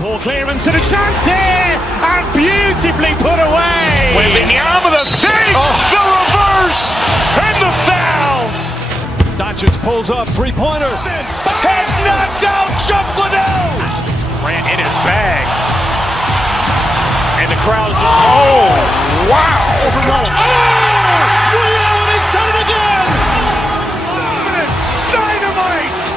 Poor clearance and a chance here, and beautifully put away. Waving the arm of the fake, the reverse, and the foul. Doncic pulls up, three-pointer. Has knocked out Chuck Liddell. Grant in his bag. And the crowd is, oh, wow. Liddell, he's done it again. Dynamite.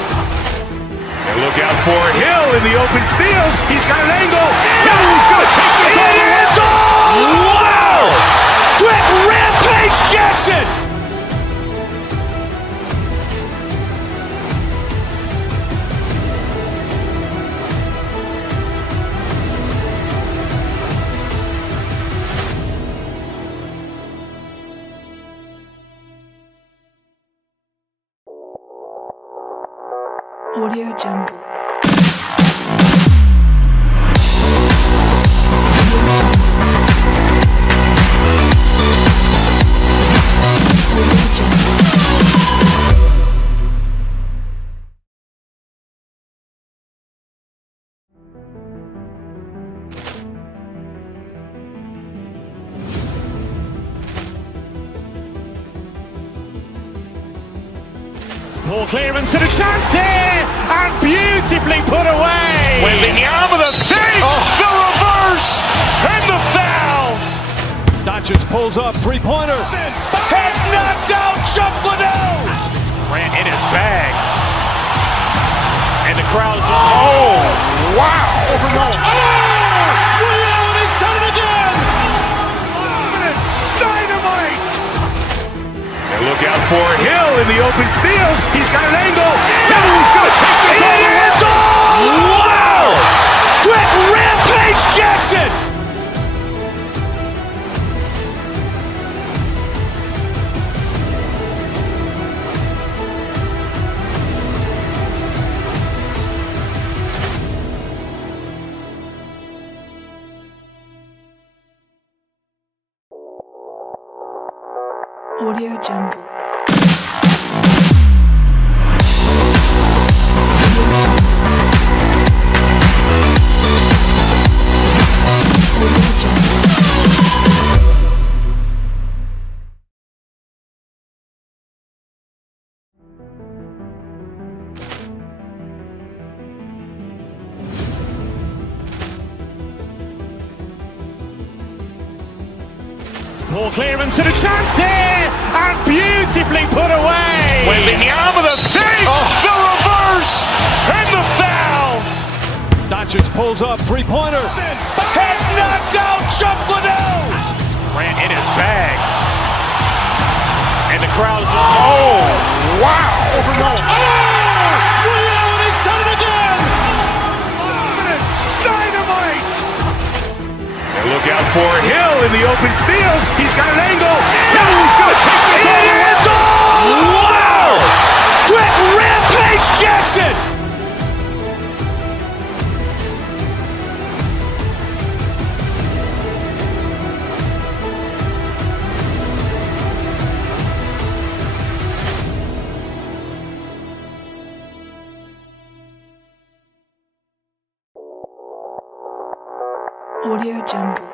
And look out for Hill in the open field. He's got an angle. He's going to take this all the way. Wow! Quick Rampage Jackson. Audio Jungle. Poor clearance and a chance here, and beautifully put away. Waving the arm of the fake, the reverse, and the foul. Doncic pulls up, three-pointer. Has knocked out Chuck Liddell. Grant in his bag. And the crowd is, oh, wow. Liddell, he's done it again. Dynamite. And look out for Hill in the open field. He's got an angle. He's going to take this all the way. Wow! Quick Rampage Jackson. Audio Jungle. Poor clearance and a chance here, and beautifully put away. Waving the arm of the fake, the reverse, and the foul. Doncic pulls up, three-pointer. Has knocked out Chuck Liddell. Grant in his bag. And the crowd is, oh, wow. Liddell, he's done it again. Dynamite. And look out for Hill in the open field. He's got an angle. He's going to take this all the way. Wow! Quick Rampage Jackson. Audio Jungle.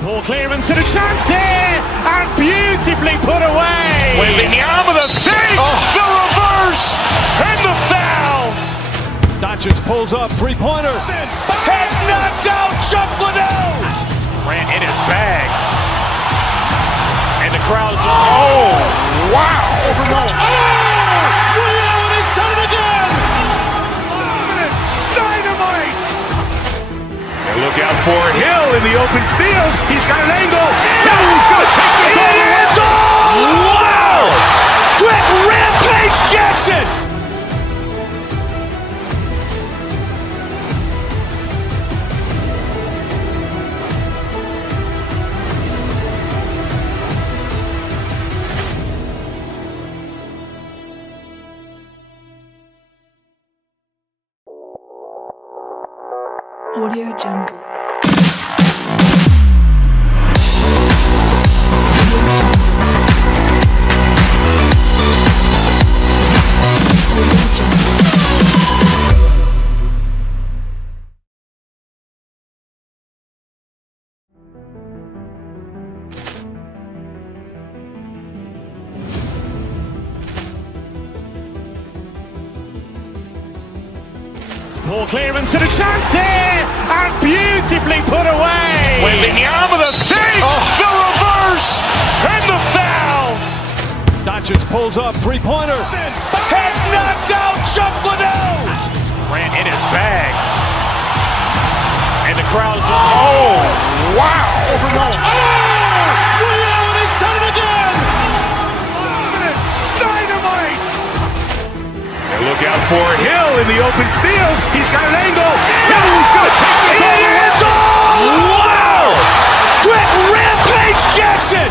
Poor clearance and a chance here, and beautifully put away. Waving the arm of the fake, the reverse, and the foul. Doncic pulls up, three-pointer. Has knocked out Chuck Liddell. Grant in his bag. And the crowd is, oh, wow. Liddell, he's done it again. Dynamite. And look out for Hill in the open field. He's got an angle. He's going to take this all the way. Wow! Quick Rampage Jackson. Audio Jungle. Poor clearance and a chance here, and beautifully put away. Wembanyama the fake, the reverse, and the foul. Doncic pulls up, three-pointer. Has knocked out Chuck Liddell. Grant in his bag. And the crowd's oh, wow. He's done it again. Dynamite. And look out for Hill in the open field. He's got an angle. Hill's going to take this all the way. Wow! Quick Rampage Jackson.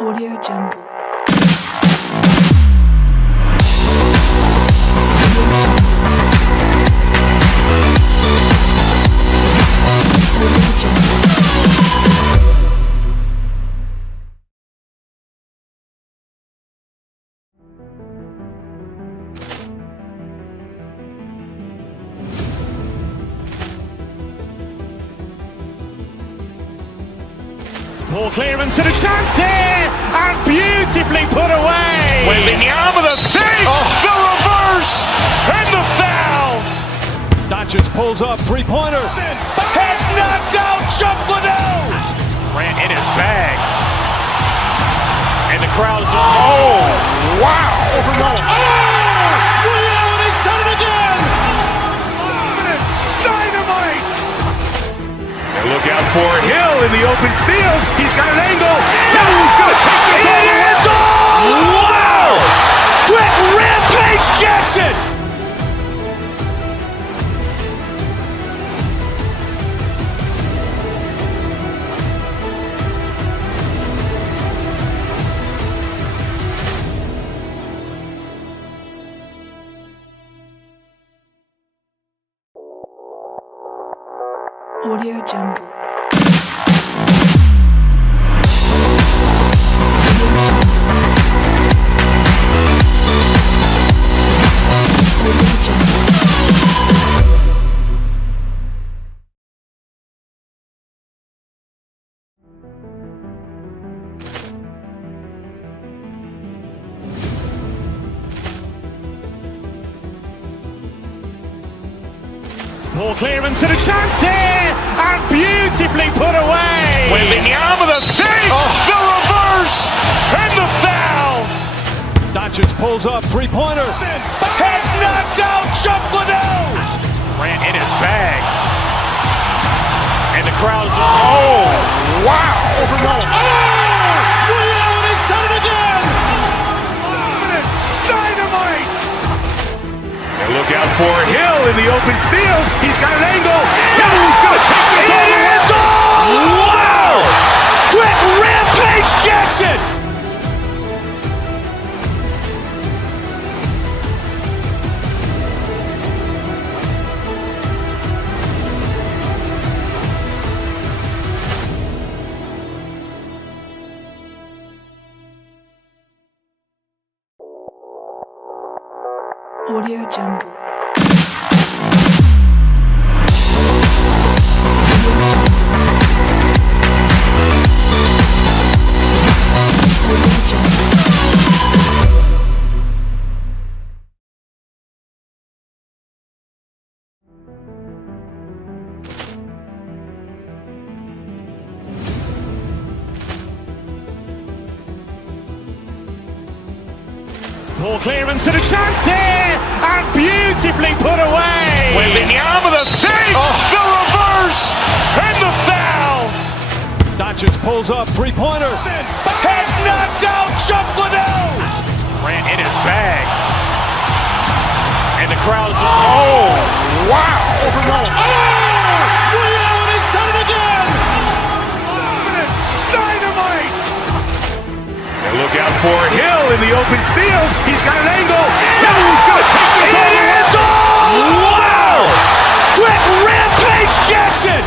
Audio Jungle. Poor clearance and a chance here, and beautifully put away. Wembanyama the fake, the reverse, and the foul. Doncic pulls up, three-pointer. Has knocked out Chuck Liddell. Grant in his bag. And the crowd's oh, wow. He's done it again. Dynamite. And look out for Hill in the open field. He's got an angle. Hill's going to take this all the way. Wow! Quick Rampage Jackson. Audio Jungle. Poor clearance and a chance here, and beautifully put away. Wembanyama the fake, the reverse, and the foul. Doncic pulls up, three-pointer. Has knocked out Chuck Liddell. Grant in his bag. And the crowd's oh, wow. He's done it again. Dynamite. And look out for Hill in the open field. He's got an angle. Hill's going to take this all the way. Wow! Quick Rampage Jackson. Audio Jungle. Poor clearance and a chance here, and beautifully put away. Wembanyama the fake, the reverse, and the foul. Doncic pulls up, three-pointer. Has knocked out Chuck Liddell. Grant in his bag. And And the crowd's, oh, wow. He's done it again! Dynamite! And look out for Hill in the open field. He's got an angle. He's going to take this all the way. Wow! Quick Rampage Jackson!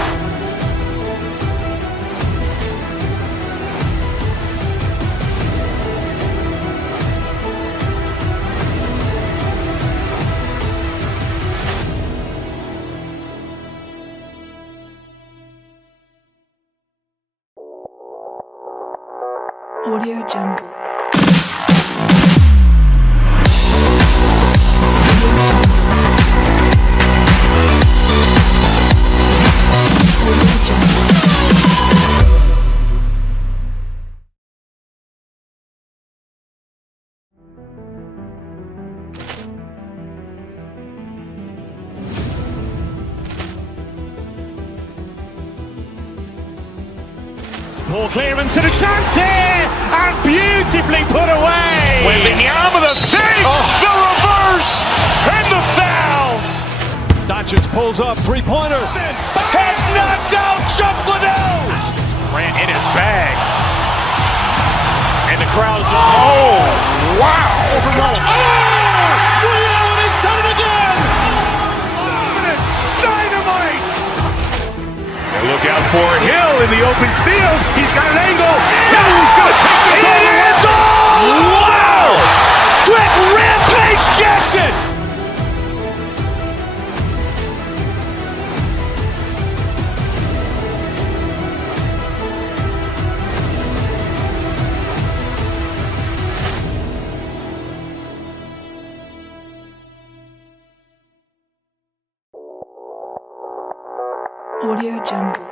Audio Jungle. Poor clearance and a chance here, and beautifully put away. Wembanyama the fake, the reverse, and the foul. Doncic pulls up, three-pointer. Has knocked out Chuck Liddell. Grant in his bag. And the crowd's, oh, wow. He's done it again! Dynamite! And look out for Hill in the open field. He's got an angle. He's going to take this all the way. Wow! Quick Rampage Jackson! Audio Jungle.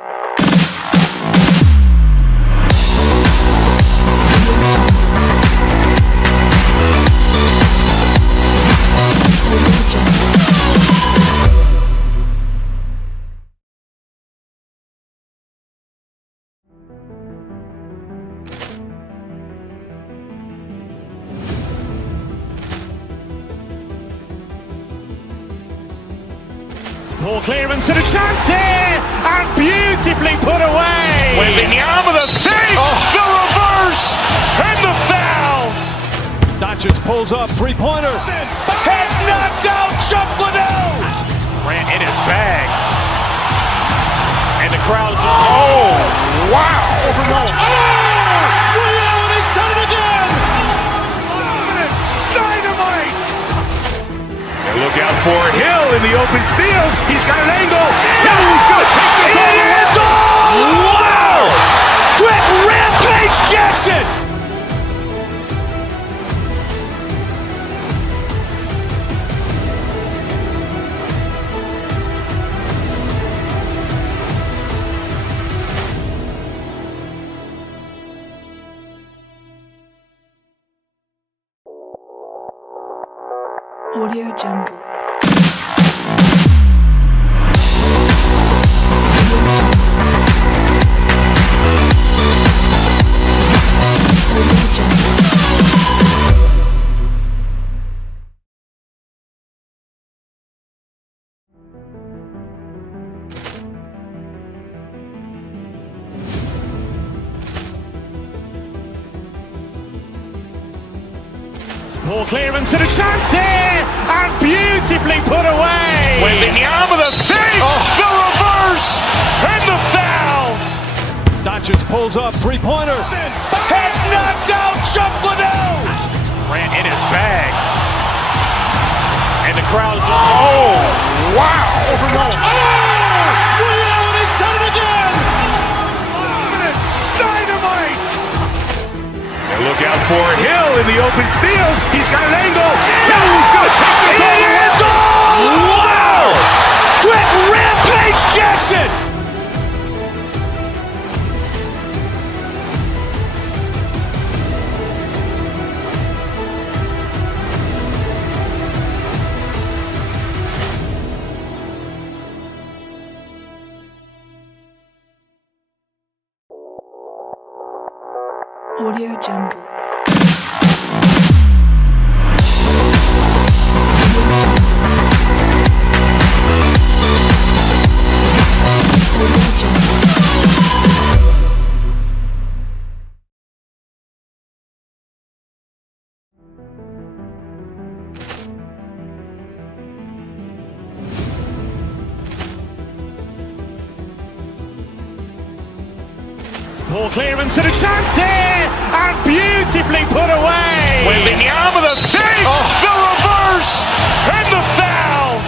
Poor clearance and a chance here, and beautifully put away. Wembanyama the fake, the reverse, and the foul. Doncic pulls up, three-pointer. Has knocked out Chuck Liddell. Grant in his bag. And the crowd's, oh, wow. He's done it again! Dynamite! And look out for Hill in the open field. He's got an angle. He's going to take this all the way. Wow! Quick Rampage Jackson! Audio Jungle. Poor clearance and a chance here, and beautifully put away. Wembanyama the fake, the reverse, and the foul. Doncic pulls up, three-pointer. Has knocked out Chuck Liddell. Grant in his bag. And the crowd's, oh, wow. He's done it again! Dynamite! And look out for Hill in the open field. He's got an angle. He's going to take this all the way. Wow! Quick Rampage Jackson! Audio Jungle. Ball clearance and a chance here, and beautifully put away. Wembanyama the fake, the reverse, and the foul.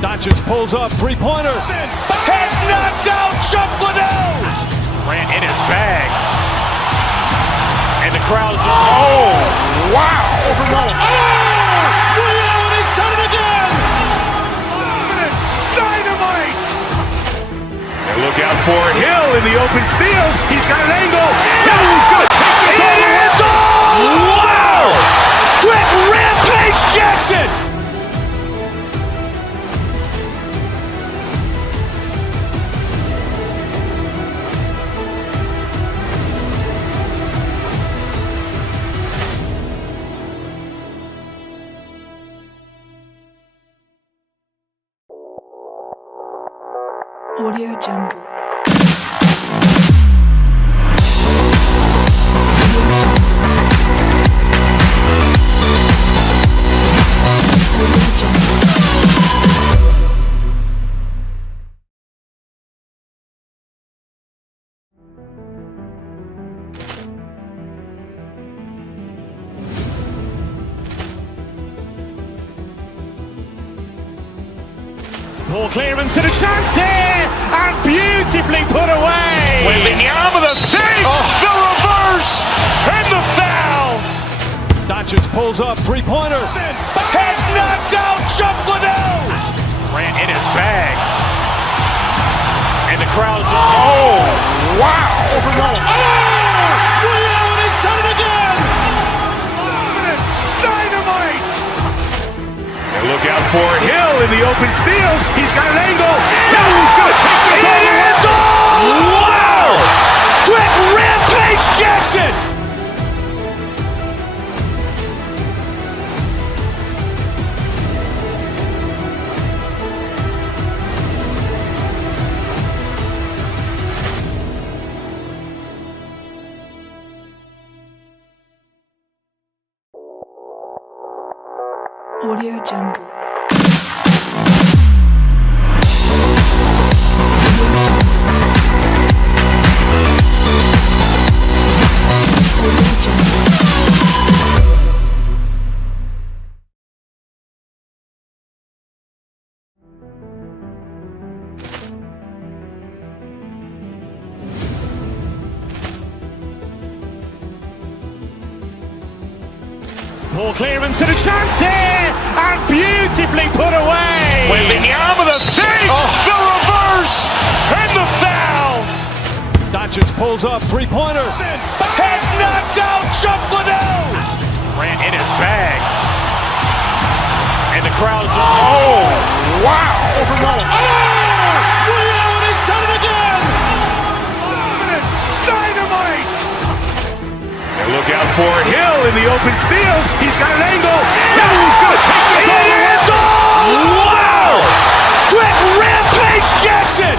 Doncic pulls up, three-pointer. Has knocked out Chuck Liddell. Grant in his bag. And the crowd's wow. He's done it again. Dynamite. And look out for Hill in the open field. He's got an angle. Hill's going to take this all the way. Wow! Quick Rampage Jackson. Audio Jungle. Ball clearance and a chance here, and beautifully put away. Wembanyama the fake, the reverse, and the foul. Doncic pulls up, three-pointer. Has knocked out Chuck Liddell. Grant in his bag. And the crowd's wow. He's done it again. Dynamite. And look out for Hill in the open field. He's got an angle. Hill's going to take this all the way. Wow! Quick Rampage Jackson. Audio Jungle. Ball clearance and a chance here, and beautifully put away. Wembanyama the fake, the reverse, and the foul. Doncic pulls up, three-pointer. Has knocked out Chuck Liddell. Grant in his bag. And the crowd's wow. He's done it again. Dynamite. And look out for Hill in the open field. He's got an angle. Hill's going to take this all the way. Wow! Quick Rampage Jackson.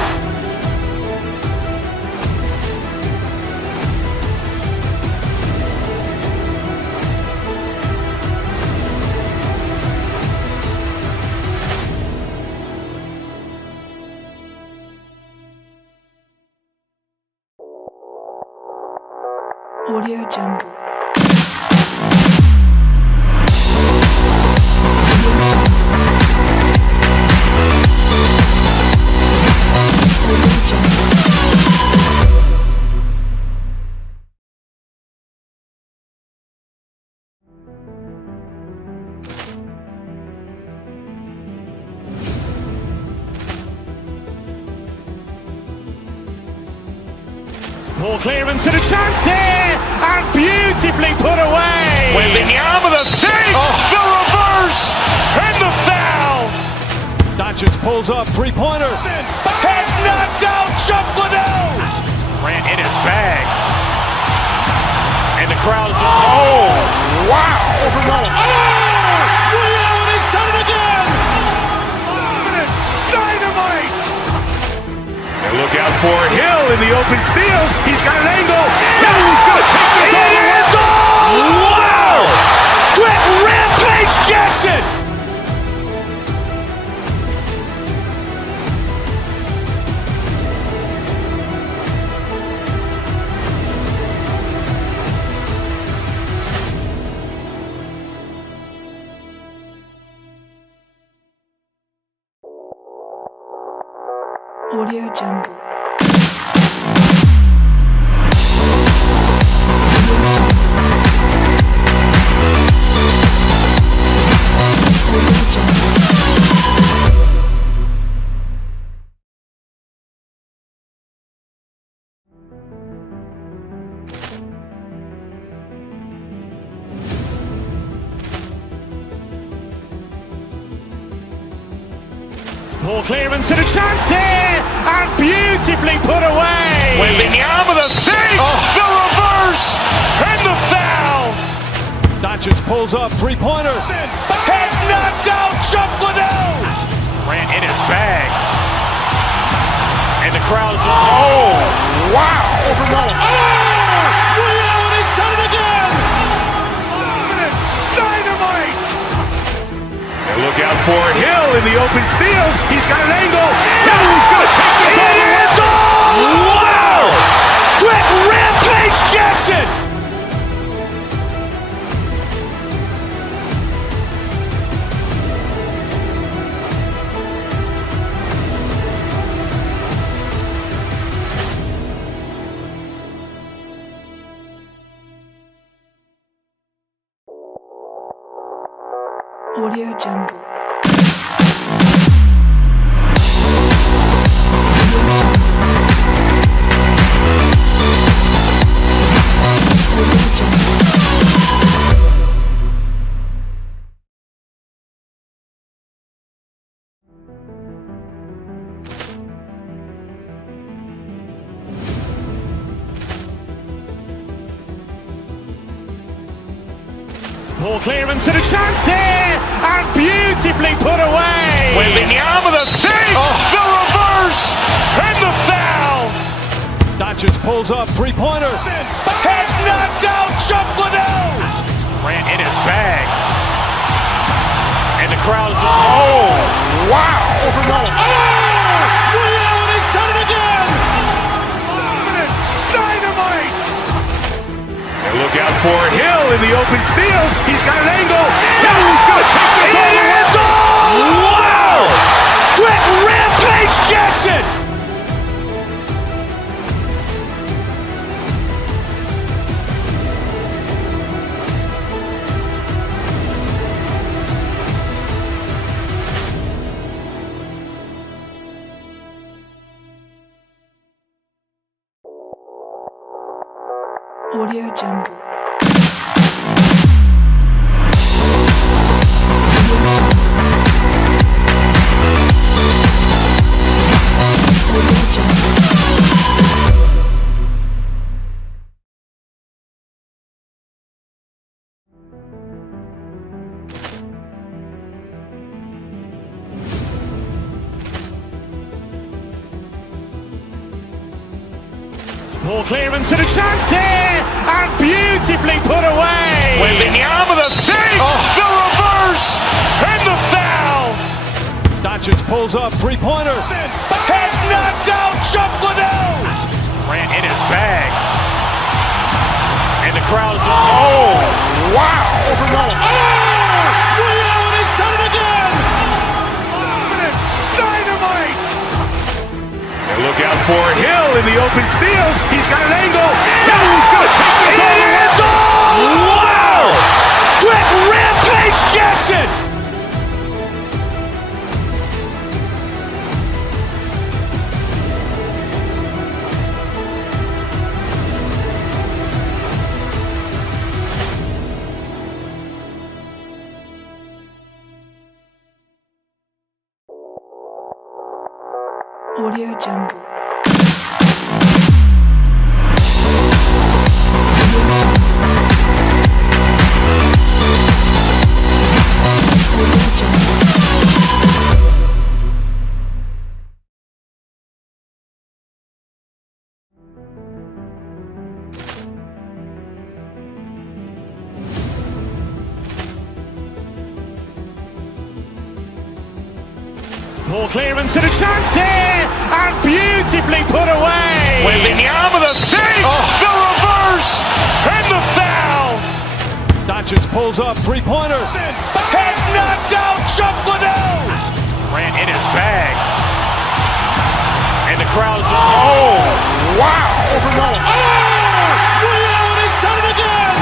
Audio Jungle. Ball clearance and a chance here, and beautifully put away. Wembanyama the fake, the reverse, and the foul. Doncic pulls up, three-pointer. Has knocked out Chuck Liddell. Grant in his bag. And the crowd's wow. He's done it again. Dynamite. And look out for Hill in the open field. He's got an angle. Hill's going to take this all the way. Wow! Quick Rampage Jackson. Audio Jungle. Ball clearance and a chance here, and beautifully put away. Waving the arm of the thing, the reverse, and the foul. Doncic pulls up, three-pointer. Has knocked out Chuck Liddell. Ran in his bag. And the crowd is, oh, wow. Liddell, and he's done it again. Dynamite. And look out for Hill in the open field. He's got an angle. Hill's going to take this all the way. Wow! Quick Rampage Jackson. Audio Jungle. Ball clearance and a chance here, and beautifully put away. Waving the arm of the thing, the reverse, and the foul. Doncic pulls up, three-pointer. Has knocked out Chuck Liddell. Ran in his bag. And the crowd is, oh, wow. Liddell, and he's done it again. Dynamite. And look out for Hill in the open field. He's got an angle. Hill's going to take this all the way. Wow. Quick Rampage Jackson. Audio Jungle. Ball clearance and a chance here, and beautifully put away. Waving the arm of the thing, the reverse, and the foul. Doncic pulls up, three-pointer. Has knocked out Chuck Liddell. Ran in his bag. And the crowd is, oh, wow. Liddell, and he's done it again. Dynamite. And look out for Hill in the open field. He's got an angle. Hill's going to take this all the way. Wow. Quick Rampage Jackson. Audio Jungle. Ball clearance and a chance here, and beautifully put away. Waving the arm of the thing, the reverse, and the foul. Doncic pulls up, three-pointer. Has knocked out Chuck Liddell. Ran in his bag. And the crowd's oh, wow! Oh! Ray Allen has done it again!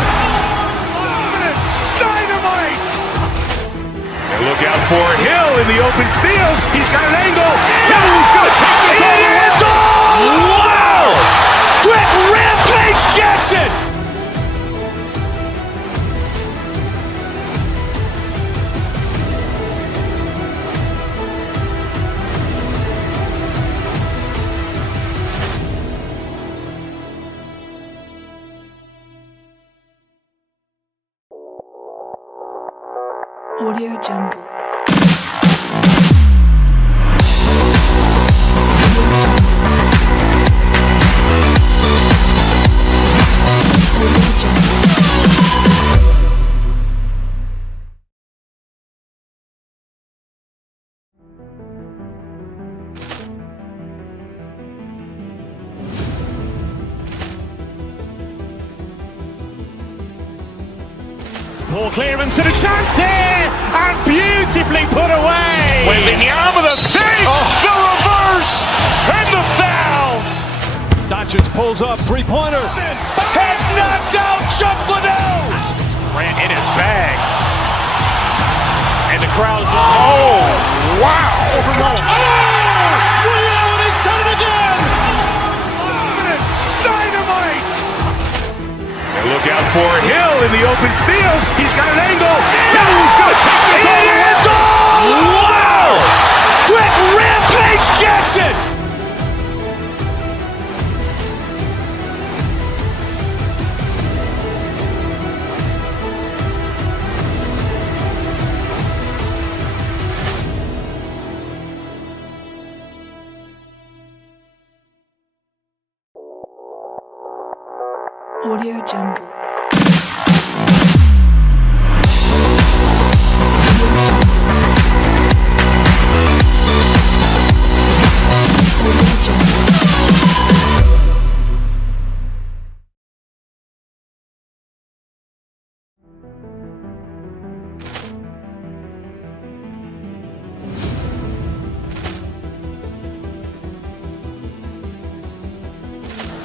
Dynamite! And look out for Hill in the open field. He's got an angle. Hill's going to take this all the way. Wow! Quick Rampage Jackson! Audio Jungle. Ball clearance and a chance here, and beautifully put away. Wembanyama the fake, the reverse, and the foul. Doncic pulls up, three-pointer. Has knocked out Chuck Liddell. Grant in his bag. And the crowd's oh, wow. Ray Allen has done it again! Dynamite! And look out for Hill in the open field. He's got an angle. Hill's going to take this all the way. Wow! Quick Rampage Jackson! Audio Jungle.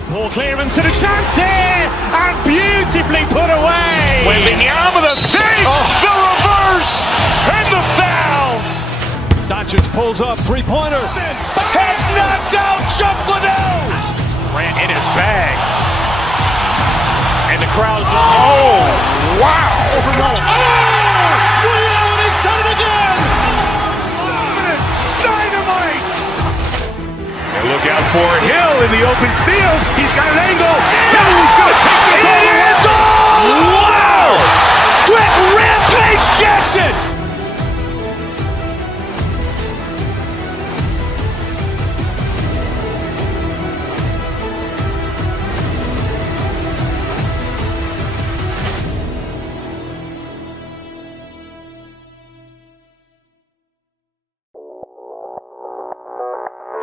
Ball clearance and a chance here, and beautifully put away. Wembanyama the fake, the reverse, and the foul. Doncic pulls up, three-pointer. Has knocked out Chuck Liddell. Grant in his bag. And the crowd's oh, wow. Ray Allen has done it again! Dynamite! And look out for Hill in the open field. He's got an angle. Hill's going to take this all the way. Wow! Quick Rampage Jackson!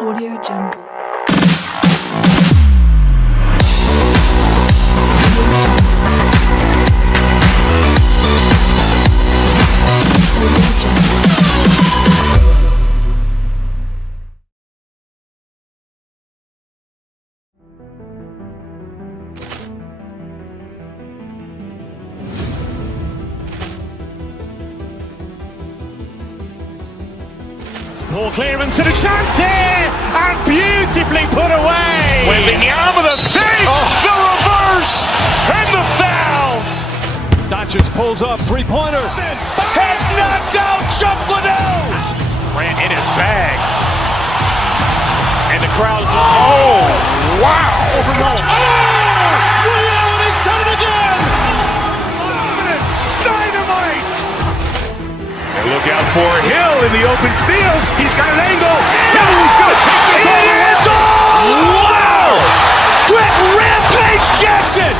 Audio Jungle. Ball clearance and a chance here, and beautifully put away. Wembanyama the fake, the reverse, and the foul. Doncic pulls up, three-pointer. Has knocked out Chuck Liddell. Grant in his bag. And the crowd's oh, wow. Ray Allen has done it again! Dynamite! And look out for Hill in the open field. He's got an angle. Hill's going to take this all the way. Wow! Quick Rampage Jackson!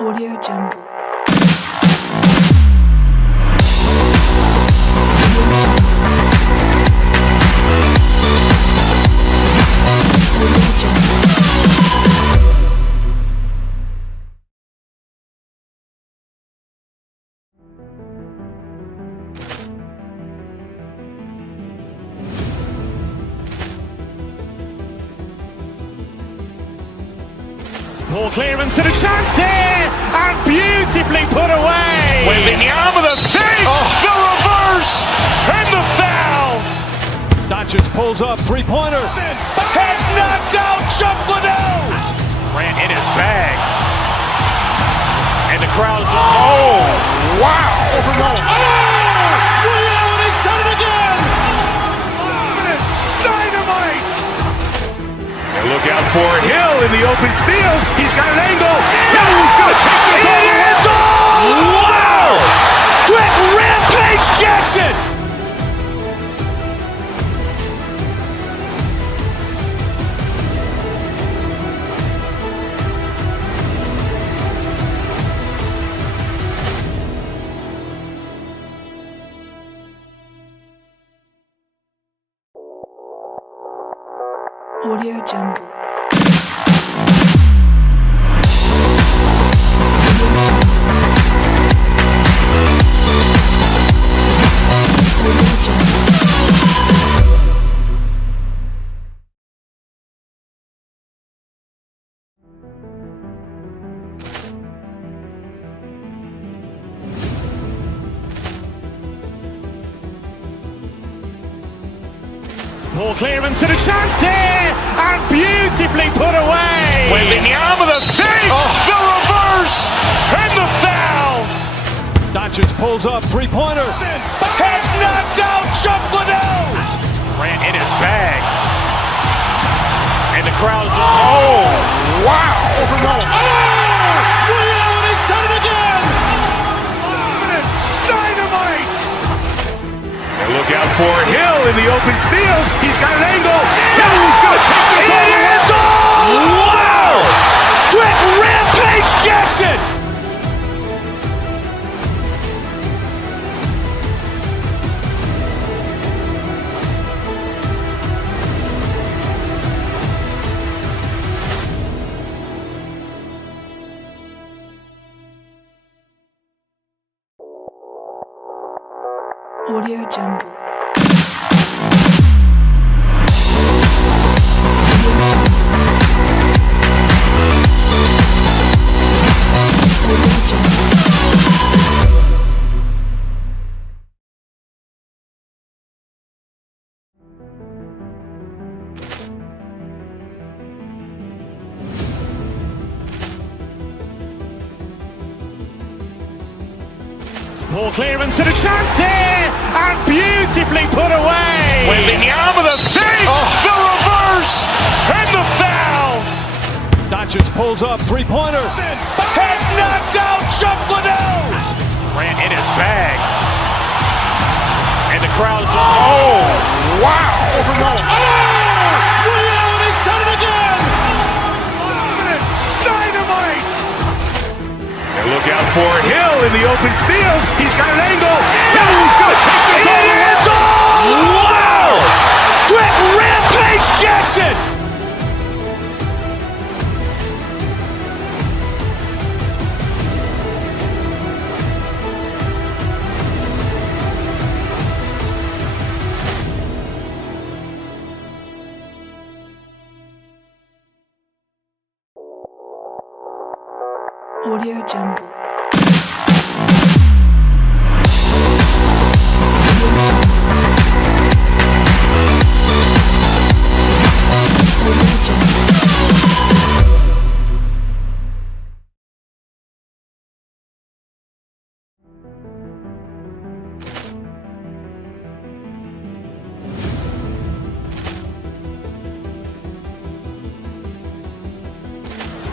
Audio Jungle. Poor clearance and a chance here, and beautifully put away. Wembanyama the fake, the reverse, and the foul. Doncic pulls up, three-pointer. Has knocked out Chuck Liddell. Grant in his bag. And the crowd is, oh, wow. Ray Allen has done it again. Dynamite. And look out for Hill in the open field. He's got an angle. He's going to take this all the way. Wow. Quick Rampage Jackson. Audio Jungle. Poor clearance and a chance here, and beautifully put away. Wembanyama the fake, the reverse, and the foul. Doncic pulls up, three-pointer. Has knocked out Chuck Liddell. Grant in his bag. And the crowd is, oh, wow. Ray Allen has done it again. Dynamite. And look out for Hill in the open field. He's got an angle. He's going to take this all the way. Wow. Quick Rampage Jackson. Audio Jungle. Poor clearance and a chance here, and beautifully put away. Wembanyama the fake, the reverse, and the foul. Doncic pulls up, three-pointer. Has knocked out Chuck Liddell. Grant in his bag. And the crowd is, oh, wow. Ray Allen has done it again. Dynamite. And look out for Hill in the open field. He's got an angle. He's going to take this all the way. Wow. Quick Rampage Jackson. Audio Jungle.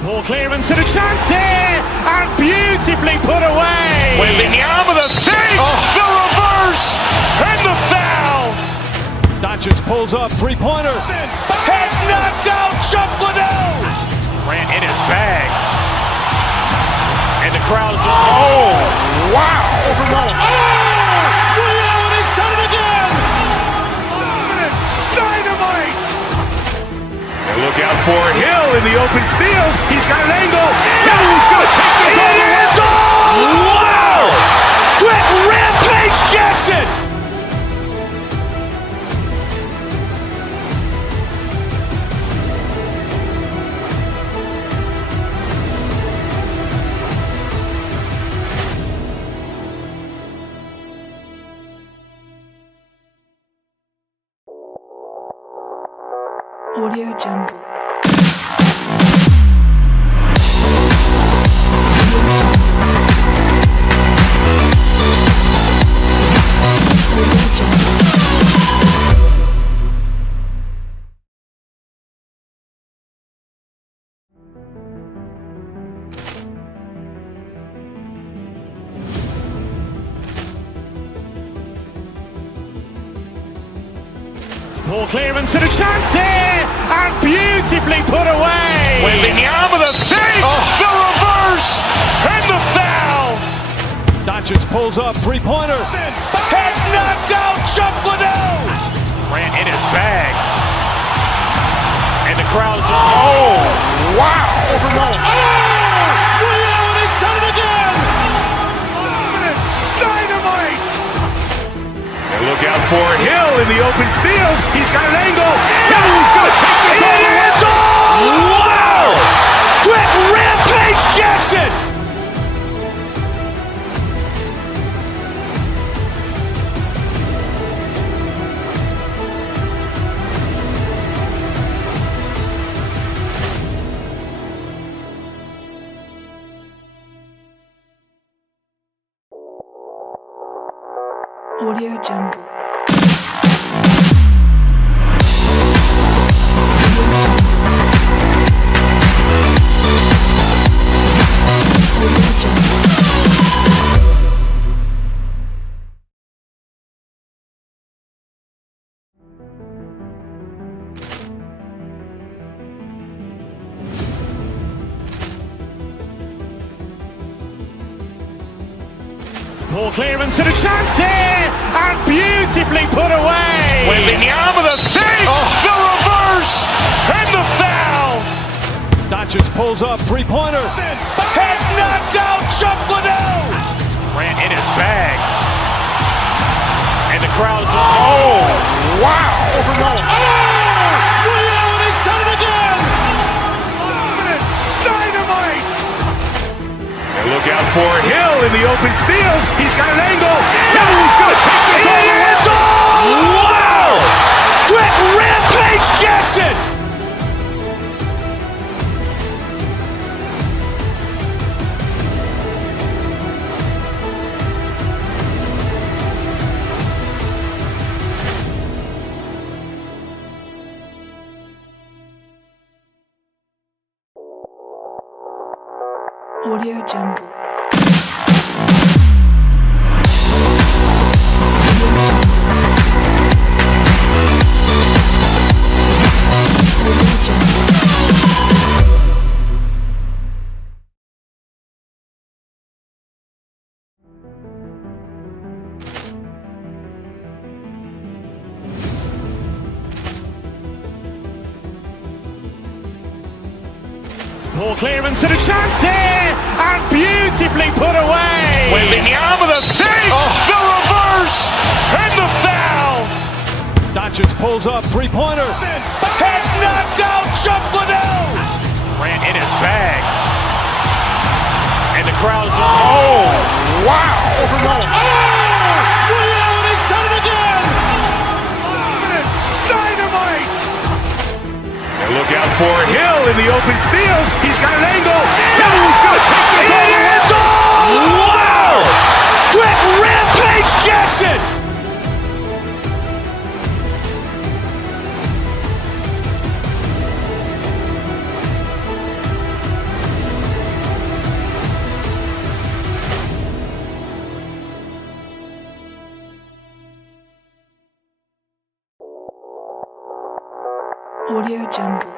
Poor clearance and a chance here, and beautifully put away. Wembanyama the fake, the reverse, and the foul. Doncic pulls up, three-pointer. Has knocked out Chuck Liddell. Grant in his bag. And the crowd is, oh, wow. Ray Allen has done it again. Dynamite. And look out for Hill in the open field. He's got an angle. He's going to take this all the way. Wow. Quick Rampage Jackson. Audio Jungle. Ball clearance and a chance here, and beautifully put away. Wembanyama the fake, the reverse, and the foul. Doncic pulls up, three-pointer. Has knocked out Chuck Liddell. Ran in his bag. And the crowd is, oh, wow. Ray Allen has done it again. Dynamite. And look out for Hill in the open field. He's got an angle. He's going to take this all the way. Wow! Quick Rampage Jackson. Audio Jungle. Ball clearance and a chance here, and beautifully put away. Wembanyama the fake, the reverse, and the foul. Doncic pulls up, three-pointer. Has knocked out Chuck Liddell. Ran in his bag. And the crowd is, oh, wow. Ray Allen has done it again. Dynamite. And look out for Hill in the open field. He's got an angle. He's going to take this all the way. Wow. Quick Rampage Jackson. Audio Jungle. Ball clearance and a chance here, and beautifully put away. Wembanyama the fake, the reverse, and the foul. Doncic pulls up, three-pointer. Has knocked out Chuck Liddell. Ran in his bag. And the crowd is, oh, wow. Ray Allen has done it again. Dynamite. And look out for Hill in the open field. He's got an angle. He's going to take this all the way. Wow. Quick Rampage Jackson. Audio Jungle.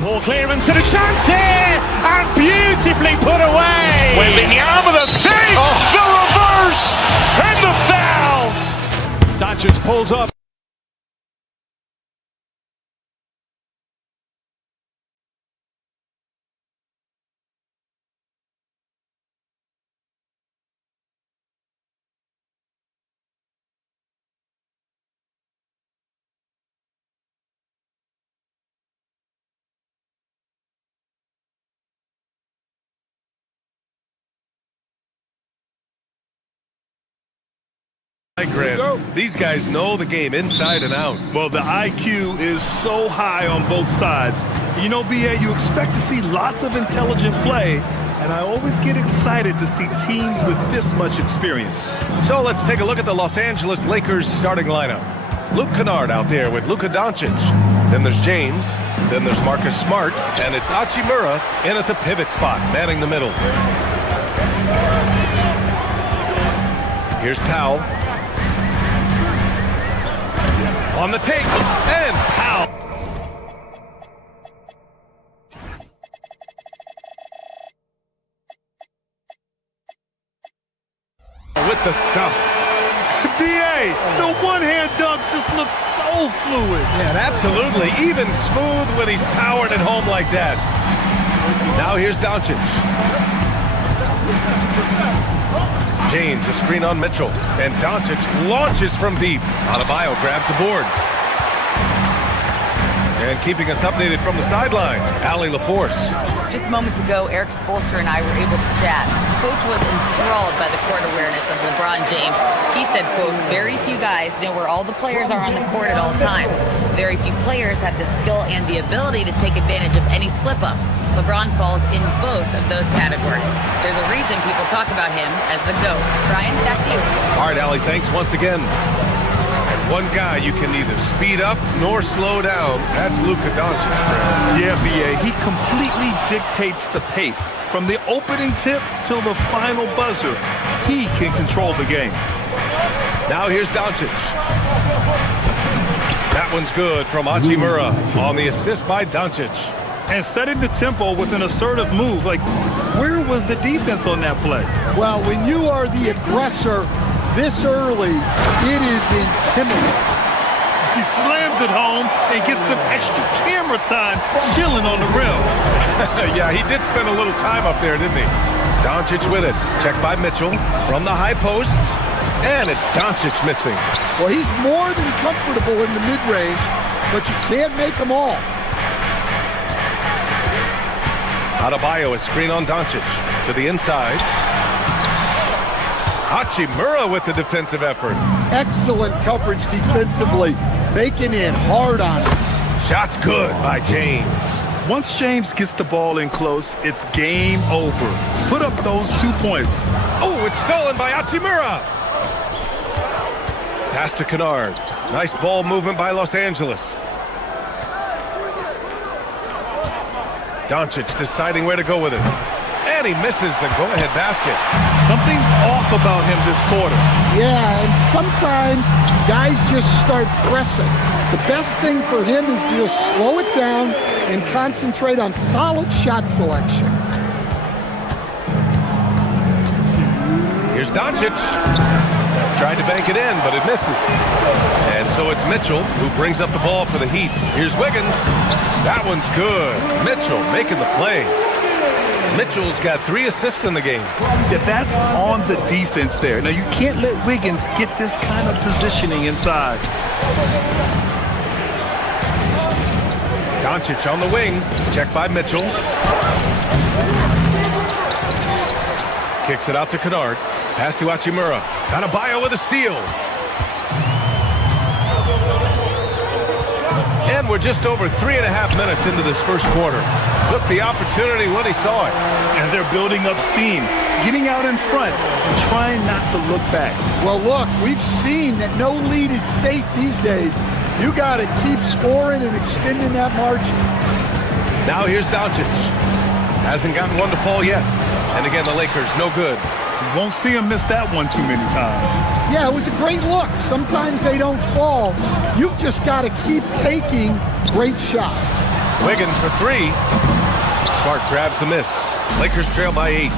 Ball clearance and a chance here, and beautifully put away. Wembanyama the fake, the reverse, and the foul. Doncic pulls up. These guys know the game inside and out. Well, the IQ is so high on both sides. You know, BA, you expect to see lots of intelligent play, and I always get excited to see teams with this much experience. So let's take a look at the Los Angeles Lakers starting lineup. Luke Kennard out there with Luka Doncic. Then there's James. Then there's Marcus Smart. And it's Hachimura in at the pivot spot, manning the middle. Here's Powell. On the take, and Powell. With the stuff. BA, the one-hand dunk just looks so fluid. Yeah, absolutely. Even smooth when he's powered at home like that. Now here's Doncic. James, a screen on Mitchell. And Doncic launches from deep. Adebayo grabs the board. And keeping us updated from the sideline, Allie LaForce. Just moments ago, Eric Spoelstra and I were able to chat. Coach was enthralled by the court awareness of LeBron James. He said, quote, very few guys know where all the players are on the court at all times. Very few players have the skill and the ability to take advantage of any slip-up. LeBron falls in both of those categories. There's a reason people talk about him as the GOAT. Brian, back to you. All right, Allie, thanks once again. One guy you can neither speed up nor slow down. That's Luka Doncic. Yeah, BA, he completely dictates the pace. From the opening tip till the final buzzer, he can control the game. Now here's Doncic. That one's good from Hachimura on the assist by Doncic. And setting the tempo with an assertive move. Like, where was the defense on that play? Well, when you are the aggressor this early, it is intimidating. He slams it home and gets some extra camera time chilling on the rim. Yeah, he did spend a little time up there, didn't he? Doncic with it. Checked by Mitchell from the high post. And it's Doncic missing. Well, he's more than comfortable in the mid-range, but you can't make them all. Adebayo, a screen on Doncic to the inside. Hachimura with the defensive effort. Excellent coverage defensively, making it hard on him. Shot's good by James. Once James gets the ball in close, it's game over. Put up those 2 points. Oh, it's stolen by Hachimura. Pass to Kennard. Nice ball movement by Los Angeles. Doncic deciding where to go with it. And he misses the go-ahead basket. Something's off about him this quarter. Yeah, and sometimes guys just start pressing. The best thing for him is to just slow it down and concentrate on solid shot selection. Here's Doncic. Tried to bank it in, but it misses. And so it's Mitchell who brings up the ball for the Heat. Here's Wiggins. That one's good. Mitchell making the play. Mitchell's got 3 assists in the game. Yeah, that's on the defense there. Now, you can't let Wiggins get this kind of positioning inside. Doncic on the wing. Checked by Mitchell. Kicks it out to Kennard. Pass to Hachimura. Adebayo with a steal. And we're just over 3.5 minutes into this first quarter. Took the opportunity when he saw it. And they're building up steam, getting out in front and trying not to look back. Well, look, we've seen that no lead is safe these days. You got to keep scoring and extending that margin. Now here's Doncic. Hasn't gotten one to fall yet. And again, the Lakers, no good. You won't see him miss that one too many times. Yeah, it was a great look. Sometimes they don't fall. You've just got to keep taking great shots. Wiggins for 3. Smart grabs the miss. Lakers trail by 8.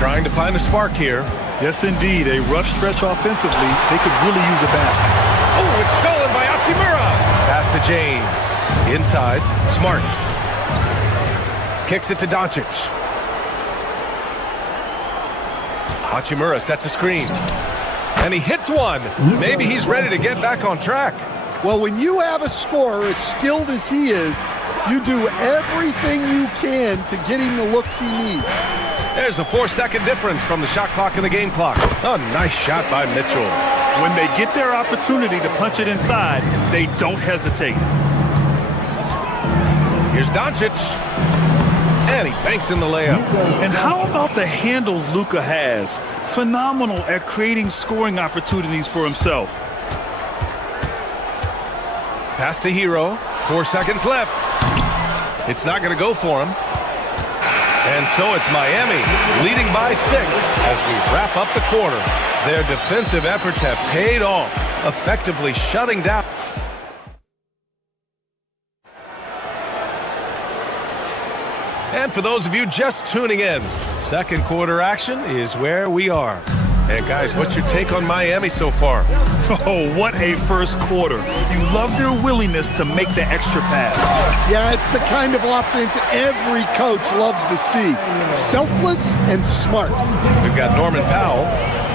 Trying to find a spark here. Yes, indeed. A rough stretch offensively. They could really use a basket. Oh, it's stolen by Hachimura. Pass to James. Inside. Smart. Kicks it to Doncic. Hachimura sets a screen. And he hits one. Maybe he's ready to get back on track. Well, when you have a scorer as skilled as he is, you do everything you can to get him the looks he needs. There's a 4-second difference from the shot clock and the game clock. A nice shot by Mitchell. When they get their opportunity to punch it inside, they don't hesitate. Here's Doncic. And he banks in the layup. And how about the handles Luka has? Phenomenal at creating scoring opportunities for himself. Pass to Hero. 4 seconds left. It's not going to go for him. And so it's Miami leading by 6 as we wrap up the quarter. Their defensive efforts have paid off, effectively shutting down. And for those of you just tuning in, second quarter action is where we are. And guys, what's your take on Miami so far? Oh, what a first quarter. You love their willingness to make the extra pass. Yeah, it's the kind of offense every coach loves to see. Selfless and smart. We've got Norman Powell,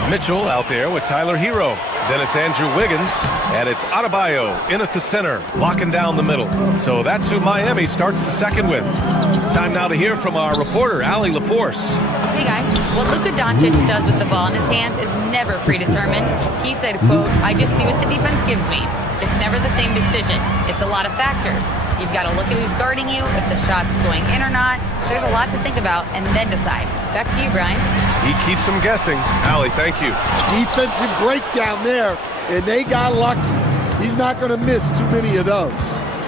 Mitchell out there with Tyler Hero. Then it's Andrew Wiggins, and it's Adebayo in at the center, locking down the middle. So that's who Miami starts the second with. Time now to hear from our reporter, Allie LaForce. Hey guys, what Luka Doncic does with the ball in his hands is never predetermined. He said, quote, "I just see what the defense gives me. It's never the same decision. It's a lot of factors. You've got to look at who's guarding you, if the shot's going in or not. There's a lot to think about and then decide." Back to you, Brian. He keeps them guessing. Allie, thank you. Defensive breakdown there, and they got lucky. He's not going to miss too many of those.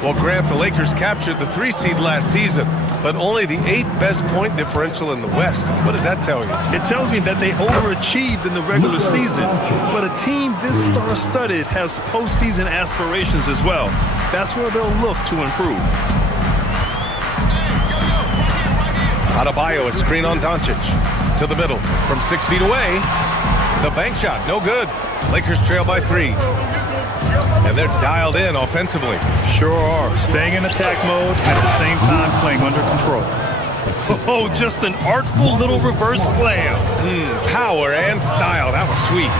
Well, Grant, the Lakers captured the 3 seed last season, but only the 8th best point differential in the West. What does that tell you? It tells me that they overachieved in the regular season, but a team this star-studded has postseason aspirations as well. That's where they'll look to improve. Adebayo, a screen on Doncic. To the middle. From 6 feet away. The bank shot, no good. Lakers trail by 3. And they're dialed in offensively. Sure are. Staying in attack mode, at the same time playing under control. Oh, just an artful little reverse slam. Power and style. That was sweet.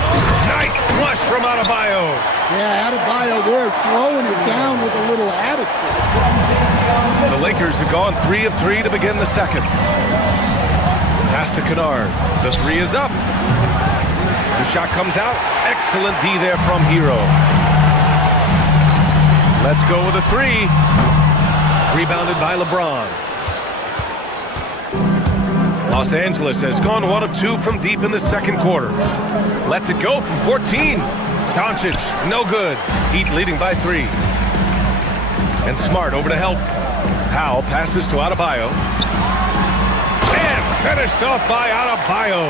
Nice flush from Adebayo. Yeah, Adebayo there throwing it down with a little attitude. The Lakers have gone 3 of 3 to begin the second. Pass to Kennard. The 3 is up. The shot comes out. Excellent D there from Hero. Let's go with a 3. Rebounded by LeBron. Los Angeles has gone 1 of 2 from deep in the second quarter. Lets it go from 14. Doncic, no good. Heat leading by 3. And Smart over to help. Powell passes to Adebayo. And finished off by Adebayo.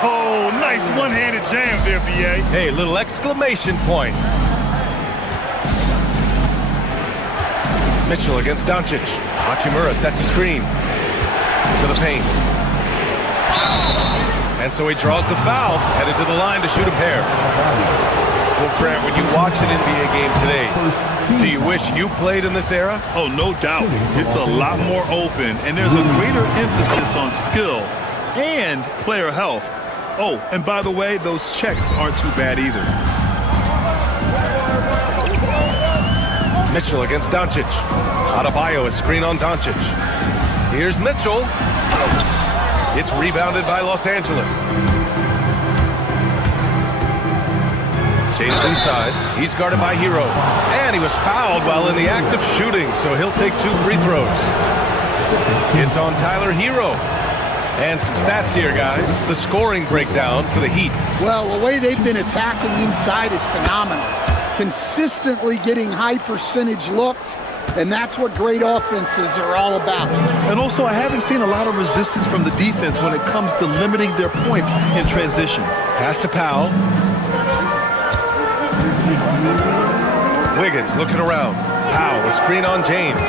Oh, nice one-handed jam there, B.A. Hey, little exclamation point. Mitchell against Doncic. Hachimura sets a screen. To the paint. And so he draws the foul, headed to the line to shoot a pair. Well, Grant, when you watch an NBA game today, do you wish you played in this era? Oh, no doubt. It's a lot more open, and there's a greater emphasis on skill and player health. Oh, and by the way, those checks aren't too bad either. Mitchell against Doncic. Adebayo, a screen on Doncic. Here's Mitchell. It's rebounded by Los Angeles. James inside. He's guarded by Hero. And he was fouled while in the act of shooting, so he'll take 2 free throws. It's on Tyler Hero. And some stats here, guys. The scoring breakdown for the Heat. Well, the way they've been attacking inside is phenomenal. Consistently getting high percentage looks, and that's what great offenses are all about. And also, I haven't seen a lot of resistance from the defense when it comes to limiting their points in transition. Pass to Powell. Wiggins looking around. Powell, a screen on James.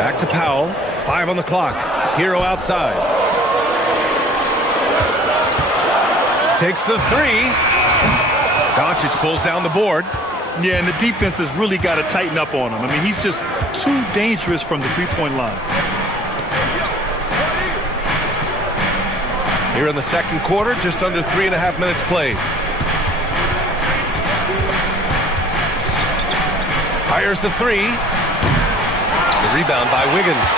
Back to Powell. 5 on the clock. Hero outside. Takes the 3. Doncic pulls down the board. Yeah, and the defense has really got to tighten up on him. I mean, he's just too dangerous from the three-point line. Here in the second quarter, just under 3.5 minutes played. Fires the 3. The rebound by Wiggins.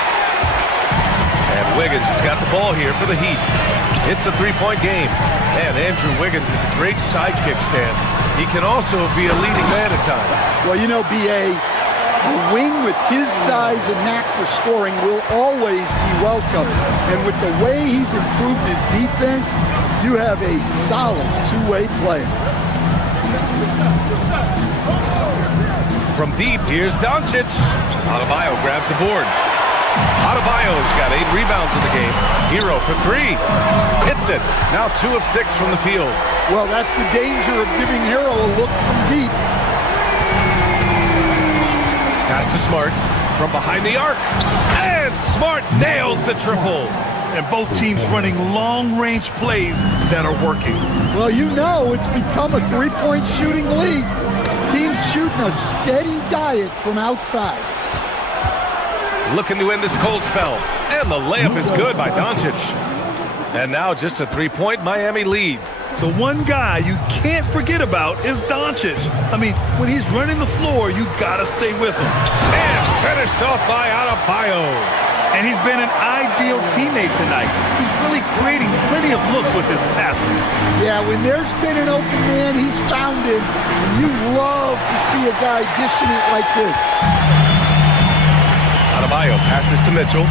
And Wiggins has got the ball here for the Heat. It's a three-point game. And Andrew Wiggins is a great sidekick, Stan. He can also be a leading man at times. Well, you know, B.A., a wing with his size and knack for scoring will always be welcome. And with the way he's improved his defense, you have a solid two-way player. From deep, here's Doncic. Adebayo grabs the board. Adebayo's got 8 rebounds in the game. Hero for 3. Hits it. Now 2 of 6 from the field. Well, that's the danger of giving Hero a look from deep. Pass to Smart from behind the arc. And Smart nails the triple. And both teams running long-range plays that are working. Well, you know it's become a three-point shooting league. Teams shooting a steady diet from outside. Looking to end this cold spell. And the layup is good by Doncic. And now just a 3-point Miami lead. The one guy you can't forget about is Doncic. I mean, when he's running the floor, you gotta stay with him. And finished off by Adebayo. And he's been an ideal teammate tonight. He's really creating plenty of looks with his passing. Yeah, when there's been an open man, he's found him. And you love to see a guy dishing it like this. Adebayo passes to Mitchell.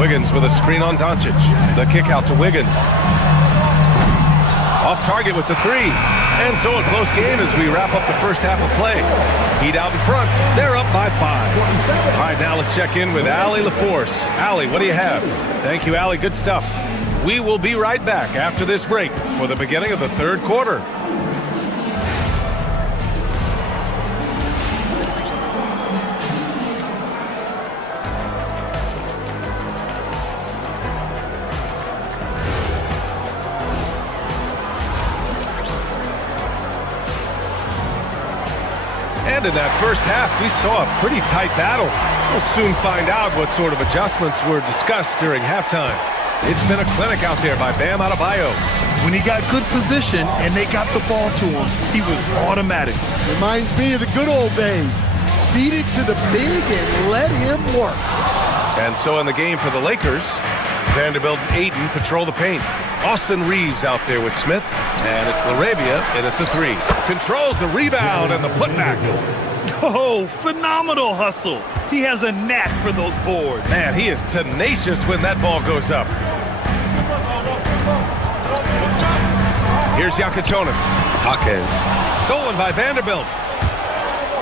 Wiggins with a screen on Doncic. The kick out to Wiggins. Off target with the 3. And so a close game as we wrap up the first half of play. Heat out in front. They're up by 5. All right, now let's check in with Allie LaForce. Allie, what do you have? Thank you, Allie. Good stuff. We will be right back after this break for the beginning of the third quarter. And in that first half, we saw a pretty tight battle. We'll soon find out what sort of adjustments were discussed during halftime. It's been a clinic out there by Bam Adebayo. When he got good position and they got the ball to him, he was automatic. Reminds me of the good old days. Feed it to the big and let him work. And so in the game for the Lakers, Vanderbilt and Ayton patrol the paint. Austin Reeves out there with Smith, and it's LaRavia in at the 3. Controls the rebound and the putback. Oh, phenomenal hustle. He has a knack for those boards. Man, he is tenacious when that ball goes up. Here's Yakichonis. Jaquez. Stolen by Vanderbilt.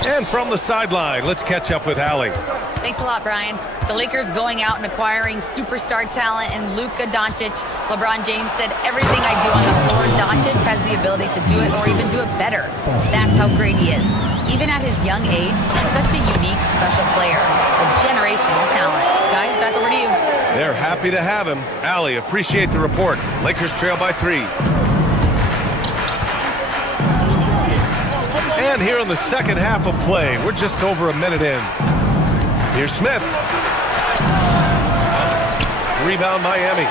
And from the sideline, let's catch up with Allie. Thanks a lot, Brian. The Lakers going out and acquiring superstar talent in Luka Doncic. LeBron James said, everything I do on the floor, Doncic has the ability to do it or even do it better. That's how great he is. Even at his young age, he's such a unique, special player. A generational talent. Guys, back over to you. They're happy to have him. Allie, appreciate the report. Lakers trail by 3. And here in the second half of play, we're just over a minute in. Here's Smith. Rebound Miami.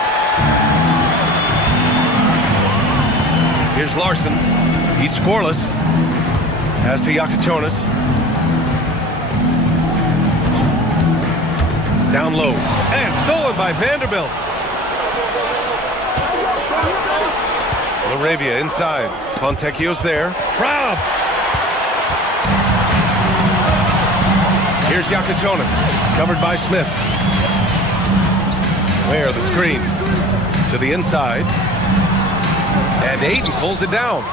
Here's Larson. He's scoreless. Pass to Yakichonis. Down low. And stolen by Vanderbilt. LaRavia inside. Fontecchio's there. Robbed. Here's Yakichonis, covered by Smith. Where the screen to the inside. And Ayton pulls it down.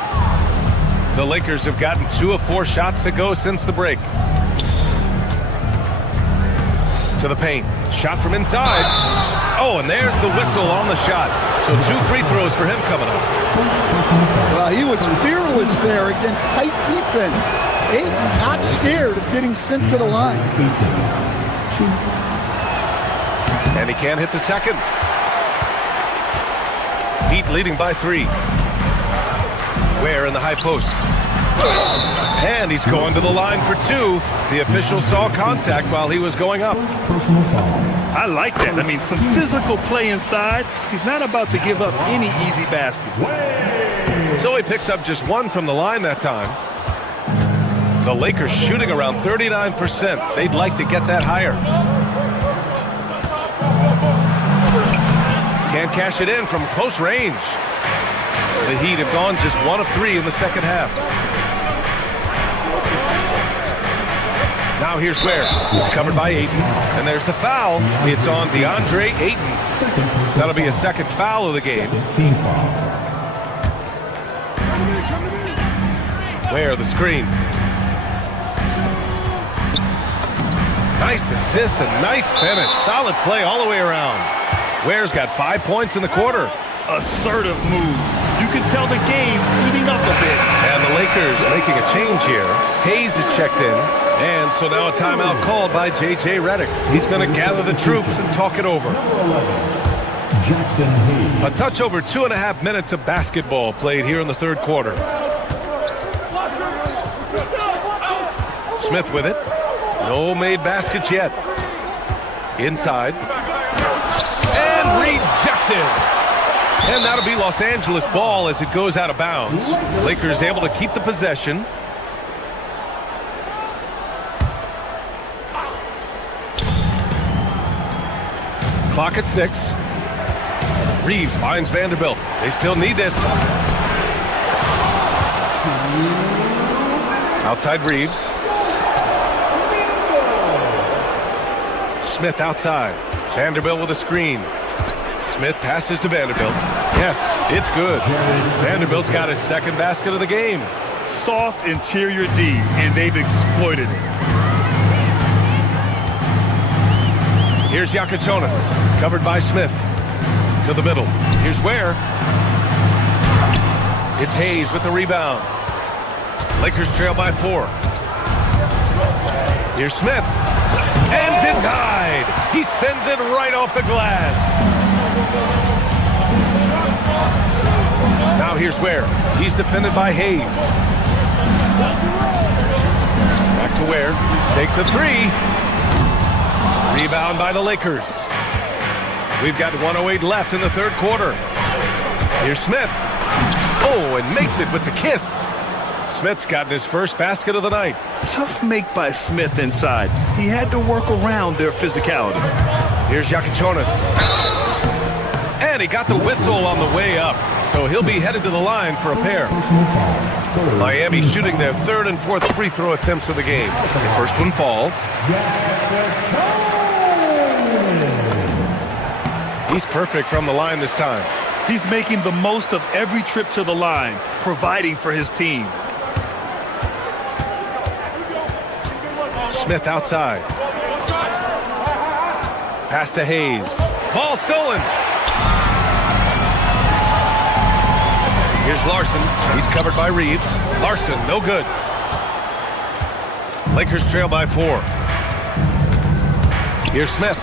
The Lakers have gotten 2 of 4 shots to go since the break. To the paint. Shot from inside. Oh, and there's the whistle on the shot. So 2 free throws for him coming up. Well, he was fearless there against tight defense. Ayton not scared of getting sent to the line. And he can't hit the second. Heat leading by 3. Ware in the high post. And he's going to the line for 2. The official saw contact while he was going up. I like that. I mean, some physical play inside. He's not about to give up any easy baskets. So he picks up just 1 from the line that time. The Lakers shooting around 39%. They'd like to get that higher. Can't cash it in from close range. The Heat have gone just 1 of 3 in the second half. Now here's Ware. He's covered by Ayton. And there's the foul. It's on DeAndre Ayton. That'll be a second foul of the game. Ware, the screen. Nice assist and nice finish. Solid play all the way around. Ware's got 5 points in the quarter. Assertive move. You can tell the game's heating up a bit. And the Lakers making a change here. Hayes is checked in. And so now a timeout called by J.J. Redick. He's going to gather the troops and talk it over. A touch over 2.5 minutes of basketball played here in the third quarter. Smith with it. No made baskets yet. Inside. And rejected. And that'll be Los Angeles ball as it goes out of bounds. Lakers able to keep the possession. Clock at 6. Reeves finds Vanderbilt. They still need this. Outside Reeves. Smith outside. Vanderbilt with a screen. Smith passes to Vanderbilt. Yes, it's good. Vanderbilt's got his second basket of the game. Soft interior D, and they've exploited it. Here's Yakichonis, covered by Smith. To the middle. Here's Ware. It's Hayes with the rebound. Lakers trail by 4. Here's Smith. And denied. He sends it right off the glass. Now here's Ware. He's defended by Hayes. Back to Ware. Takes a 3. Rebound by the Lakers. We've got 1:08 left in the third quarter. Here's Smith. Oh, and makes it with the kiss. Smith's gotten his first basket of the night. Tough make by Smith inside. He had to work around their physicality. Here's Yakichonis. And he got the whistle on the way up, so he'll be headed to the line for a pair. Miami shooting their third and fourth free throw attempts of the game. The first one falls. He's perfect from the line this time. He's making the most of every trip to the line, providing for his team. Smith outside. Pass to Hayes. Ball stolen. Here's Larson. He's covered by Reeves. Larson, no good. Lakers trail by 4. Here's Smith.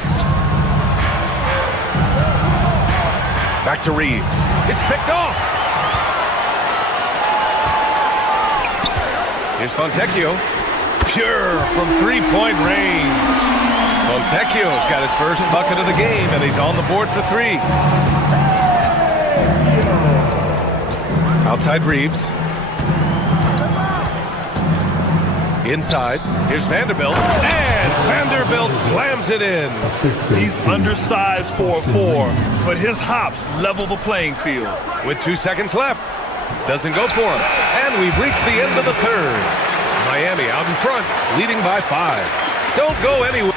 Back to Reeves. It's picked off. Here's Fontecchio. Pure from three-point range. Fontecchio's got his first bucket of the game, and he's on the board for 3. Outside Reeves. Inside. Here's Vanderbilt. And Vanderbilt slams it in. He's undersized for a 4, but his hops level the playing field. With 2 seconds left. Doesn't go for him. And we've reached the end of the third. Miami out in front, leading by 5. Don't go anywhere.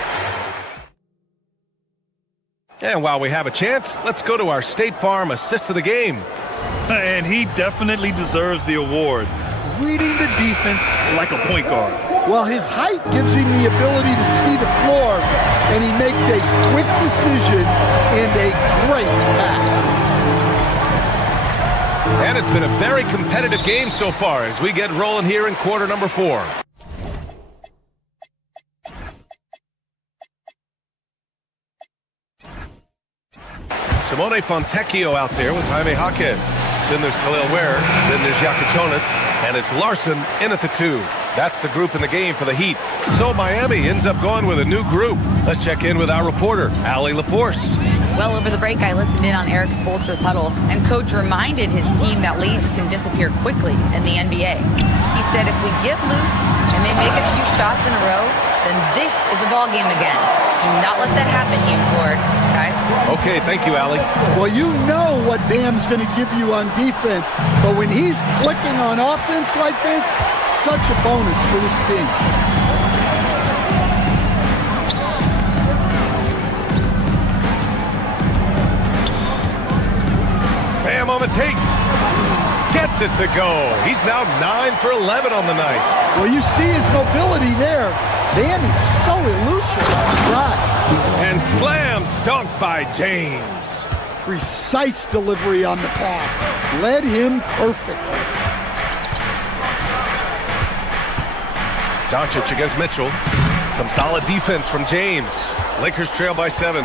And while we have a chance, let's go to our State Farm assist of the game. And he definitely deserves the award. Reading the defense like a point guard. Well, his height gives him the ability to see the floor, and he makes a quick decision and a great pass. And it's been a very competitive game so far as we get rolling here in quarter number 4. Simone Fontecchio out there with Jaime Jaquez. Then there's Khalil Ware. Then there's Yakichonis. And it's Larson in at the 2. That's the group in the game for the Heat. So Miami ends up going with a new group. Let's check in with our reporter, Allie LaForce. Well, over the break, I listened in on Eric Spoelstra's huddle, and Coach reminded his team that leads can disappear quickly in the NBA. He said if we get loose and they make a few shots in a row, then this is a ball game again. Do not let that happen, Hugh Ford. Guys? Okay, thank you, Allie. Well, you know what Bam's going to give you on defense, but when he's clicking on offense like this, such a bonus for this team. Bam on the take. Gets it to go. He's now 9 for 11 on the night. Well, you see his mobility there. Bam is so elusive. Right. And slam dunk by James. Precise delivery on the pass. Led him perfectly. Doncic against Mitchell. Some solid defense from James. Lakers trail by 7.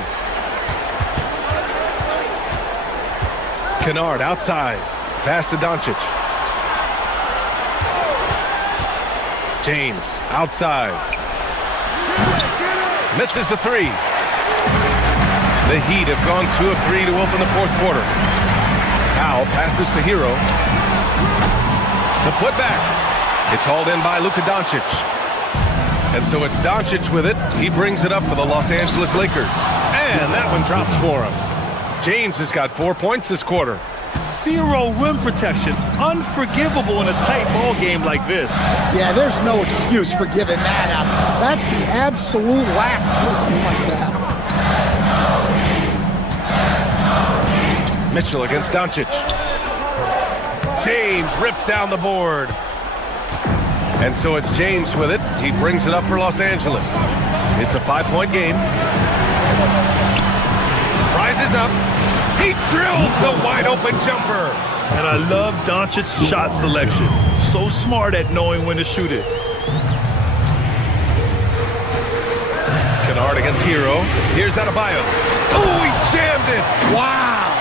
Kennard outside. Pass to Doncic. James outside. Misses the 3. The Heat have gone 2 of 3 to open the fourth quarter. Powell passes to Hero. The putback. It's hauled in by Luka Doncic. And so it's Doncic with it. He brings it up for the Los Angeles Lakers. And that one drops for him. James has got 4 points this quarter. Zero rim protection. Unforgivable in a tight ball game like this. Yeah, there's no excuse for giving that up. That's the absolute last thing you want to happen. Mitchell against Doncic. James rips down the board. And so it's James with it. He brings it up for Los Angeles. It's a 5-point game. Rises up. He drills the wide-open jumper. And I love Doncic's shot selection. So smart at knowing when to shoot it. Kennard against Hero. Here's Adebayo. Oh, he jammed it. Wow.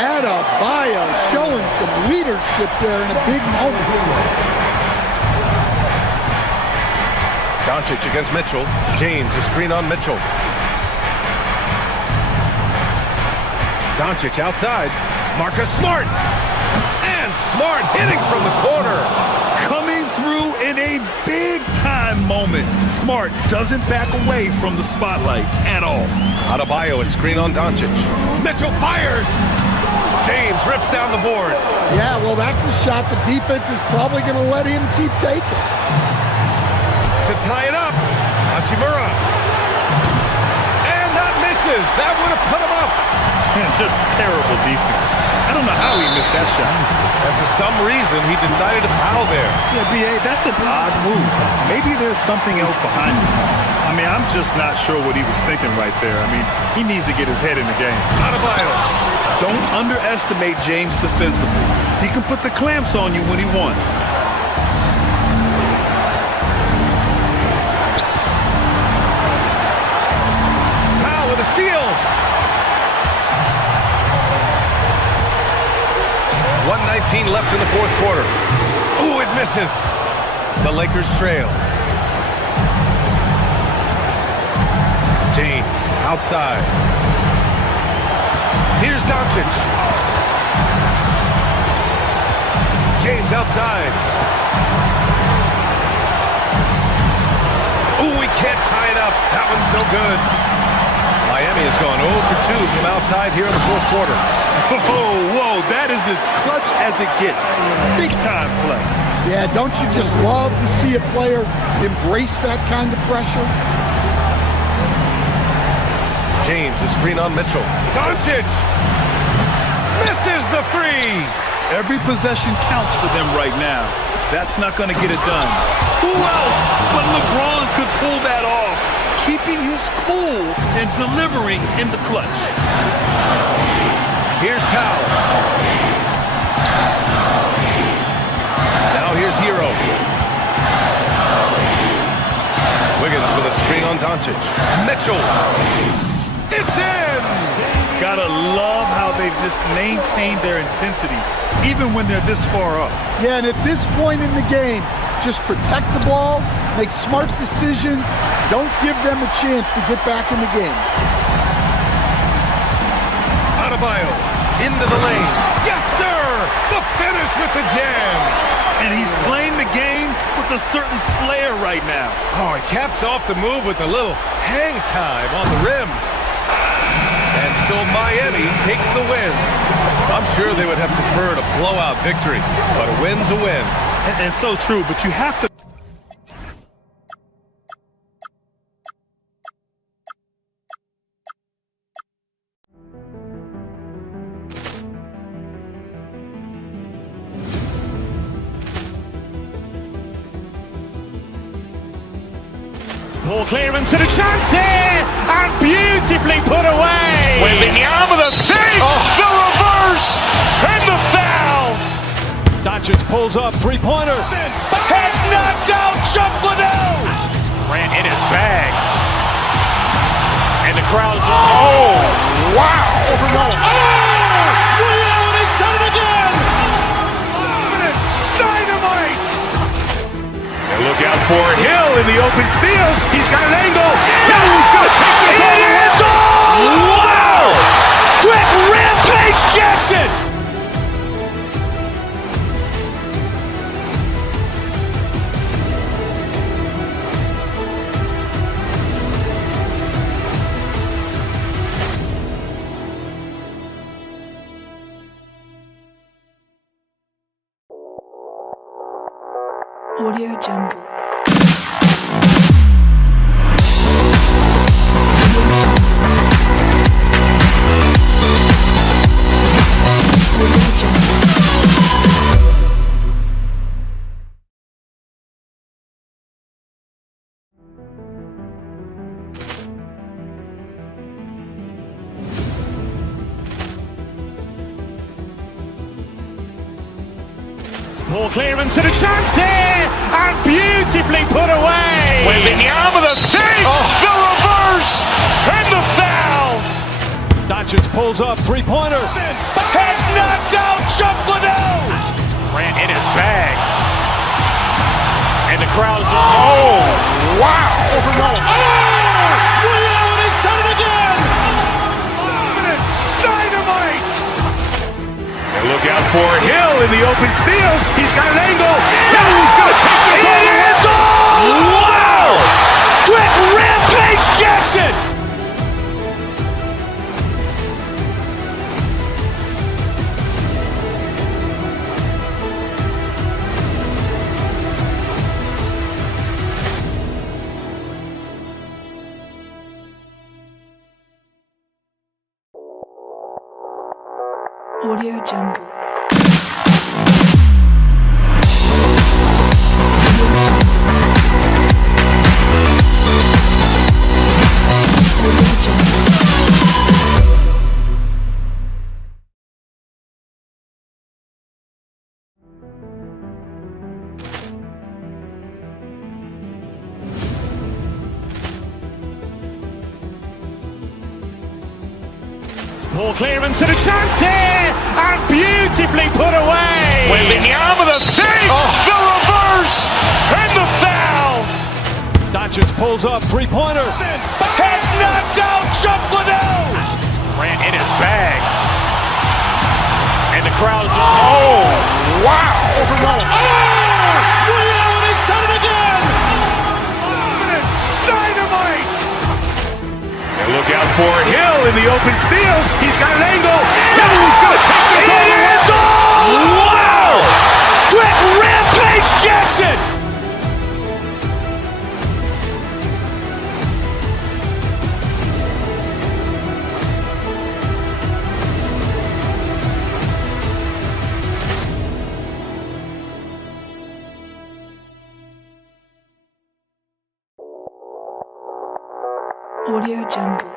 Adebayo showing some leadership there in a big moment. Doncic against Mitchell. James, a screen on Mitchell. Doncic outside. Marcus Smart. And Smart hitting from the corner. Coming through in a big-time moment. Smart doesn't back away from the spotlight at all. Adebayo, a screen on Doncic. Mitchell fires. James rips down the board. Yeah, well, that's a shot the defense is probably going to let him keep taking. To tie it up. Hachimura. And that misses. That would have put him up. Man, just terrible defense. I don't know how he missed that shot. And for some reason, he decided to foul there. Yeah, B.A., that's an odd move. Maybe there's something else behind it. I mean, I'm just not sure what he was thinking right there. I mean, he needs to get his head in the game. Adebayo. Don't underestimate James defensively. He can put the clamps on you when he wants. Powell with a steal. 1:19 left in the fourth quarter. Ooh, it misses. The Lakers trail. James outside. Here's Doncic. James outside. Ooh, we can't tie it up. That one's no good. Miami has gone 0 for 2 from outside here in the fourth quarter. Whoa, that is as clutch as it gets. Big time play. Yeah, don't you just love to see a player embrace that kind of pressure? James, a screen on Mitchell. Doncic misses the 3. Every possession counts for them right now. That's not going to get it done. Who else but LeBron could pull that off, keeping his cool and delivering in the clutch. Here's Powell. Now here's Hero. Wiggins with a screen on Doncic. Mitchell. It's in! Gotta love how they've just maintained their intensity, even when they're this far up. Yeah, and at this point in the game, just protect the ball, make smart decisions, don't give them a chance to get back in the game. Adebayo into the lane. Yes, sir! The finish with the jam. And he's playing the game with a certain flair right now. Oh, he caps off the move with a little hang time on the rim. And so Miami takes the win. I'm sure they would have preferred a blowout victory, but a win's a win. And so true, but you have to. Ball clearance and a chance here, and beautifully put away. Wembanyama the fake, the reverse, and the foul. Doncic pulls up, three-pointer. Has knocked out Chuck Liddell. Grant in his bag. And the crowd's Oh, wow. Ray Allen has done it again! Dynamite. And look out for Hill in the open field. He's got an angle. Hill is going to take this all the way. Wow. Quick Rampage Jackson. Audio Jungle. ball clearance and a chance here, and beautifully put away. Wembanyama the fake, the reverse, and the foul. Doncic pulls up, three-pointer. Has knocked out Chuck Liddell. Grant in his bag. And the crowd's Oh, wow. Ray Allen has done it again! Dynamite. And look out for Hill in the open field. He's got an angle. Hill is going to take this all the way. Wow. Quick Rampage Jackson. Audio Jungle. ball clearance and a chance here, and beautifully put away. Wembanyama the fake, the reverse, and the foul. Doncic pulls up, three-pointer. Has knocked out Chuck Liddell. Grant in his bag. And the crowd's wow. Ray Allen has done it again! Dynamite. And look out for Hill in the open field. He's got an angle. Hill is going to take this all the way. Wow. Quick Rampage Jackson. Audio Jungle.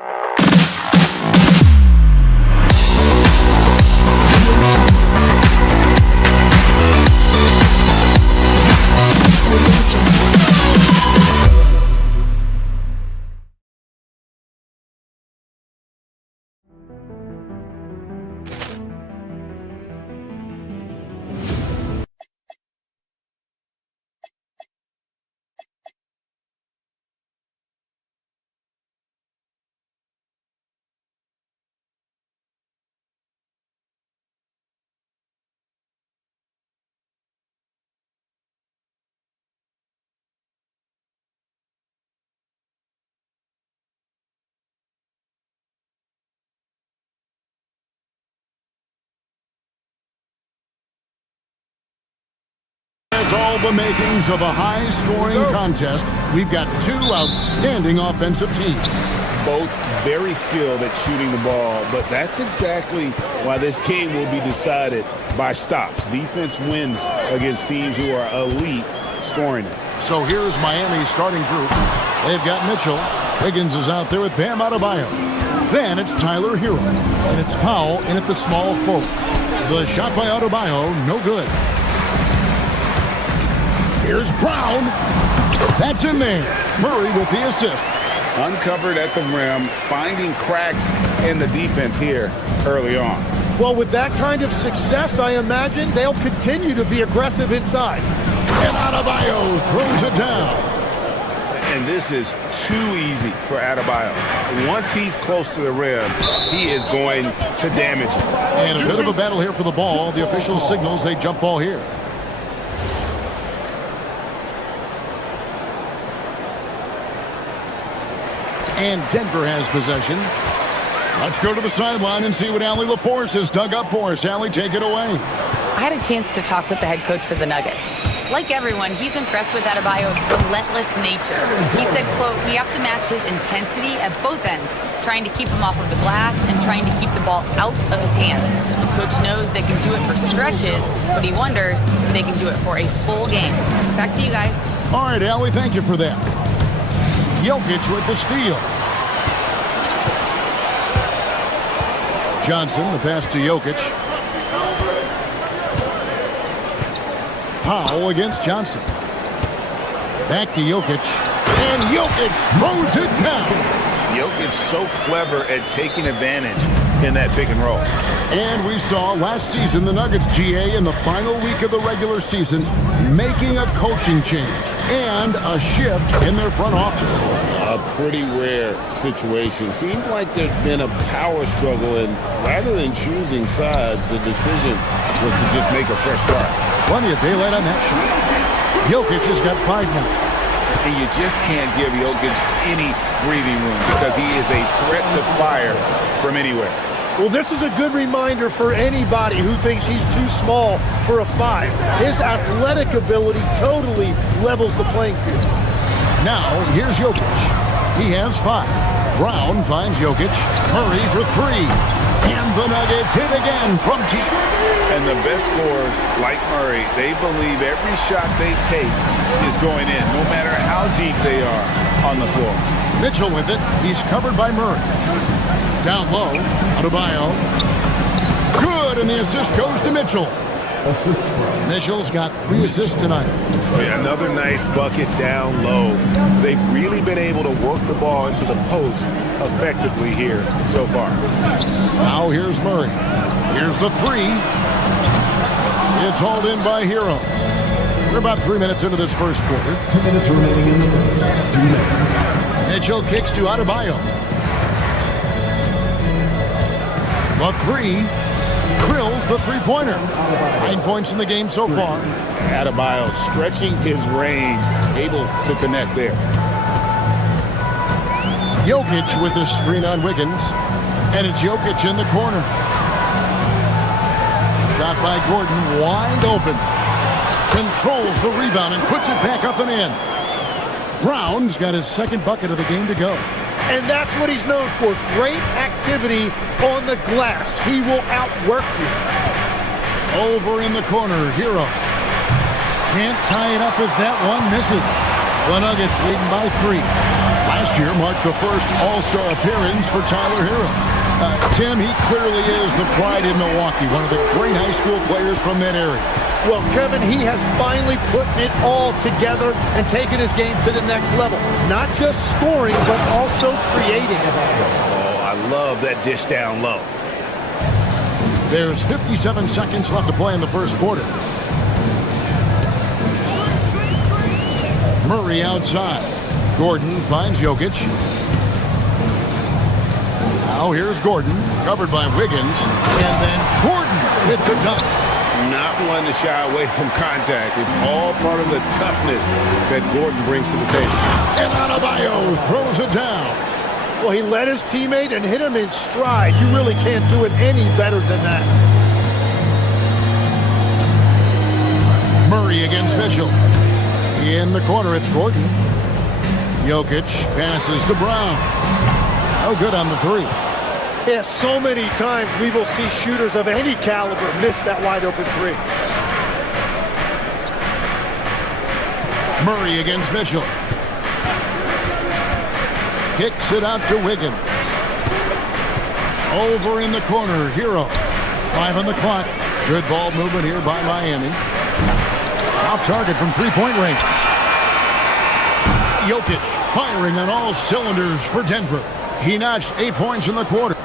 has all the makings of a high-scoring contest. We've got two outstanding offensive teams. Both very skilled at shooting the ball, but that's exactly why this game will be decided by stops. Defense wins against teams who are elite scoring it. So here's Miami's starting group. They've got Mitchell. Wiggins is out there with Bam Adebayo. Then it's Tyler Hero, and it's Powell in at the small forward. The shot by Adebayo, no good. Here's Brown. That's in there. Murray with the assist. Uncovered at the rim, finding cracks in the defense here early on. Well, with that kind of success, I imagine they'll continue to be aggressive inside. And Adebayo throws it down. And this is too easy for Adebayo. Once he's close to the rim, he is going to damage it. And a bit of a battle here for the ball. The official signals a jump ball here. And Denver has possession. Let's go to the sideline and see what Allie LaForce has dug up for us. Allie, take it away. I had a chance to talk with the head coach for the Nuggets. Like everyone, he's impressed with Adebayo's relentless nature. He said, quote, "We have to match his intensity at both ends, trying to keep him off of the glass and trying to keep the ball out of his hands. Coach knows they can do it for stretches, but he wonders if they can do it for a full game." Back to you guys. All right, Allie, thank you for that. Jokic with the steal. Johnson, the pass to Jokic. Powell against Johnson. Back to Jokic. And Jokic throws it down. Jokic so clever at taking advantage in that pick and roll. And we saw last season the Nuggets, GA, in the final week of the regular season, making a coaching change and a shift in their front office. A pretty rare situation. Seemed like there'd been a power struggle, and rather than choosing sides, the decision was to just make a fresh start. Plenty of daylight on that shot. Jokic has got 5 now. And you just can't give Jokic any breathing room because he is a threat to fire from anywhere. Well, this is a good reminder for anybody who thinks he's too small for a 5. His athletic ability totally levels the playing field. Now, here's Jokic. He has 5. Brown finds Jokic. Murray for 3. And the Nuggets hit again from deep. And the best scorers, like Murray, they believe every shot they take is going in, no matter how deep they are on the floor. Mitchell with it. He's covered by Murray. Down low, Adebayo. Good, and the assist goes to Mitchell. Mitchell's got 3 assists tonight. Another nice bucket down low. They've really been able to work the ball into the post effectively here so far. Now here's Murray. Here's the 3. It's hauled in by Hero. We're about 3 minutes into this first quarter. 2 minutes remaining in the first. 3 minutes. Mitchell kicks to Adebayo. The 3 drills the three-pointer. 9 points in the game so far. Adebayo stretching his range, able to connect there. Jokic with the screen on Wiggins. And it's Jokic in the corner. Shot by Gordon, wide open. Controls the rebound and puts it back up and in. Brown's got his second bucket of the game to go. And that's what he's known for. Great activity on the glass. He will outwork you. Over in the corner, Hero. Can't tie it up as that one misses. The Nuggets leading by 3. Last year marked the first All-Star appearance for Tyler Hero. Tim, he clearly is the pride in Milwaukee, one of the great high school players from that area. Well, Kevin, he has finally put it all together and taken his game to the next level. Not just scoring, but also creating. Oh, I love that dish down low. There's 57 seconds left to play in the first quarter. Murray outside. Gordon finds Jokic. Now here's Gordon, covered by Wiggins. And then Gordon with the dunk. Not one to shy away from contact. It's all part of the toughness that Gordon brings to the table. And Adebayo throws it down. Well, he led his teammate and hit him in stride. You really can't do it any better than that. Murray against Mitchell. In the corner, it's Gordon. Jokic passes to Brown. Oh, good on the three. Yeah, so many times we will see shooters of any caliber miss that wide open three. Murray against Mitchell. Kicks it out to Wiggins. Over in the corner, Hero. 5 on the clock. Good ball movement here by Miami. Off target from three-point range. Jokic firing on all cylinders for Denver. He notched 8 points in the quarter.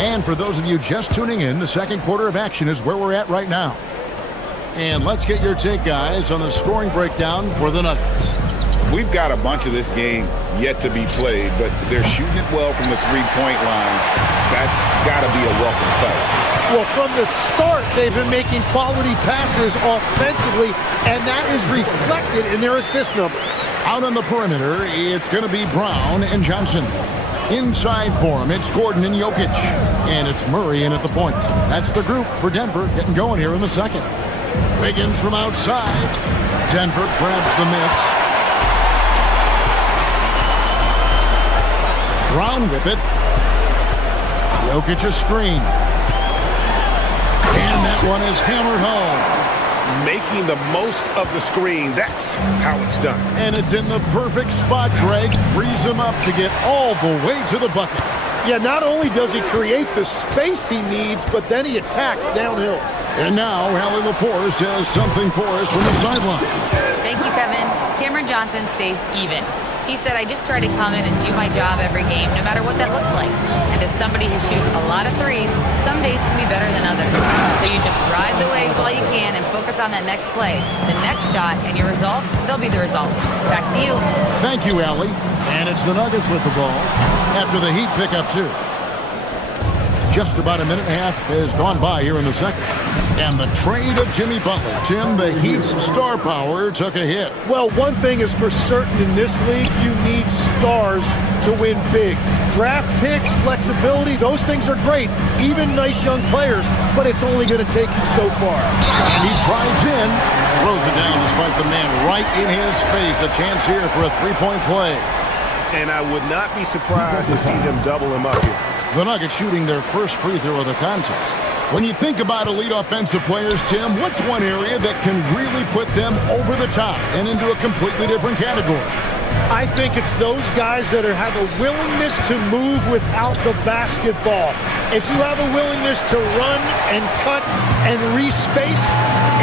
And for those of you just tuning in, the second quarter of action is where we're at right now. And let's get your take, guys, on the scoring breakdown for the Nuggets. We've got a bunch of this game yet to be played, but they're shooting it well from the three-point line. That's got to be a welcome sight. Well, from the start, they've been making quality passes offensively, and that is reflected in their assist number. Out on the perimeter, it's going to be Brown and Johnson. Inside for him, it's Gordon and Jokic. And it's Murray in at the point. That's the group for Denver getting going here in the second. Wiggins from outside. Denver grabs the miss. Brown with it. Jokic a screen. And that one is hammered home. Making the most of the screen, that's how it's done. And it's in the perfect spot, Greg. Frees him up to get all the way to the bucket. Yeah, not only does he create the space he needs, but then he attacks downhill. And now, Allie LaForce has something for us from the sideline. Thank you, Kevin. Cameron Johnson stays even. He said, I just try to come in and do my job every game, no matter what that looks like. And as somebody who shoots a lot of threes, some days can be better than others. So you just ride the waves while you can and focus on that next play. The next shot and your results, they'll be the results. Back to you. Thank you, Allie. And it's the Nuggets with the ball after the Heat pick up 2. Just about a minute and a half has gone by here in the second. And the trade of Jimmy Butler. Tim, the Heat's star power took a hit. Well, one thing is for certain in this league, you need stars to win big. Draft picks, flexibility, those things are great. Even nice young players, but it's only going to take you so far. And he drives in, throws it down despite the man right in his face. A chance here for a three-point play. And I would not be surprised to see them double him up here. The Nuggets shooting their first free throw of the contest. When you think about elite offensive players, Tim, what's one area that can really put them over the top and into a completely different category? I think it's those guys that have a willingness to move without the basketball. If you have a willingness to run and cut and respace,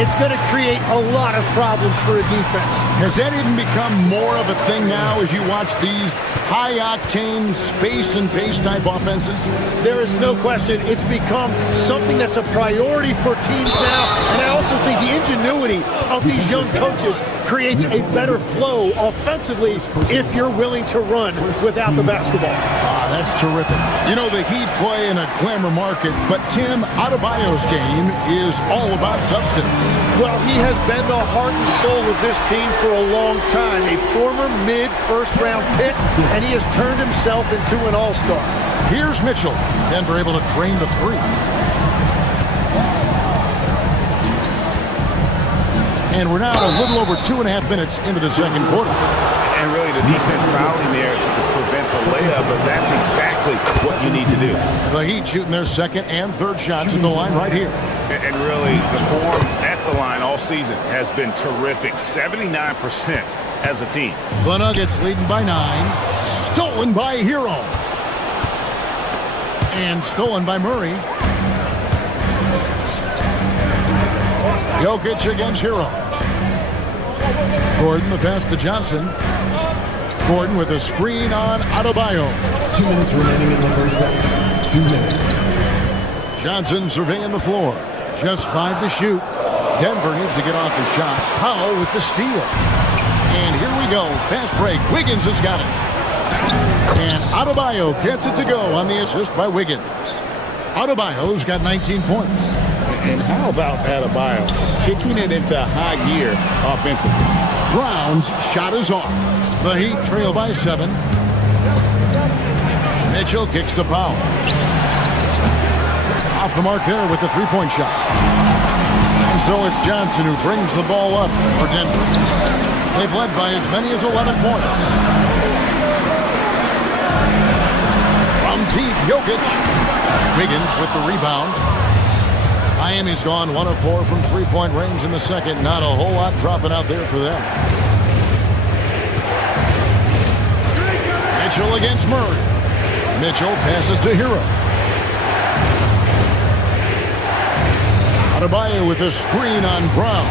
it's going to create a lot of problems for a defense. Has that even become more of a thing now as you watch these high-octane space and pace type offenses? There is no question. It's become something that's a priority for teams now. And I also think the ingenuity of these young coaches creates a better flow offensively if you're willing to run without the basketball. Ah, that's terrific. You know, the Heat play in a glamour market, but Tim, Adebayo's game is all about substance. Well, he has been the heart and soul of this team for a long time. A former mid-first-round pick, and he has turned himself into an all-star. Here's Mitchell. Denver able to drain the three. And we're now a little over 2.5 minutes into the second quarter. And really the defense fouling there to prevent the layup, but that's exactly what you need to do. The Heat shooting their second and third shots at the line right here. And really the form at the line all season has been terrific. 79% as a team. The Nuggets leading by 9. Stolen by Hero. And stolen by Murray. Jokic against Hero. Gordon, the pass to Johnson. Gordon with a screen on Adebayo. 2 minutes remaining in the first half. 2 minutes. Johnson surveying the floor. Just 5 to shoot. Denver needs to get off the shot. Powell with the steal. And here we go. Fast break. Wiggins has got it. And Adebayo gets it to go on the assist by Wiggins. Adebayo's got 19 points. And how about Adebayo kicking it into high gear offensively? Brown's shot is off. The Heat trail by 7. Mitchell kicks to Powell. Off the mark there with the three-point shot. And so it's Johnson who brings the ball up for Denver. They've led by as many as 11 points. From deep, Jokic. Wiggins with the rebound. Miami's gone 1 of 4 from three-point range in the second. Not a whole lot dropping out there for them. Mitchell against Murray. Mitchell passes to Hero. Adebayo with a screen on Brown.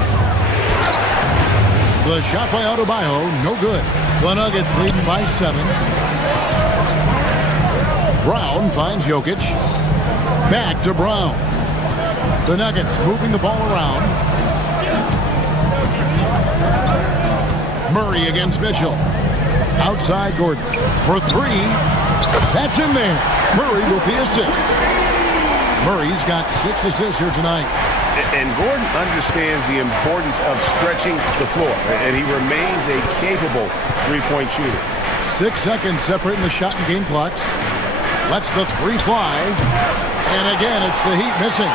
The shot by Adebayo, no good. The Nuggets leading by 7. Brown finds Jokic. Back to Brown. The Nuggets moving the ball around. Murray against Mitchell. Outside Gordon for 3. That's in there. Murray with the assist. Murray's got 6 assists here tonight. And Gordon understands the importance of stretching the floor, and he remains a capable three-point shooter. 6 seconds separating the shot and game clocks. Lets the 3 fly. And again, it's the Heat missing.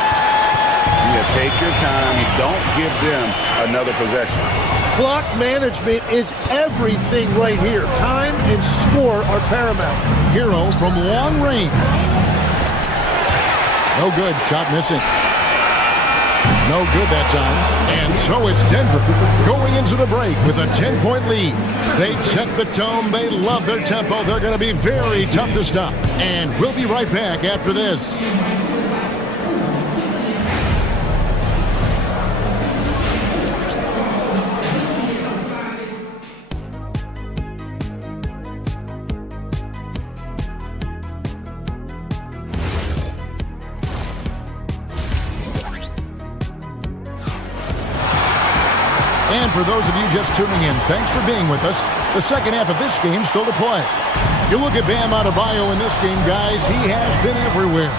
You take your time. Don't give them another possession. Clock management is everything right here. Time and score are paramount. Hero from long range. No good. Shot missing. No good that time. And so it's Denver going into the break with a 10-point lead. They set the tone. They love their tempo. They're going to be very tough to stop. And we'll be right back after this. And for those of you just tuning in, thanks for being with us. The second half of this game still to play. You look at Bam Adebayo in this game, guys. He has been everywhere.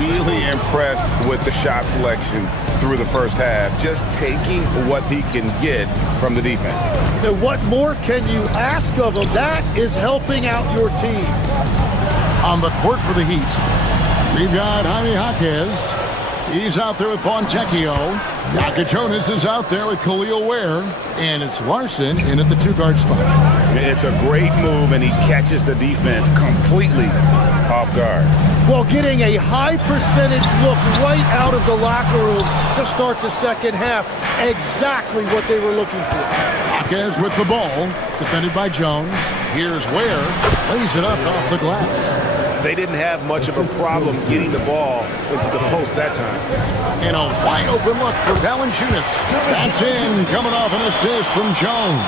Really impressed with the shot selection through the first half. Just taking what he can get from the defense. Now, what more can you ask of him? That is helping out your team. On the court for the Heat, we've got Jaime Jaquez. He's out there with Fontecchio. Jonas is out there with Khalil Ware. And it's Larson in at the 2-guard spot. It's a great move, and he catches the defense completely off guard. Well, getting a high percentage look right out of the locker room to start the second half. Exactly what they were looking for. Jaquez with the ball, defended by Jones. Here's Ware, lays it up off the glass. They didn't have much of a problem getting the ball into the post that time. And a wide open look for Valanciunas. That's in, coming off an assist from Jones.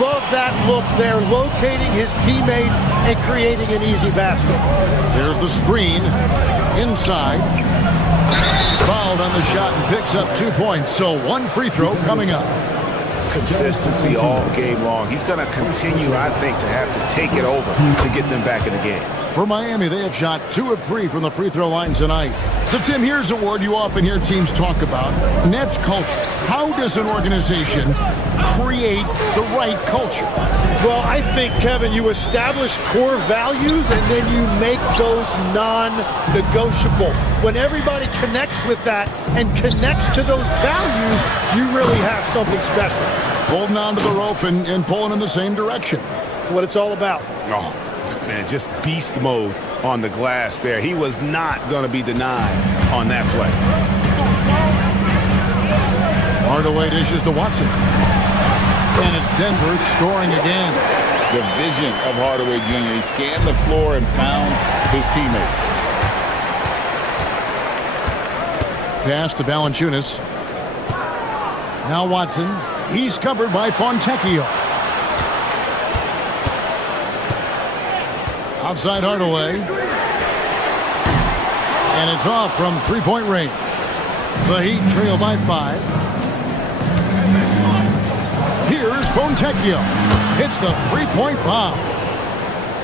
Love that look there, locating his teammate and creating an easy basket. There's the screen, inside. Fouled on the shot and picks up 2 points, so 1 free throw coming up. Consistency all game long. He's going to continue, I think, to have to take it over to get them back in the game. For Miami, they have shot 2 of 3 from the free throw line tonight. So, Tim, here's a word you often hear teams talk about, and that's culture. How does an organization create the right culture? Well, I think, Kevin, you establish core values and then you make those non-negotiable. When everybody connects with that and connects to those values, you really have something special. Holding on to the rope and pulling in the same direction. That's what it's all about. Oh, man, just beast mode on the glass there. He was not going to be denied on that play. Hardaway dishes to Watson. And it's Denver scoring again. The vision of Hardaway Jr. He scanned the floor and found his teammate. Pass to Valanciunas. Now Watson. He's covered by Fontecchio. Outside Hardaway. And it's off from three-point range. The Heat trail by 5. Here's Fontecchio. Hits the three-point bomb.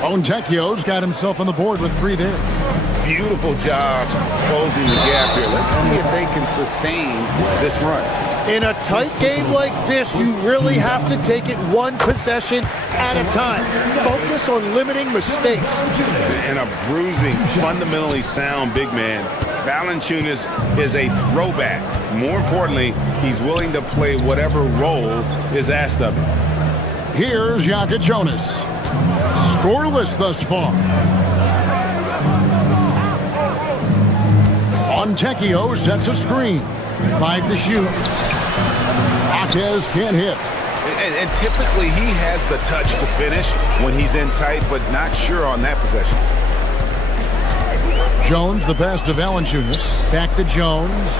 Fontecchio's got himself on the board with 3 there. Beautiful job closing the gap here. Let's see if they can sustain this run. In a tight game like this, you really have to take it one possession at a time. Focus on limiting mistakes. And a bruising, fundamentally sound big man Valanciunas is a throwback. More importantly, he's willing to play whatever role is asked of him. Here's Jonas. Scoreless thus far. Fontecchio sets a screen. 5 to shoot. Jaquez can't hit. And typically he has the touch to finish when he's in tight, but not sure on that possession. Jones, the pass to Valanciunas. Back to Jones.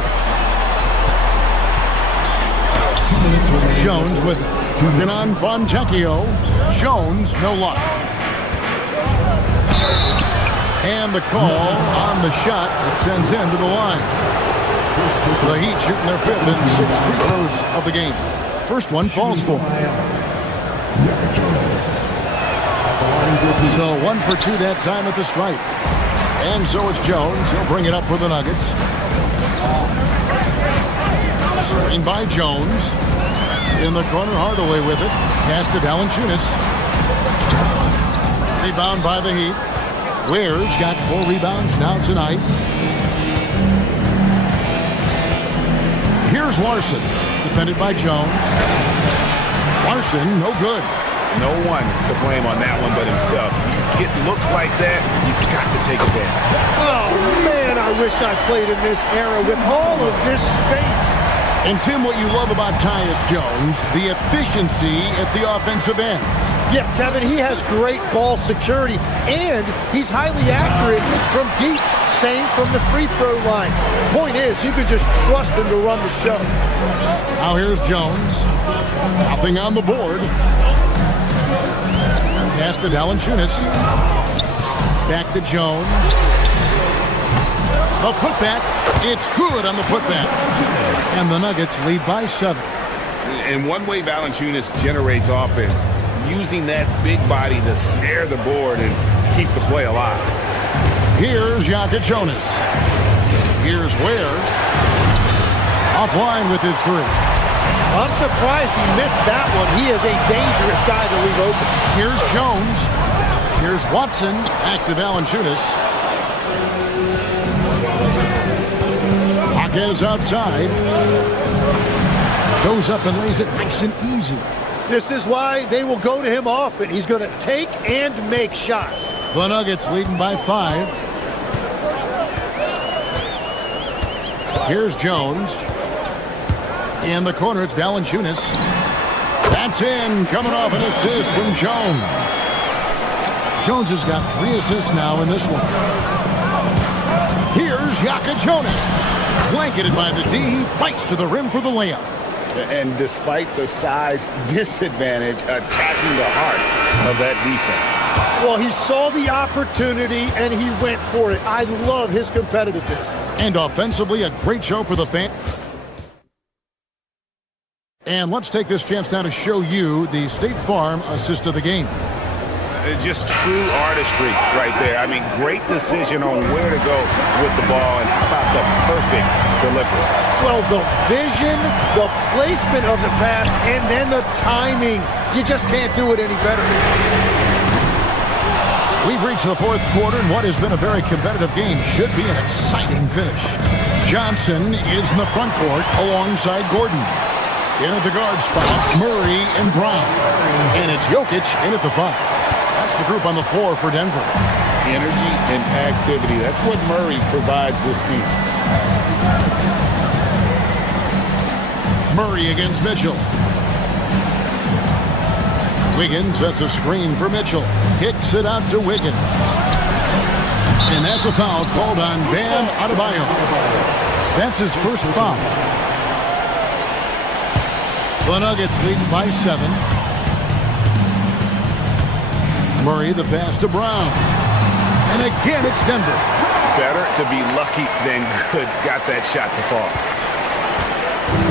Jones with it. On Fontecchio. Jones, no luck. And the call on the shot that sends him to the line. The Heat shooting their 5th and 6th free throws of the game. First one falls for him. So 1 for 2 that time at the stripe. And so it's Jones. He'll bring it up for the Nuggets. Screened by Jones. In the corner, Hardaway with it. Pass to Valanciunas. Rebound by the Heat. Ware's got 4 rebounds now tonight. Here's Larson. Defended by Jones. Larson, no good. No one to blame on that one but himself. You get looks like that, you've got to take advantage. Oh, man, I wish I played in this era with all of this space. And, Tim, what you love about Tyus Jones, the efficiency at the offensive end. Yeah, Kevin, he has great ball security, and he's highly accurate from deep. Same from the free throw line. Point is, you could just trust him to run the show. Now here's Jones. Nothing on the board. Pass to Valanciunas. Back to Jones. A putback. It's good on the putback. And the Nuggets lead by 7. And one way Valanciunas generates offense, using that big body to snare the board and keep the play alive. Here's Jonas. Here's Ware. Offline with his 3. I'm surprised he missed that one. He is a dangerous guy to leave open. Here's Jones. Here's Watson. Back to Valanciunas. Jaquez outside. Goes up and lays it nice and easy. This is why they will go to him often. He's going to take and make shots. The Nuggets leading by 5. Here's Jones. In the corner, it's Valanciunas. That's in, coming off an assist from Jones. Jones has got 3 assists now in this one. Here's Jonas. Blanketed by the D. He fights to the rim for the layup. And despite the size disadvantage, attacking the heart of that defense. Well, he saw the opportunity and he went for it. I love his competitiveness. And offensively, a great show for the fans. And let's take this chance now to show you the State Farm assist of the game. Just true artistry right there. I mean, great decision on where to go with the ball, and how about the perfect delivery. Well, the vision, the placement of the pass, and then the timing. You just can't do it any better. We've reached the 4th quarter, and what has been a very competitive game should be an exciting finish. Johnson is in the front court alongside Gordon. In at the guard spots, Murray and Brown. And it's Jokic in at the 5. That's the group on the floor for Denver. Energy and activity. That's what Murray provides this team. Murray against Mitchell. Wiggins sets a screen for Mitchell. Kicks it out to Wiggins. And that's a foul called on Bam Adebayo. That's his first foul. The Nuggets leading by 7. Murray the pass to Brown. And again it's Denver. Better to be lucky than good. Got that shot to fall.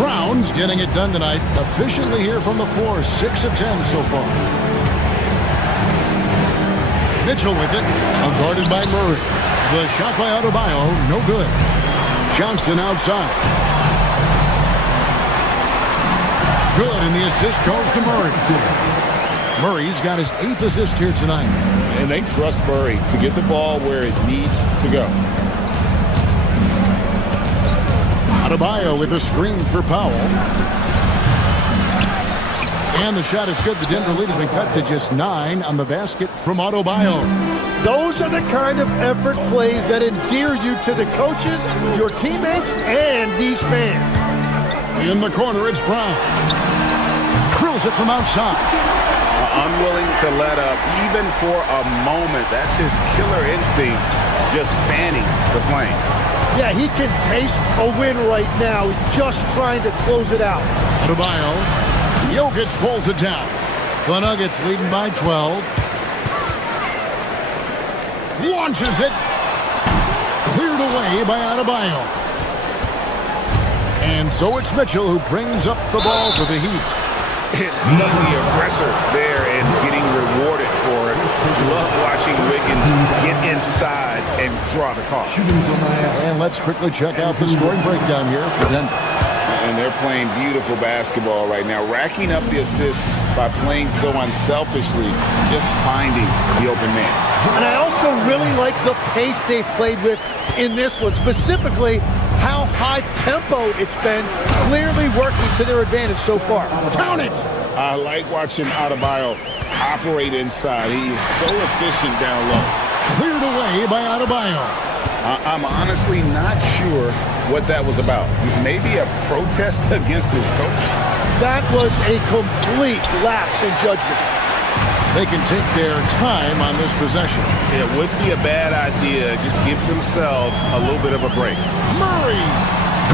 Brown's getting it done tonight. Efficiently here from the floor. 6 of 10 so far. Mitchell with it. Guarded by Murray. The shot by Adebayo. No good. Johnson outside. Good, and the assist goes to Murray. Murray's got his 8th assist here tonight. And they trust Murray to get the ball where it needs to go. Adebayo with a screen for Powell. And the shot is good. The Denver lead has been cut to just 9 on the basket from Adebayo. Those are the kind of effort plays that endear you to the coaches, your teammates, and these fans. In the corner, it's Brown. Drills it from outside. Unwilling to let up even for a moment. That's his killer instinct, just fanning the flame. Yeah, he can taste a win right now, just trying to close it out. Adebayo. Jokic pulls it down. The Nuggets leading by 12. Launches it. Cleared away by Adebayo. And so it's Mitchell who brings up the ball for the Heat. Being the aggressor there and getting rewarded for it. Love watching Wiggins get inside and draw the call. And let's quickly check out the scoring breakdown here for Denver. And they're playing beautiful basketball right now, racking up the assists by playing so unselfishly, just finding the open man. And I also really like the pace they've played with in this one, specifically how high tempo it's been, clearly working to their advantage so far. Count it! I like watching Adebayo operate inside. He is so efficient down low. Cleared away by Adebayo. I'm honestly not sure what that was about. Maybe a protest against his coach? That was a complete lapse in judgment. They can take their time on this possession. It wouldn't be a bad idea. Just give themselves a little bit of a break. Murray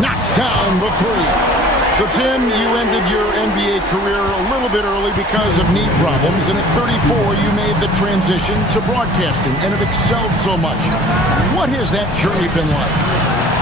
knocks down the 3. So, Tim, you ended your NBA career a little bit early because of knee problems, and at 34, you made the transition to broadcasting and have excelled so much. What has that journey been like?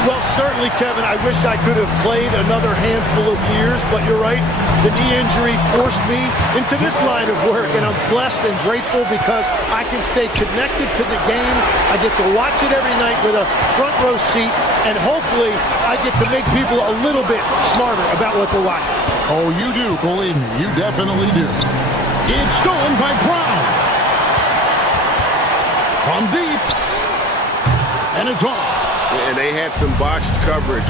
Well, certainly, Kevin, I wish I could have played another handful of years, but you're right. The knee injury forced me into this line of work, and I'm blessed and grateful because I can stay connected to the game. I get to watch it every night with a front row seat, and hopefully I get to make people a little bit smarter about what they're watching. Oh, you do, believe me. You definitely do. It's stolen by Brown. From deep. And it's off. And they had some botched coverage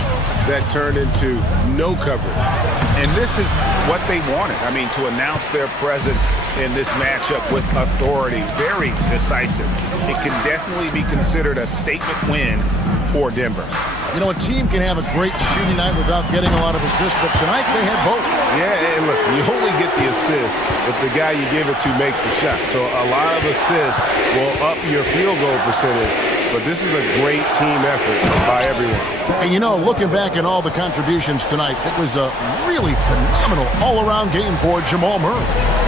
that turned into no coverage. And this is what they wanted. I mean, to announce their presence in this matchup with authority, very decisive. It can definitely be considered a statement win for Denver. You know, a team can have a great shooting night without getting a lot of assists, but tonight they had both. Yeah, and listen, you only get the assist if the guy you give it to makes the shot. So a lot of assists will up your field goal percentage. But this is a great team effort by everyone. And you know, looking back at all the contributions tonight, it was a really phenomenal all-around game for Jamal Murray.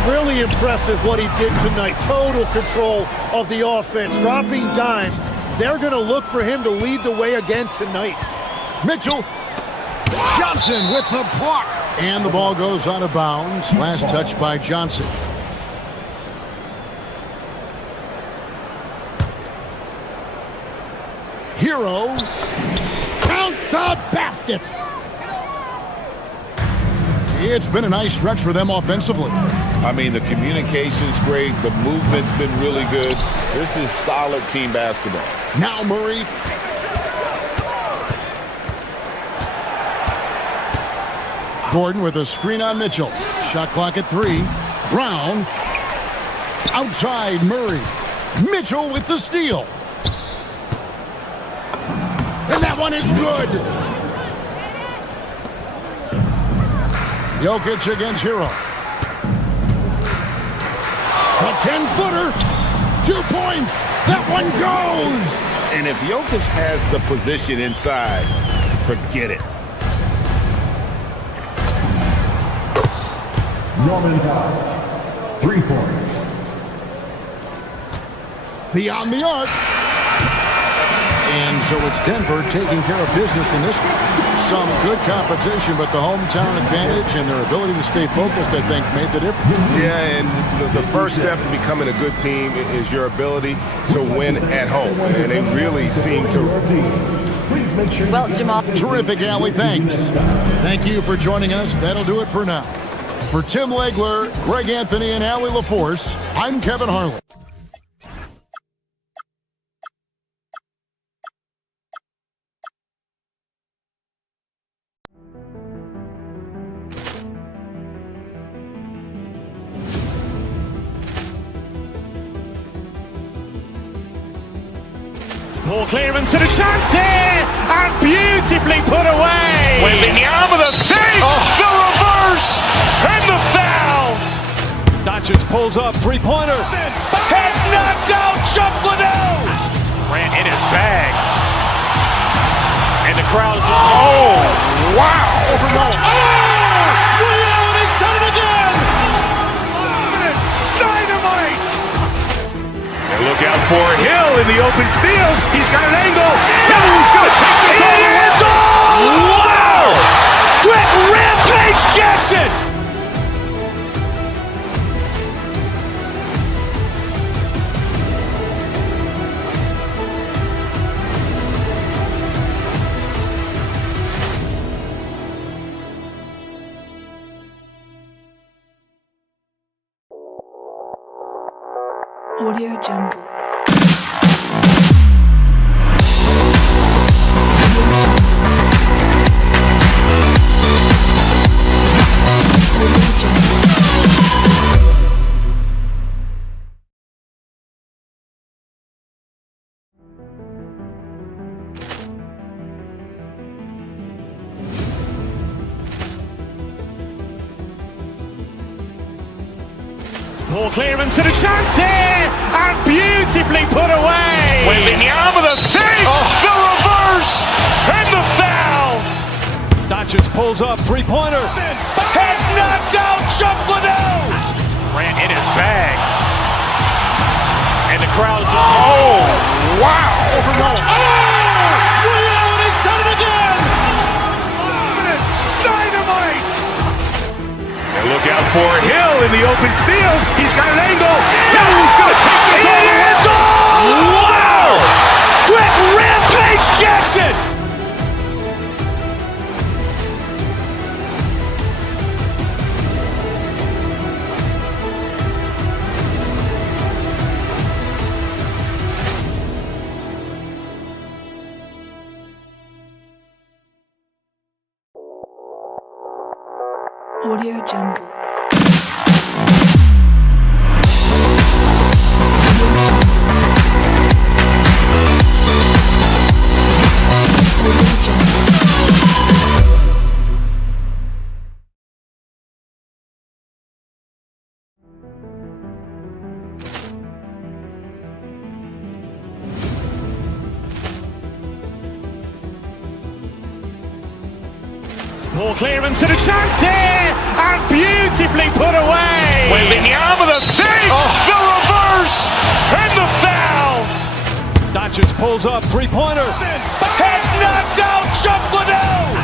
Really impressive what he did tonight. Total control of the offense, dropping dimes. They're going to look for him to lead the way again tonight. Mitchell. Johnson with the block. And the ball goes out of bounds. Last touch by Johnson. Hero. Count the basket. It's been a nice stretch for them offensively. I mean, the communication's great. The movement's been really good. This is solid team basketball. Now Murray. Gordon with a screen on Mitchell. Shot clock at 3. Brown. Outside Murray. Mitchell with the steal. And that one is good. Jokic against Hero. A 10-footer. 2 points. That one goes. And if Jokic has the position inside, forget it. Norman Powell, 3 points. Beyond the arc. And so it's Denver taking care of business in this one. Some good competition, but the hometown advantage and their ability to stay focused, I think, made the difference. Yeah, and the first step to becoming a good team is your ability to win at home. And they really seem to. Well, Jamal. Terrific, Allie. Thanks. Thank you for joining us. That'll do it for now. For Tim Legler, Greg Anthony, and Allie LaForce, I'm Kevin Harlan. Ball clearance and a chance here, and beautifully put away. Wembanyama the fake, the reverse, and the foul. Doncic pulls up, three-pointer. Has knocked out Chuck Liddell. Grant in his bag. And the crowd is, oh, wow. He's done it again. Dynamite. And look out for Hill in the open field. He's got an angle. Hill's going to take this all the way. Wow. Quick rampage Jackson. Audio Jungle. Ball clearance and a chance here, and beautifully put away. Wembanyama the fake, the reverse, and the foul. Doncic pulls up, three-pointer. Has knocked out Chuck Liddell. Grant in his bag. And the crowd is, oh, wow. He's done it again. Dynamite. And look out for Hill in the open field. He's got an angle. Hill's going to take this all the way. Wow. Quick rampage Jackson. Audio Jungle. Ball clearance and a chance here, and beautifully put away. Wembanyama the fake, the reverse, and the foul. Doncic pulls up, three-pointer. Has knocked out Chuck Liddell.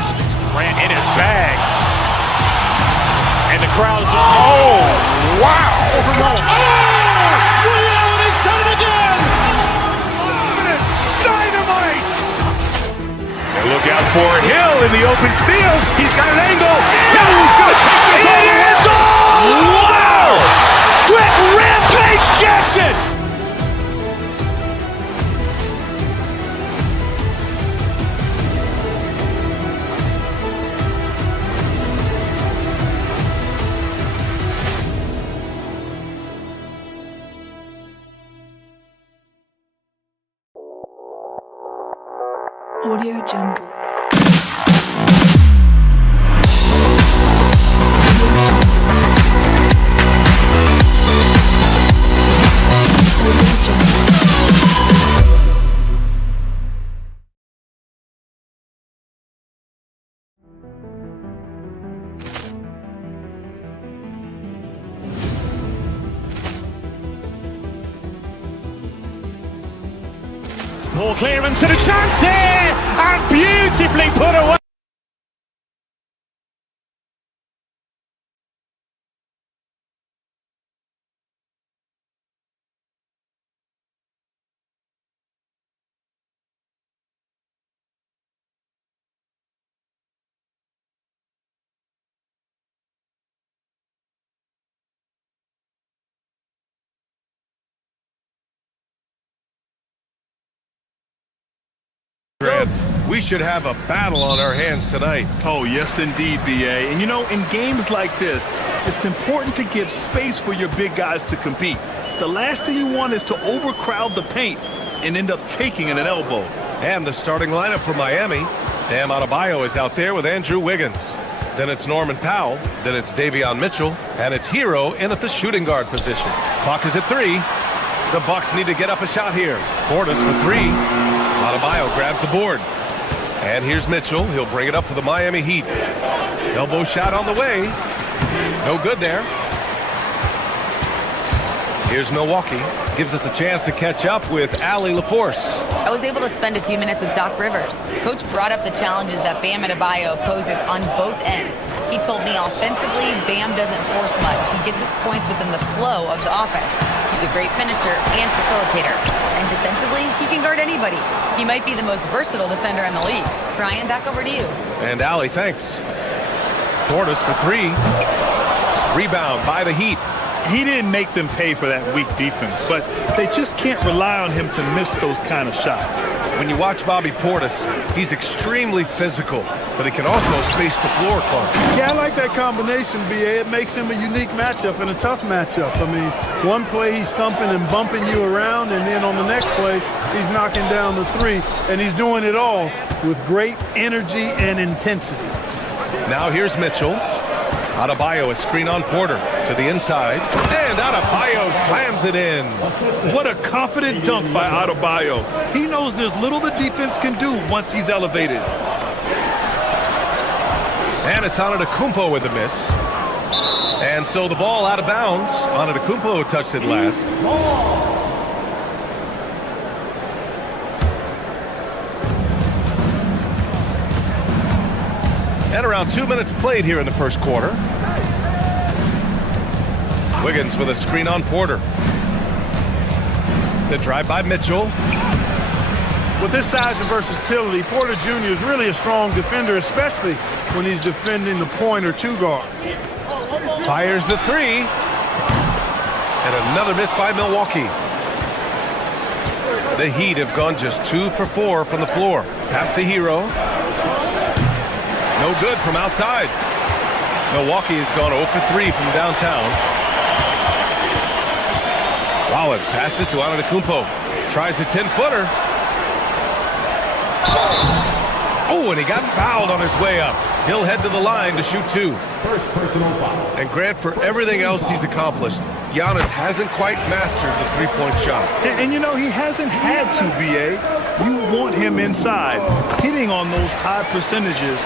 Grant in his bag. And the crowd is, oh, wow. He's done it again. Dynamite. And look out for Hill in the open field. He's got an angle. Hill's going to take this all the way. Wow. Quick rampage Jackson. Audio Jungle. Ball clearance and a chance here, and beautifully put away. We should have a battle on our hands tonight. Oh, yes, indeed, BA. And you know, in games like this, it's important to give space for your big guys to compete. The last thing you want is to overcrowd the paint. and end up taking an elbow. And the starting lineup for Miami. Bam Adebayo is out there with Andrew Wiggins. Then it's Norman Powell. Then it's Davion Mitchell. And it's Hero in at the shooting guard position. Clock is at 3. The Bucks need to get up a shot here. Portis for 3. Adebayo grabs the board. And here's Mitchell. He'll bring it up for the Miami Heat. Elbow shot on the way. No good there. Here's Milwaukee. Gives us a chance to catch up with Allie LaForce. I was able to spend a few minutes with Doc Rivers. Coach brought up the challenges that Bam Adebayo poses on both ends. He told me offensively, Bam doesn't force much. He gets his points within the flow of the offense. He's a great finisher and facilitator. And defensively, he can guard anybody. He might be the most versatile defender in the league. Brian, back over to you. And Allie, thanks. Portis for 3. Rebound by the Heat. He didn't make them pay for that weak defense, but they just can't rely on him to miss those kind of shots. When you watch Bobby Portis, he's extremely physical, but he can also space the floor, Clark. Yeah, I like that combination, B.A. It makes him a unique matchup and a tough matchup. I mean, one play he's thumping and bumping you around, and then on the next play, he's knocking down the 3, and he's doing it all with great energy and intensity. Now here's Mitchell. Adebayo, a screen on Porter to the inside. And Adebayo slams it in. What a confident dunk by Adebayo. He knows there's little the defense can do once he's elevated. And it's Antetokounmpo with a miss. And so the ball out of bounds. Antetokounmpo touched it last. And around 2 minutes played here in the first quarter. Wiggins with a screen on Porter. The drive by Mitchell. With his size and versatility, Porter Jr. is really a strong defender, especially when he's defending the point or 2 guard. Fires the 3. And another miss by Milwaukee. The Heat have gone just 2 for 4 from the floor. Pass to Hero. No good from outside. Milwaukee has gone 0 for 3 from downtown. Rollins passes to Antetokounmpo. Tries a 10-footer. Oh, and he got fouled on his way up. He'll head to the line to shoot 2. First personal foul. And Grant, for everything else he's accomplished, Giannis hasn't quite mastered the three-point shot. And you know, he hasn't had to, B.A. You want him inside, hitting on those high percentages,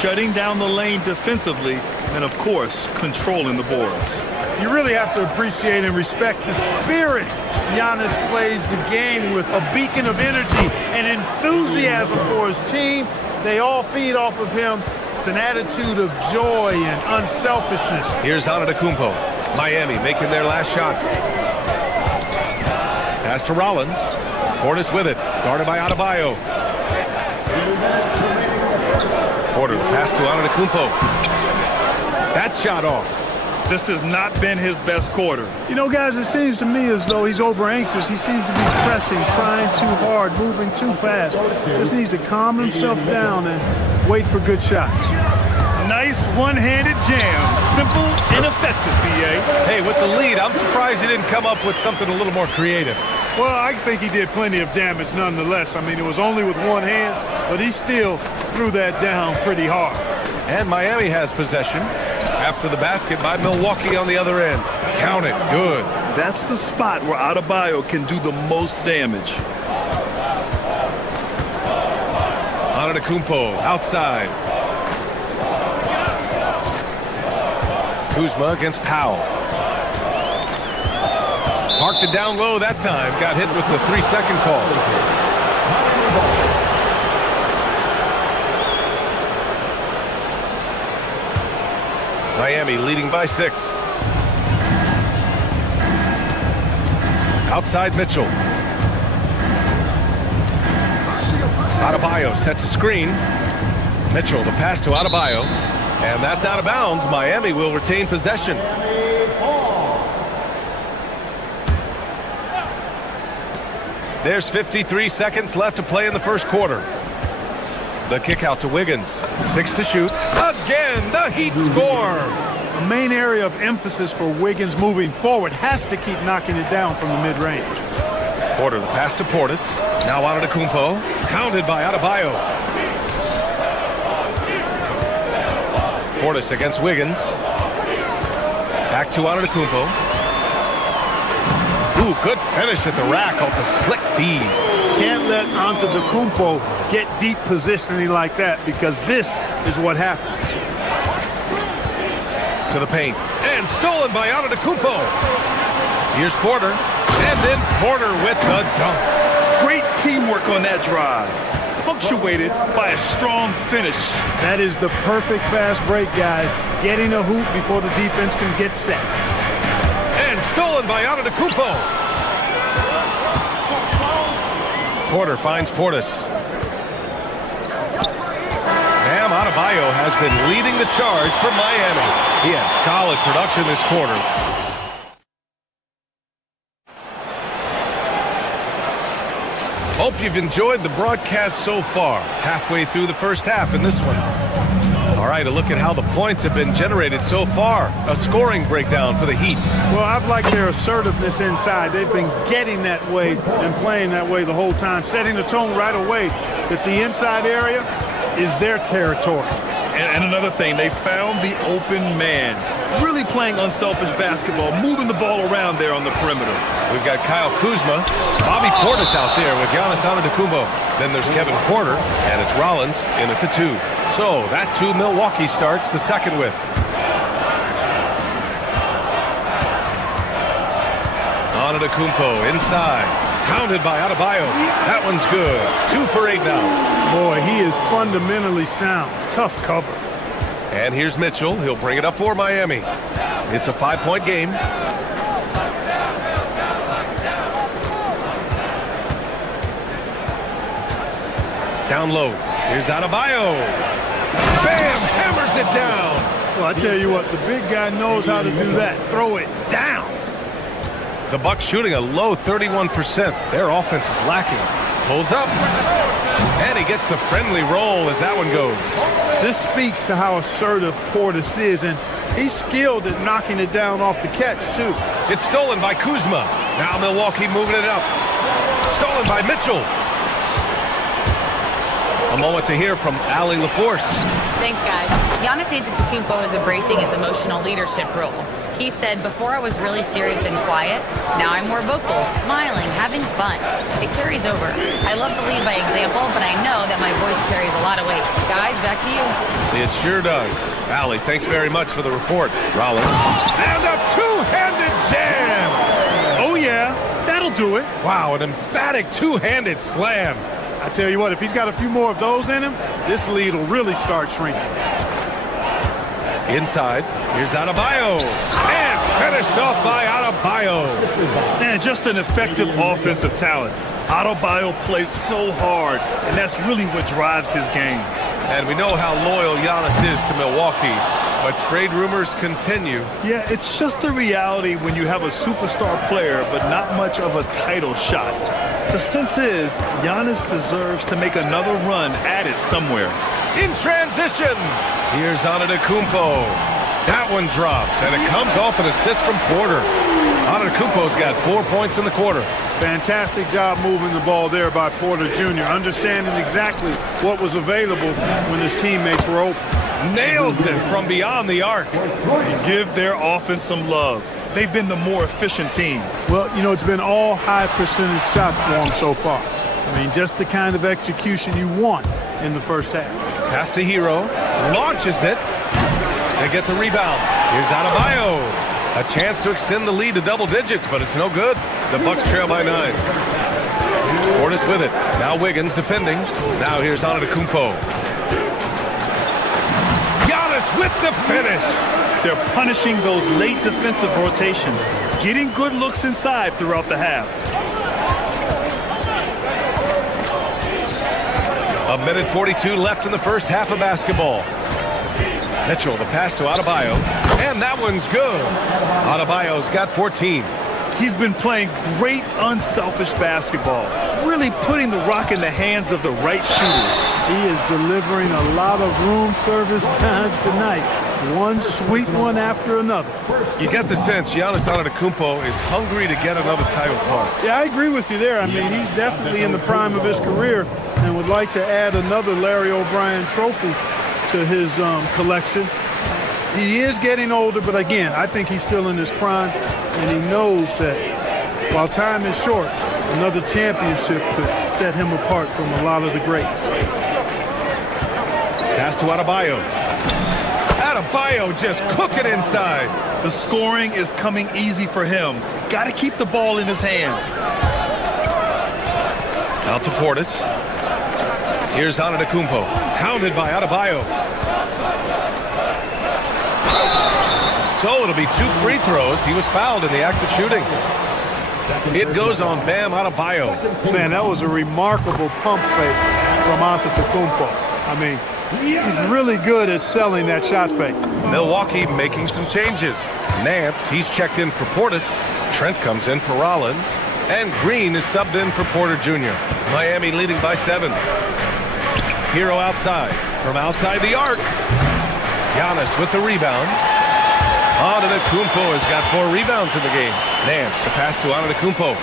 shutting down the lane defensively, and, of course, controlling the boards. You really have to appreciate and respect the spirit Giannis plays the game with, a beacon of energy and enthusiasm for his team. They all feed off of him with an attitude of joy and unselfishness. Here's Antetokounmpo. Miami making their last shot. Pass to Rollins. Portis with it. Guarded by Adebayo. Porter, pass to Antetokounmpo. That shot off. This has not been his best quarter. You know, guys, it seems to me as though he's over-anxious. He seems to be pressing, trying too hard, moving too fast. Just needs to calm himself down and wait for good shots. Nice one-handed jam. Simple and effective, B.A. Hey, with the lead, I'm surprised he didn't come up with something a little more creative. Well, I think he did plenty of damage nonetheless. I mean, it was only with one hand, but he still threw that down pretty hard. And Miami has possession after the basket by Milwaukee on the other end. Count it. Good. That's the spot where Adebayo can do the most damage. Antetokounmpo outside. Kuzma against Powell. Parked it down low that time. Got hit with the 3-second call. Miami leading by 6. Outside Mitchell. Adebayo sets a screen. Mitchell, the pass to Adebayo. And that's out of bounds. Miami will retain possession. There's 53 seconds left to play in the first quarter. The kick out to Wiggins. 6 to shoot. Again, the Heat score. The main area of emphasis for Wiggins moving forward has to keep knocking it down from the mid-range. Porter, the pass to Portis. Now Antetokounmpo, pounded by Adebayo. Portis against Wiggins. Back to Antetokounmpo. Ooh, good finish at the rack off the slick feed. Can't let Antetokounmpo get deep positioning like that, because this is what happens. To the paint. And stolen by Antetokounmpo. Here's Porter. And then Porter with the dunk. Great teamwork on that drive, punctuated by a strong finish. That is the perfect fast break, guys. Getting a hoop before the defense can get set. And stolen by Antetokounmpo. Porter finds Portis. Bam Adebayo has been leading the charge for Miami. He had solid production this quarter. Hope you've enjoyed the broadcast so far. Halfway through the first half in this one. All right, a look at how the points have been generated so far. A scoring breakdown for the Heat. Well, I've liked their assertiveness inside. They've been getting that way and playing that way the whole time, setting the tone right away that the inside area is their territory. And another thing, they found the open man. Really playing unselfish basketball, moving the ball around there on the perimeter. We've got Kyle Kuzma, Bobby Portis out there with Giannis Antetokounmpo. Then there's Kevin Porter, and it's Rollins in at the 2. So that's who Milwaukee starts the second with. Antetokounmpo inside, pounded by Adebayo. That one's good. 2 for 8 now. Boy, he is fundamentally sound. Tough cover. And here's Mitchell. He'll bring it up for Miami. It's a 5-point game. Down low. Here's Adebayo. Bam! Hammers it down. Well, I tell you what, the big guy knows how to do that. Throw it down. The Bucks shooting a low 31%. Their offense is lacking. Pulls up. And he gets the friendly roll as that one goes. This speaks to how assertive Portis is, and he's skilled at knocking it down off the catch, too. It's stolen by Kuzma. Now Milwaukee moving it up. Stolen by Mitchell. A moment to hear from Allie LaForce. Thanks, guys. Giannis Antetokounmpo is embracing his emotional leadership role. He said, before I was really serious and quiet, now I'm more vocal, smiling, having fun. It carries over. I love to lead by example, but I know that my voice carries a lot of weight. Guys, back to you. It sure does. Allie, thanks very much for the report. Rollins. And a two-handed jam! Oh, yeah, that'll do it. Wow, an emphatic two-handed slam. I tell you what, if he's got a few more of those in him, this lead will really start shrinking. Inside, here's Adebayo. And finished off by Adebayo. Man, just an effective offensive talent. Adebayo plays so hard, and that's really what drives his game. And we know how loyal Giannis is to Milwaukee, but trade rumors continue. Yeah, it's just the reality when you have a superstar player, but not much of a title shot. The sense is, Giannis deserves to make another run at it somewhere. In transition, here's Antetokounmpo. That one drops, and it comes off an assist from Porter. Antetokounmpo's got 4 points in the quarter. Fantastic job moving the ball there by Porter Jr., understanding exactly what was available when his teammates were open. Nails it from beyond the arc. And give their offense some love. They've been the more efficient team. Well, you know, it's been all high percentage shots for them so far. I mean, just the kind of execution you want in the first half. Pass to Hero, launches it. They get the rebound. Here's Adebayo. A chance to extend the lead to double digits, but it's no good. The Bucks trail by 9. Portis with it. Now Wiggins defending. Now here's Antetokounmpo. Giannis with the finish. They're punishing those late defensive rotations, getting good looks inside throughout the half. A minute 42 left in the first half of basketball. Mitchell, the pass to Adebayo, and that one's good. Adebayo's got 14. He's been playing great unselfish basketball, really putting the rock in the hands of the right shooters. He is delivering a lot of room service times tonight. One sweet one after another. You get the sense Giannis Antetokounmpo is hungry to get another title card. Yeah, I agree with you there. I mean, he's definitely in the prime of his career and would like to add another Larry O'Brien trophy to his collection. He is getting older, but again, I think he's still in his prime, and he knows that while time is short, another championship could set him apart from a lot of the greats. Pass to Adebayo. Adebayo just cooking inside. The scoring is coming easy for him. Got to keep the ball in his hands. Out to Portis. Here's Antetokounmpo, hounded by Adebayo. So it'll be 2 free throws. He was fouled in the act of shooting. It goes on Bam Adebayo. Man, that was a remarkable pump fake from Antetokounmpo. I mean, he's really good at selling that shot fake. Milwaukee making some changes. Nance, he's checked in for Portis. Trent comes in for Rollins. And Green is subbed in for Porter Jr. Miami leading by 7. Hero outside. From outside the arc. Giannis with the rebound. Antetokounmpo has got 4 rebounds in the game. Nance, the pass to Antetokounmpo.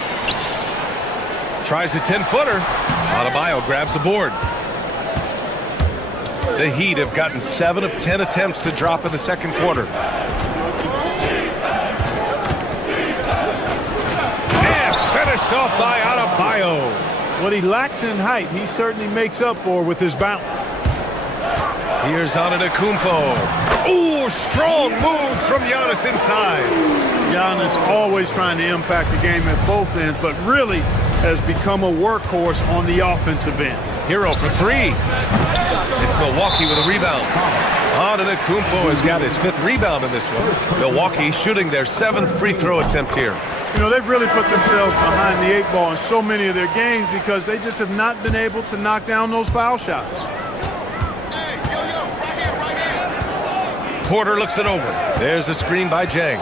Tries a 10-footer. Adebayo grabs the board. The Heat have gotten 7 of 10 attempts to drop in the second quarter. And finished off by Adebayo. What he lacks in height, he certainly makes up for with his bounce. Here's Antetokounmpo. Ooh, strong move from Giannis inside. Giannis always trying to impact the game at both ends, but really has become a workhorse on the offensive end. Hero for 3. It's Milwaukee with a rebound. Antetokounmpo has got his 5th rebound in this one. Milwaukee shooting their 7th free throw attempt here. You know, they've really put themselves behind the 8 ball in so many of their games because they just have not been able to knock down those foul shots. Porter looks it over. There's a screen by Jang.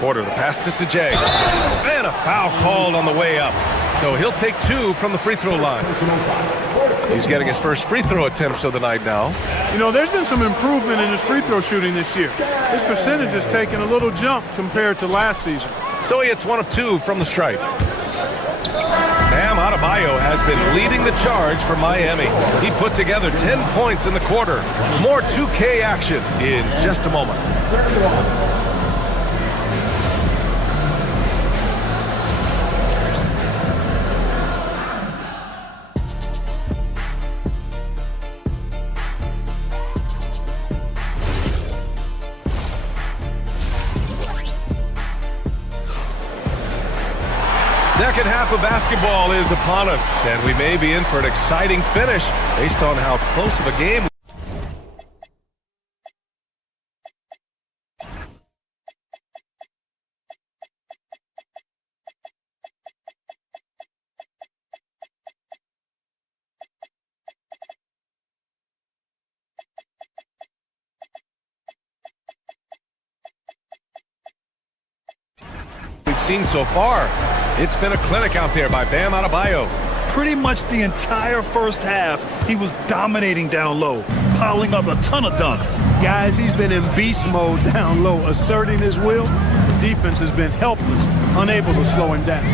Porter, the pass to Jang. And a foul called on the way up. So he'll take 2 from the free throw line. He's getting his first free throw attempts of the night now. You know, there's been some improvement in his free throw shooting this year. His percentage has taken a little jump compared to last season. So he hits 1 of 2 from the stripe. Bam Adebayo has been leading the charge for Miami. He put together 10 points in the quarter. More 2K action in just a moment. Second half of basketball is upon us, and we may be in for an exciting finish based on how close of a game. We've seen so far. It's been a clinic out there by Bam Adebayo. Pretty much the entire first half, he was dominating down low, piling up a ton of dunks. Guys, he's been in beast mode down low, asserting his will. The defense has been helpless, unable to slow him down.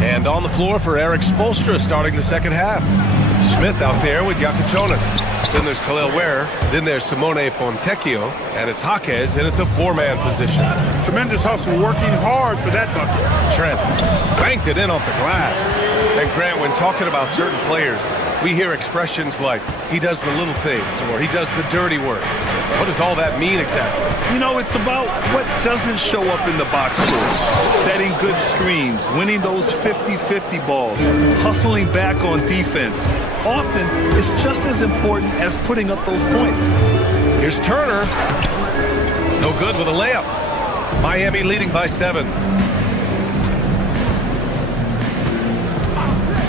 And on the floor for Eric Spoelstra starting the second half. Smith out there with Jonas. Then there's Khalil Ware. Then there's Simone Fontecchio. And it's Jaquez in at the 4-man position. Tremendous hustle, working hard for that bucket. Trent banked it in off the glass. And Grant, when talking about certain players, we hear expressions like, he does the little things, or he does the dirty work. What does all that mean exactly? You know, it's about what doesn't show up in the box score. Setting good screens, winning those 50-50 balls, hustling back on defense. Often, it's just as important as putting up those points. Here's Turner. No good with a layup. Miami leading by 7.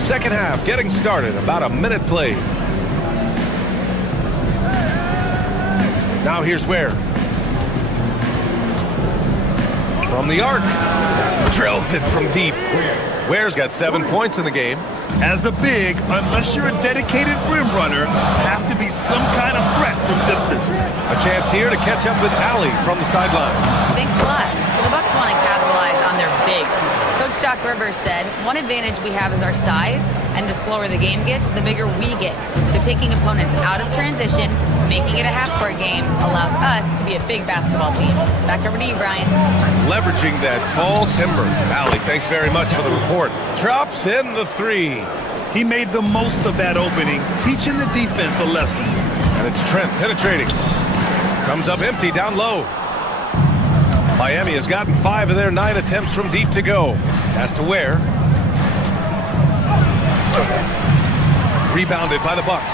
Second half getting started. About a minute played. Now here's Ware. From the arc. Drills it from deep. Ware's got 7 points in the game. As a big, unless you're a dedicated rim runner, have to be some kind of threat from distance. A chance here to catch up with Allie from the sideline. Thanks a lot. Well, the Bucks want to capitalize on their bigs. Coach Doc Rivers said, one advantage we have is our size, and the slower the game gets, the bigger we get. So taking opponents out of transition, making it a half-court game, allows us to be a big basketball team. Back over to you, Brian. Leveraging that tall timber. Allie, thanks very much for the report. Drops in the three. He made the most of that opening, teaching the defense a lesson. And it's Trent penetrating. Comes up empty down low. Miami has gotten 5 of their 9 attempts from deep to go. Has to Ware. Rebounded by the Bucks.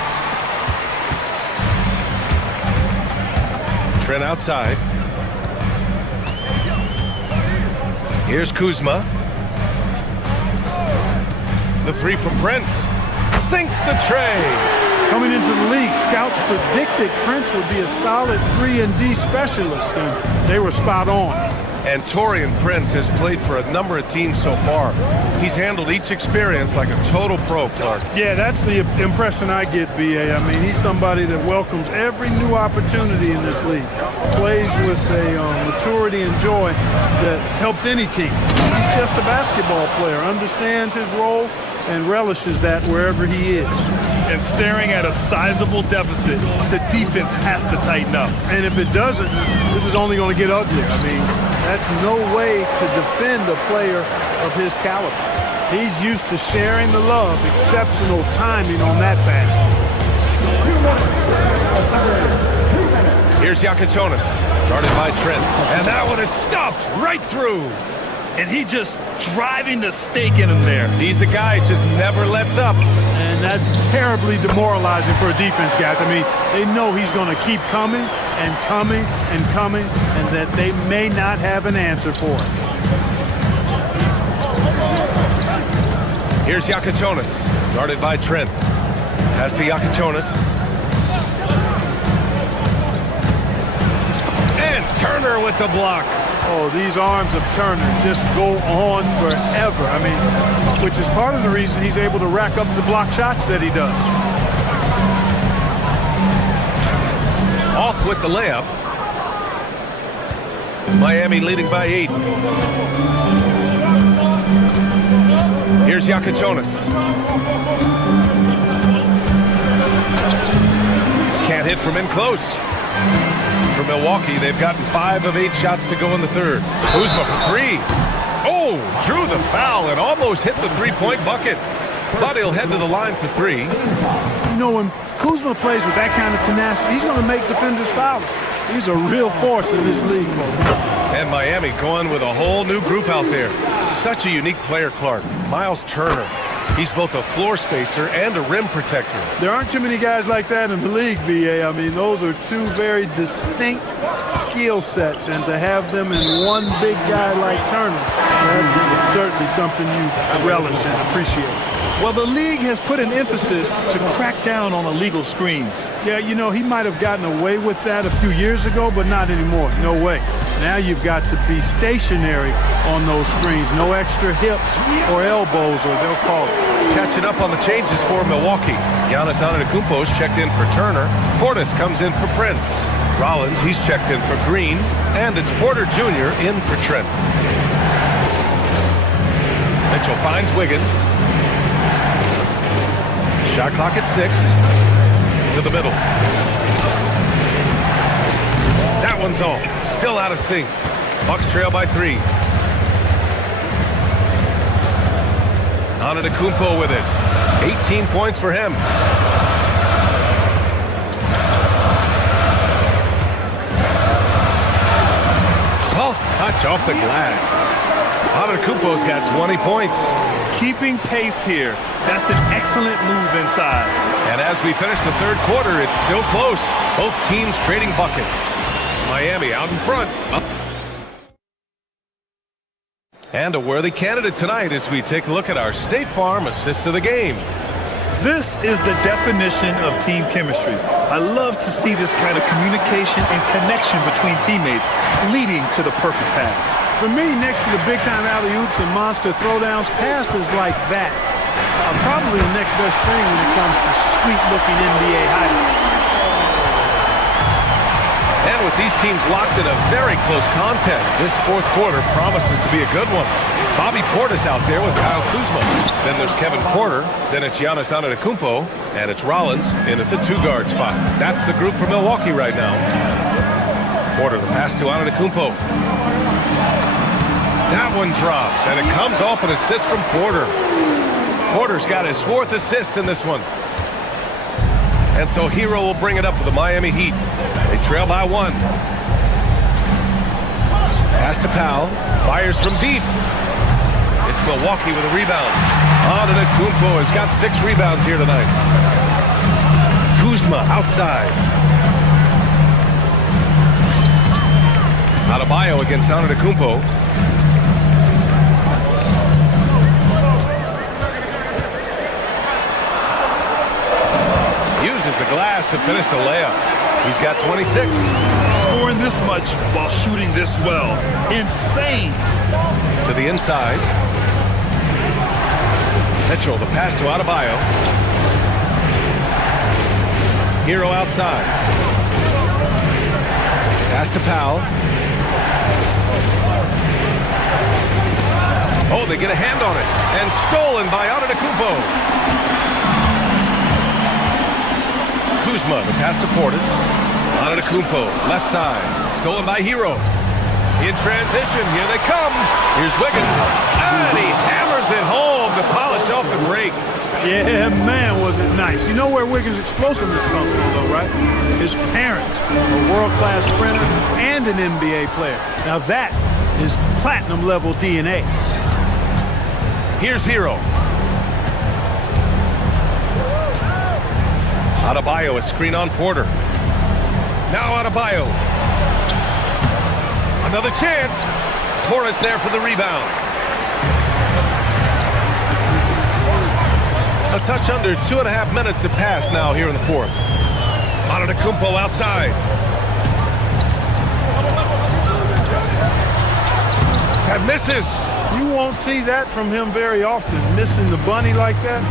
Trent outside. Here's Kuzma. The three from Prince. Sinks the tray. Coming into the league, scouts predicted Prince would be a solid 3-and-D specialist, and they were spot on. And Taurean Prince has played for a number of teams so far. He's handled each experience like a total pro, Clark. Yeah, that's the impression I get, B.A. I mean, he's somebody that welcomes every new opportunity in this league. Plays with a maturity and joy that helps any team. He's just a basketball player, understands his role, and relishes that wherever he is. And staring at a sizable deficit, the defense has to tighten up. And if it doesn't, this is only going to get uglier. I mean, that's no way to defend a player of his caliber. He's used to sharing the love. Exceptional timing on that pass. Here's Yakichonis, guarded by Trent. And that one is stuffed right through. And he just driving the stake in him there. He's a guy who just never lets up. And that's terribly demoralizing for a defense, guys. I mean, they know he's going to keep coming and coming and coming, and that they may not have an answer for it. Here's Yakichonis, guarded by Trent. Pass to Yakichonis. And Turner with the block. Oh, these arms of Turner just go on forever. I mean, which is part of the reason he's able to rack up the block shots that he does. Off with the layup. Miami leading by 8. Here's Yakichonis. Can't hit from in close. For Milwaukee, they've gotten 5 of 8 shots to go in the third. Kuzma for 3. Oh, drew the foul and almost hit the three-point bucket. But he'll head to the line for 3. You know, when Kuzma plays with that kind of tenacity, he's going to make defenders foul. He's a real force in this league, folks. And Miami going with a whole new group out there. Such a unique player, Clark. Miles Turner. He's both a floor spacer and a rim protector. There aren't too many guys like that in the league, B.A. I mean, those are two very distinct skill sets, and to have them in one big guy like Turner, that's certainly something you relish and appreciate. Well, the league has put an emphasis to crack down on illegal screens. Yeah, you know, he might have gotten away with that a few years ago, but not anymore. No way. Now you've got to be stationary on those screens. No extra hips or elbows, or they'll call it. Catching up on the changes for Milwaukee. Giannis Antetokounmpo's checked in for Turner. Portis comes in for Prince. Rollins, he's checked in for Green. And it's Porter Jr. in for Trent. Mitchell finds Wiggins. Shot clock at 6. To the middle. That one's off. Still out of sync. Bucks trail by 3. Antetokounmpo with it. 18 points for him. Soft touch off the glass. Antetokounmpo's got 20 points. Keeping pace here. That's an excellent move inside. And as we finish the third quarter, it's still close. Both teams trading buckets. Miami out in front. And a worthy candidate tonight as we take a look at our State Farm Assist of the Game. This is the definition of team chemistry. I love to see this kind of communication and connection between teammates leading to the perfect pass. For me, next to the big-time alley-oops and monster throwdowns, passes like that Probably the next best thing when it comes to sweet-looking NBA highlights. And with these teams locked in a very close contest, this fourth quarter promises to be a good one. Bobby Portis out there with Kyle Kuzma. Then there's Kevin Porter. Then it's Giannis Antetokounmpo. And it's Rollins in at the two-guard spot. That's the group for Milwaukee right now. Porter, the pass to Antetokounmpo. That one drops, and it comes off an assist from Porter. Porter's got his fourth assist in this one. And so Hero will bring it up for the Miami Heat. They trail by 1. Pass to Powell. Fires from deep. It's Milwaukee with a rebound. Antetokounmpo has got 6 rebounds here tonight. Kuzma outside. Adebayo against Antetokounmpo. Uses the glass to finish the layup. He's got 26. Scoring this much while shooting this well. Insane. To the inside. Mitchell, the pass to Adebayo. Hero outside. Pass to Powell. Oh, they get a hand on it. And stolen by Antetokounmpo. Kuzma, the pass to Portis. Antetokounmpo, left side. Stolen by Hero. In transition, here they come. Here's Wiggins. And he hammers it home to polish off the break. Yeah, man, was it nice. You know where Wiggins' explosiveness comes from, though, right? His parents, a world-class sprinter and an NBA player. Now that is platinum-level DNA. Here's Hero. Adebayo, a screen on Porter. Now Adebayo. Another chance. Portis there for the rebound. A touch under 2.5 minutes have passed now here in the fourth. Antetokounmpo outside. That misses. You won't see that from him very often, missing the bunny like that.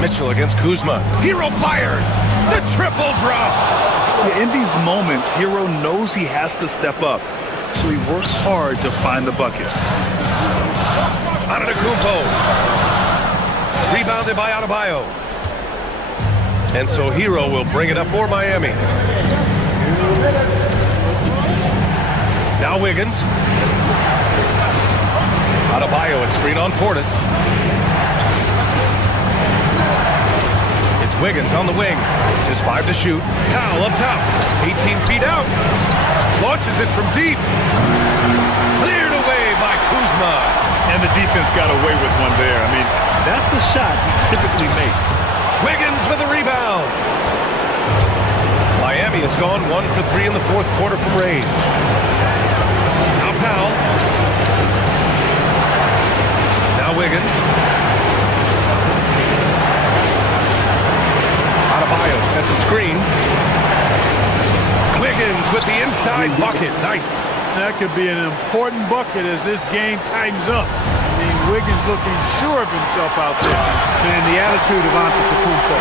Mitchell against Kuzma. Hero fires. The triple drops. Yeah, in these moments, Hero knows he has to step up, so he works hard to find the bucket. Antetokounmpo. Rebounded by Adebayo. And so Hero will bring it up for Miami. Now Wiggins. Adebayo, a screen on Portis. It's Wiggins on the wing. Just 5 to shoot. Powell up top. 18 feet out. Launches it from deep. Cleared away by Kuzma. And the defense got away with one there. I mean, that's a shot he typically makes. Wiggins with a rebound. Miami has gone 1 for 3 in the fourth quarter from range. Now Powell. Now Wiggins. Adebayo sets a screen. Wiggins with the inside bucket. Nice. That could be an important bucket as this game tightens up. I mean, Wiggins looking sure of himself out there. And the attitude of Antetokounmpo,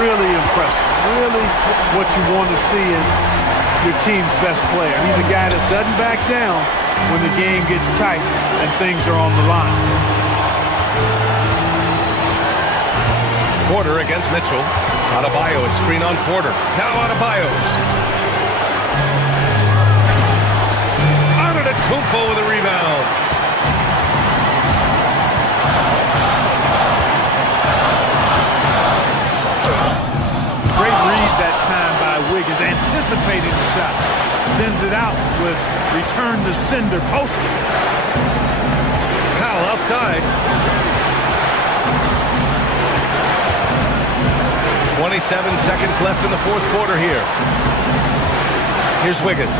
really impressive. Really what you want to see in your team's best player. He's a guy that doesn't back down when the game gets tight and things are on the line. Porter against Mitchell. Adebayo, a screen on Porter. Now Adebayo. Antetokounmpo with a rebound. Great read that time by Wiggins, anticipating the shot. Sends it out with return to sender posted. Powell outside. 27 seconds left in the fourth quarter here. Here's Wiggins.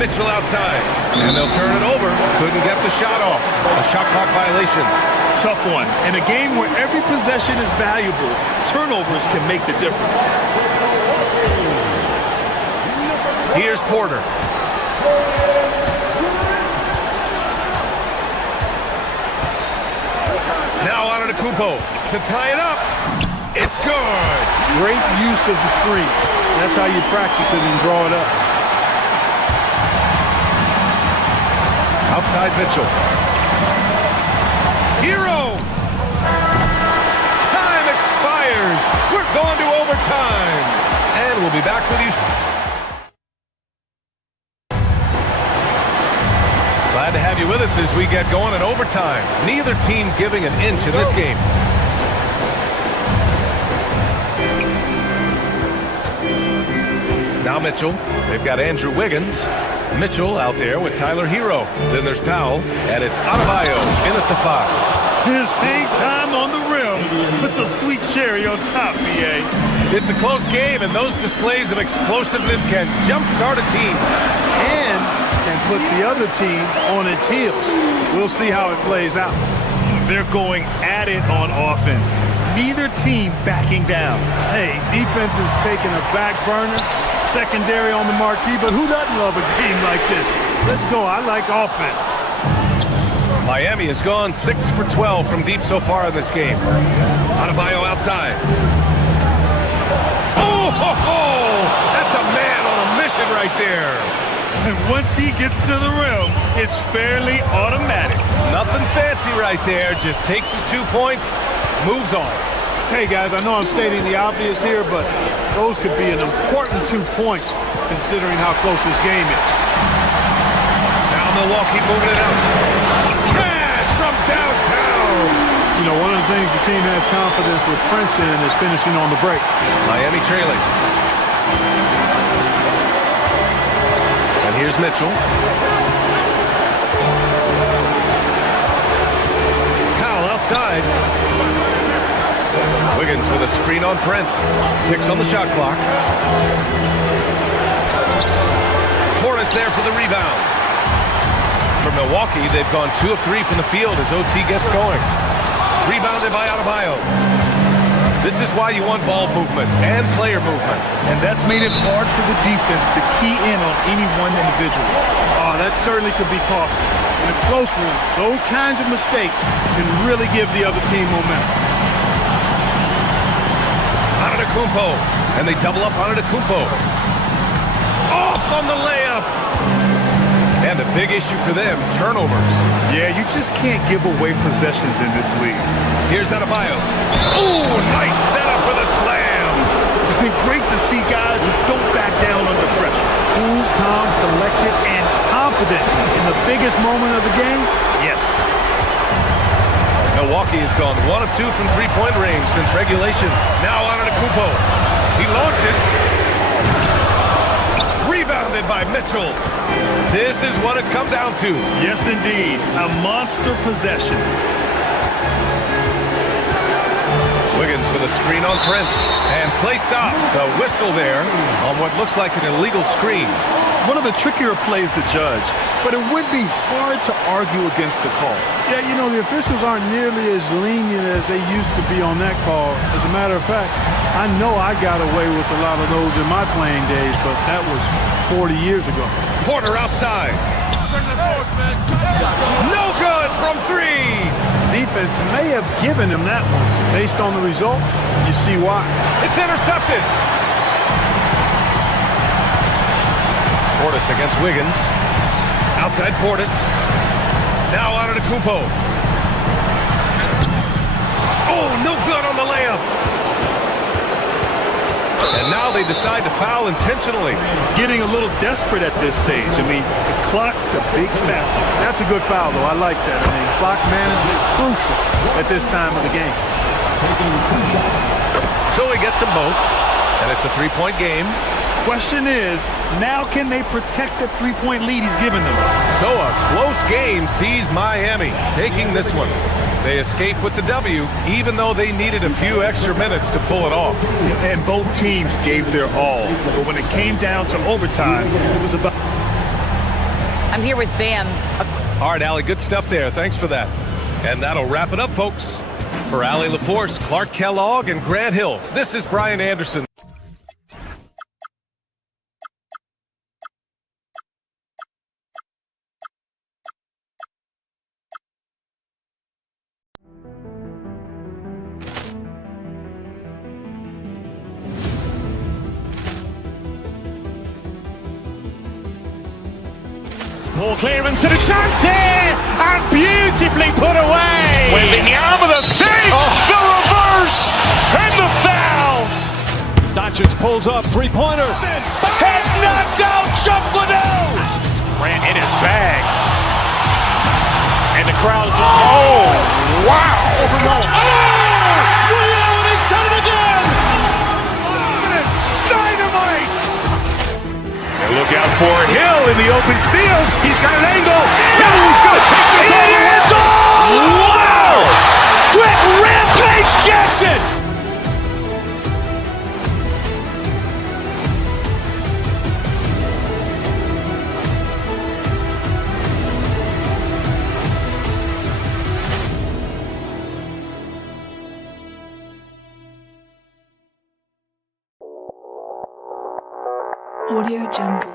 Mitchell outside. And they'll turn it over. Couldn't get the shot off. A shot clock violation. Tough one. In a game where every possession is valuable, turnovers can make the difference. Here's Porter. Now on to Kupo to tie it up. It's good. Great use of the screen. That's how you practice it and draw it up. Outside Mitchell. Hero! Time expires. We're going to overtime. And we'll be back with you. Glad to have you with us as we get going in overtime. Neither team giving an inch in this game. Now Mitchell. They've got Andrew Wiggins. Mitchell out there with Tyler Hero. Then there's Powell, and it's Adebayo in at the 5. His hang time on the rim puts a sweet cherry on top, BA. It's a close game, and those displays of explosiveness can jumpstart a team. And can put the other team on its heels. We'll see how it plays out. They're going at it on offense. Neither team backing down. Hey, defense is taking a back burner, secondary on the marquee, but who doesn't love a game like this? Let's go. I like offense. Miami has gone 6 for 12 from deep so far in this game. Adebayo outside. Oh, ho, ho! That's a man on a mission right there. And once he gets to the rim, it's fairly automatic. Nothing fancy right there. Just takes his 2 points, moves on. Hey, guys, I know I'm stating the obvious here, but those could be an important 2 points considering how close this game is. Now Milwaukee moving it up. Cash from downtown. You know, one of the things the team has confidence with Prince in is finishing on the break. Miami trailing. And here's Mitchell. Powell outside. Wiggins with a screen on Prince. 6 on the shot clock. Portis there for the rebound. For Milwaukee, they've gone 2 of 3 from the field as OT gets going. Rebounded by Adebayo. This is why you want ball movement and player movement. And that's made it hard for the defense to key in on any one individual. Oh, that certainly could be costly. In a close one, those kinds of mistakes can really give the other team momentum. Antetokounmpo, and they double up Antetokounmpo. Off on the layup. And a big issue for them, turnovers. Yeah, you just can't give away possessions in this league. Here's Adebayo. Oh, nice setup for the slam. It's been great to see guys who don't back down under pressure. Cool, calm, collected, and confident in the biggest moment of the game. Yes. Milwaukee has gone 1 of 2 from three-point range since regulation. Now Antetokounmpo. He launches. Rebounded by Mitchell. This is what it's come down to. Yes, indeed. A monster possession. Wiggins with a screen on Prince. And play stops. A whistle there on what looks like an illegal screen. One of the trickier plays to judge, but it would be hard to argue against the call. Yeah, you know, the officials aren't nearly as lenient as they used to be on that call. As a matter of fact, I know I got away with a lot of those in my playing days, but that was 40 years ago. Porter outside. No good from 3. Defense may have given him that one. Based on the result, you see why. It's intercepted. Portis against Wiggins. Outside Portis. Now Antetokounmpo. Oh, no good on the layup. And now they decide to foul intentionally. Getting a little desperate at this stage. I mean, the clock's the big factor. That's a good foul, though. I like that. I mean, clock management crucial at this time of the game. So he gets them both, and it's a 3-point game. Question is, now can they protect the 3-point lead he's given them? So a close game sees Miami taking this one. They escape with the W, even though they needed a few extra minutes to pull it off. And both teams gave their all. But when it came down to overtime, it was about... I'm here with Bam. All right, Allie, good stuff there. Thanks for that. And that'll wrap it up, folks. For Allie LaForce, Clark Kellogg, and Grant Hill, this is Brian Anderson. Ball clearance and a chance here, and beautifully put away. Wembanyama the fake, the reverse, and the foul. Doncic pulls up, three-pointer. Has knocked out Chuck Liddell. Ran in his bag. And the crowd is, oh, wow. Ray Allen has done it again. Dynamite. And look out for Hill in the open field. He's got an angle. Hill's going to take this all the way. Wow. Quick rampage Jackson. Audio Jungle.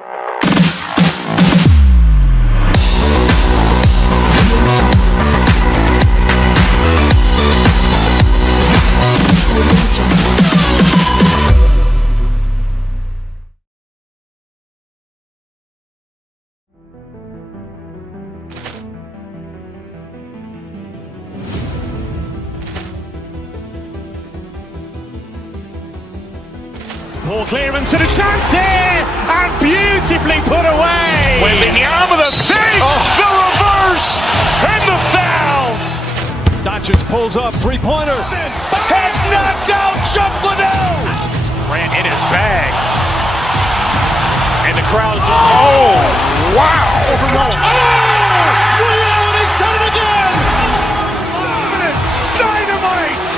Ball clearance and a chance here, and beautifully put away. Wembanyama the fake, the reverse, and the foul. Doncic pulls up, three-pointer. Has knocked out Chuck Liddell. Ran in his bag. And the crowd is, oh, wow. Ray Allen has done it again. Dynamite.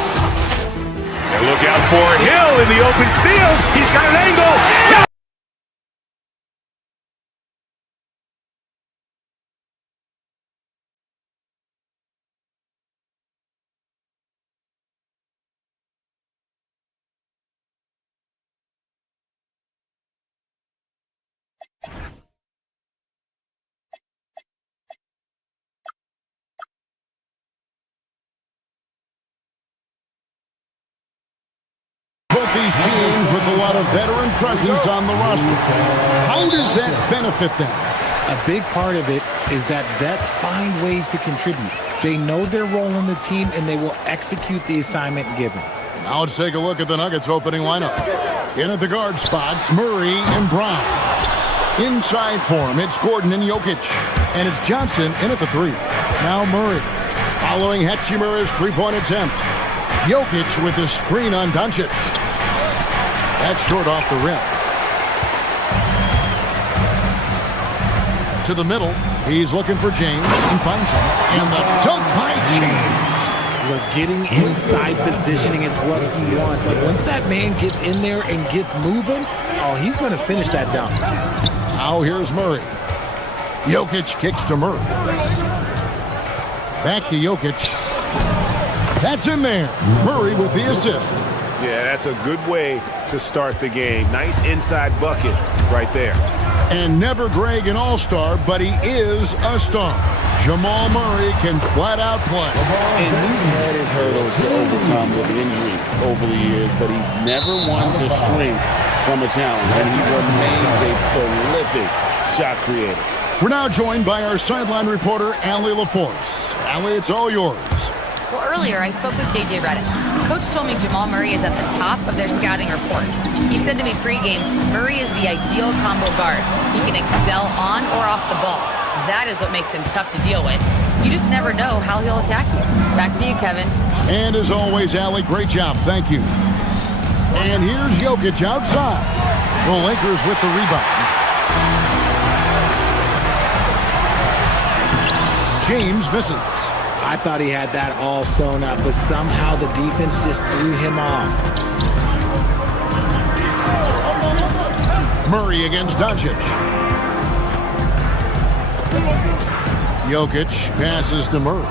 And look out for Hill in the open field. He's got an angle. Both these teams with a lot of veteran presence on the roster. How does that benefit them? A big part of it is that vets find ways to contribute. They know their role in the team, and they will execute the assignment given. Now let's take a look at the Nuggets opening lineup. In at the guard spots, Murray and Brown. Inside for him, it's Gordon and Jokic. And it's Johnson in at the three. Now Murray. Following Hachimura's three-point attempt. Jokic with the screen on Doncic. That's short off the rim. To the middle. He's looking for James and finds him. And the dunk by James. Look, getting inside positioning is what he wants. Like, once that man gets in there and gets moving, oh, he's going to finish that dunk. Now here's Murray. Jokic kicks to Murray. Back to Jokic. That's in there. Murray with the assist. Yeah, that's a good way to start the game. Nice inside bucket right there. And never Greg an all-star, but he is a star. Jamal Murray can flat out play. And he's had his hurdles to overcome with injury over the years, but he's never one to shrink from a challenge, and he remains a prolific shot creator. We're now joined by our sideline reporter, Allie LaForce. Allie, it's all yours. Well, earlier I spoke with J.J. Redick. Coach told me Jamal Murray is at the top of their scouting report. He said to me pregame, Murray is the ideal combo guard. He can excel on or off the ball. That is what makes him tough to deal with. You just never know how he'll attack you. Back to you, Kevin. And as always, Allie, great job. Thank you. And here's Jokic outside. The Lakers with the rebound. James misses. I thought he had that all sewn up, but somehow the defense just threw him off. Murray against Doncic. Jokic passes to Murray.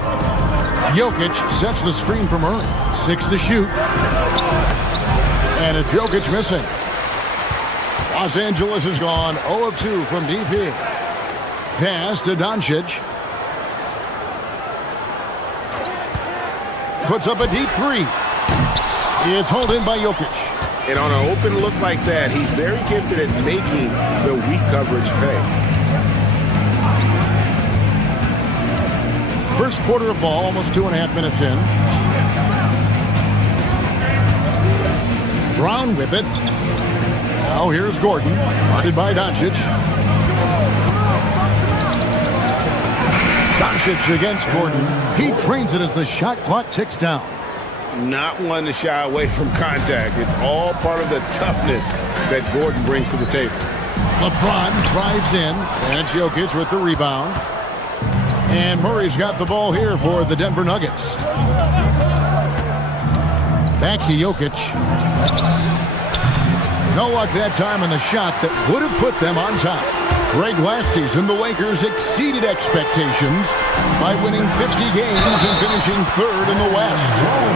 Jokic sets the screen for Murray. 6 to shoot. And it's Jokic missing. Los Angeles has gone 0 of 2 from deep here. Pass to Doncic. Puts up a deep three. It's hauled in by Jokic. And on an open look like that, he's very gifted at making the weak coverage pay. First quarter of ball, almost 2.5 minutes in. Brown with it. Now here's Gordon, guarded by Doncic. Doncic against Gordon. He drains it as the shot clock ticks down. Not one to shy away from contact. It's all part of the toughness that Gordon brings to the table. LeBron drives in, and Jokic with the rebound. And Murray's got the ball here for the Denver Nuggets. Back to Jokic. No luck that time on the shot that would have put them on top. Greg, last season, the Lakers exceeded expectations by winning 50 games and finishing third in the West.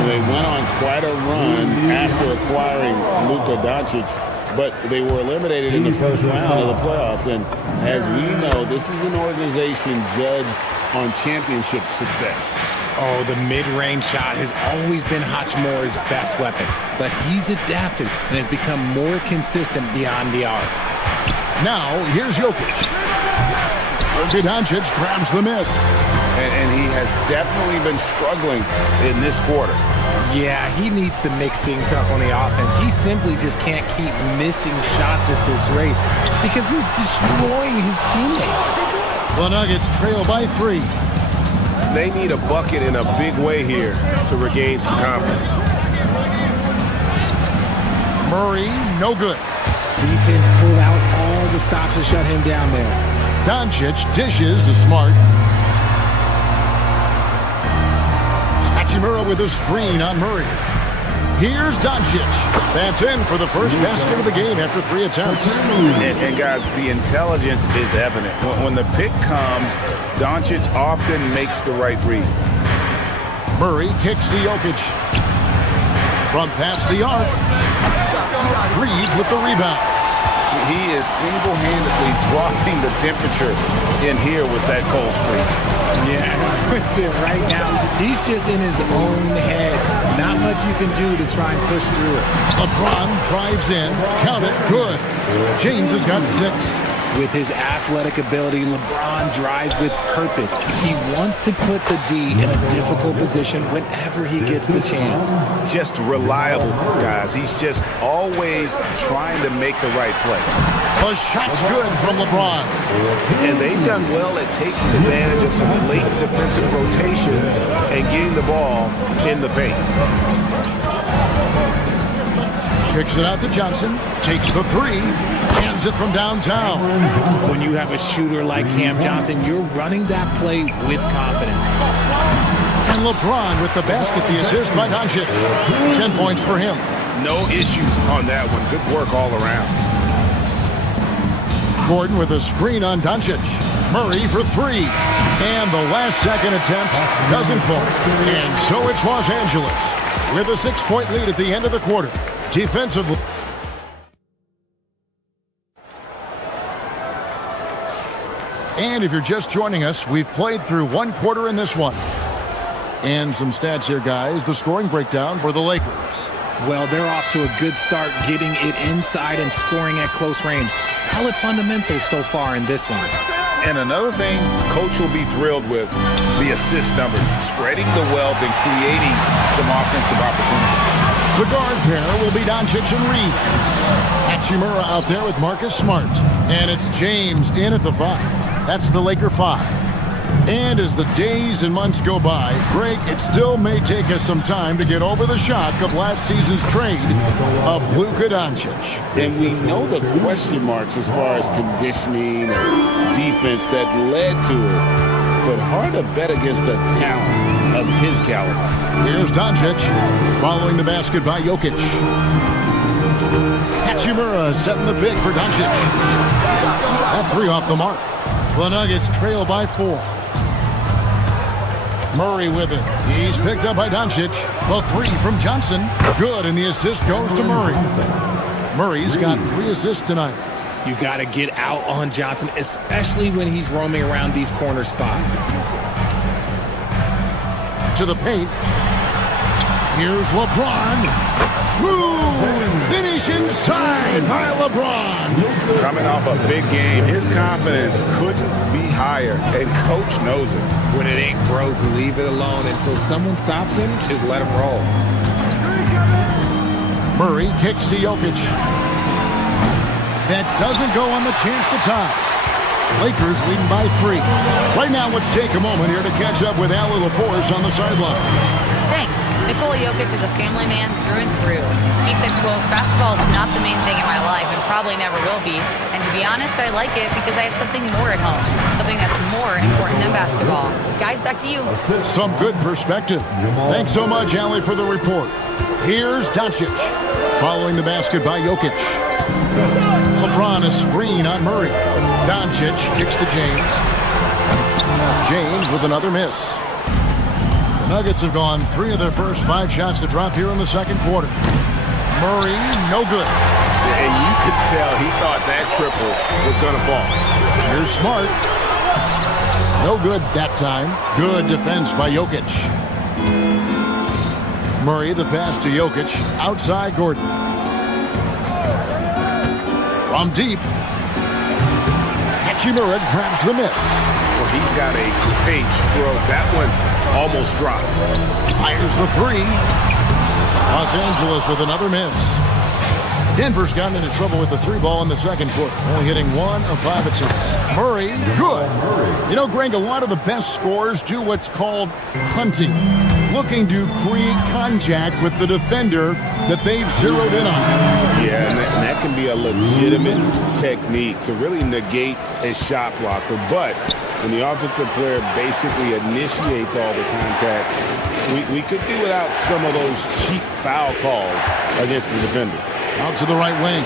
They went on quite a run after acquiring Luka Doncic, but they were eliminated in the first round of the playoffs. And as we know, this is an organization judged on championship success. Oh, the mid-range shot has always been Hachimura's best weapon, but he's adapted and has become more consistent beyond the arc. Now, here's Jokic. Doncic grabs the miss. And he has definitely been struggling in this quarter. Yeah, he needs to mix things up on the offense. He simply just can't keep missing shots at this rate because he's destroying his teammates. The Nuggets trail by 3. They need a bucket in a big way here to regain some confidence. Murray, no good. Defense pulled out all the stops to shut him down there. Doncic dishes to Smart. Hachimura with a screen on Murray. Here's Doncic. That's in for the first basket of the game after 3 attempts. And guys, the intelligence is evident. When the pick comes, Doncic often makes the right read. Murray kicks to Jokic. From past the arc. Reeves with the rebound. He is single-handedly dropping the temperature in here with that cold streak. Yeah, that's it right now. He's just in his own head. Not much you can do to try and push through it. LeBron drives in. Count it. Good. James has got 6. With his athletic ability, LeBron drives with purpose. He wants to put the D in a difficult position whenever he gets the chance. Just reliable, guys. He's just always trying to make the right play. The shot's good from LeBron. And they've done well at taking advantage of some late defensive rotations and getting the ball in the paint. Kicks it out to Johnson. Takes the 3. Hands it from downtown. When you have a shooter like Cam Johnson, you're running that play with confidence. And LeBron with the basket, the assist by Doncic. 10 points for him. No issues on that one. Good work all around. Gordon with a screen on Doncic. Murray for 3. And the last second attempt doesn't fall. And so it's Los Angeles with a 6-point lead at the end of the quarter. Defensively. And if you're just joining us, we've played through 1 quarter in this one. And some stats here, guys. The scoring breakdown for the Lakers. Well, they're off to a good start getting it inside and scoring at close range. Solid fundamentals so far in this one. And another thing Coach will be thrilled with, the assist numbers, spreading the wealth and creating some offensive opportunities. The guard pair will be Doncic and Reed. Hachimura out there with Marcus Smart. And it's James in at the 5. That's the Laker 5. And as the days and months go by, Greg, it still may take us some time to get over the shock of last season's trade of Luka Doncic. And we know the question marks as far as conditioning and defense that led to it. But hard to bet against the talent of his caliber. Here's Doncic following the basket by Jokic. Hachimura setting the pick for Doncic. That 3 off the mark. The Nuggets trail by 4. Murray with it. He's picked up by Doncic. The 3 from Johnson. Good, and the assist goes to Murray. Murray's got 3 assists tonight. You got to get out on Johnson, especially when he's roaming around these corner spots. To the paint. Here's LeBron. Smooth. finish inside by LeBron. Coming off a big game, his confidence couldn't be higher, and coach knows it. When it ain't broke, leave it alone until someone stops him. Just let him roll. Murray kicks to Jokic. That doesn't go on the chance to tie. Lakers leading by 3. Right now, let's take a moment here to catch up with Allie LaForce on the sideline. Thanks. Nikola Jokic is a family man through and through. He said, quote, basketball is not the main thing in my life and probably never will be. And to be honest, I like it because I have something more at home. Something that's more important than basketball. Guys, back to you. Some good perspective. Thanks so much, Allie, for the report. Here's Doncic. Following the basket by Jokic. LeBron a screen on Murray. Doncic kicks to James. James with another miss. The Nuggets have gone 3 of their first 5 shots to drop here in the second quarter. Murray, no good. And you could tell he thought that triple was going to fall. Here's Smart. No good that time. Good defense by Jokic. Murray, the pass to Jokic. Outside Gordon. From deep. Hachimura grabs the miss. Well, he's got a great stroke. That one almost dropped. Fires the 3. Los Angeles with another miss. Denver's gotten into trouble with the 3 ball in the second quarter, only hitting 1 of 5 attempts. Murray, good. You know, Greg, a lot of the best scorers do what's called hunting, looking to create contact with the defender that they've zeroed in on. Yeah, and that can be a legitimate technique to really negate a shot blocker. But when the offensive player basically initiates all the contact, we could do without some of those cheap foul calls against the defender. Out to the right wing.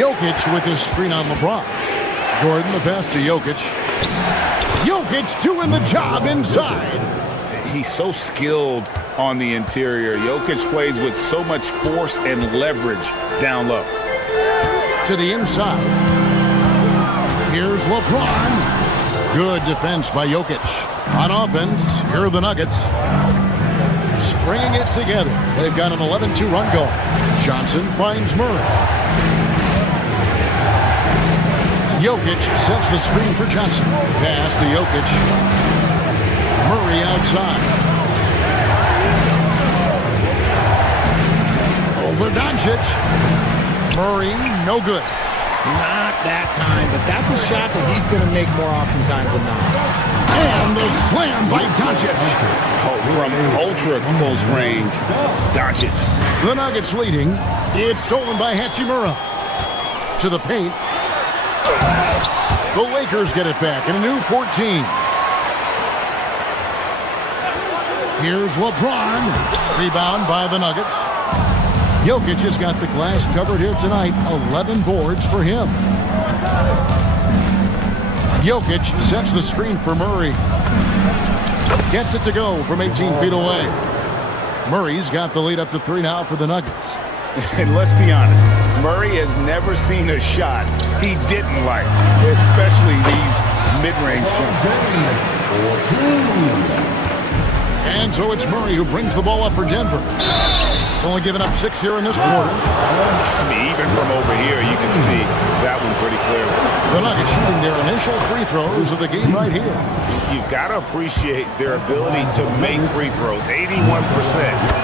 Jokic with his screen on LeBron. Gordon, the pass to Jokic. Jokic doing the job inside. He's so skilled on the interior. Jokic plays with so much force and leverage down low. To the inside. Here's LeBron. Good defense by Jokic. On offense, here are the Nuggets. Stringing it together. They've got an 11-2 run going. Johnson finds Murray. Jokic sets the screen for Johnson. Pass to Jokic. Murray outside. Over Doncic. Murray, no good. Not that time, but that's a shot that he's going to make more oftentimes than not. And the slam by Doncic. Oh, from ultra close range, Doncic. The Nuggets leading. It's stolen by Hachimura. To the paint. The Lakers get it back in a new 14. Here's LeBron. Rebound by the Nuggets. Jokic has got the glass covered here tonight. 11 boards for him. Jokic sets the screen for Murray. Gets it to go from 18 feet away. Murray's got the lead up to 3 now for the Nuggets. And let's be honest, Murray has never seen a shot he didn't like, especially these mid-range jumpers. And so it's Murray who brings the ball up for Denver. Only giving up 6 here in this quarter. I mean, even from over here, you can see that one pretty clearly. The Nuggets shooting their initial free throws of the game right here. You've got to appreciate their ability to make free throws, 81%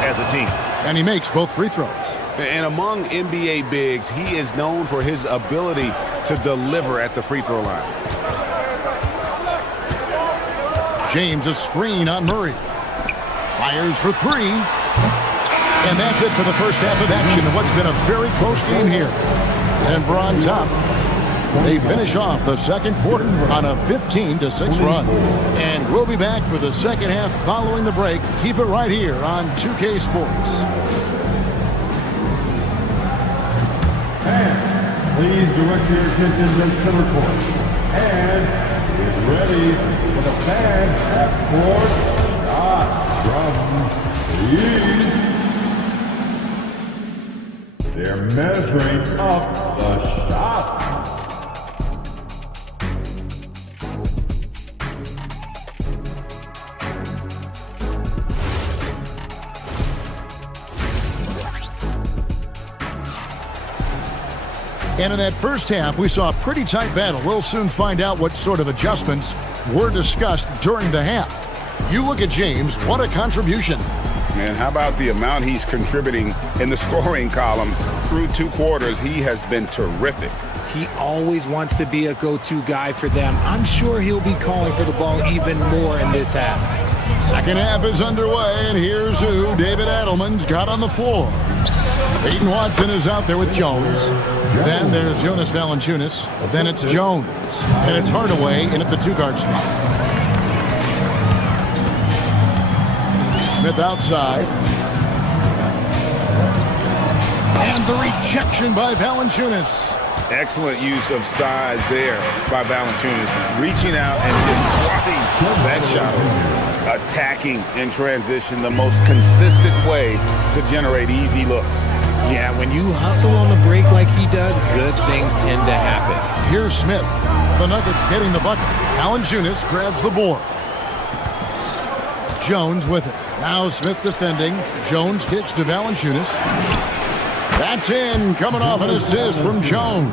as a team. And he makes both free throws. And among NBA bigs, he is known for his ability to deliver at the free throw line. James a screen on Murray. Fires for 3. And that's it for the first half of action in what's been a very close game here. Denver on top. They finish off the second quarter on a 15-6 run. And we'll be back for the second half following the break. Keep it right here on 2K Sports. And please direct your attention to center court. And get ready for the fan half-court shot from East. They're measuring up the shot. And in that first half, we saw a pretty tight battle. We'll soon find out what sort of adjustments were discussed during the half. You look at James, what a contribution. And how about the amount he's contributing in the scoring column through 2 quarters? He has been terrific. He always wants to be a go-to guy for them. I'm sure he'll be calling for the ball even more in this half. Second half is underway, and here's who David Adelman's got on the floor. Peyton Watson is out there with Jones. Then there's Jonas Valanciunas. Then it's Jones. And it's Hardaway in at the 2-guard spot. Smith outside. And the rejection by Valanciunas. Excellent use of size there by Valanciunas, reaching out and just swatting that shot over. Attacking in transition, the most consistent way to generate easy looks. Yeah, when you hustle on the break like he does, good things tend to happen. Here's Smith. The Nuggets getting the bucket. Valanciunas grabs the board. Jones with it. Now Smith defending. Jones kicks to Valanciunas. That's in, coming off an assist from Jones.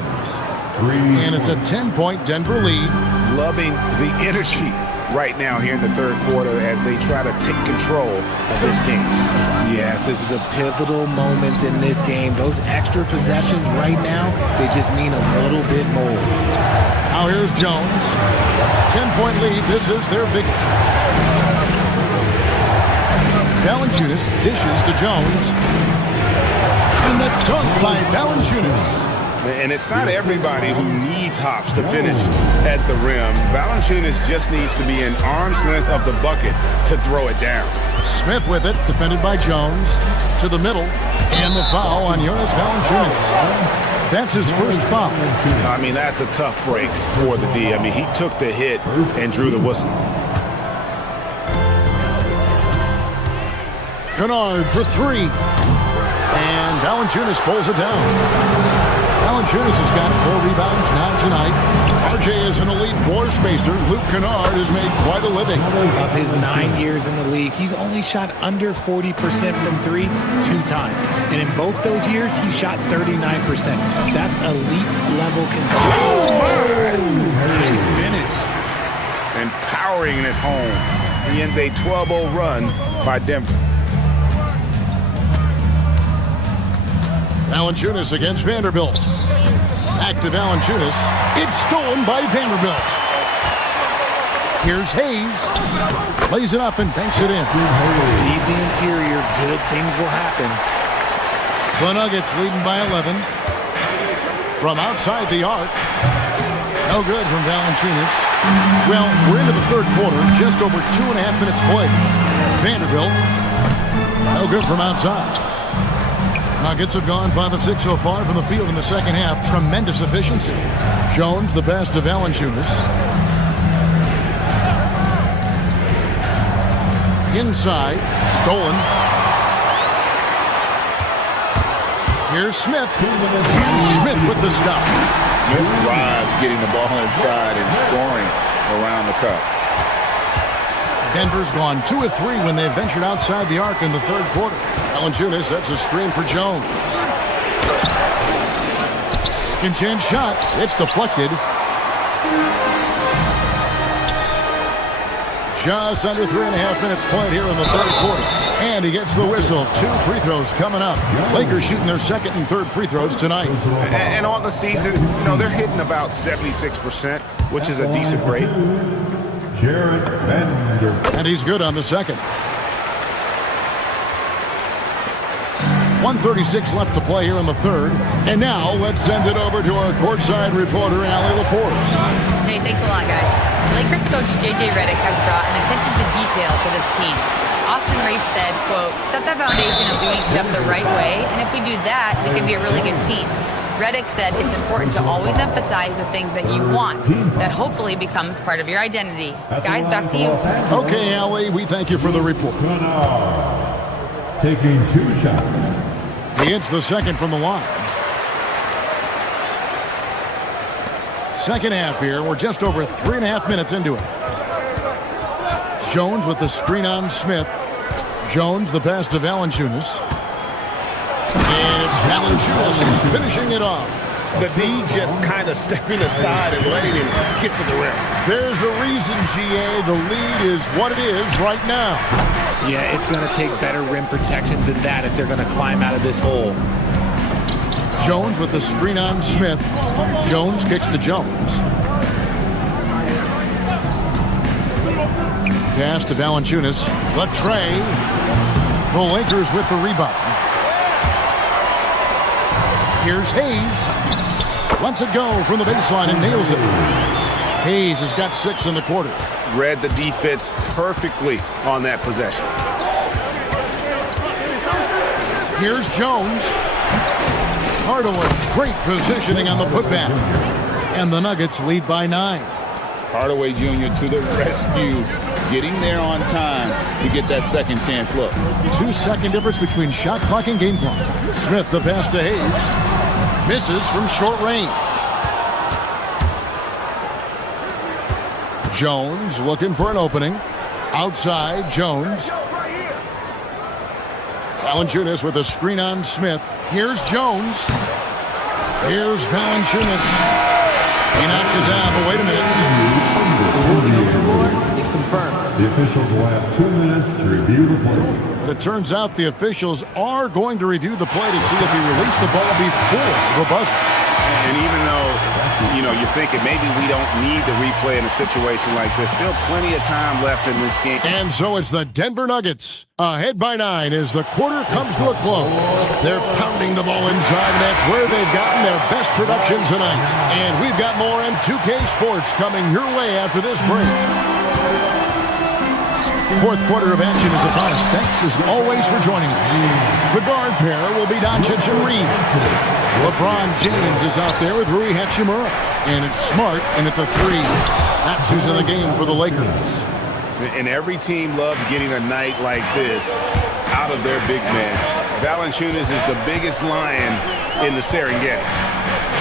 And it's a 10-point Denver lead. Loving the energy right now here in the third quarter as they try to take control of this game. Yes, this is a pivotal moment in this game. Those extra possessions right now, they just mean a little bit more. Now here's Jones. 10-point lead. This is their biggest. Valanciunas dishes to Jones. And the dunk by Valanciunas. And it's not everybody who needs hops to finish at the rim. Valanciunas just needs to be an arm's length of the bucket to throw it down. Smith with it, defended by Jones. To the middle. And the foul on Jonas Valanciunas. That's his first foul. I mean, that's a tough break for the D. I mean, he took the hit and drew the whistle. Kennard for 3. And Valanciunas pulls it down. Valanciunas has got 4 rebounds now tonight. RJ is an elite floor spacer. Luke Kennard has made quite a living. Of his 9 years in the league, he's only shot under 40% from 3 2 times. And in both those years, he shot 39%. That's elite level consistency. Nice finish. And powering it home. He ends a 12-0 run by Denver. Valanciunas against Vanderbilt. Back to Valanciunas. It's stolen by Vanderbilt. Here's Hayes. Plays it up and banks it in. Feed the interior. Good things will happen. The Nuggets leading by 11. From outside the arc. No good from Valanciunas. Well, we're into the third quarter. Just over 2.5 minutes played. Vanderbilt. No good from outside. Nuggets have gone 5 of 6 so far from the field in the second half. Tremendous efficiency. Jones the pass to Valanciunas. Inside. Stolen. Here's Smith. And Smith with the stop. Smith drives, getting the ball inside and scoring around the cup. Denver's gone 2 of 3 when they ventured outside the arc in the third quarter. Valanciunas sets a screen for Jones. Second chance shot. It's deflected. Just under 3.5 minutes played here in the third quarter. And he gets the whistle. 2 free throws coming up. Lakers shooting their second and third free throws tonight. And on the season, they're hitting about 76%, which is a decent rate. And he's good on the second. 1:36 left to play here in the third. And now let's send it over to our courtside reporter, Allie LaForce. Hey, thanks a lot, guys. Lakers coach J.J. Redick has brought an attention to detail to this team. Austin Reeves said, quote, set that foundation of doing stuff the right way, and if we do that, we can be a really good team. Redick said it's important to always emphasize the things that you want. That hopefully becomes part of your identity. Guys, back to you. Okay, Allie, we thank you for the report. Taking 2 shots. He hits the second from the line. Second half here. We're just over 3.5 minutes into it. Jones with the screen on Smith. Jones the pass to Valanciunas. And it's Valanciunas finishing it off. the D just kind of stepping aside and letting him get to the rim. There's a reason, GA, the lead is what it is right now. Yeah, it's going to take better rim protection than that if they're going to climb out of this hole. Jones with the screen on Smith. Jones kicks to Jones. Pass to Valanciunas. The tray. The Lakers with the rebound. Here's Hayes. Lets it go from the baseline and nails it. Hayes has got 6 in the quarter. Read the defense perfectly on that possession. Here's Jones. Hardaway, great positioning on the putback. And the Nuggets lead by 9. Hardaway Jr. to the rescue, getting there on time to get that second chance look. 2-second difference between shot clock and game clock. Smith the pass to Hayes. Misses from short range. Jones looking for an opening. Outside, Jones. Valanciunas with a screen on Smith. Here's Jones. Here's Valanciunas. He knocks it down, but wait a minute. It's confirmed. The officials will have 2 minutes to review the play. But it turns out the officials are going to review the play to see if he released the ball before the buzzer. And even though, you're thinking maybe we don't need the replay in a situation like this, still plenty of time left in this game. And so it's the Denver Nuggets ahead by 9 as the quarter comes to a close. They're pounding the ball inside, and that's where they've gotten their best production tonight. And we've got more on 2K Sports coming your way after this break. Fourth quarter of action is upon us. Thanks as always for joining us. The guard pair will be Doncic and Reed. LeBron James is out there with Rui Hachimura. And it's Smart in at the 3. That's who's in the game for the Lakers. And every team loves getting a night like this out of their big man. Valanciunas is the biggest lion in the Serengeti.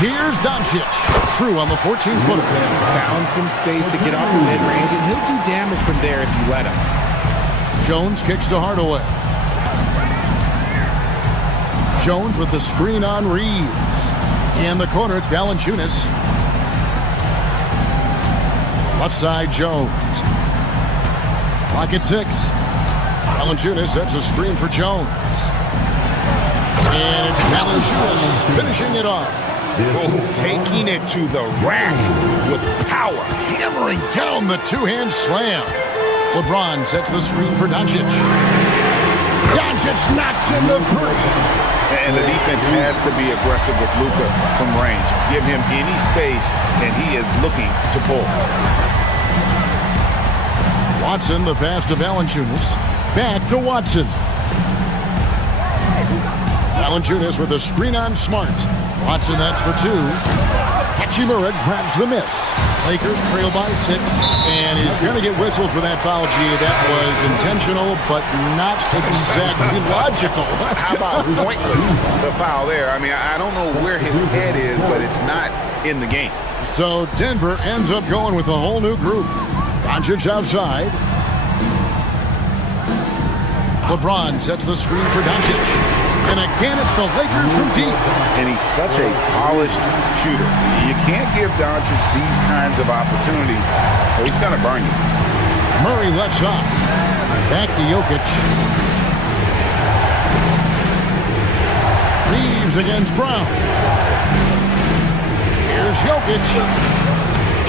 Here's Doncic. True on the 14-footer. Found some space to get off the mid-range, and he'll do damage from there if you let him. Jones kicks to Hardaway. Jones with the screen on Reed. In the corner, it's Valanciunas. Left side, Jones. Clock at 6. Valanciunas, that's a screen for Jones. And it's Valanciunas finishing it off. Taking it to the rack with power. Hammering down the two-hand slam. LeBron sets the screen for Doncic. Doncic knocks in the 3. And the defense has to be aggressive with Luka from range. Give him any space, and he is looking to pull. Watson, the pass to Valanciunas. Back to Watson. Valanciunas with a screen on Smart. Watson, that's for 2. Hachimura grabs the miss. Lakers trail by 6, and he's going to get whistled for that foul, G. That was intentional, but not exactly logical. How about pointless to foul there? I mean, I don't know where his head is, but it's not in the game. So Denver ends up going with a whole new group. Doncic outside. LeBron sets the screen for Doncic. And again, it's the Lakers from deep. And he's such a polished shooter. You can't give Doncic these kinds of opportunities, or he's going to burn you. Murray left side. Back to Jokic. Reeves against Brown. Here's Jokic.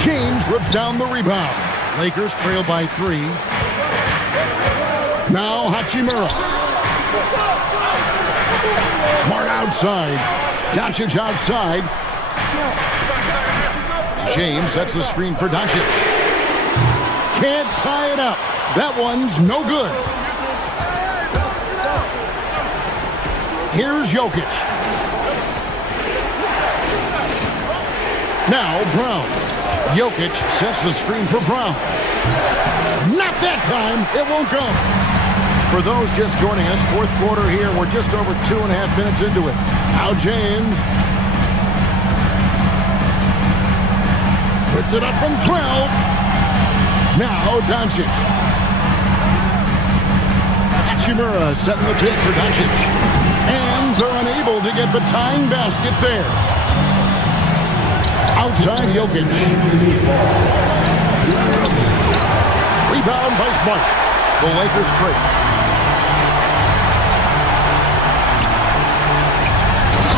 James rips down the rebound. Lakers trail by 3. Now Hachimura. Smart outside. Doncic outside. James sets the screen for Doncic. Can't tie it up. That one's no good. Here's Jokic. Now Brown. Jokic sets the screen for Brown. Not that time. It won't go. For those just joining us, fourth quarter here. We're just over 2.5 minutes into it. Now James puts it up from 12. Now Doncic. Hachimura setting the pick for Doncic. And they're unable to get the tying basket there. Outside Jokic. Rebound by Smart. The Lakers trade.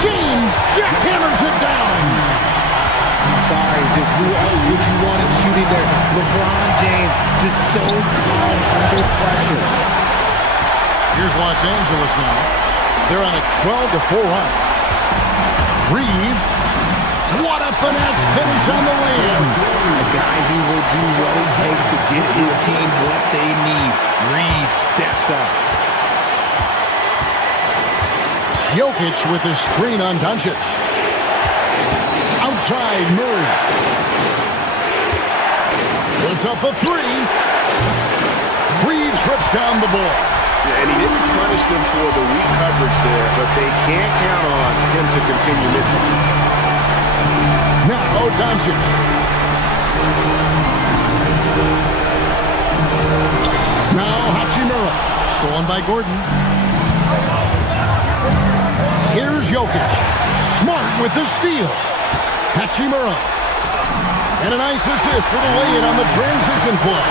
James jackhammers it down. I'm sorry, just who else would you want it shooting there? LeBron James, just so calm under pressure. Here's Los Angeles now. They're on a 12-4 run. Reeves. What a finesse finish on the layup. A guy who will do what it takes to get his team what they need. Reeves steps up. Jokic with his screen on Doncic. Outside Murray. Puts up a three. Reeves rips down the ball. Yeah, and he didn't punish them for the weak coverage there, but they can't count on him to continue missing. Now Doncic. Now Hachimura. Stolen by Gordon. Here's Jokic. Smart with the steal. Hachimura. And a nice assist for the lay-in on the transition play.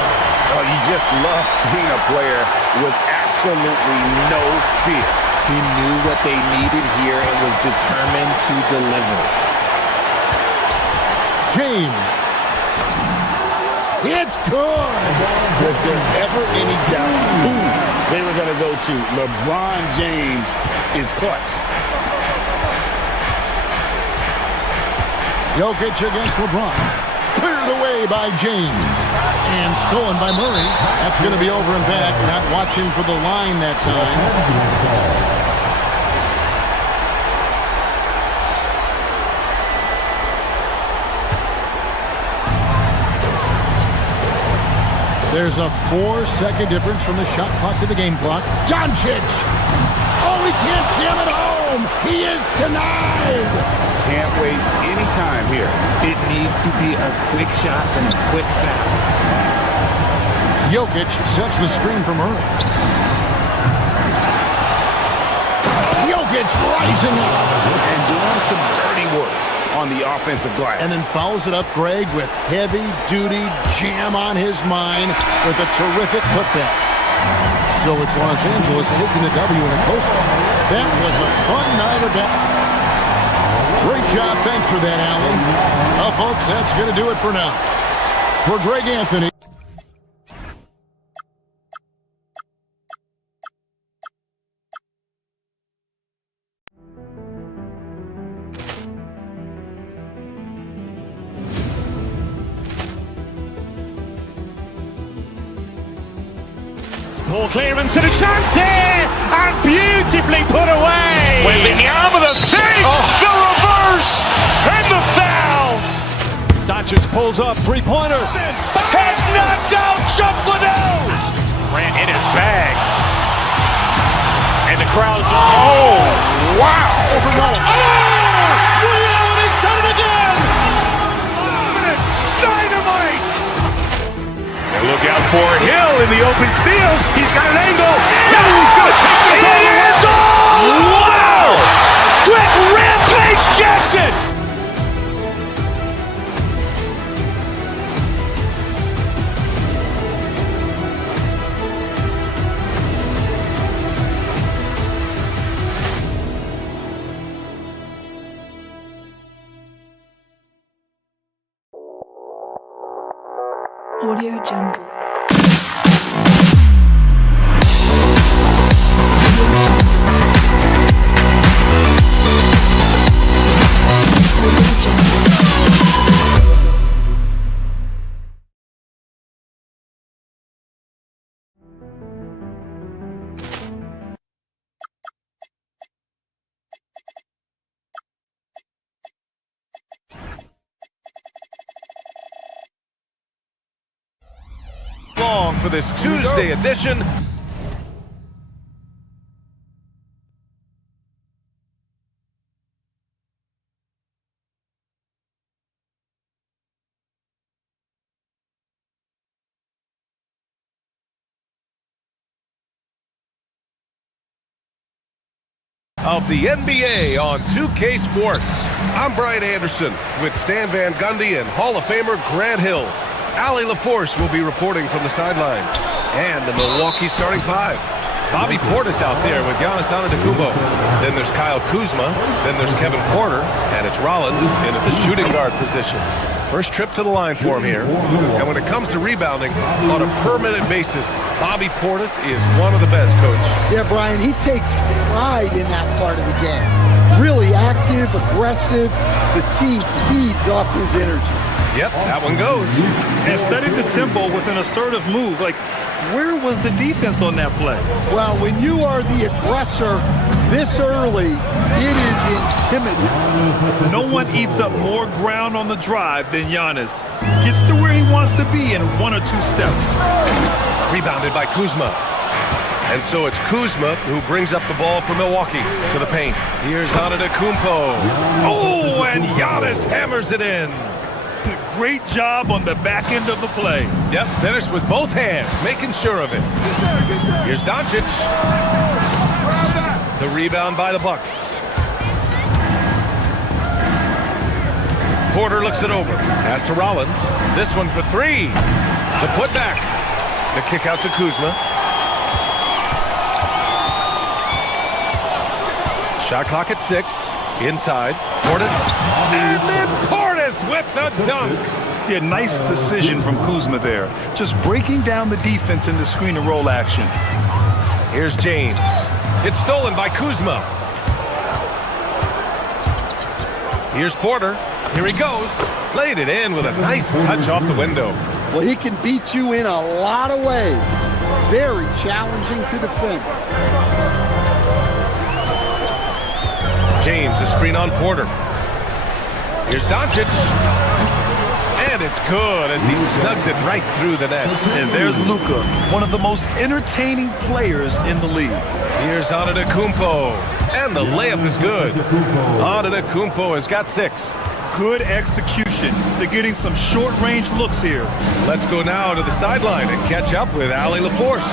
Oh, you just love seeing a player with absolutely no fear. He knew what they needed here and was determined to deliver. James. It's good. Was there ever any doubt who they were going to go to? LeBron James is clutch. Jokic against LeBron. Cleared away by James. And stolen by Murray. That's going to be over and back. Not watching for the line that time. There's a 4-second difference from the shot clock to the game clock. Doncic! Oh, he can't jam it home! He is denied! Can't waste any time here. It needs to be a quick shot and a quick foul. Jokic sets the screen for Murray. Jokic rising up. And doing some dirty work on the offensive glass. And then fouls it up, Greg, with heavy-duty jam on his mind with a terrific putback. So it's Los Angeles taking the W in a coastal. That was a fun night of that. Great job. Thanks for that, Alan. Well, folks, that's going to do it for now. For Greg Anthony. Ball clearance and a chance here, and beautifully put away. Wembanyama with a fake, the reverse, and the foul. Doncic pulls up, three-pointer. Has knocked out Chuck Liddell. Ran in his bag. And the crowd's, oh, wow. He's done it again. Dynamite. And look out for Hill in the open field. He's got an angle. He's going to take this all the way. Wow! Quick Rampage Jackson. Audio Jungle. Long for this Tuesday edition of the NBA on 2K Sports. I'm Brian Anderson with Stan Van Gundy and Hall of Famer Grant Hill. Allie LaForce will be reporting from the sidelines. And the Milwaukee starting five. Bobby Portis out there with Giannis Antetokounmpo. Then there's Kyle Kuzma. Then there's Kevin Porter. And it's Rollins in at the shooting guard position. First trip to the line for him here. And when it comes to rebounding on a permanent basis, Bobby Portis is one of the best, Coach. Yeah, Brian, he takes pride in that part of the game. Really active, aggressive. The team feeds off his energy. Yep, that one goes. And setting the tempo with an assertive move. Like, where was the defense on that play? Well, when you are the aggressor this early, it is intimidating. No one eats up more ground on the drive than Giannis. Gets to where he wants to be in 1 or 2 steps. Rebounded by Kuzma. And so it's Kuzma who brings up the ball for Milwaukee to the paint. Here's Antetokounmpo. Oh, and Giannis hammers it in. Great job on the back end of the play. Yep, finished with both hands, making sure of it. Here's Doncic. The rebound by the Bucks. Porter looks it over. Pass to Rollins. This one for 3. The putback. The kick out to Kuzma. Shot clock at 6. Inside. Portis. And then Portis with the dunk. Yeah, nice decision from Kuzma there. Just breaking down the defense in the screen and roll action. Here's James. It's stolen by Kuzma. Here's Porter. Here he goes. Laid it in with a nice touch off the window. Well, he can beat you in a lot of ways. Very challenging to defend. James, a screen on Porter. Here's Doncic. And it's good as he snugs it right through the net. And there's Luka, one of the most entertaining players in the league. Here's Antetokounmpo. And the layup is good. Antetokounmpo has got 6. Good execution. They're getting some short-range looks here. Let's go now to the sideline and catch up with Allie LaForce.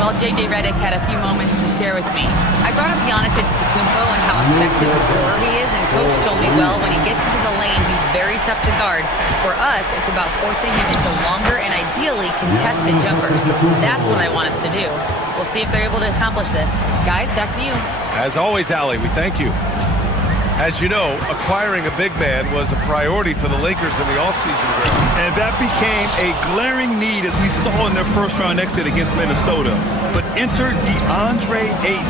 Well, J.J. Redick had a few moments to share with me. I brought up Giannis Antetokounmpo and how effective a scorer he is, and Coach told me, well, when he gets into the lane, he's very tough to guard. For us, it's about forcing him into longer and ideally contested jumpers. That's what I want us to do. We'll see if they're able to accomplish this. Guys, back to you. As always, Allie, we thank you. As you know, acquiring a big man was a priority for the Lakers in the offseason. And that became a glaring need as we saw in their first-round exit against Minnesota. But enter DeAndre Ayton,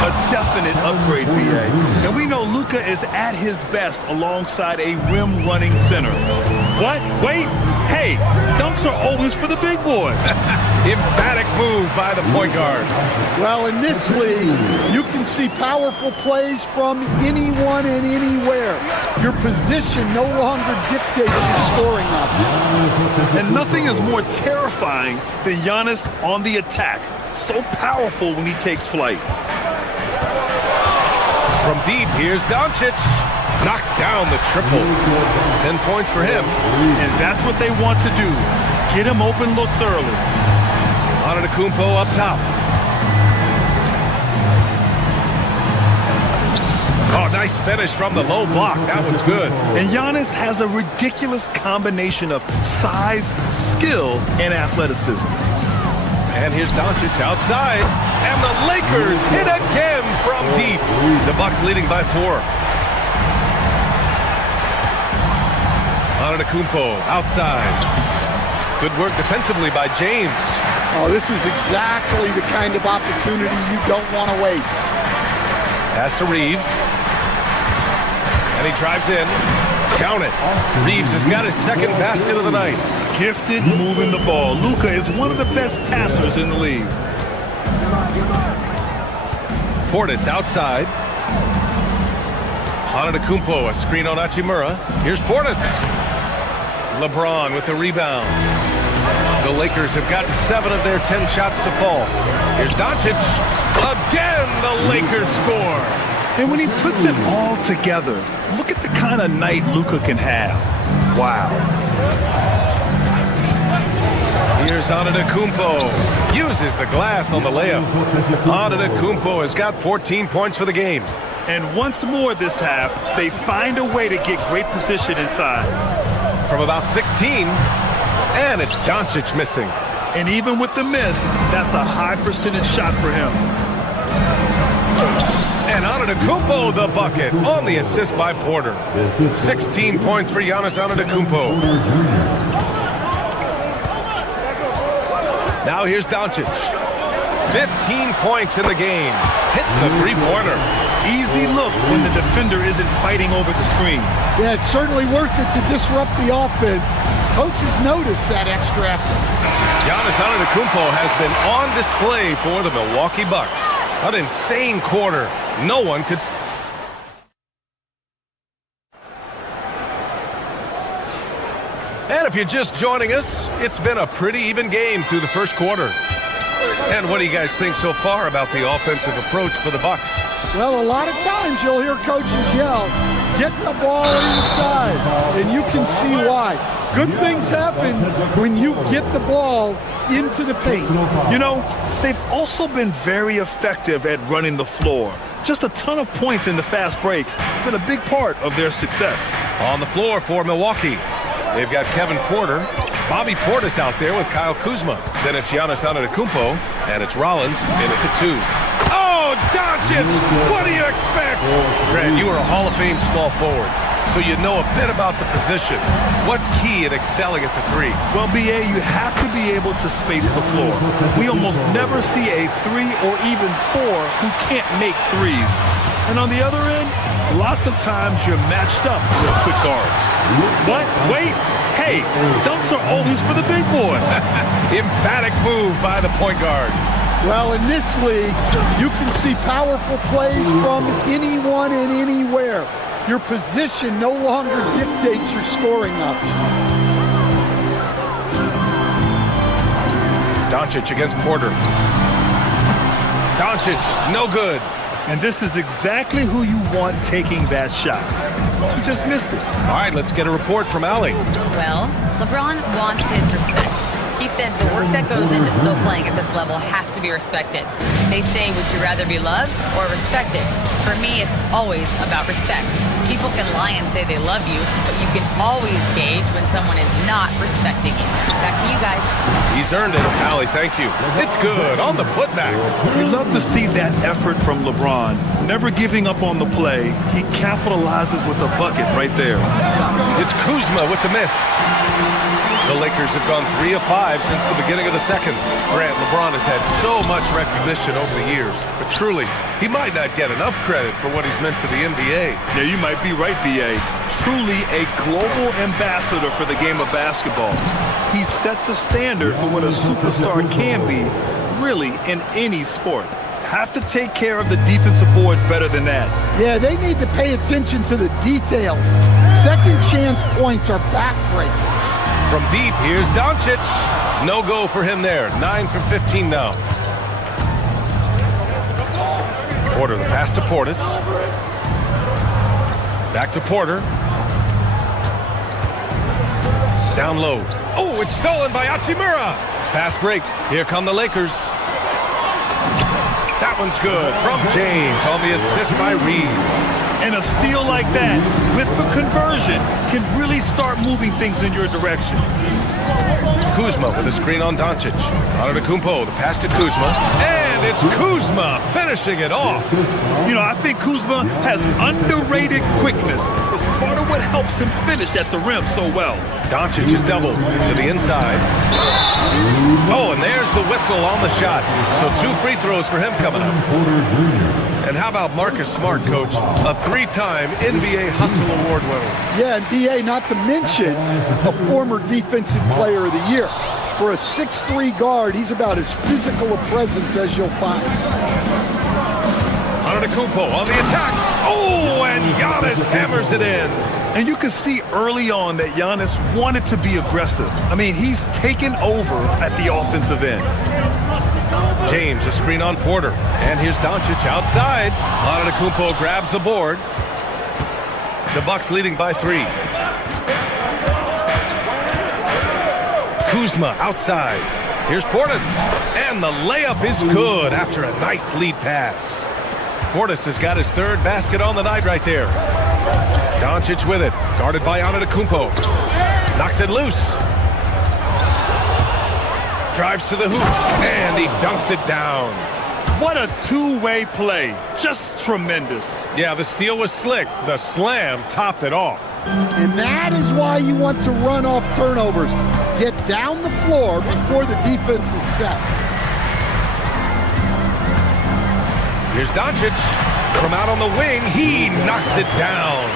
a definite upgrade, BA. And we know Luka is at his best alongside a rim-running center. What? Wait! Hey, dunks are always for the big boys. Emphatic move by the point guard. Well, in this league, you can see powerful plays from anyone and anywhere. Your position no longer dictates your scoring option. And nothing is more terrifying than Giannis on the attack. So powerful when he takes flight. From deep, here's Doncic. Knocks down the triple. 10 points for him. And that's what they want to do. Get him open looks early. Antetokounmpo up top. Oh, nice finish from the low block. That one's good. And Giannis has a ridiculous combination of size, skill, and athleticism. And here's Doncic outside. And the Lakers hit again from deep. The Bucks leading by 4. Antetokounmpo outside. Good work defensively by James. Oh, this is exactly the kind of opportunity you don't want to waste. Pass to Reeves. And he drives in. Count it. Reeves has got his second basket of the night. Gifted moving the ball. Luka is one of the best passers in the league. Portis outside. Antetokounmpo, a screen on Hachimura. Here's Portis. LeBron with the rebound. The Lakers have gotten 7 of their 10 shots to fall. Here's Doncic. Again, the Lakers score. And when he puts it all together, look at the kind of night Luka can have. Wow. Here's Antetokounmpo. Uses the glass on the layup. Antetokounmpo has got 14 points for the game. And once more this half, they find a way to get great position inside. From about 16, and it's Doncic missing. And even with the miss, that's a high percentage shot for him. And Antetokounmpo the bucket on the assist by Porter. 16 points for Giannis Antetokounmpo. Now here's Doncic. 15 points in the game. Hits the three-pointer. Easy look when the defender isn't fighting over the screen. Yeah, it's certainly worth it to disrupt the offense. Coaches notice that extra effort. Giannis Antetokounmpo has been on display for the Milwaukee Bucks. An insane quarter. No one could... And if you're just joining us, it's been a pretty even game through the first quarter. And what do you guys think so far about the offensive approach for the Bucks? Well, a lot of times you'll hear coaches yell, get the ball inside, and you can see why. Good things happen when you get the ball into the paint. You know, they've also been very effective at running the floor. Just a ton of points in the fast break. It's been a big part of their success. On the floor for Milwaukee, they've got Kevin Porter. Bobby Portis out there with Kyle Kuzma. Then it's Giannis Antetokounmpo, and it's Rollins in at the 2. Oh, Doncic! What do you expect? Grant, you are a Hall of Fame small forward, so you know a bit about the position. What's key in excelling at the 3? Well, B.A., you have to be able to space the floor. We almost never see a 3 or even 4 who can't make threes. And on the other end, lots of times you're matched up with quick guards. What? Wait! Hey, dunks are always for the big boy. Emphatic move by the point guard. Well, in this league, you can see powerful plays from anyone and anywhere. Your position no longer dictates your scoring options. Doncic against Porter. Doncic, no good. And this is exactly who you want taking that shot. You just missed it. All right, let's get a report from Allie. Well, LeBron wants his respect. He said the work that goes into still playing at this level has to be respected. They say, would you rather be loved or respected? For me, it's always about respect. People can lie and say they love you, but you can always gauge when someone is not respecting you. Back to you guys. He's earned it. Allie, thank you. It's good on the putback. We love to see that effort from LeBron. Never giving up on the play. He capitalizes with a bucket right there. It's Kuzma with the miss. The Lakers have gone 3 of 5 since the beginning of the second. Grant, LeBron has had so much recognition over the years, but truly, he might not get enough credit for what he's meant to the NBA. Yeah, you might be right, B.A. Truly a global ambassador for the game of basketball. He set the standard for what a superstar can be, really, in any sport. Have to take care of the defensive boards better than that. Yeah, they need to pay attention to the details. Second chance points are backbreakers. From deep, here's Doncic. No go for him there. 9 for 15 now. Porter, the pass to Portis. Back to Porter. Down low. Oh, it's stolen by Hachimura. Fast break. Here come the Lakers. That one's good from James on the assist by Reeves. And a steal like that, with the conversion, can really start moving things in your direction. Kuzma with a screen on Doncic. Antetokounmpo, the pass to Kuzma. And it's Kuzma finishing it off. You know, I think Kuzma has underrated quickness. It's part of what helps him finish at the rim so well. Doncic is doubled to the inside. Oh, and there's the whistle on the shot. So 2 free throws for him coming up. And how about Marcus Smart, Coach? A 3-time NBA Hustle Award winner. Yeah, and B.A., not to mention a former Defensive Player of the Year. For a 6'3" guard, he's about as physical a presence as you'll find. Antetokounmpo on the attack. Oh, and Giannis hammers it in. And you can see early on that Giannis wanted to be aggressive. I mean, he's taken over at the offensive end. James, a screen on Porter. And here's Doncic outside. Antetokounmpo grabs the board. The Bucks leading by 3. Kuzma outside. Here's Portis. And the layup is good after a nice lead pass. Portis has got his third basket on the night right there. Doncic with it, guarded by Antetokounmpo. Knocks it loose. Drives to the hoop, and he dunks it down. What a two-way play. Just tremendous. Yeah, the steal was slick. The slam topped it off. And that is why you want to run off turnovers. Get down the floor before the defense is set. Here's Doncic. From out on the wing, he knocks it down.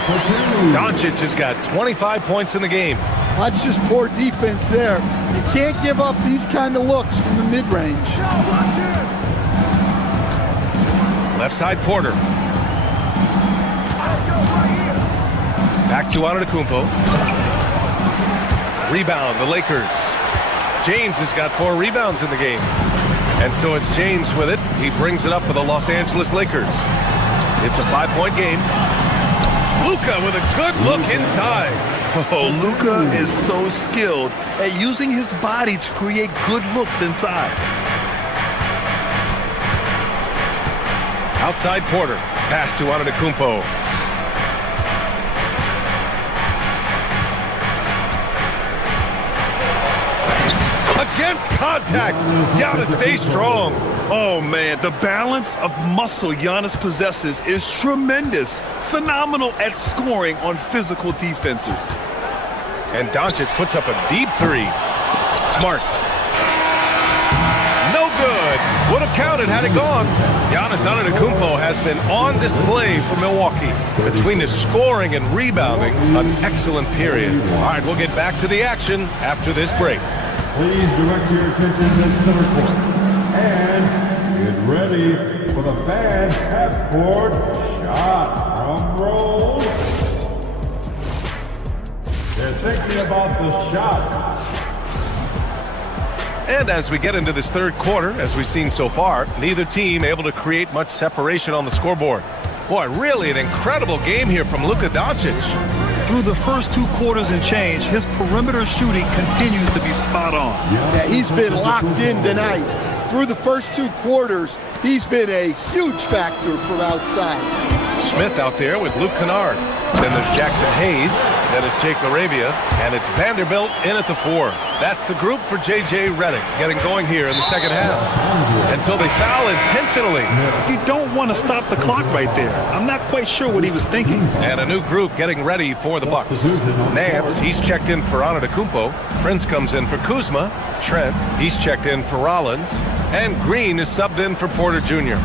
Doncic has got 25 points in the game. That's just poor defense there. You can't give up these kind of looks from the mid-range. Left side, Porter. Back to Antetokounmpo. Rebound, the Lakers. James has got 4 rebounds in the game. And so it's James with it. He brings it up for the Los Angeles Lakers. It's a 5-point game. Luka with a good look inside. Oh, Luka is so skilled at using his body to create good looks inside. Outside Porter. Pass to Antetokounmpo. Against contact. Giannis stays strong. Oh, man, the balance of muscle Giannis possesses is tremendous. Phenomenal at scoring on physical defenses. And Doncic puts up a deep 3. Smart. No good. Would have counted had it gone. Giannis Antetokounmpo has been on display for Milwaukee. Between his scoring and rebounding, an excellent period. All right, we'll get back to the action after this break. Please direct your attention to center court. And get ready for the fan half-court shot. Drum roll. They're thinking about the shot. And as we get into this third quarter, as we've seen so far, neither team able to create much separation on the scoreboard. Boy, really an incredible game here from Luka Doncic. Through the first 2 quarters and change, his perimeter shooting continues to be spot on. Yeah, he's been locked in tonight. Through the first 2 quarters, he's been a huge factor from outside. Smith out there with Luke Kennard. Then there's Jackson Hayes. Then it's Jake LaRavia. And it's Vanderbilt in at the 4. That's the group for J.J. Redick getting going here in the second half. And so they foul intentionally. You don't want to stop the clock right there. I'm not quite sure what he was thinking. And a new group getting ready for the Bucks. Nance, he's checked in for Antetokounmpo. Prince comes in for Kuzma. Trent, he's checked in for Rollins. And Green is subbed in for Porter Jr.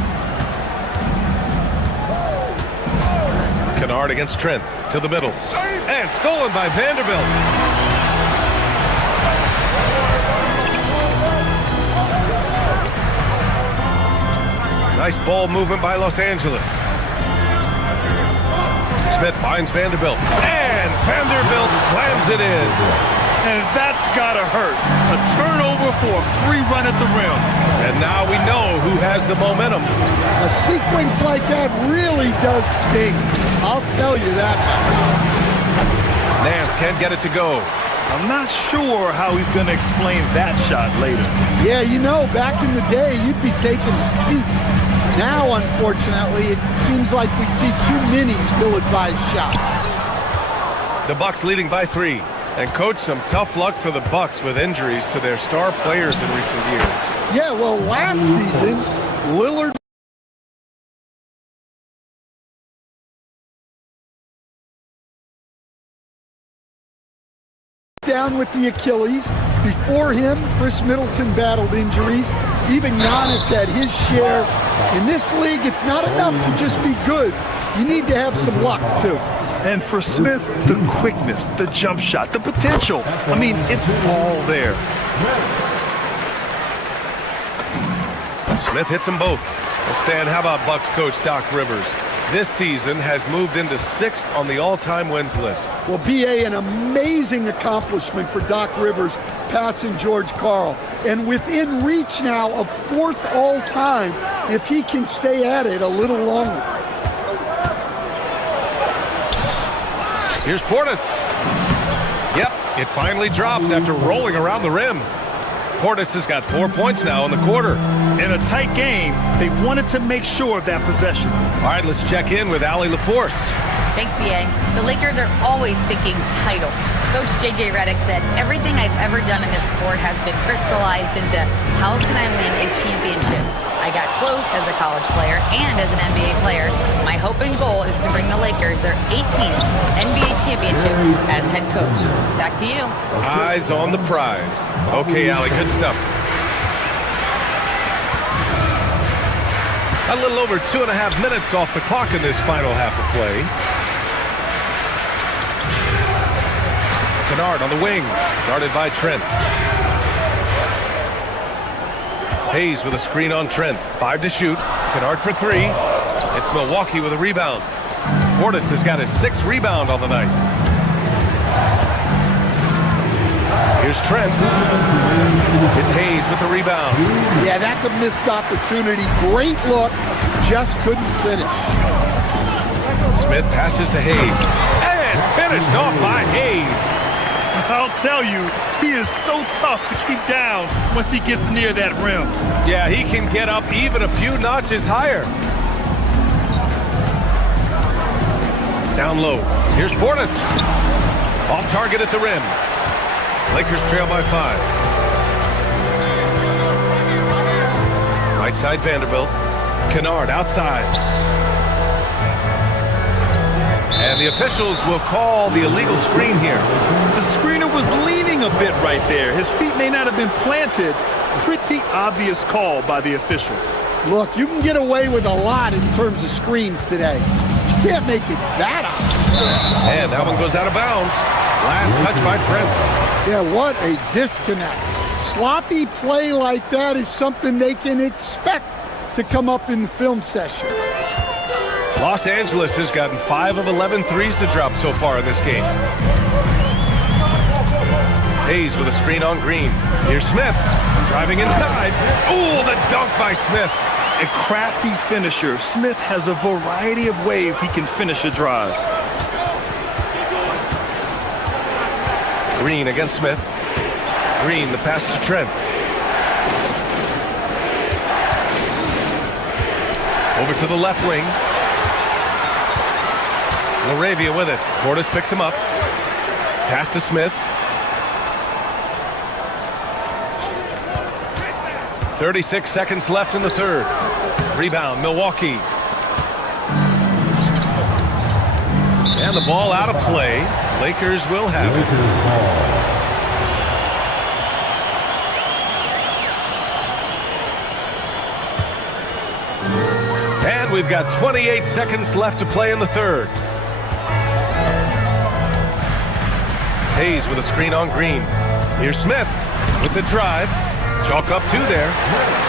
Kennard against Trent to the middle. And stolen by Vanderbilt. Nice ball movement by Los Angeles. Smith finds Vanderbilt. And Vanderbilt slams it in. And that's gotta hurt. A turnover for a free run at the rim. And now we know who has the momentum. A sequence like that really does sting. I'll tell you that much. Nance can't get it to go. I'm not sure how he's going to explain that shot later. Yeah, you know, back in the day, you'd be taking a seat. Now, unfortunately, it seems like we see too many ill-advised shots. The Bucks leading by 3. And coach, some tough luck for the Bucks with injuries to their star players in recent years. Yeah, well, last season, Lillard down with the Achilles. Before him, Chris Middleton battled injuries. Even Giannis had his share. In this league, it's not enough to just be good. You need to have some luck, too. And for Smith, the quickness, the jump shot, the potential. I mean, it's all there. Smith hits them both. Well, Stan, how about Bucks coach Doc Rivers? This season has moved into 6th on the all-time wins list. Well, B.A., an amazing accomplishment for Doc Rivers passing George Karl. And within reach now of 4th all-time if he can stay at it a little longer. Here's Portis. Yep, it finally drops after rolling around the rim. Portis has got 4 points now in the quarter. In a tight game, they wanted to make sure of that possession. All right, let's check in with Allie LaForce. Thanks, BA. The Lakers are always thinking title. Coach J.J. Redick said, everything I've ever done in this sport has been crystallized into how can I win a championship? I got close as a college player and as an NBA player. My hope and goal is to bring the Lakers their 18th NBA championship as head coach. Back to you. Eyes on the prize. Okay, Allie, good stuff. A little over 2.5 minutes off the clock in this final half of play. Kennard on the wing, guarded by Trent. Hayes with a screen on Trent. 5 to shoot. Kennard for 3. It's Milwaukee with a rebound. Portis has got his 6th rebound on the night. Here's Trent. It's Hayes with the rebound. Yeah, that's a missed opportunity. Great look, just couldn't finish. Smith passes to Hayes. And finished off by Hayes. I'll tell you, he is so tough to keep down once he gets near that rim. Yeah, he can get up even a few notches higher. Down low. Here's Portis. Off target at the rim. Lakers trail by 5. Right side Vanderbilt. Kennard outside. And the officials will call the illegal screen here. The screener was leaning a bit right there. His feet may not have been planted. Pretty obvious call by the officials. Look, you can get away with a lot in terms of screens today. You can't make it that obvious. And that one goes out of bounds. Last touch by Prince. Yeah, what a disconnect. Sloppy play like that is something they can expect to come up in the film session. Los Angeles has gotten 5 of 11 threes to drop so far in this game. Hayes with a screen on Green. Here's Smith driving inside. Oh, the dunk by Smith. A crafty finisher. Smith has a variety of ways he can finish a drive. Green against Smith. Green, the pass to Trent. Over to the left wing. Laravia with it. Portis picks him up. Pass to Smith. 36 seconds left in the third. Rebound, Milwaukee. And the ball out of play. Lakers will have it. And we've got 28 seconds left to play in the third. Hayes with a screen on Green. Here's Smith with the drive. Chalk up 2 there.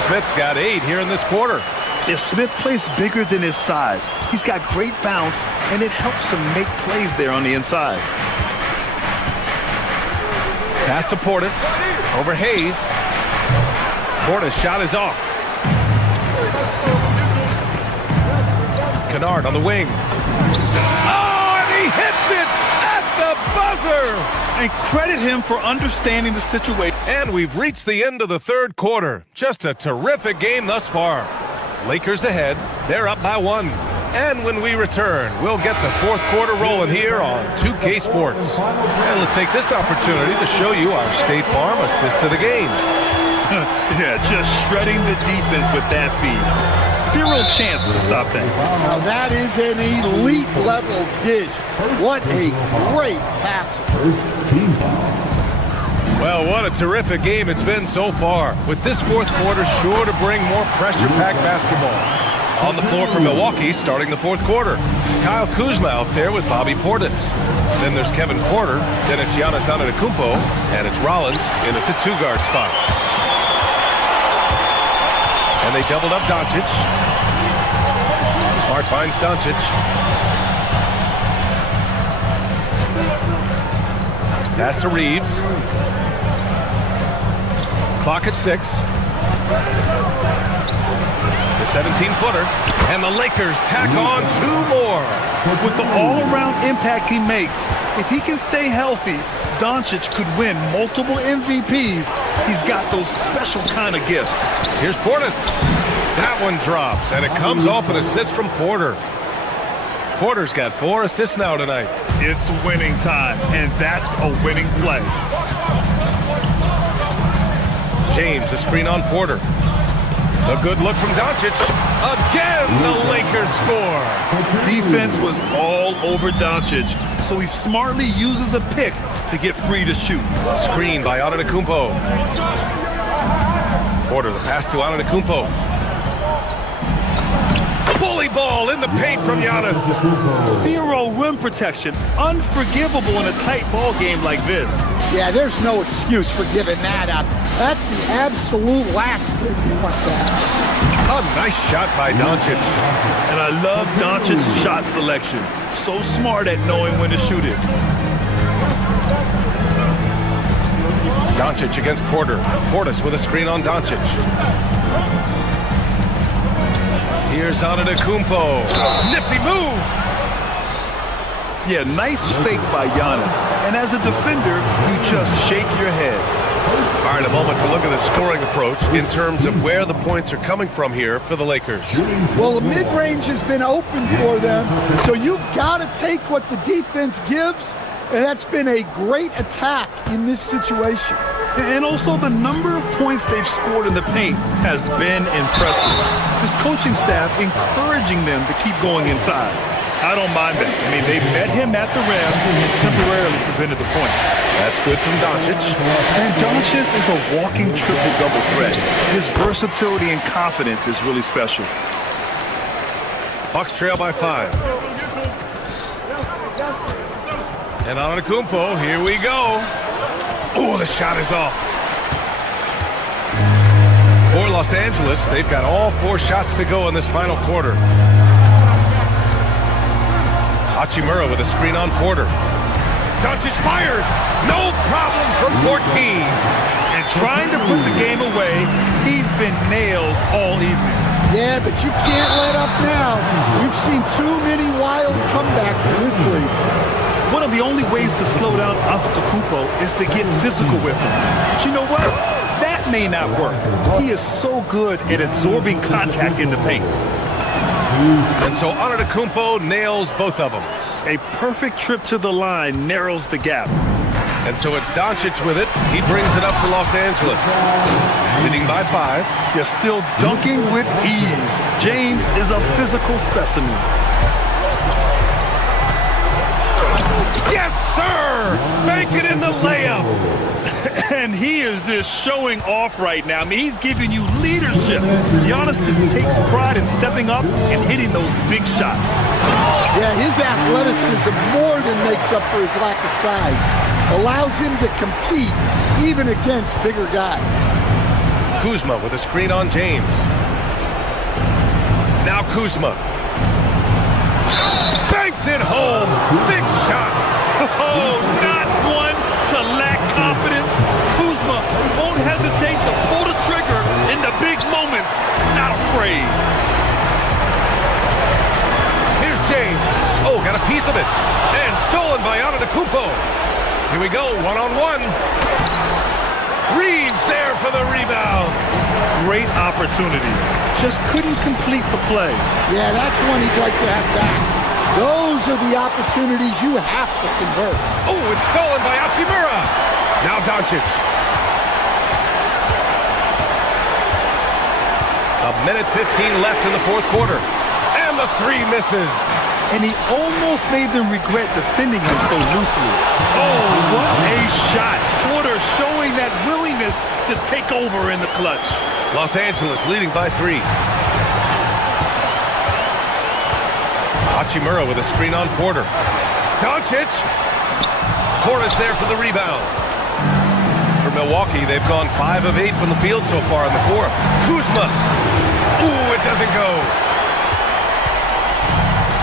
Smith's got 8 here in this quarter. If Smith plays bigger than his size, he's got great bounce, and it helps him make plays there on the inside. Pass to Portis. Over Hayes. Portis' shot is off. Kennard on the wing. Oh, and he hits it at the buzzer! And credit him for understanding the situation. And we've reached the end of the third quarter. Just a terrific game thus far. Lakers ahead. They're up by 1. And when we return, we'll get the fourth quarter rolling here on 2K Sports. And let's take this opportunity to show you our State Farm assist to the game. Yeah, just shredding the defense with that feed. Zero chance to stop that. Now that is an elite level dish. What a great passer. Well, what a terrific game it's been so far. With this fourth quarter sure to bring more pressure-packed basketball. On the floor for Milwaukee starting the fourth quarter. Kyle Kuzma out there with Bobby Portis. Then there's Kevin Porter. Then it's Giannis Antetokounmpo. And it's Rollins in at the 2-guard spot. And they doubled up Doncic. Smart finds Doncic. Pass to Reeves. Clock at 6. The 17-footer. And the Lakers tack on 2 more. With the all-around impact he makes, if he can stay healthy, Doncic could win multiple MVPs, he's got those special kind of gifts. Here's Portis. That one drops, and it comes off an assist from Porter. Porter's got 4 assists now tonight. It's winning time, and that's a winning play. James, a screen on Porter. A good look from Doncic. Again, the Lakers score. Defense was all over Doncic, so he smartly uses a pick to get free to shoot. Screen by Antetokounmpo. Porter, the pass to Antetokounmpo. Bully ball in the paint from Giannis. 0 rim protection. Unforgivable in a tight ball game like this. Yeah, there's no excuse for giving that up. That's the absolute last thing you want to have. A nice shot by Doncic. And I love Doncic's shot selection. So smart at knowing when to shoot it. Doncic against Porter. Portis with a screen on Doncic. Here's Antetokounmpo. Nifty move. Yeah, nice fake by Giannis. And as a defender, you just shake your head. All right, a moment to look at the scoring approach in terms of where the points are coming from here for the Lakers. Well, the mid-range has been open for them, so you've got to take what the defense gives, and that's been a great attack in this situation. And also the number of points they've scored in the paint has been impressive. This coaching staff encouraging them to keep going inside. I don't mind that. I mean, they met him at the rim and temporarily prevented the point. That's good from Doncic. And Doncic is a walking triple-double threat. His versatility and confidence is really special. Bucks trail by 5. And Antetokounmpo, here we go. Oh, the shot is off. For Los Angeles, they've got all 4 shots to go in this final quarter. Hachimura with a screen on Porter. Doncic fires. No problem from 14. And trying to put the game away, he's been nails all evening. Yeah, but you can't let up now. We've seen too many wild comebacks in this league. One of the only ways to slow down Antetokounmpo is to get physical with him. But you know what? That may not work. He is so good at absorbing contact in the paint. And so Antetokounmpo nails both of them. A perfect trip to the line narrows the gap. And so it's Doncic with it. He brings it up for Los Angeles. Leading by 5. You're still dunking with ease. James is a physical specimen. Yes, sir! Bank it in the layup. And he is just showing off right now. I mean, he's giving you leadership. Giannis just takes pride in stepping up and hitting those big shots. Yeah, his athleticism more than makes up for his lack of size. Allows him to compete even against bigger guys. Kuzma with a screen on James. Now Kuzma. Banks it home. Big shot. Oh, not one to lack confidence. Kuzma won't hesitate to pull the trigger in the big moments. Not afraid. Here's James. Oh, got a piece of it. And stolen by Antetokounmpo. Here we go, one-on-one. Reeves there for the rebound. Great opportunity. Just couldn't complete the play. Yeah, that's one he'd like to have back. Those are the opportunities you have to convert. Oh, it's stolen by Hachimura. Now Doncic. A minute 15 left in the 4th quarter. And the 3 misses. And he almost made them regret defending him so loosely. Oh, what a shot. Porter showing that willingness to take over in the clutch. Los Angeles leading by 3. Hachimura with a screen on Porter. Doncic. Portis there for the rebound. For Milwaukee, they've gone 5 of 8 from the field so far in the 4th. Kuzma. Ooh, it doesn't go.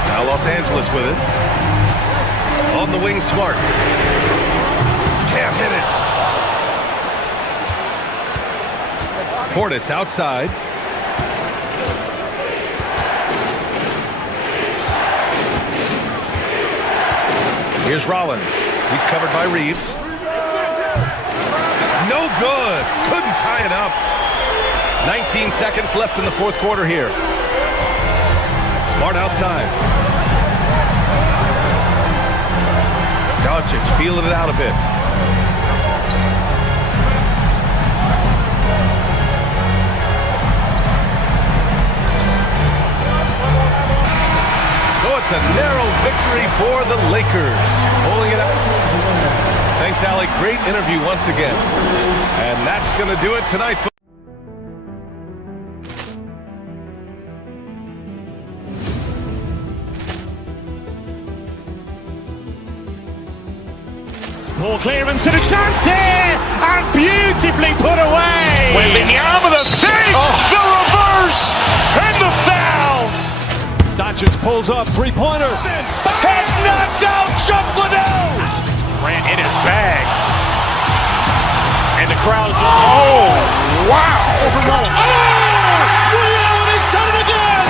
Now Los Angeles with it. On the wing, Smart. Can't hit it. Portis outside. Here's Rollins. He's covered by Reeves. no good. Couldn't tie it up. 19 seconds left in the fourth quarter here. Smart outside. Doncic feeling it out a bit. So it's a narrow victory for the Lakers. Pulling it out. Thanks, Allie. Great interview once again. And that's going to do it tonight. Ball clearance and a chance here, and beautifully put away. Wembanyama the fake, the reverse, and the foul. Doncic pulls up, three-pointer. Has knocked out Chuck Liddell. Ran in his bag. And the crowd is, oh, wow. He's done it again.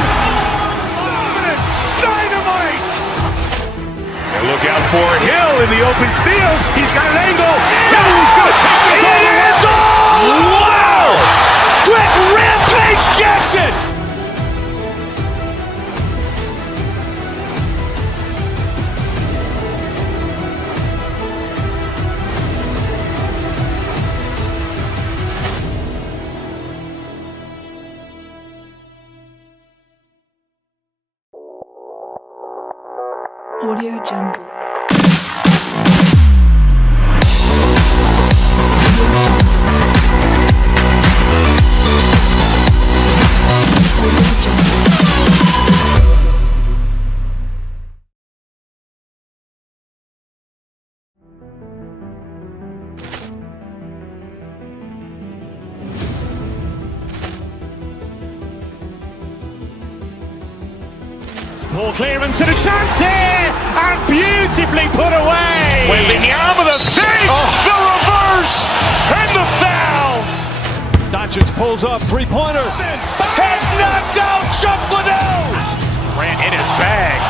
Dynamite. And look out for Hill in the open field. He's got an angle. Hill is going to take this all the way. Wow! Quick rampage Jackson. Audio Jungle. Ball clearance and a chance here, and beautifully put away. Wembanyama the fake, the reverse, and the foul. Doncic pulls up, three-pointer. Has knocked out Chuck Liddell. Ran in his bag.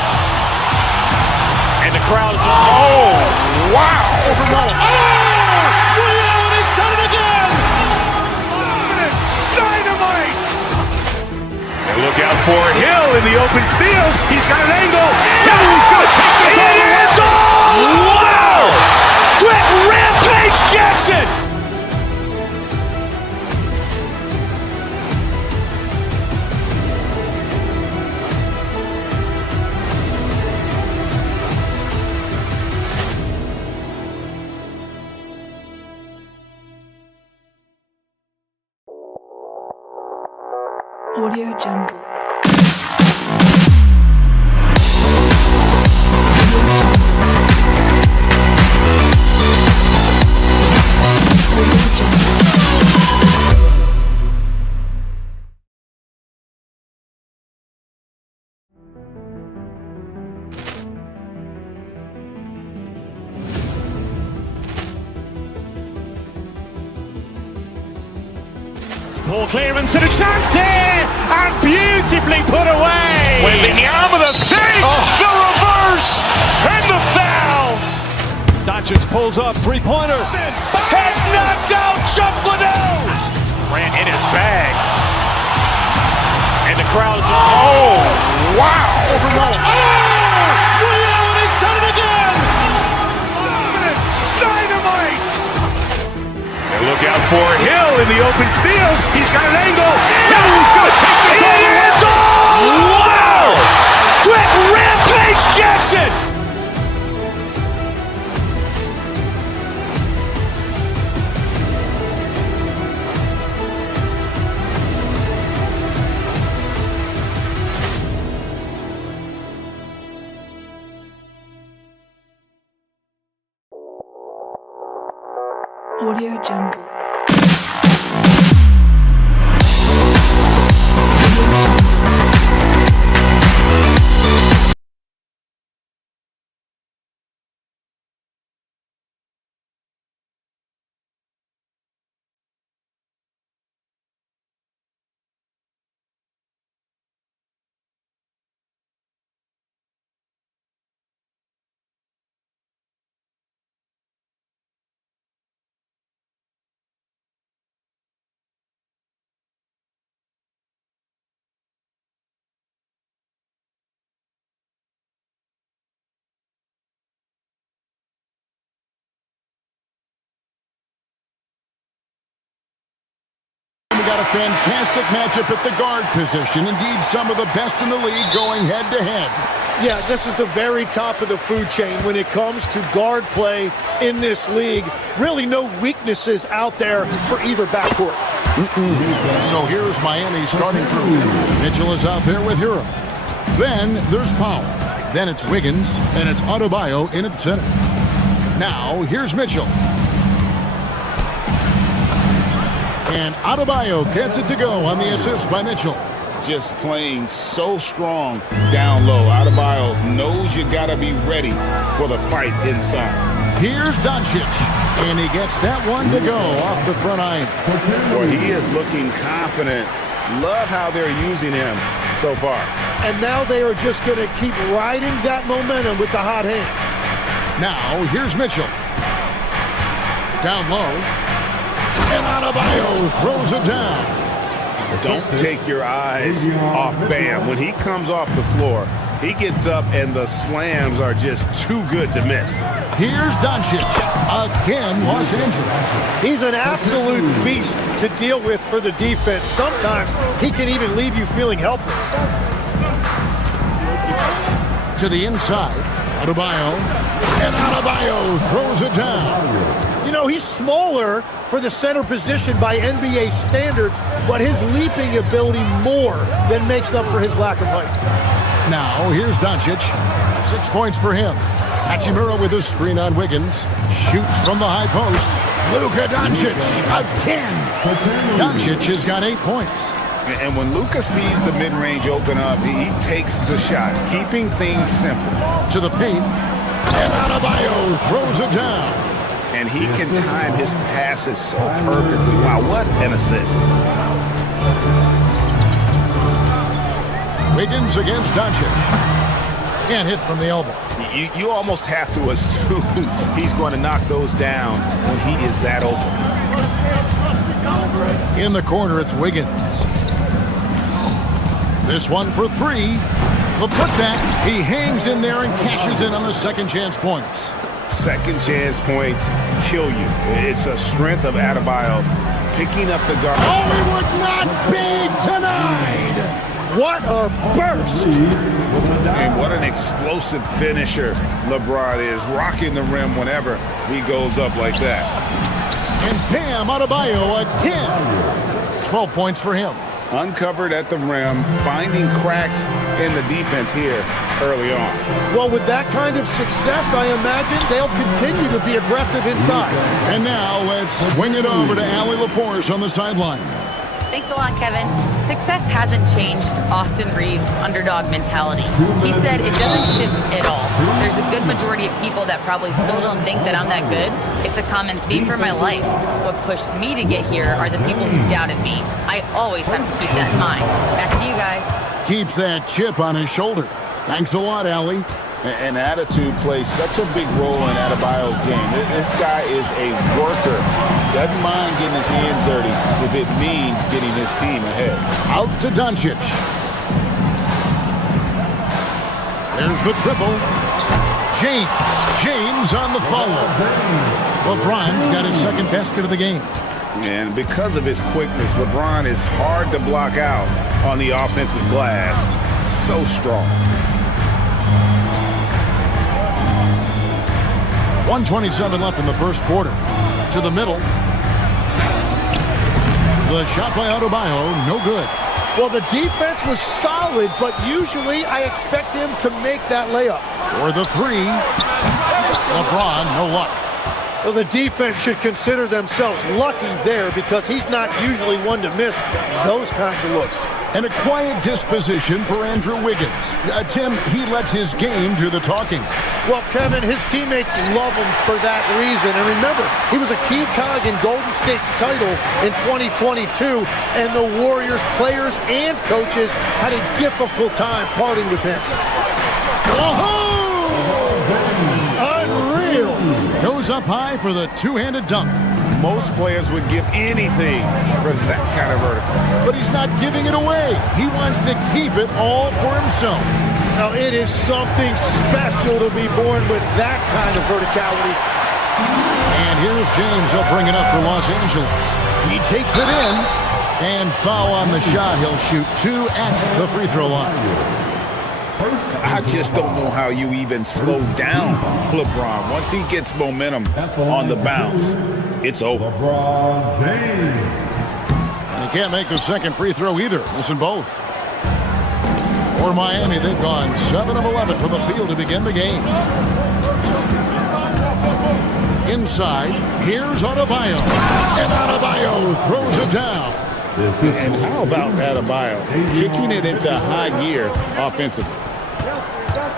And the crowd is, oh, wow. He's done it again. Dynamite. And look out for Hill in the open field. He's got an angle. Hill is going to take this all the way. Wow! Quick rampage Jackson. Audio Jungle. Ball clearance and a chance here, and beautifully put away. Wembanyama the fake, the reverse, and the foul. Doncic pulls up, three-pointer. Has knocked out Chuck Liddell. Ran in his bag. And the crowd is, oh, wow. He's done it again. Dynamite. And look out for Hill in the open field. He's got an angle. Hill is going to take this all the way. Wow! Quick rampage Jackson. Audio Jungle. got a fantastic matchup at the guard position. Indeed, some of the best in the league going head-to-head. Yeah, this is the very top of the food chain when it comes to guard play in this league. Really no weaknesses out there for either backcourt. So here's Miami's starting crew. Mitchell is out there with Hero. Then there's Powell. Then it's Wiggins. And it's Adebayo in at center. Now, here's Mitchell. And Adebayo gets it to go on the assist by Mitchell. Just playing so strong down low. Adebayo knows you got to be ready for the fight inside. Here's Doncic, and he gets that one to go off the front iron. Boy, he is looking confident. Love how they're using him so far. And now they are just going to keep riding that momentum with the hot hand. Now, here's Mitchell. Down low. And Adebayo throws it down. Don't take your eyes off Bam. When he comes off the floor, he gets up and the slams are just too good to miss. Here's Doncic. Again, Los Angeles. He's an absolute beast to deal with for the defense. Sometimes he can even leave you feeling helpless. To the inside. Adebayo. And Adebayo throws it down. You know, he's smaller for the center position by NBA standards, but his leaping ability more than makes up for his lack of height. Now, here's Doncic. 6 points for him. Hachimura with a screen on Wiggins. Shoots from the high post. Luka Doncic again. Doncic has got 8 points. And when Luka sees the mid-range open up, he takes the shot, keeping things simple. To the paint. And Adebayo throws it down. And he can time his passes so perfectly. Wow, what an assist. Wiggins against Doncic. Can't hit from the elbow. You almost have to assume he's going to knock those down when he is that open. In the corner, it's Wiggins. This one for three. The putback. He hangs in there and cashes in on the second chance points. Second chance points kill you. It's a strength of Adebayo picking up the guard. Oh, it would not be tonight! What a burst! And what an explosive finisher LeBron is, rocking the rim whenever he goes up like that. And Bam Adebayo again. 12 points for him. Uncovered at the rim, finding cracks in the defense here early on. Well, with that kind of success, I imagine they'll continue to be aggressive inside. And now let's swing it over to Allie LaForce on the sideline. Thanks a lot, Kevin. Success hasn't changed Austin Reeves' underdog mentality. He said it doesn't shift at all. There's a good majority of people that probably still don't think that I'm that good. It's a common theme for my life. What pushed me to get here are the people who doubted me. I always have to keep that in mind. Back to you guys. Keeps that chip on his shoulder. Thanks a lot, Allie. And attitude plays such a big role in Adebayo's game. This guy is a worker. Doesn't mind getting his hands dirty if it means getting his team ahead. Out to Doncic. There's the triple. James on the follow. LeBron's got his second basket of the game. And because of his quickness, LeBron is hard to block out on the offensive glass. So strong. 1:27 left in the first quarter. To the middle. The shot by Adebayo, no good. Well, the defense was solid, but usually I expect him to make that layup. For the three. LeBron, no luck. Well, the defense should consider themselves lucky there because he's not usually one to miss those kinds of looks. And a quiet disposition for Andrew Wiggins. Tim, he lets his game do the talking. Well, Kevin, his teammates love him for that reason. And remember, he was a key cog in Golden State's title in 2022, and the Warriors players and coaches had a difficult time parting with him. Oh! Unreal! Goes up high for the two-handed dunk. Most players would give anything for that kind of vertical. But he's not giving it away. He wants to keep it all for himself. Now, it is something special to be born with that kind of verticality. And here's James. He'll bring it up for Los Angeles. He takes it in. And foul on the shot. He'll shoot 2 at the free throw line. I just don't know how you even slow down LeBron. Once he gets momentum on the bounce, it's over. LeBron James. And he can't make the second free throw either. Listen both. For Miami, they've gone 7 of 11 from the field to begin the game. Inside, here's Adebayo. And Adebayo throws it down. And how about Adebayo kicking it into high gear offensively?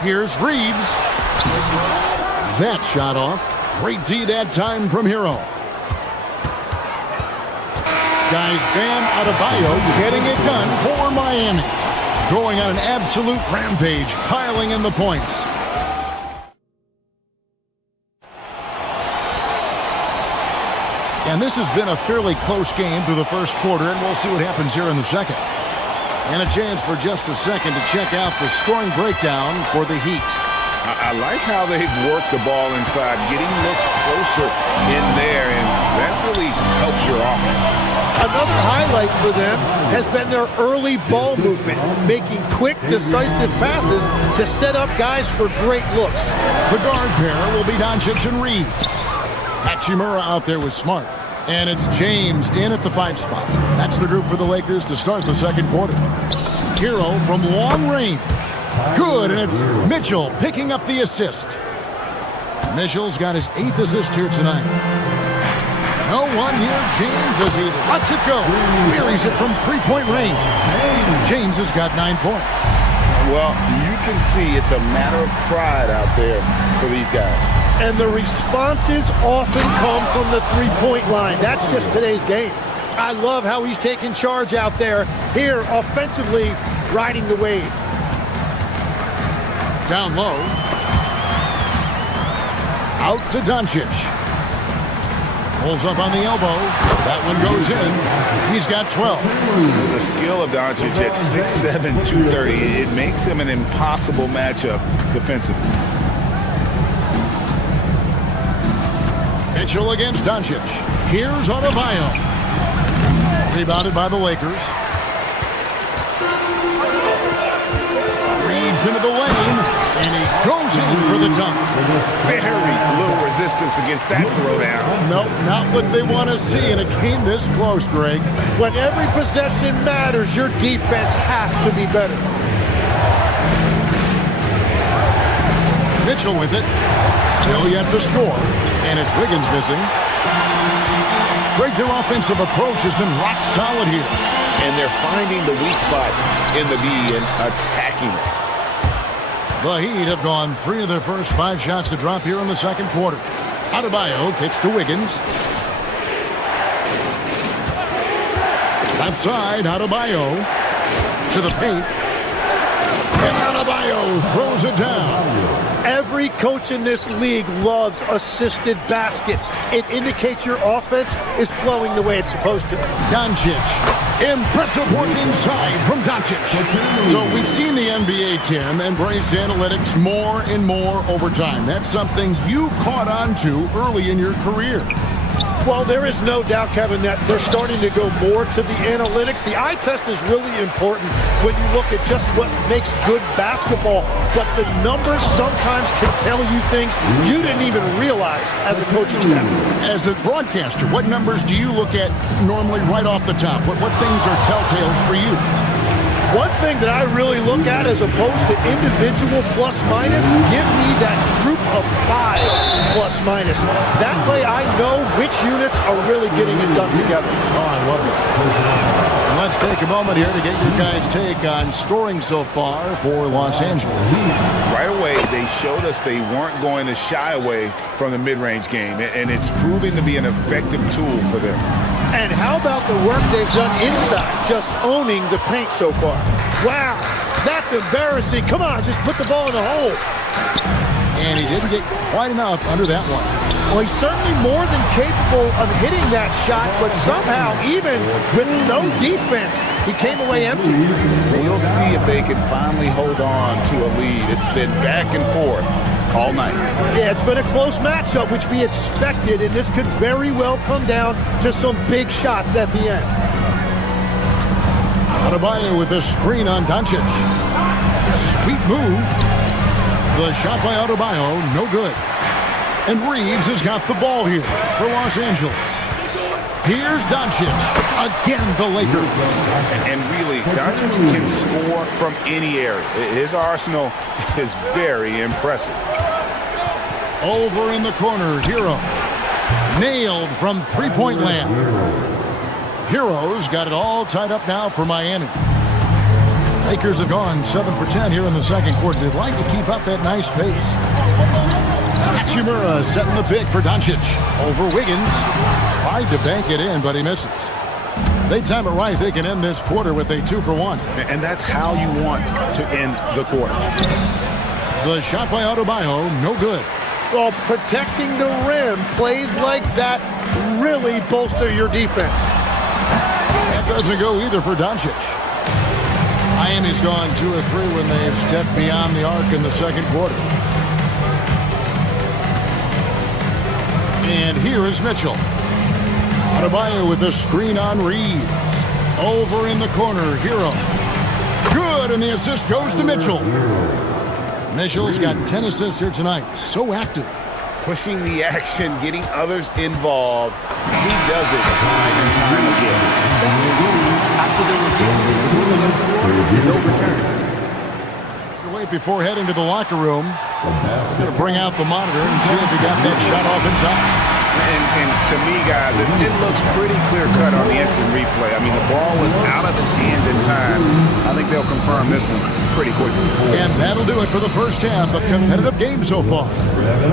Here's Reeves. That shot off. Great D that time from Hero. Guys, Bam Adebayo getting it done for Miami. Going on an absolute rampage, piling in the points. And this has been a fairly close game through the first quarter, and we'll see what happens here in the second. And a chance for just a second to check out the scoring breakdown for the Heat. I like how they've worked the ball inside, getting looks closer in there, and that really helps your offense. Another highlight for them has been their early ball movement, making quick, decisive passes to set up guys for great looks. The guard pair will be Doncic and Reed. Hachimura out there with Smart. And it's James in at the 5 spot. That's the group for the Lakers to start the second quarter. Hero from long range. Good, and it's Mitchell picking up the assist. Mitchell's got his 8th assist here tonight. No one near James as he lets it go. Wearies it from 3-point range. James has got 9 points. Well, you can see it's a matter of pride out there for these guys. And the responses often come from the 3-point line. That's just today's game. I love how he's taking charge out there. Here, offensively, riding the wave. Down low. Out to Doncic. Pulls up on the elbow. That one goes in. He's got 12. The skill of Doncic at 6'7", 230, it makes him an impossible matchup defensively. Mitchell against Doncic. Here's Adebayo. Rebounded by the Lakers. Reeves into the lane, and he goes in for the dunk. Very little resistance against that throwdown. Nope, not what they want to see in a game this close, Greg. When every possession matters, your defense has to be better. Mitchell with it. Still yet to score. And it's Wiggins missing. Greg, their offensive approach has been rock solid here. And they're finding the weak spots in the D and attacking it. The Heat have gone 3 of their first 5 shots to drop here in the second quarter. Adebayo kicks to Wiggins. Outside, Adebayo to the paint. And Adebayo throws it down. Every coach in this league loves assisted baskets. It indicates your offense is flowing the way it's supposed to. Doncic. Impressive work inside from Doncic. So we've seen the NBA, Tim, embrace analytics more and more over time. That's something you caught on to early in your career. Well, there is no doubt, Kevin, that they're starting to go more to the analytics. The eye test is really important when you look at just what makes good basketball. But the numbers sometimes can tell you things you didn't even realize as a coaching staff. As a broadcaster, what numbers do you look at normally right off the top? What things are telltales for you? One thing that I really look at as opposed to individual plus minus, give me that group of 5 plus minus. That way I know which units are really getting it done together. Oh, I love it. And let's take a moment here to get your guys' take on scoring so far for Los Angeles. Right away, they showed us they weren't going to shy away from the mid-range game, and it's proving to be an effective tool for them. And how about the work they've done inside, just owning the paint so far? Wow, that's embarrassing. Come on, just put the ball in the hole. And he didn't get quite enough under that one. Well, he's certainly more than capable of hitting that shot, but somehow, even with no defense, he came away empty. We'll see if they can finally hold on to a lead. It's been back and forth all night. Yeah, it's been a close matchup, which we expected, and this could very well come down to some big shots at the end. Adebayo with the screen on Doncic. Sweet move. The shot by Adebayo, no good. And Reeves has got the ball here for Los Angeles. Here's Doncic. Again, the Lakers. And really, Doncic can score from any area. His arsenal is very impressive. Over in the corner, Hero. Nailed from three-point land. Hero's got it all tied up now for Miami. Lakers have gone 7 for 10 here in the second quarter. They'd like to keep up that nice pace. Hachimura setting the pick for Doncic. Over Wiggins. Tried to bank it in, but he misses. They time it right. They can end this quarter with a 2 for 1. And that's how you want to end the quarter. The shot by Adebayo, no good. Well, protecting the rim, plays like that really bolster your defense. That doesn't go either for Doncic. Miami's gone 2 of 3 when they've stepped beyond the arc in the second quarter. And here is Mitchell. Adebayo with the screen on Reed. Over in the corner, Hero. Good, and the assist goes to Mitchell. Mitchell's got 10 assists here tonight. So active. Pushing the action, getting others involved. He does it time and time again. After the review, the ruling on the floor is overturned. Wait before heading to the locker room. We're going to bring out the monitor and see if he got that shot off in time. And to me, guys, it looks pretty clear-cut on the instant replay. I mean, the ball was out of his hands in time. I think they'll confirm this one pretty quickly. And that'll do it for the first half. A competitive game so far.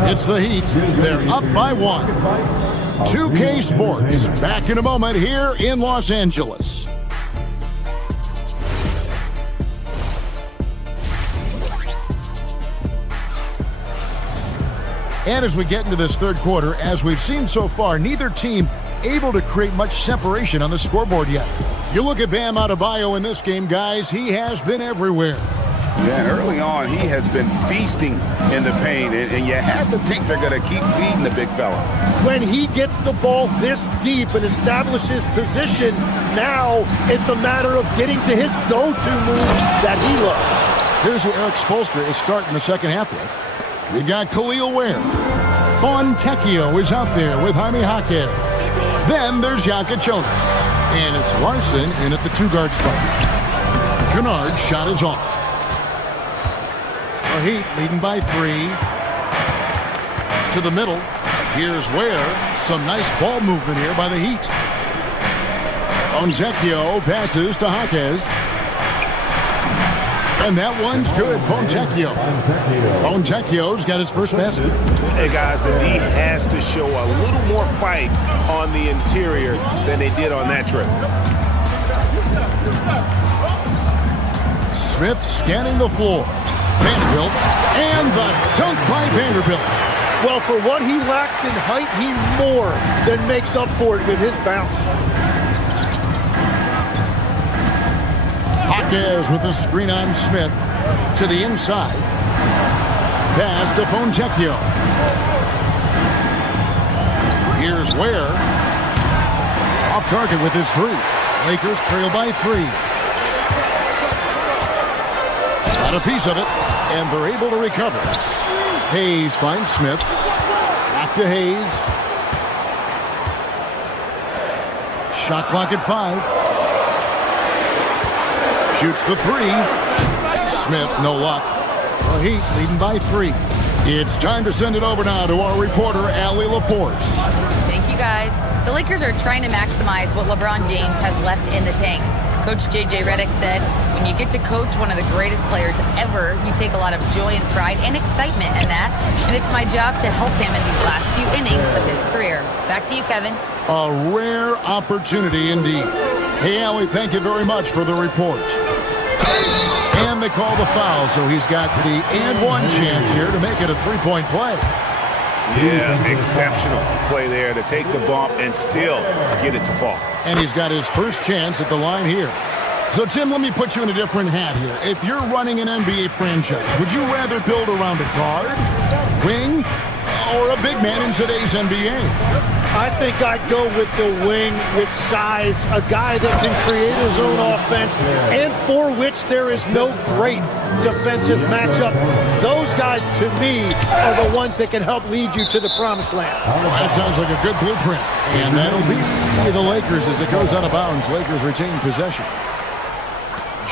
It's the Heat. They're up by 1. 2K Sports. Back in a moment here in Los Angeles. And as we get into this third quarter, as we've seen so far, neither team able to create much separation on the scoreboard yet. You look at Bam Adebayo in this game, guys, he has been everywhere. Yeah, early on, he has been feasting in the paint, and you have to think they're going to keep feeding the big fella. When he gets the ball this deep and establishes position, now it's a matter of getting to his go-to move that he loves. Here's who Eric Spoelstra is starting the second half with. We've got Khalil Ware. Fontecchio is out there with Jaime Jaquez. Then there's Jokic Jonas. And it's Larson in at the 2-guard spot. Kennard's shot is off. The Heat leading by 3. To the middle. Here's Ware. Some nice ball movement here by the Heat. Fontecchio passes to Jaquez. And that one's good. Fontecchio's got his first basket. Hey, guys, the D has to show a little more fight on the interior than they did on that trip. Smith scanning the floor. Vanderbilt. And the dunk by Vanderbilt. Well, for what he lacks in height, he more than makes up for it with his bounce. Jaquez with the screen on Smith to the inside. Pass to Fontecchio. Here's Ware. Off target with his 3. Lakers trail by 3. Got a piece of it, and they're able to recover. Hayes finds Smith. Back to Hayes. Shot clock at 5. Shoots the 3. Smith, no luck. The Heat leading by 3. It's time to send it over now to our reporter, Allie LaForce. Thank you, guys. The Lakers are trying to maximize what LeBron James has left in the tank. Coach J.J. Redick said, when you get to coach one of the greatest players ever, you take a lot of joy and pride and excitement in that. And it's my job to help him in these last few innings of his career. Back to you, Kevin. A rare opportunity indeed. Hey, Allie, thank you very much for the report. And they call the foul, so he's got the and one chance here to make it a 3-point play. Yeah, exceptional play there to take the bump and still get it to fall. And he's got his first chance at the line here. So, Tim, let me put you in a different hat here. If you're running an NBA franchise, would you rather build around a guard, wing, or a big man in today's NBA? I think I'd go with the wing with size, a guy that can create his own offense and for which there is no great defensive matchup. Those guys, to me, are the ones that can help lead you to the promised land. Well, that sounds like a good blueprint. And that'll be the Lakers as it goes out of bounds. Lakers retain possession.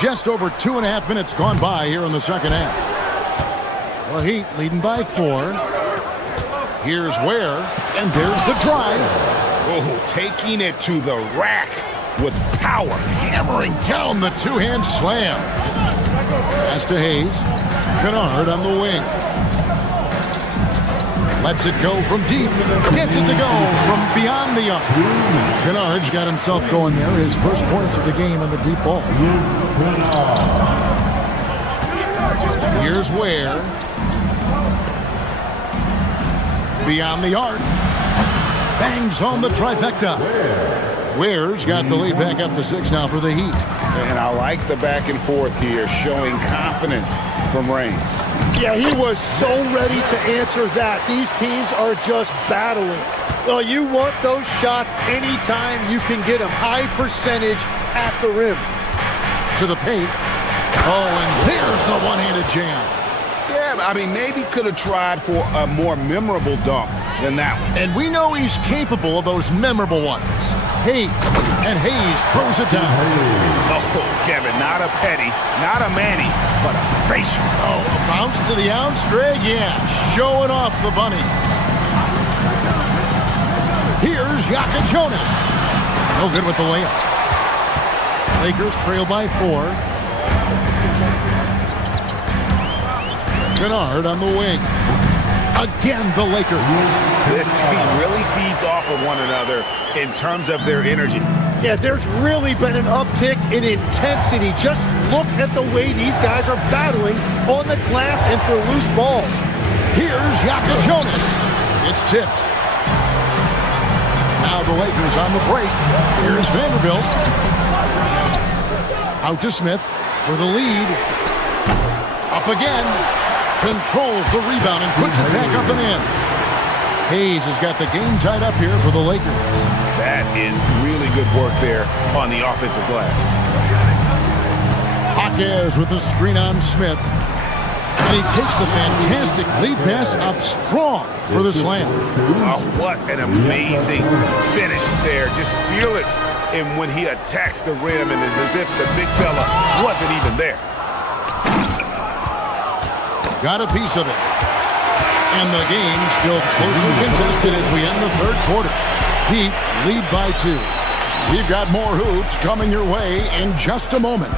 Just over 2.5 minutes gone by here in the second half. The Heat leading by 4. Here's Ware, and there's the drive. Oh, taking it to the rack with power. Hammering down the two-hand slam. Pass to Hayes. Kennard on the wing. Lets it go from deep. Gets it to go from beyond the arc. Kennard's got himself going there. His first points of the game on the deep ball. Here's Ware. Beyond the arc. Bangs home the trifecta. Ware's got the lead back up to 6 now for the Heat. And I like the back and forth here, showing confidence from range. Yeah, he was so ready to answer that. These teams are just battling. Well, you want those shots anytime you can get them. High percentage at the rim. To the paint. Oh, and there's the one-handed jam. Yeah, I mean, maybe could have tried for a more memorable dunk than that one. And we know he's capable of those memorable ones. Hayes, and Hayes throws it down. Oh, Kevin, not a petty, not a Manny, but a facial. Oh, a bounce to the ounce, Greg? Yeah, showing off the bunny. Here's Yaka Jonas. No good with the layup. Lakers trail by 4. Kennard on the wing. Again, the Lakers. This team really feeds off of one another in terms of their energy. Yeah, there's really been an uptick in intensity. Just look at the way these guys are battling on the glass and for loose balls. Here's Yaka Jonas. It's tipped. Now the Lakers on the break. Here's Vanderbilt. Out to Smith for the lead. Up again. Controls the rebound and puts it back up and in. Hayes has got the game tied up here for the Lakers. That is really good work there on the offensive glass. Jaquez with the screen on Smith. And he takes the fantastic lead pass up strong for the slam. Oh, what an amazing finish there. Just fearless. And when he attacks the rim, and it's as if the big fella wasn't even there. Got a piece of it. And the game still closely contested as we end the third quarter. Heat lead by 2. We've got more hoops coming your way in just a moment.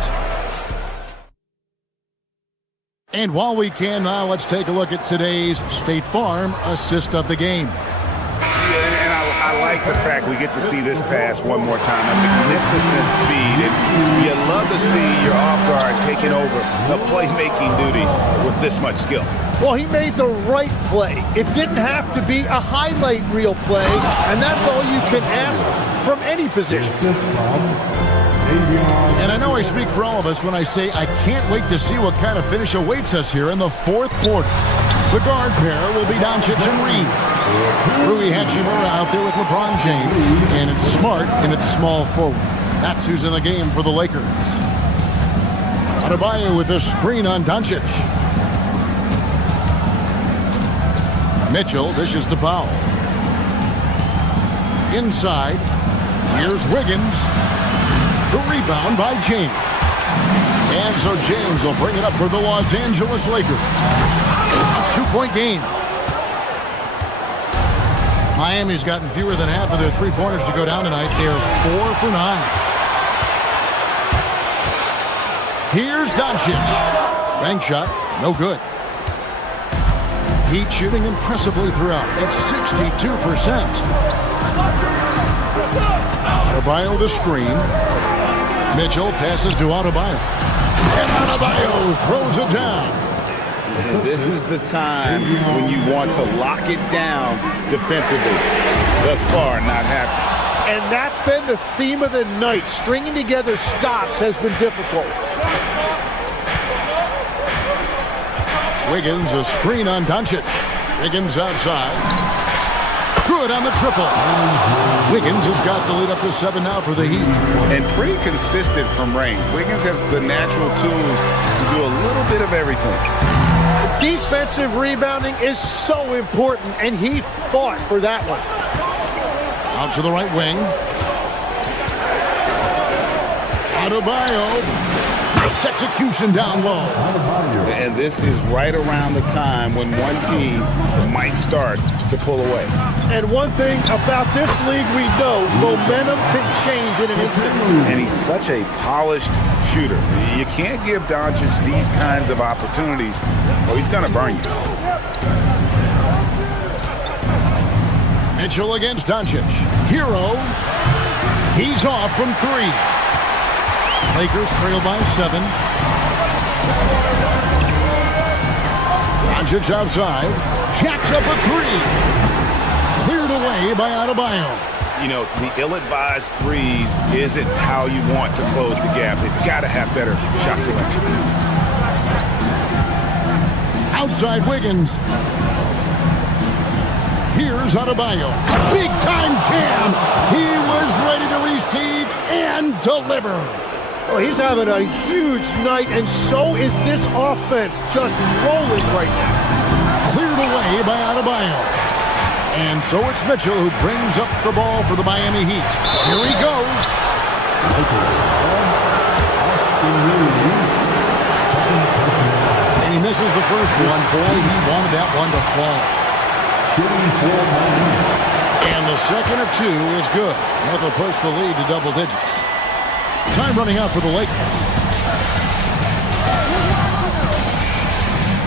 And while we can now, let's take a look at today's State Farm assist of the game. I like the fact we get to see this pass one more time. A magnificent feed. And you love to see your off guard taking over the playmaking duties with this much skill. Well, he made the right play. It didn't have to be a highlight reel play, and that's all you can ask from any position. And I know I speak for all of us when I say I can't wait to see what kind of finish awaits us here in the fourth quarter. The guard pair will be Doncic and Reed. Rui Hachimura out there with LeBron James. And it's Smart in its small forward. That's who's in the game for the Lakers. Adebayo with a screen on Doncic. Mitchell dishes to Powell. Inside. Here's Wiggins. The rebound by James. And so James will bring it up for the Los Angeles Lakers. A 2-point game. Miami's gotten fewer than half of their three-pointers to go down tonight. They're 4 for 9. Here's Doncic. Bank shot, no good. Heat shooting impressively throughout at 62%. Adebayo the screen. Mitchell passes to Adebayo. And Adebayo throws it down. And this is the time when you want to lock it down defensively. Thus far, not happening. And that's been the theme of the night. Stringing together stops has been difficult. Wiggins, a screen on Doncic. Wiggins outside. Good on the triple. Wiggins has got the lead up to 7 now for the Heat. And pretty consistent from range. Wiggins has the natural tools to do a little bit of everything. Defensive rebounding is so important, and he fought for that one. Out to the right wing. Adebayo. Nice execution down low. And this is right around the time when one team might start to pull away. And one thing about this league we know, momentum can change in an instant. And he's such a polished shooter. You can't give Doncic these kinds of opportunities or he's going to burn you. Mitchell against Doncic. Hero. He's off from 3. Lakers trail by 7. Doncic outside. Jacks up a 3. Cleared away by Adebayo. You know, the ill-advised threes isn't how you want to close the gap. They've got to have better shot selection. Outside Wiggins. Here's Adebayo. Big-time jam. He was ready to receive and deliver. Well, he's having a huge night, and so is this offense, just rolling right now. Cleared away by Adebayo. And so it's Mitchell who brings up the ball for the Miami Heat. Here he goes. And he misses the first one. Boy, he wanted that one to fall. And the second of 2 is good. That'll push the lead to double digits. Time running out for the Lakers.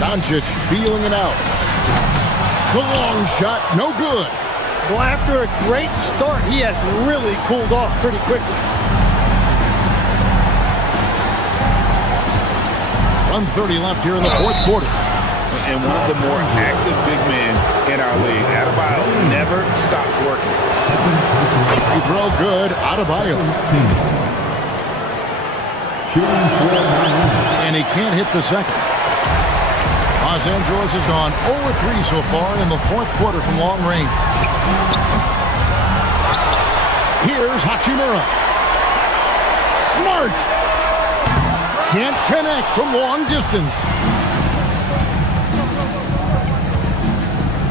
Doncic feeling it out. The long shot, no good. Well, after a great start, he has really cooled off pretty quickly. 1:30 left here in the fourth quarter. And one of the more active big men in our league. Adebayo never stops working. Free throw good. Adebayo. And he can't hit the second. Los Angeles has gone 0-3 so far in the fourth quarter from long range. Here's Hachimura. Smart. Can't connect from long distance.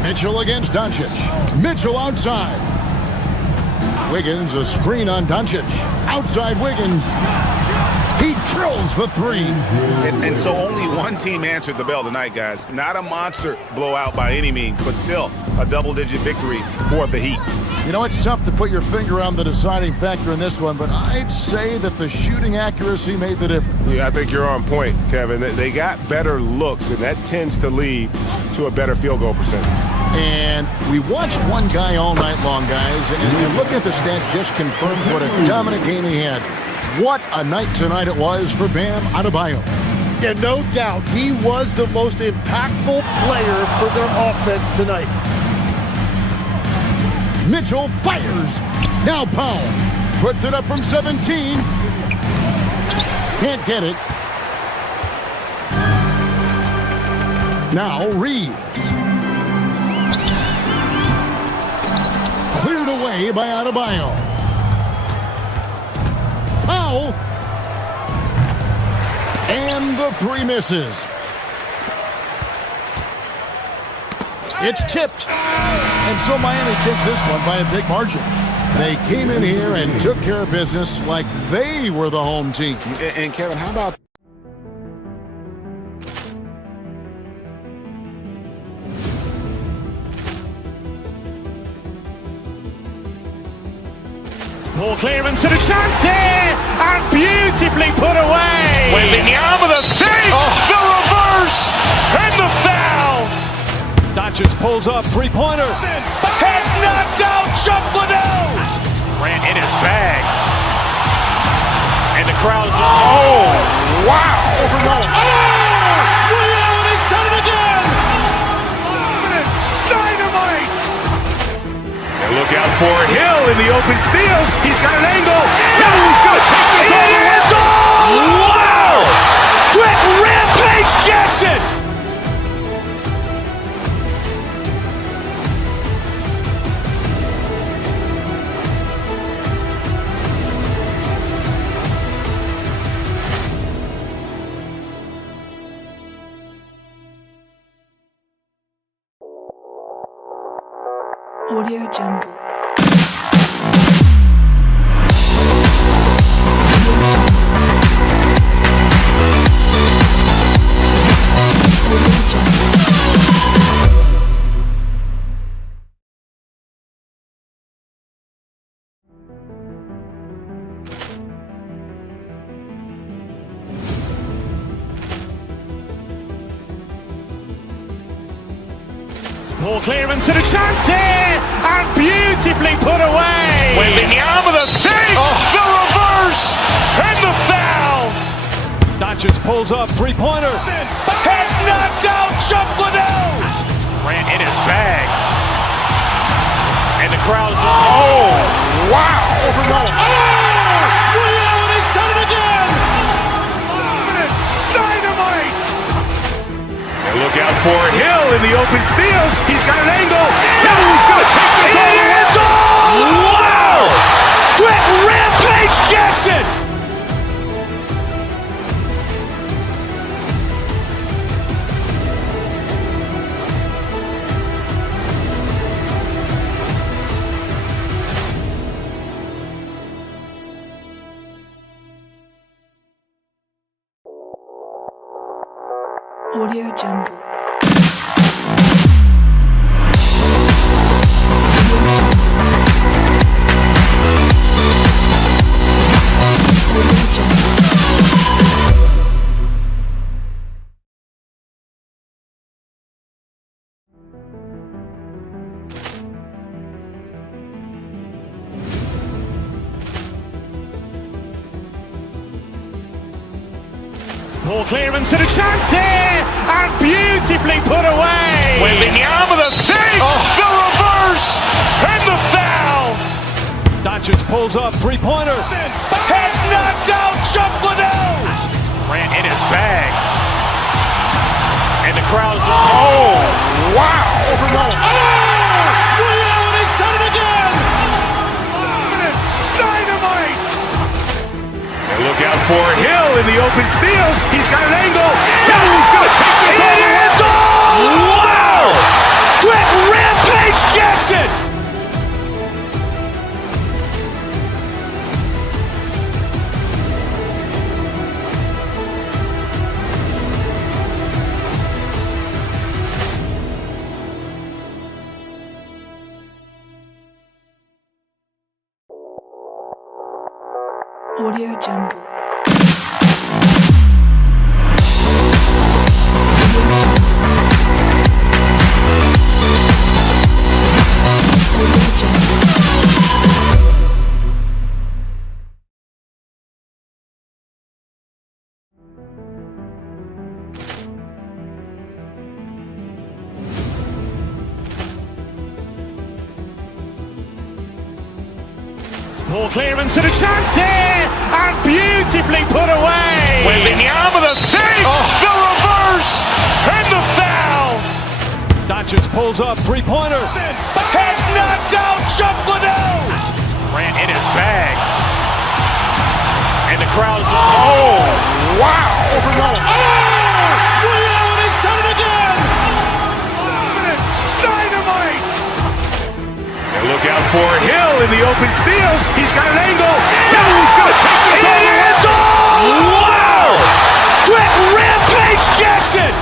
Mitchell against Doncic. Mitchell outside. Wiggins, a screen on Doncic. Outside Wiggins. He drills the 3. And so only one team answered the bell tonight, guys. Not a monster blowout by any means, but still a double-digit victory for the Heat. You know, it's tough to put your finger on the deciding factor in this one, but I'd say that the shooting accuracy made the difference. Yeah, I think you're on point, Kevin. They got better looks, and that tends to lead to a better field goal percentage. And we watched one guy all night long, guys, and looking at the stats just confirms what a dominant game he had. What a night tonight it was for Bam Adebayo. Yeah, no doubt. He was the most impactful player for their offense tonight. Mitchell fires. Now Powell puts it up from 17. Can't get it. Now Reeves. Cleared away by Adebayo. Powell. And the 3 misses. It's tipped. And so Miami takes this one by a big margin. They came in here and took care of business like they were the home team. And Kevin, how about... Ball clearance and a chance here, and beautifully put away. Wembanyama the save, the reverse, and the foul. Doncic pulls up, three-pointer. Has knocked out Chuck Liddell. Grant in his bag. And the crowd's oh, wow. He's done it again. Dynamite. And look out for Hill in the open field. He's got an angle. Yes. He's going to take this all the way. Wow. Quick rampage Jackson. Ball clearance and a chance here, and beautifully put away. Wembanyama the fake, the reverse, and the foul. Doncic pulls up, three-pointer. Has knocked out Chuck Liddell. Ran in his bag. And the crowd is, wow. Ray Allen has done it again. Dynamite. And look out for Hill in the open field. He's got an angle. He's going to take this all the way. Wow. Quick Rampage Jackson. Audio Jungle. Ball clearance and a chance here, and beautifully put away. Wembanyama the fake, the reverse, and the foul. Doncic pulls up, three-pointer. Has knocked out Chuck Liddell. Ran in his bag. And the crowd is, wow. Ray Allen has done it again. Dynamite. And look out for Hill in the open field. He's got an angle. He's going to take this all the way. Wow. Quick Rampage Jackson. Audio Jungle. Ball clearance and a chance here, and beautifully put away. Wembanyama the fake, the reverse, and the foul. Doncic pulls up, three-pointer. Has knocked out Chuck Liddell. Ran in his bag. And the crowd is, wow. Ray Allen has done it again. Dynamite. And look out for Hill in the open field. He's got an angle. He's going to take this all the way. Wow. Quick Rampage Jackson.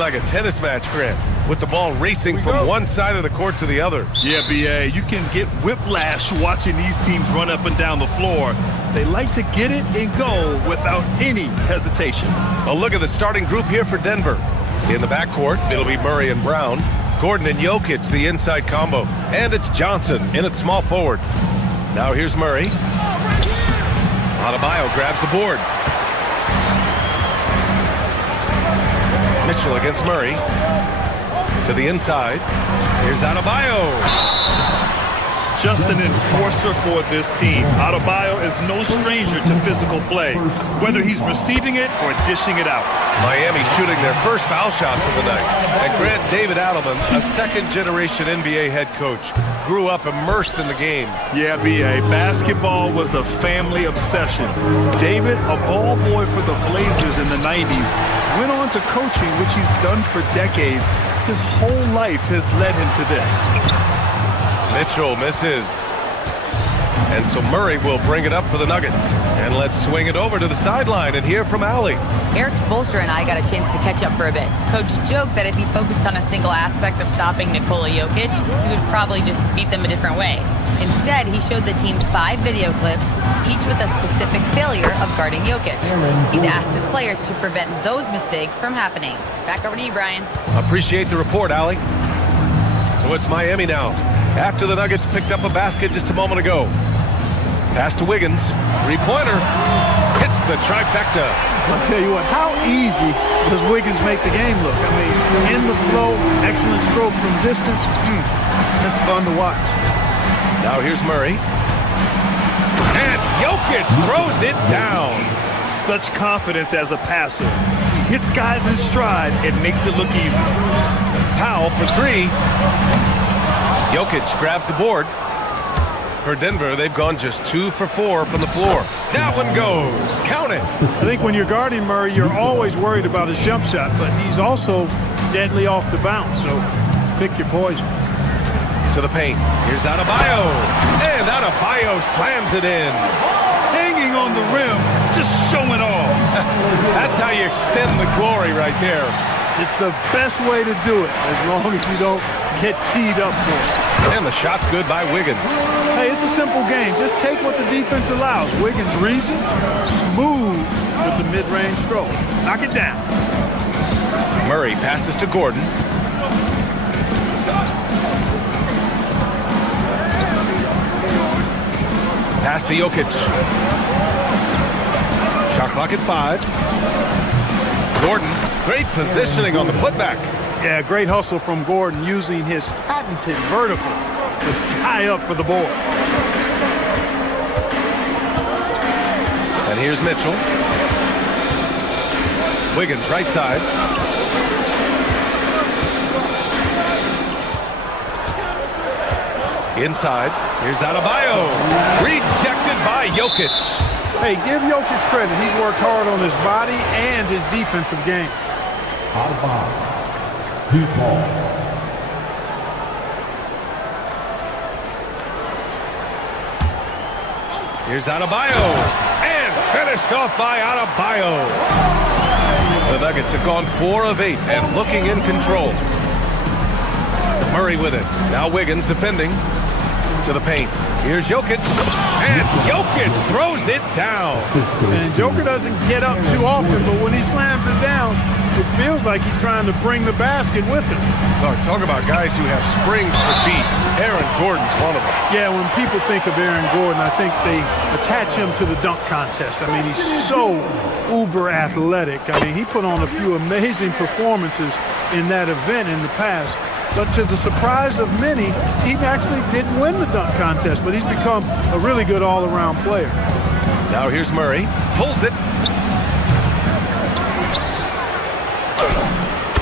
Like a tennis match, Grant, with the ball racing from one side of the court to the other. Yeah, BA, you can get whiplash watching these teams run up and down the floor. They like to get it and go without any hesitation. A look at the starting group here for Denver. In the backcourt, it'll be Murray and Brown. Gordon and Jokic, the inside combo. And it's Johnson in at small forward. Now here's Murray. Adebayo grabs the board. Mitchell against Murray. To the inside. Here's Adebayo. just an enforcer for this team. Adebayo is no stranger to physical play, whether he's receiving it or dishing it out. Miami shooting their first foul shots of the night. And Grant David Adelman, a second-generation NBA head coach, grew up immersed in the game. Yeah, B.A. Basketball was a family obsession. David, a ball boy for the Blazers in the 90s, went on to coaching, which he's done for decades. His whole life has led him to this. Mitchell misses. And so Murray will bring it up for the Nuggets. And let's swing it over to the sideline and hear from Allie. Eric Spoelstra and I got a chance to catch up for a bit. Coach joked that if he focused on a single aspect of stopping Nikola Jokic, he would probably just beat them a different way. Instead, he showed the team 5 video clips, each with a specific failure of guarding Jokic. He's asked his players to prevent those mistakes from happening. Back over to you, Brian. Appreciate the report, Allie. So it's Miami now, after the Nuggets picked up a basket just a moment ago. Pass to Wiggins. Three-pointer. Hits the trifecta. I'll tell you what, how easy does Wiggins make the game look? I mean, in the flow, excellent stroke from distance. It's fun to watch. Now here's Murray. And Jokic throws it down. Such confidence as a passer. He hits guys in stride and makes it look easy. Powell for 3. Jokic grabs the board. For Denver, they've gone just 2 for 4 from the floor. That one goes. Count it. I think when you're guarding Murray, you're always worried about his jump shot, but he's also deadly off the bounce, so pick your poison. To the paint. Here's Adebayo. And Adebayo slams it in. Hanging on the rim, just showing off. That's how you extend the glory right there. It's the best way to do it, as long as you don't get teed up for it. And the shot's good by Wiggins. Hey, it's a simple game. Just take what the defense allows. Wiggins reason, smooth with the mid-range stroke. Knock it down. Murray passes to Gordon. Pass to Jokic. Shot clock at 5. Gordon, great positioning on the putback. Yeah, great hustle from Gordon using his patented vertical to sky up for the board. And here's Mitchell. Wiggins, right side. Inside. Here's Adebayo. Rejected by Jokic. Hey, give Jokic credit. He's worked hard on his body and his defensive game. Adebayo. Deep ball. Here's Adebayo. And finished off by Adebayo. The Nuggets have gone 4 of 8 and looking in control. Murray with it. Now Wiggins defending. To the paint. Here's Jokic. And Jokic throws it down. And Joker doesn't get up too often, but when he slams it down, it feels like he's trying to bring the basket with him. Talk about guys who have springs for feet. Aaron Gordon's one of them. Yeah, when people think of Aaron Gordon, I think they attach him to the dunk contest. I mean, he's so uber athletic. I mean, he put on a few amazing performances in that event in the past. But to the surprise of many, he actually didn't win the dunk contest, but he's become a really good all-around player. Now here's Murray. Pulls it.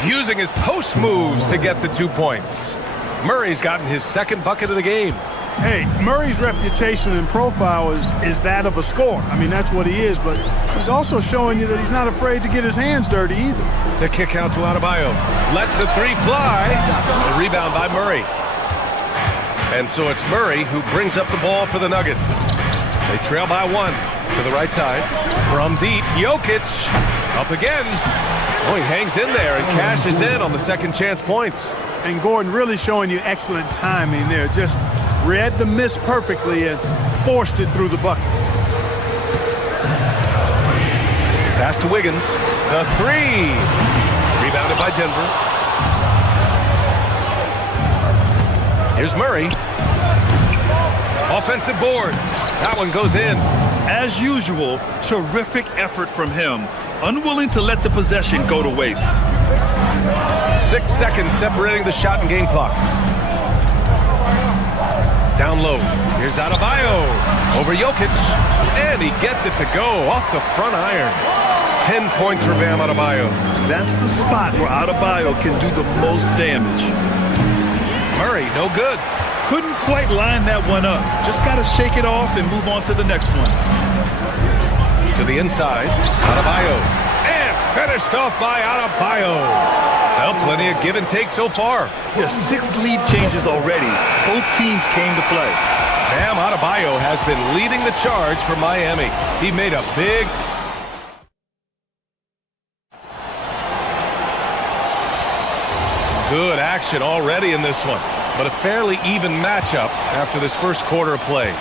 Using his post moves to get the 2 points. Murray's gotten his second bucket of the game. Hey, Murray's reputation and profile is that of a scorer. I mean, that's what he is, but he's also showing you that he's not afraid to get his hands dirty either. The kick out to Adebayo. Lets the 3 fly. The rebound by Murray. And so it's Murray who brings up the ball for the Nuggets. They trail by 1 to the right side. From deep, Jokic up again. Oh, he hangs in there and cashes in on the second chance points. And Gordon really showing you excellent timing there. Just read the miss perfectly and forced it through the bucket. Pass to Wiggins. The 3. Rebounded by Denver. Here's Murray. Offensive board. That one goes in. As usual, terrific effort from him. Unwilling to let the possession go to waste. 6 seconds separating the shot and game clocks. Down low. Here's Adebayo. Over Jokic. And he gets it to go off the front iron. 10 points for Bam Adebayo. That's the spot where Adebayo can do the most damage. Murray, no good. Couldn't quite line that one up. Just got to shake it off and move on to the next one. To the inside. Adebayo. And finished off by Adebayo. Well, plenty of give and take so far. Yeah, 6 lead changes already. Both teams came to play. Bam Adebayo has been leading the charge for Miami. He made a big... Good action already in this one, but a fairly even matchup after this first quarter of play.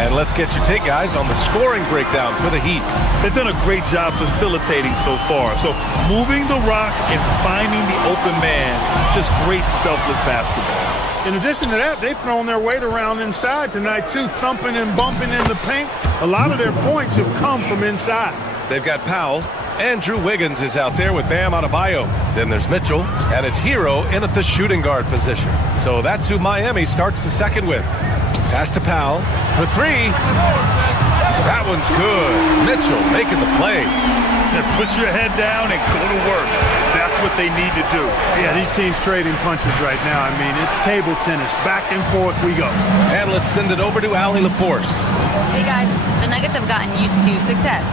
And let's get your take, guys, on the scoring breakdown for the Heat. They've done a great job facilitating so far. So moving the rock and finding the open man, just great selfless basketball. In addition to that, they've thrown their weight around inside tonight, too, thumping and bumping in the paint. A lot of their points have come from inside. They've got Powell. Andrew Wiggins is out there with Bam Adebayo. Then there's Mitchell, and it's Hero in at the shooting guard position. So that's who Miami starts the second with. Pass to Powell for 3. That one's good. Mitchell making the play. And put your head down and go to work. That's what they need to do. Yeah, these teams trading punches right now. I mean, it's table tennis. Back and forth we go. And let's send it over to Allie LaForce. Hey guys, the Nuggets have gotten used to success.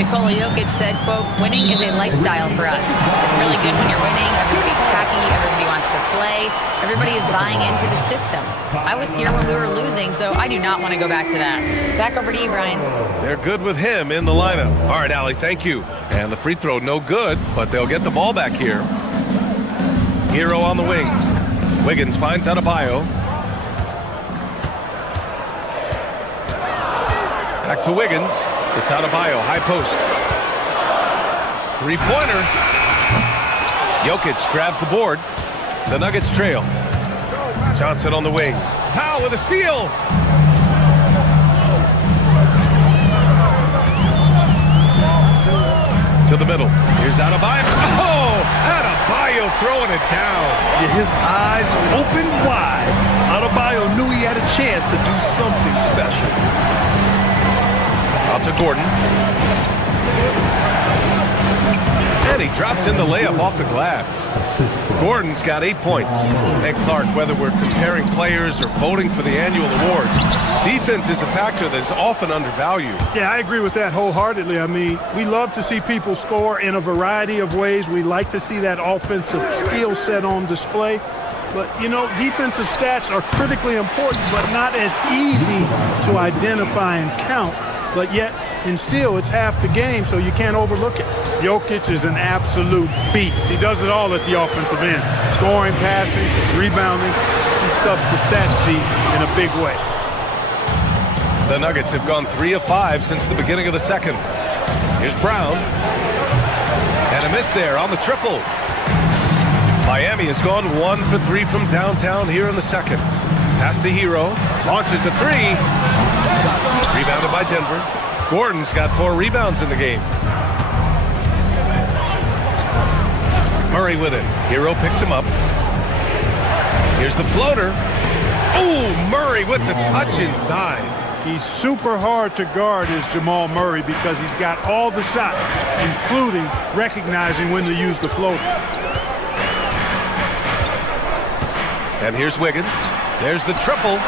Nikola Jokic said, quote, winning is a lifestyle for us. It's really good when you're winning. Everybody's happy. Everybody wants to play. Everybody is buying into the system. I was here when we were losing, so I do not want to go back to that. Back over to you, Brian. They're good with him in the lineup. All right, Allie, thank you. And the free throw, no good, but they'll get the ball back here. Hero on the wing. Wiggins finds Adebayo. Back to Wiggins. It's Adebayo, high post. 3-pointer. Jokic grabs the board. The Nuggets trail. Johnson on the wing. Powell with a steal. To the middle. Here's Adebayo. Oh, Adebayo throwing it down. Yeah, his eyes open wide. Adebayo knew he had a chance to do something special. Out to Gordon. And he drops in the layup off the glass. Gordon's got 8 points. And Clark, whether we're comparing players or voting for the annual awards, defense is a factor that is often undervalued. Yeah, I agree with that wholeheartedly. I mean, we love to see people score in a variety of ways. We like to see that offensive skill set on display. But, you know, defensive stats are critically important, but not as easy to identify and count. But yet, and still, it's half the game, so you can't overlook it. Jokic is an absolute beast. He does it all at the offensive end. Scoring, passing, rebounding. He stuffs the stat sheet in a big way. The Nuggets have gone 3 of 5 since the beginning of the second. Here's Brown. And a miss there on the triple. Miami has gone 1 for 3 from downtown here in the second. Pass to Hero. Launches a 3. Rebounded by Denver. Gordon's got 4 rebounds in the game. Murray with it. Hero picks him up. Here's the floater. Oh, Murray with the touch inside. He's super hard to guard is Jamal Murray because he's got all the shots, including recognizing when to use the floater. And here's Wiggins. There's the triple.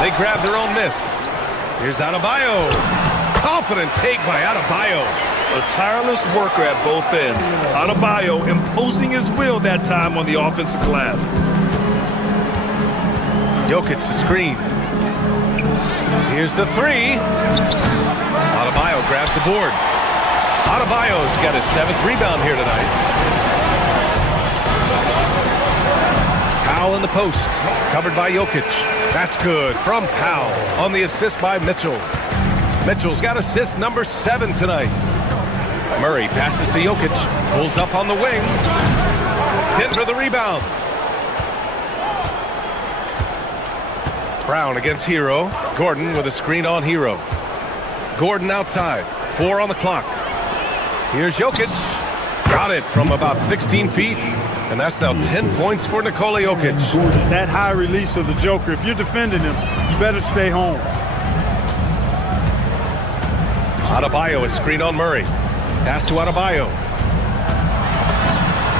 They grab their own miss. Here's Adebayo. Confident take by Adebayo. A tireless worker at both ends. Adebayo imposing his will that time on the offensive glass. Jokic the screen. Here's the 3. Adebayo grabs the board. Adebayo's got his 7th rebound here tonight. Powell in the post. Covered by Jokic. That's good from Powell on the assist by Mitchell. Mitchell's got assist number 7 tonight. Murray passes to Jokic. Pulls up on the wing. Denver the rebound. Brown against Hero. Gordon with a screen on Hero. Gordon outside. 4 on the clock. Here's Jokic. Got it from about 16 feet. And that's now 10 points for Nikola Jokic. That high release of the Joker, if you're defending him, you better stay home. Adebayo is screened on Murray. Pass to Adebayo.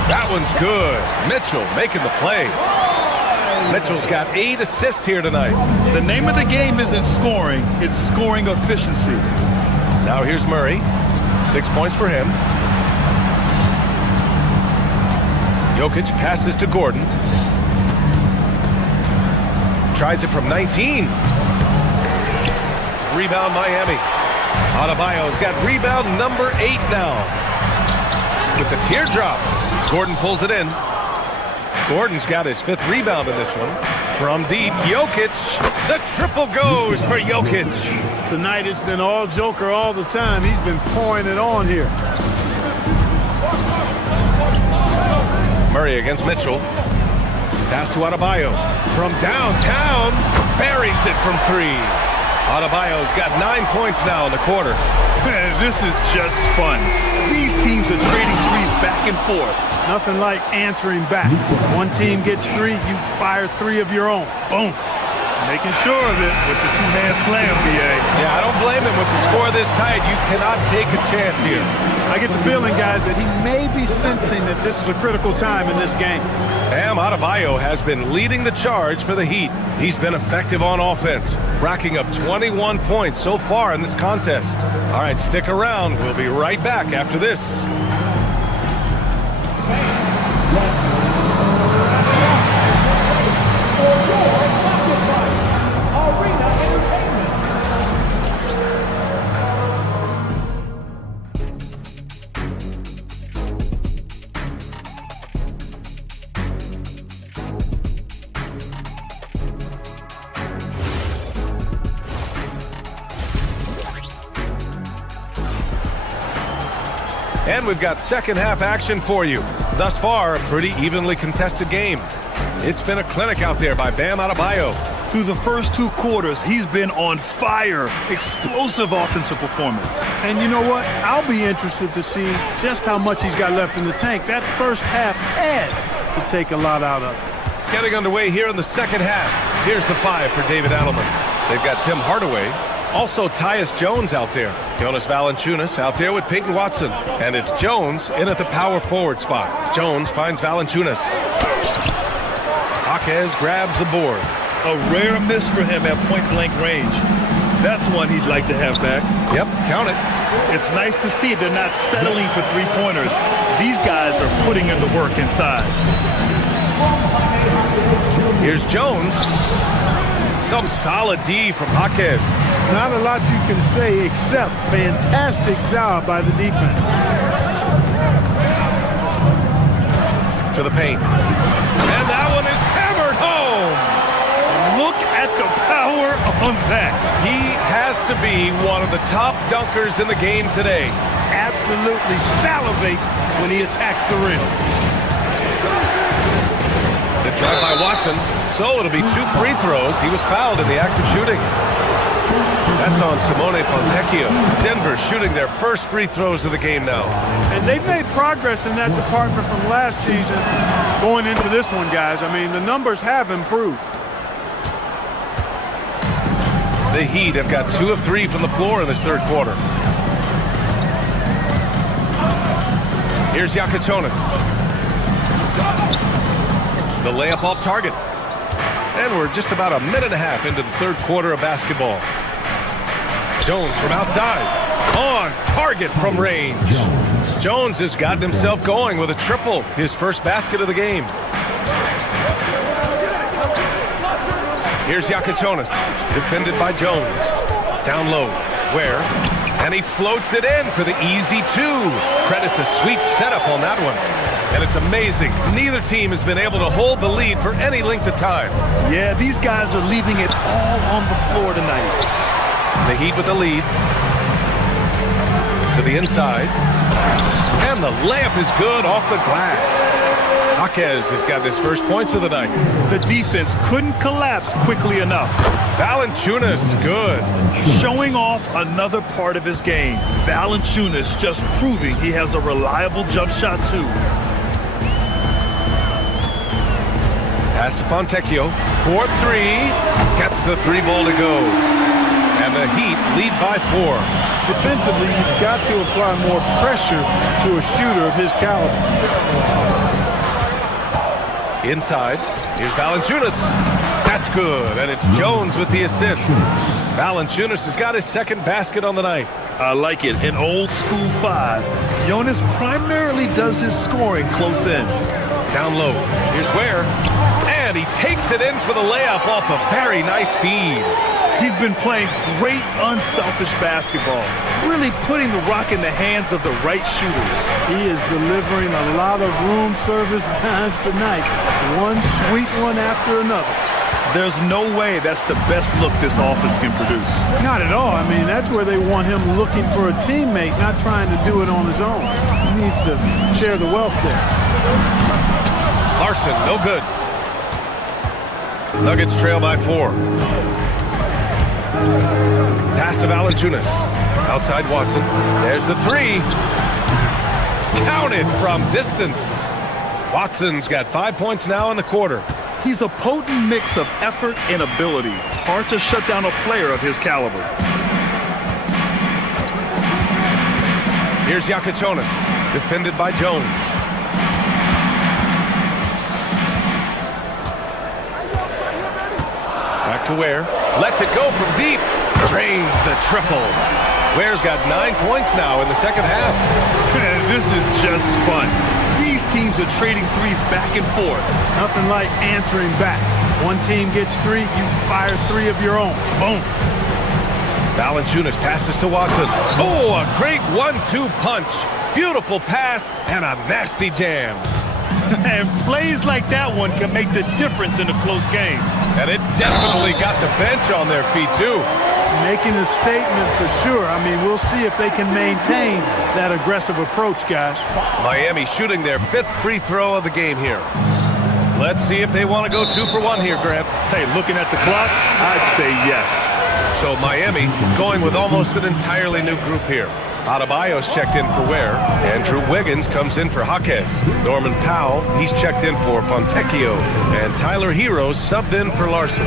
That one's good. Mitchell making the play. Mitchell's got 8 assists here tonight. The name of the game isn't scoring, it's scoring efficiency. Now here's Murray. 6 points for him. Jokic passes to Gordon. Tries it from 19. Rebound Miami. Adebayo's got rebound number 8 now. With the teardrop. Gordon pulls it in. Gordon's got his 5th rebound in this one. From deep, Jokic. The triple goes for Jokic. Tonight it's been all Joker all the time. He's been pouring it on here. Murray against Mitchell. Pass to Adebayo. From downtown, buries it from 3. Adebayo's got 9 points now in the quarter. Man, this is just fun. These teams are trading threes back and forth. Nothing like answering back. One team gets 3, you fire 3 of your own. Boom. Making sure of it with the 2-hand slam, BA. Yeah, I don't blame him with the score this tight. You cannot take a chance here. I get the feeling, guys, that he may be sensing that this is a critical time in this game. Bam Adebayo has been leading the charge for the Heat. He's been effective on offense, racking up 21 points so far in this contest. All right, stick around. We'll be right back after this. And we've got second half action for you. Thus far, a pretty evenly contested game. It's been a clinic out there by Bam Adebayo. Through the first 2 quarters, he's been on fire. Explosive offensive performance. And you know what? I'll be interested to see just how much he's got left in the tank. That first half had to take a lot out of it. Getting underway here in the second half. Here's the 5 for David Adelman. They've got Tim Hardaway. Also Tyus Jones out there. Jonas Valanciunas out there with Peyton Watson. And it's Jones in at the power forward spot. Jones finds Valanciunas. Jaquez grabs the board. A rare miss for him at point-blank range. That's one he'd like to have back. Yep, count it. It's nice to see they're not settling for 3-pointers. These guys are putting in the work inside. Here's Jones. Some solid D from Jaquez. Not a lot you can say except fantastic job by the defense. To the paint. And that one is hammered home. Look at the power on that. He has to be one of the top dunkers in the game today. Absolutely salivates when he attacks the rim. The drive by Watson. So it'll be 2 free throws. He was fouled in the act of shooting. That's on Simone Fontecchio. Denver shooting their first free throws of the game now. And they've made progress in that department from last season going into this one, guys. I mean, the numbers have improved. The Heat have got 2 of 3 from the floor in this third quarter. Here's Jokic. The layup off target. And we're just about a minute and a half into the third quarter of basketball. Jones from outside. On target from range. Jones has gotten himself going with a triple. His first basket of the game. Here's Jokic. Defended by Jones. Down low. Where? And he floats it in for the easy 2. Credit the sweet setup on that one. And it's amazing. Neither team has been able to hold the lead for any length of time. Yeah, these guys are leaving it all on the floor tonight. The Heat with the lead. To the inside. And the layup is good off the glass. Jaquez has got his first points of the night. The defense couldn't collapse quickly enough. Valanciunas, good. Showing off another part of his game. Valanciunas just proving he has a reliable jump shot too. Pass to Fontecchio. 4-3. Gets the 3 ball to go. And the Heat lead by 4. Defensively, you've got to apply more pressure to a shooter of his caliber. Inside, here's Valanciunas. That's good, and it's Jones with the assist. Valanciunas has got his second basket on the night. I like it. An old school 5. Jonas primarily does his scoring close in. Down low, here's Ware. And he takes it in for the layup off a very nice feed. He's been playing great, unselfish basketball, really putting the rock in the hands of the right shooters. He is delivering a lot of room service times tonight. One sweet one after another. There's no way that's the best look this offense can produce. Not at all. I mean, that's where they want him looking for a teammate, not trying to do it on his own. He needs to share the wealth there. Larson, no good. Nuggets trail by 4. Pass to Valanciunas. Outside Watson. There's the 3. Counted from distance. Watson's got 5 points now in the quarter. He's a potent mix of effort and ability. Hard to shut down a player of his caliber. Here's Yakichonis, defended by Jones. Back to Ware. Lets it go from deep. Drains the triple. Ware's got 9 points now in the second half. Man, this is just fun. These teams are trading threes back and forth. Nothing like answering back. One team gets 3, you fire 3 of your own. Boom. Valanciunas passes to Watson. Oh, a great 1-2 punch. Beautiful pass and a nasty jam. And plays like that one can make the difference in a close game. And it definitely got the bench on their feet, too. Making a statement for sure. I mean, we'll see if they can maintain that aggressive approach, guys. Miami shooting their 5th free throw of the game here. Let's see if they want to go 2 for 1 here, Grant. Hey, looking at the clock, I'd say yes. So Miami going with almost an entirely new group here. Adebayo's checked in for Ware. Andrew Wiggins comes in for Jaquez. Norman Powell, he's checked in for Fontecchio. And Tyler Hero's subbed in for Larson.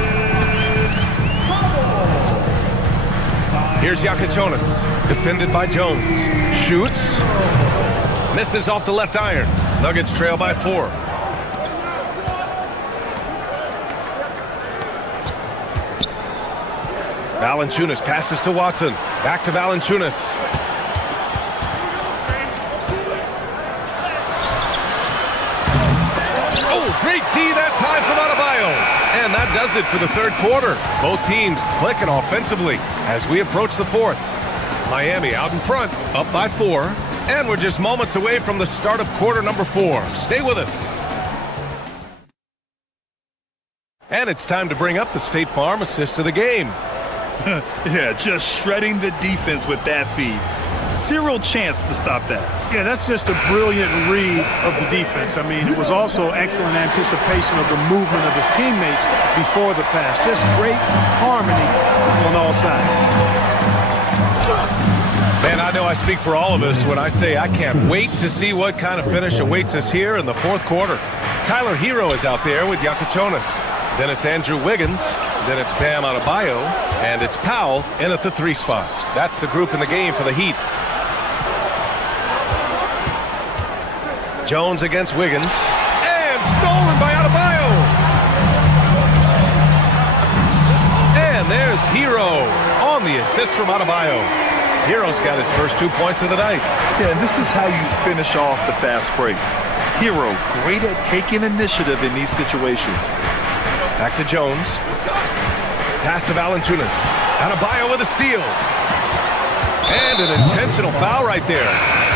Here's Yakichonis, defended by Jones. Shoots. Misses off the left iron. Nuggets trail by 4. Valanciunas passes to Watson. Back to Valanciunas. Great D that time from Adebayo. And that does it for the third quarter. Both teams clicking offensively as we approach the 4th. Miami out in front, up by 4. And we're just moments away from the start of quarter number 4. Stay with us. And it's time to bring up the State Farm assist of the game. Yeah, just shredding the defense with that feed. Zero chance to stop that. Yeah, that's just a brilliant read of the defense. I mean, it was also excellent anticipation of the movement of his teammates before the pass. Just great harmony on all sides. Man, I know I speak for all of us when I say I can't wait to see what kind of finish awaits us here in the 4th quarter. Tyler Hero is out there with Yakichonis. Then it's Andrew Wiggins. Then it's Bam Adebayo. And it's Powell in at the 3 spot. That's the group in the game for the Heat. Jones against Wiggins. And stolen by Adebayo. And there's Hero on the assist from Adebayo. Hero's got his first 2 points of the night. Yeah, and this is how you finish off the fast break. Hero, great at taking initiative in these situations. Back to Jones. Pass to Valanciunas. Adebayo with a steal. And an intentional foul right there.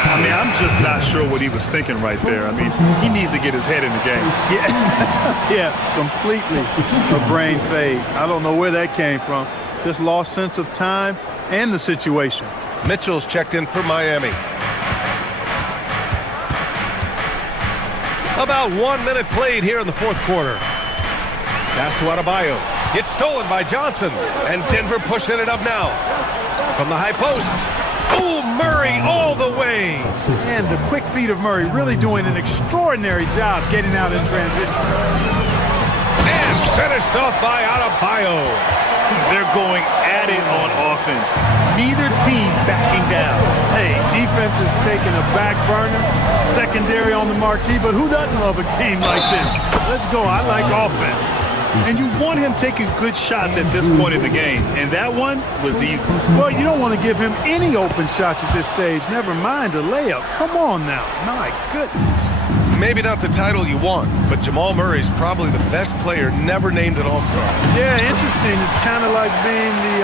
I mean, I'm just not sure what he was thinking right there. I mean, he needs to get his head in the game. Yeah, completely a brain fade. I don't know where that came from. Just lost sense of time and the situation. Mitchell's checked in for Miami. About 1 minute played here in the 4th quarter. Pass to Adebayo. It's stolen by Johnson. And Denver pushing it up now. From the high post. Oh, Murray all the way. And the quick feet of Murray really doing an extraordinary job getting out in transition. Finished off by Adebayo. They're going at it on offense. Neither team backing down. Hey, defense is taking a back burner, secondary on the marquee, but who doesn't love a game like this? Let's go. I like offense. And you want him taking good shots at this point in the game. And that one was easy. Well, you don't want to give him any open shots at this stage. Never mind a layup. Come on now. My goodness. Maybe not the title you want, but Jamal Murray's probably the best player never named an All-Star. Yeah, interesting. It's kind of like being the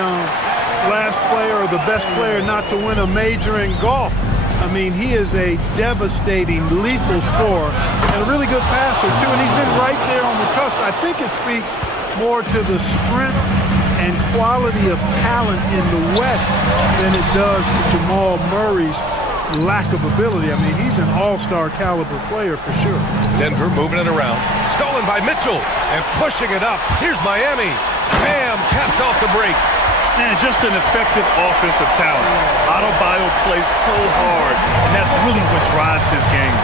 last player or the best player not to win a major in golf. I mean, he is a devastating, lethal scorer and a really good passer, too. And he's been right there on the cusp. I think it speaks more to the strength and quality of talent in the West than it does to Jamal Murray's lack of ability. I mean, he's an all-star caliber player for sure. Denver moving it around. Stolen by Mitchell and pushing it up. Here's Miami. Bam! Caps off the break. Man, just an effective offensive talent. Adebayo plays so hard, and that's really what drives his game.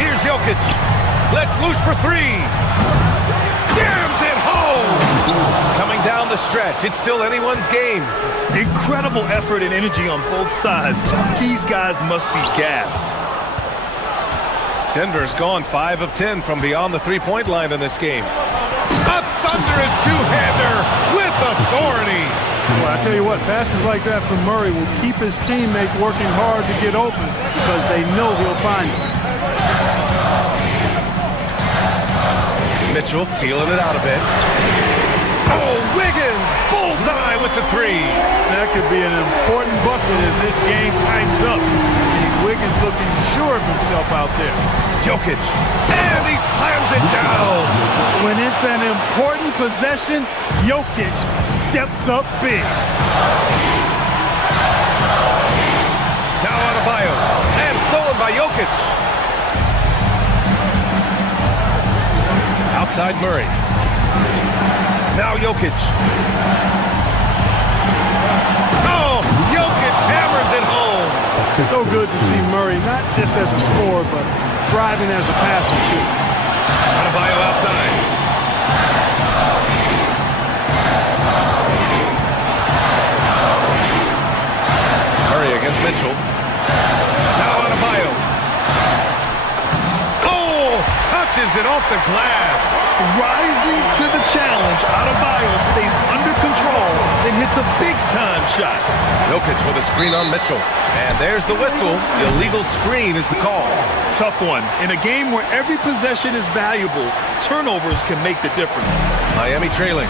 Here's Jokic. Let's loose for three. Jams it home. Coming down the stretch. It's still anyone's game. Incredible effort and energy on both sides. These guys must be gassed. Denver's gone 5 of 10 from beyond the three-point line in this game. A thunderous two-hander with authority. Well, I tell you what, passes like that from Murray will keep his teammates working hard to get open because they know he'll find them. Mitchell feeling it out a bit. Oh, Wiggins, bullseye with the three. That could be an important bucket as this game tightens up. Wiggins looking sure of himself out there. Jokic, and he slams it down. When it's an important possession, Jokic steps up big. Now Adebayo, and stolen by Jokic. Outside Murray. Now Jokic. Oh, Jokic hammers it home. So good to see Murray, not just as a scorer, but driving as a passer, too. Adebayo outside. Murray against Mitchell. Now Adebayo. Oh, touches it off the glass. Rising to the challenge, Adebayo stays under control and hits a big-time shot. Jokic with a screen on Mitchell. And there's the whistle. Illegal screen is the call. Tough one. In a game where every possession is valuable, turnovers can make the difference. Miami trailing.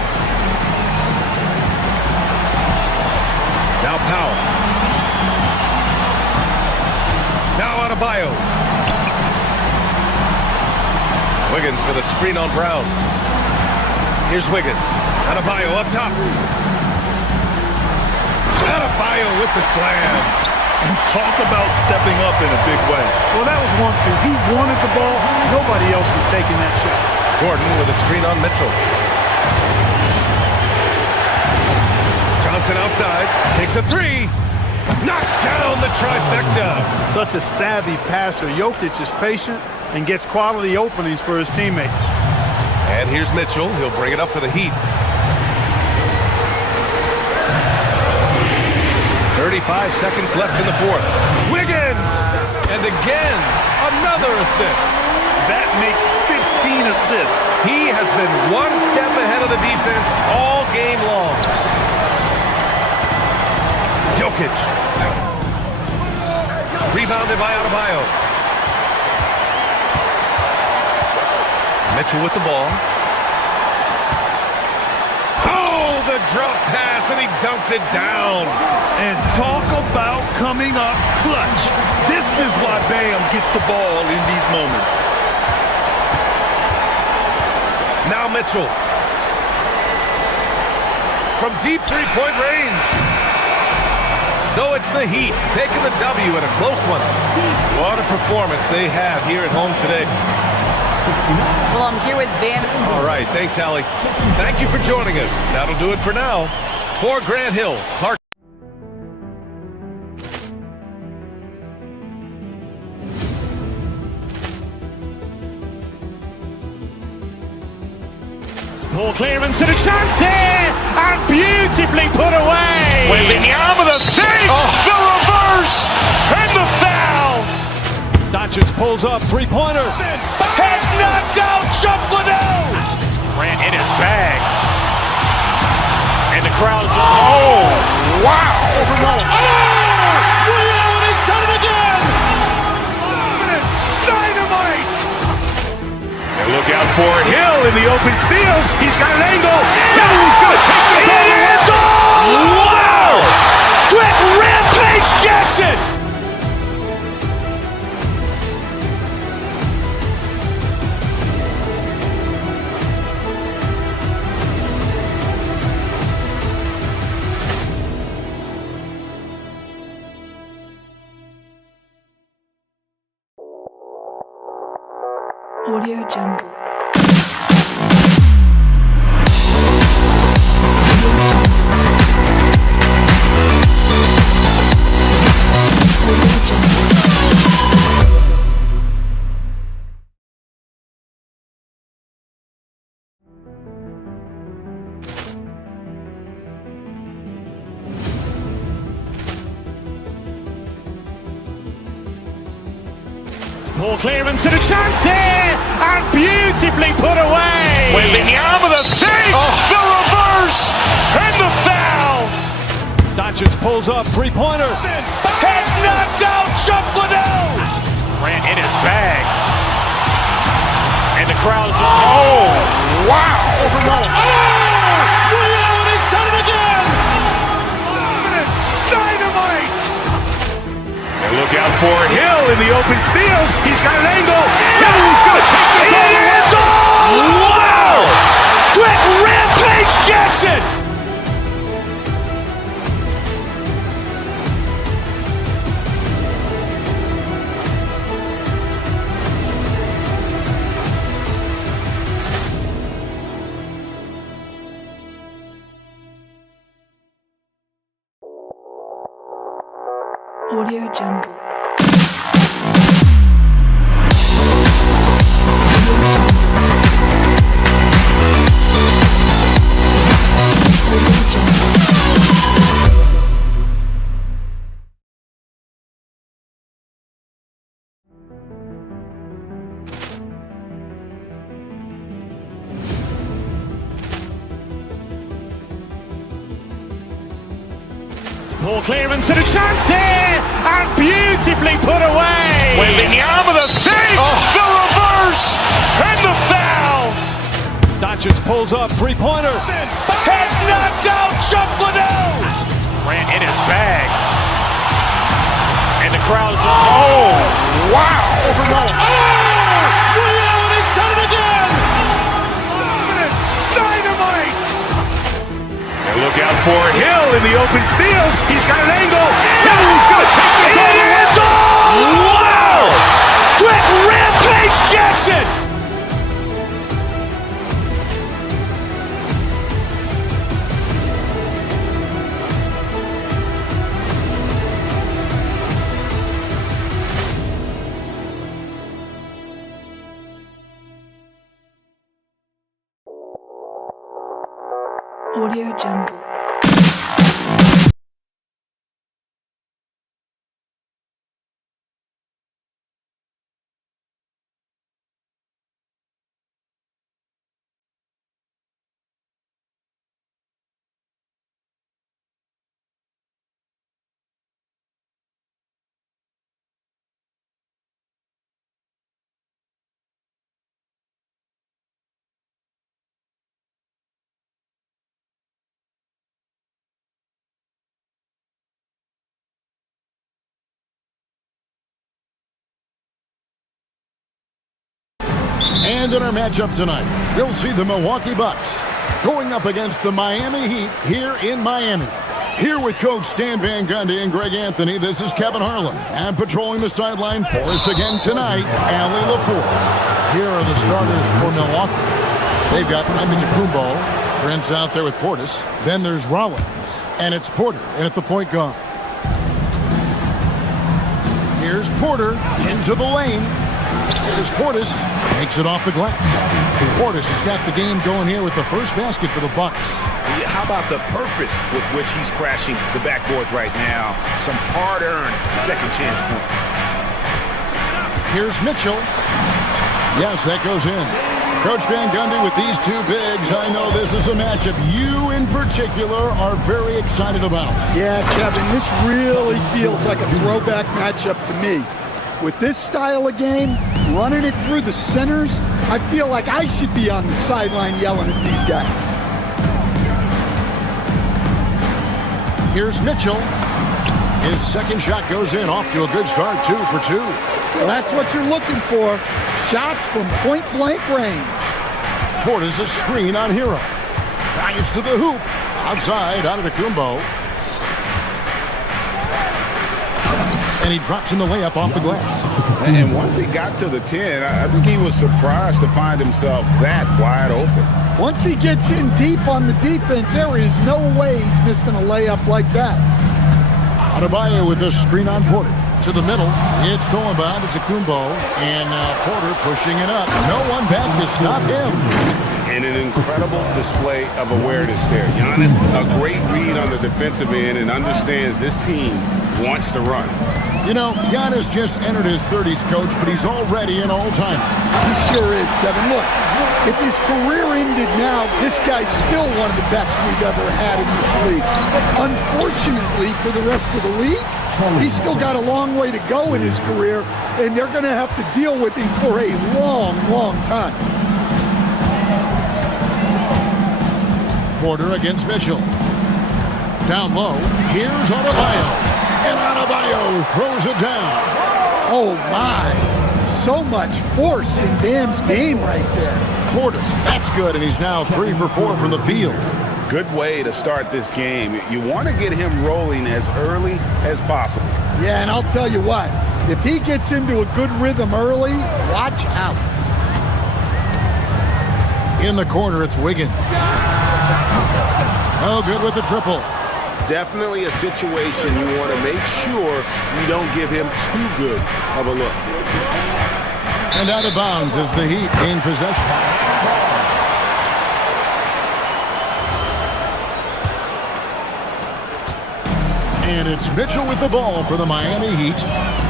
Now Powell. Now Adebayo. Wiggins with a screen on Brown. Here's Wiggins. Adebayo up top. Adebayo with the slam. And talk about stepping up in a big way. Well, that was 1-2. He wanted the ball. Nobody else was taking that shot. Gordon with a screen on Mitchell. Johnson outside. Takes a three. Knocks down the trifecta. Such a savvy passer. Jokic is patient and gets quality openings for his teammates. And here's Mitchell. He'll bring it up for the Heat. 35 seconds left in the fourth. Wiggins! And again, another assist. That makes 15 assists. He has been one step ahead of the defense all game long. Jokic. Rebounded by Adebayo. Mitchell with the ball. Oh, the drop pass, and he dunks it down. And talk about coming up clutch. This is why Bam gets the ball in these moments. Now Mitchell. From deep three-point range. So it's the Heat taking the W in a close one. What a performance they have here at home today. Well, I'm here with Bam. All right, thanks, Hallie. Thank you for joining us. That'll do it for now. For Grant Hill, Clark. Ball clearance and a chance here, and beautifully put away. Wembanyama the fake, the reverse, and the foul. Doncic pulls up, three-pointer. Has knocked out Chuck Liddell. Grant in his bag. And the crowd is, wow. He's done it again. Dynamite. And look out for Hill in the open field. He's got an angle. He's going to take this all the way. Wow. Quick Rampage Jackson. Audio Jungle. Ball clearance and a chance here, and beautifully put away. Wembanyama the fake, the reverse, and the foul. Doncic pulls up, three-pointer. Has knocked out Chuck Liddell. Grant in his bag. And the crowd is, wow. He's done it again. Dynamite. And look out for Hill in the open field. He's got an angle. He's going to take this all the way. Wow. Quick Rampage Jackson. Audio Jungle. Ball clearance and a chance here, and beautifully put away. Wembanyama the fake, the reverse, and the foul. Doncic pulls up, three-pointer. Has knocked out Chuck Liddell. Grant in his bag. And the crowd is, wow. He's done it again. Dynamite. And look out for Hill in the open field. He's got an angle. He's going to take this all the way. Wow. Quick Rampage Jackson. Audio Jungle. And in our matchup tonight, we'll see the Milwaukee Bucks going up against the Miami Heat here in Miami. Here with Coach Stan Van Gundy and Greg Anthony, this is Kevin Harlan. And patrolling the sideline for us again tonight, Allie LaForce. Here are the starters for Milwaukee. They've got Antetokounmpo, Prince out there with Portis. Then there's Rollins, and it's Porter in at the point guard. Here's Porter into the lane. Here's Portis. Makes it off the glass. Portis has got the game going here with the first basket for the Bucks. How about the purpose with which he's crashing the backboards right now? Some hard-earned second chance points. Here's Mitchell. Yes, that goes in. Coach Van Gundy, with these two bigs, I know this is a matchup you in particular are very excited about. Yeah, Kevin, this really feels like a throwback matchup to me. With this style of game, running it through the centers, I feel like I should be on the sideline yelling at these guys. Here's Mitchell. His second shot goes in, off to a good start, 2 for 2. Well, that's what you're looking for. Shots from point-blank range. Portis a screen on Hero. Drives to the hoop. Outside, out of the Kumbo. And he drops in the layup off the glass. And once he got to the 10, I think he was surprised to find himself that wide open. Once he gets in deep on the defense, there is no way he's missing a layup like that. Adebayo with a screen on Porter. To the middle, it's thrown by to Kumbo, and Porter pushing it up. No one back to stop him. And an incredible display of awareness there. Giannis, a great read on the defensive end and understands this team wants to run. You know, Giannis just entered his 30s, Coach, but he's already an all-timer. He sure is, Kevin. Look, if his career ended now, this guy's still one of the best we've ever had in this league. Unfortunately for the rest of the league, he's still got a long way to go in his career, and they're going to have to deal with him for a long, long time. Porter against Mitchell. Down low, here's Adebayo. And Adebayo throws it down. Oh, my. So much force in Bam's game right there. Porter, that's good, and he's now 3 for 4 from the field. Good way to start this game. You want to get him rolling as early as possible. Yeah, and I'll tell you what, if he gets into a good rhythm early, watch out. In the corner, it's Wiggins. Oh, good with the triple. Definitely a situation you want to make sure you don't give him too good of a look. And out of bounds as the Heat in possession. And it's Mitchell with the ball for the Miami Heat,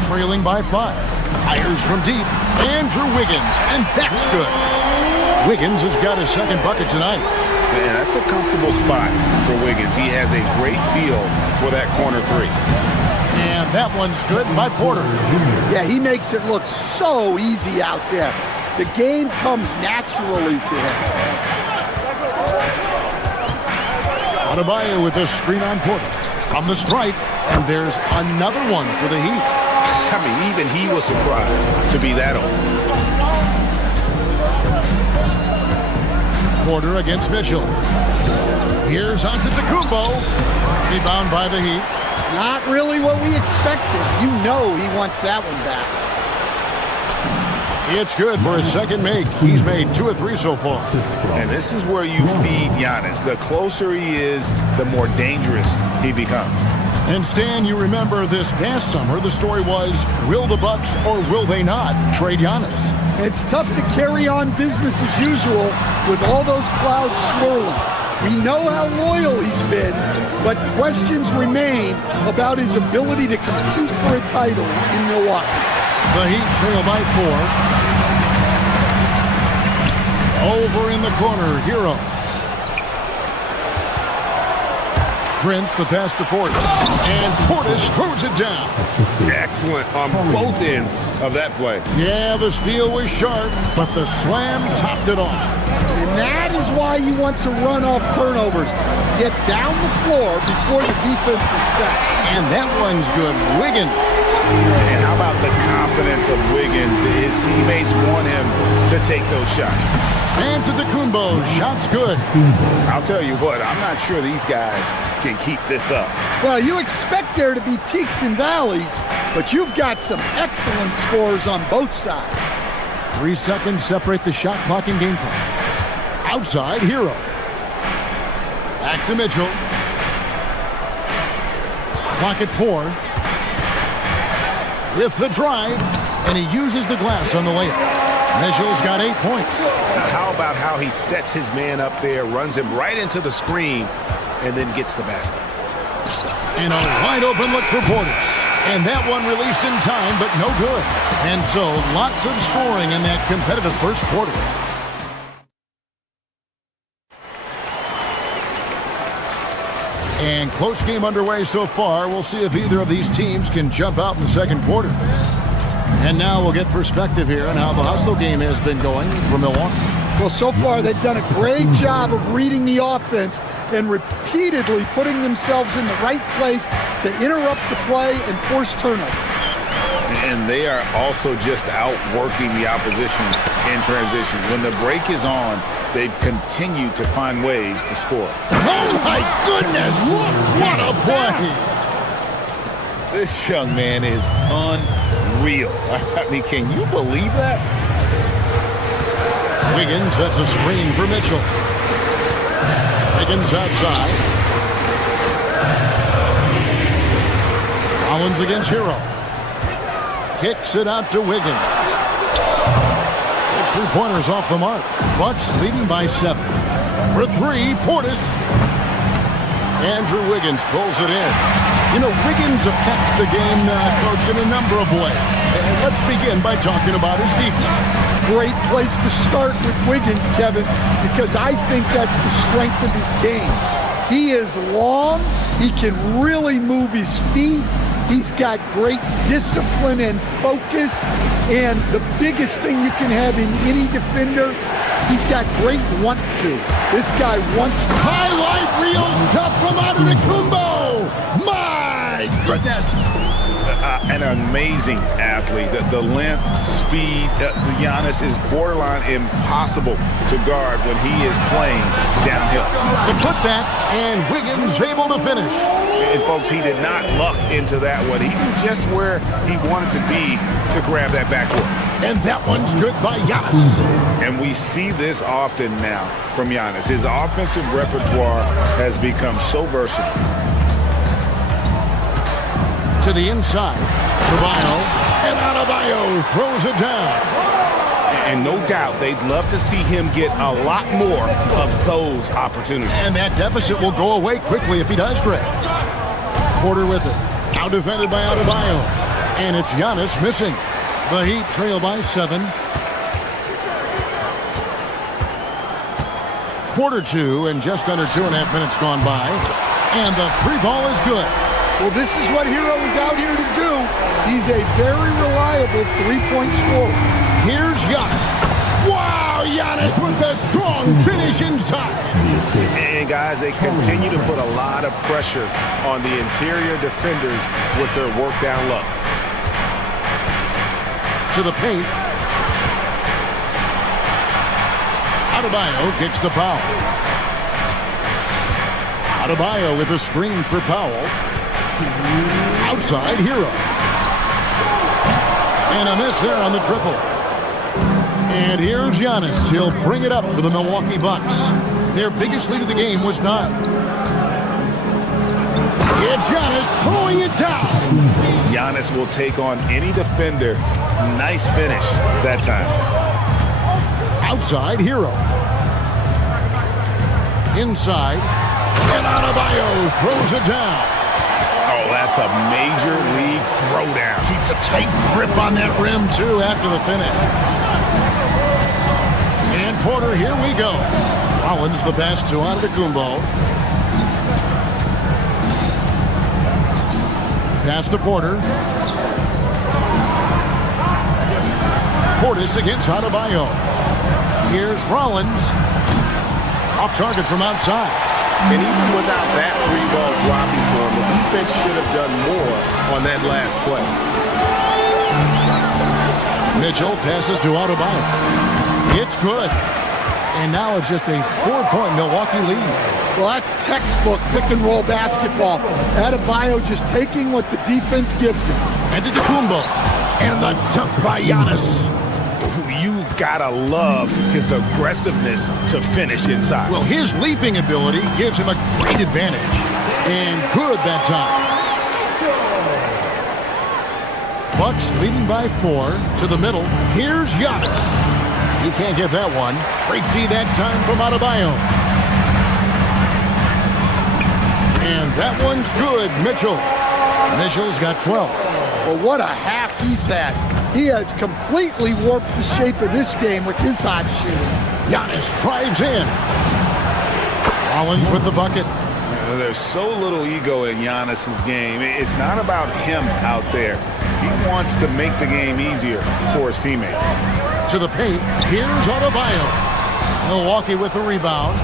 trailing by 5. Fires from deep. Andrew Wiggins, and that's good. Wiggins has got his second bucket tonight. Man, that's a comfortable spot for Wiggins. He has a great feel for that corner 3. And that one's good by Porter. Yeah, he makes it look so easy out there. The game comes naturally to him. Adebayo with a screen on Porter. From the stripe, and there's another one for the Heat. I mean, even he was surprised to be that open. Porter against Mitchell. Here's Antetokounmpo. Rebound by the Heat. Not really what we expected. You know he wants that one back. It's good for his second make. He's made 2 of 3 so far. And this is where you feed Giannis. The closer he is, the more dangerous he becomes. And Stan, you remember this past summer, the story was, will the Bucks or will they not trade Giannis? It's tough to carry on business as usual with all those clouds swirling. We know how loyal he's been, but questions remain about his ability to compete for a title in Milwaukee. The Heat trail by 4. Over in the corner, Hero. Prince, the pass to Portis. And Portis throws it down. Excellent on both ends of that play. Yeah, the steal was sharp, but the slam topped it off. And that is why you want to run off turnovers. Get down the floor before the defense is set. And that one's good. Wiggins. And how about the confidence of Wiggins? His teammates want him to take those shots. And to the Kumbo, shots good. I'll tell you what, I'm not sure these guys can keep this up. Well, you expect there to be peaks and valleys, but you've got some excellent scores on both sides. 3 seconds separate the shot clock and game clock. Outside, Hero. Back to Mitchell. Clock at 4. With the drive. and he uses the glass on the layup. Mitchell's got 8 points. Now, how about how he sets his man up there, runs him right into the screen, and then gets the basket. And a wide open look for Portis. And that one released in time, but no good. And so, lots of scoring in that competitive first quarter. And close game underway so far. We'll see if either of these teams can jump out in the second quarter. And now we'll get perspective here on how the hustle game has been going for Milwaukee. Well, so far they've done a great job of reading the offense and repeatedly putting themselves in the right place to interrupt the play and force turnovers. And they are also just outworking the opposition in transition. When the break is on, they've continued to find ways to score. Oh, my goodness! Look, what a play! This young man is unreal. I mean, can you believe that? Wiggins sets a screen for Mitchell. Wiggins outside. Rollins against Hero. Kicks it out to Wiggins. It's 3-pointers off the mark. Bucks leading by 7. For 3, Portis. Andrew Wiggins pulls it in. You know, Wiggins affects the game, Coach, in a number of ways. And let's begin by talking about his defense. Great place to start with Wiggins, Kevin, because I think that's the strength of his game. He is long. He can really move his feet. He's got great discipline and focus. And the biggest thing you can have in any defender, he's got great want to. This guy wants to. Highlight reels tough from Antetokounmpo. My goodness. An amazing athlete. The length, speed, Giannis is borderline impossible to guard when he is playing downhill. The putback, and Wiggins able to finish. And folks, he did not luck into that one. He knew just where he wanted to be to grab that backcourt. And that one's good by Giannis. And we see this often now from Giannis. His offensive repertoire has become so versatile. To the inside, Adebayo, and Adebayo throws it down. And no doubt, they'd love to see him get a lot more of those opportunities. And that deficit will go away quickly if he does, Greg. Porter with it. Now defended by Adebayo. And it's Giannis missing. The Heat trail by 7. Quarter 2 and just under 2.5 minutes gone by. And the 3 ball is good. Well, this is what Hero is out here to do. He's a very reliable 3-point scorer. Here's Giannis. Wow, Giannis with a strong finish inside. And guys, they continue to put a lot of pressure on the interior defenders with their work down low. To the paint. Adebayo kicks to Powell. Adebayo with a screen for Powell. Outside Hero. And a miss there on the triple. And here's Giannis. He'll bring it up for the Milwaukee Bucks. Their biggest lead of the game was 9. It's Giannis throwing it down. Giannis will take on any defender. Nice finish that time. Outside Hero. Inside. And Adebayo throws it down. Oh, that's a major league throwdown. Keeps a tight grip on that rim, too, after the finish. And Porter, here we go. Rollins the pass to Antetokounmpo. Pass to Porter. Portis against Adebayo. Here's Rollins. Off target from outside. And even without that 3-ball dropping for him, the defense should have done more on that last play. Mitchell passes to Adebayo. It's good. And now it's just a 4-point Milwaukee lead. Well, that's textbook pick-and-roll basketball. Adebayo just taking what the defense gives him. Antetokounmpo. And the dunk by Giannis. You gotta love his aggressiveness to finish inside. Well, his leaping ability gives him a great advantage. And good that time. Bucks leading by 4 to the middle. Here's Giannis. He can't get that one. Great D that time from Adebayo. And that one's good, Mitchell. Mitchell's got 12. Well, what a half he's had. He has completely warped the shape of this game with his hot shooting. Giannis drives in. Rollins with the bucket. There's so little ego in Giannis's game. It's not about him out there. He wants to make the game easier for his teammates. To the paint. Here's Adebayo. Milwaukee with the rebound.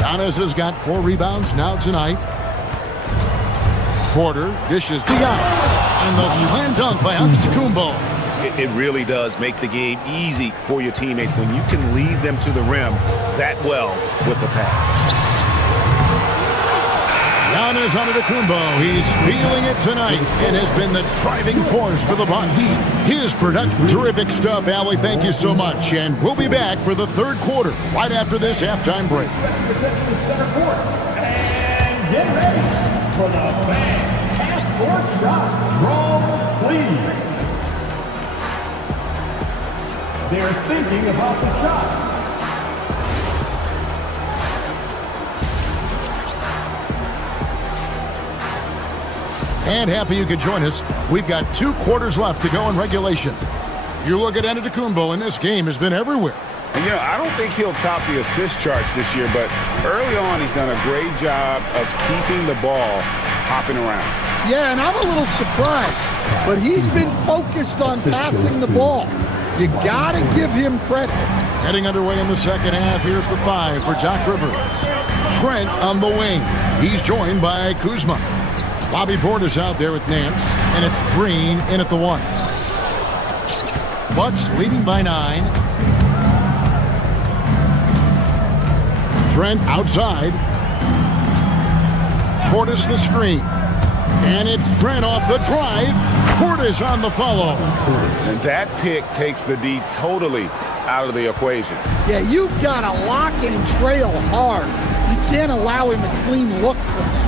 Giannis has got 4 rebounds now tonight. Porter dishes to Giannis. And the slam dunk by Antetokounmpo. It really does make the game easy for your teammates when you can lead them to the rim that well with the pass. Giannis Antetokounmpo, he's feeling it tonight and has been the driving force for the Bucks. His production, terrific stuff, Allie. Thank you so much. And we'll be back for the third quarter right after this halftime break. And get ready for the fans' half-court shot. Drums, please. They're thinking about the shot. And happy you could join us. We've got 2 quarters left to go in regulation. You look at Antetokounmpo, and this game has been everywhere. And, I don't think he'll top the assist charts this year, but early on he's done a great job of keeping the ball hopping around. Yeah, and I'm a little surprised, but he's been focused on passing the ball. You got to give him credit. Heading underway in the second half, here's the 5 for Doc Rivers. Trent on the wing. He's joined by Kuzma. Bobby Portis out there with Nance, and it's Green in at the 1. Bucks leading by 9. Trent outside. Portis the screen. And it's Trent off the drive. Portis on the follow. And that pick takes the D totally out of the equation. Yeah, you've got to lock and trail hard. You can't allow him a clean look from that.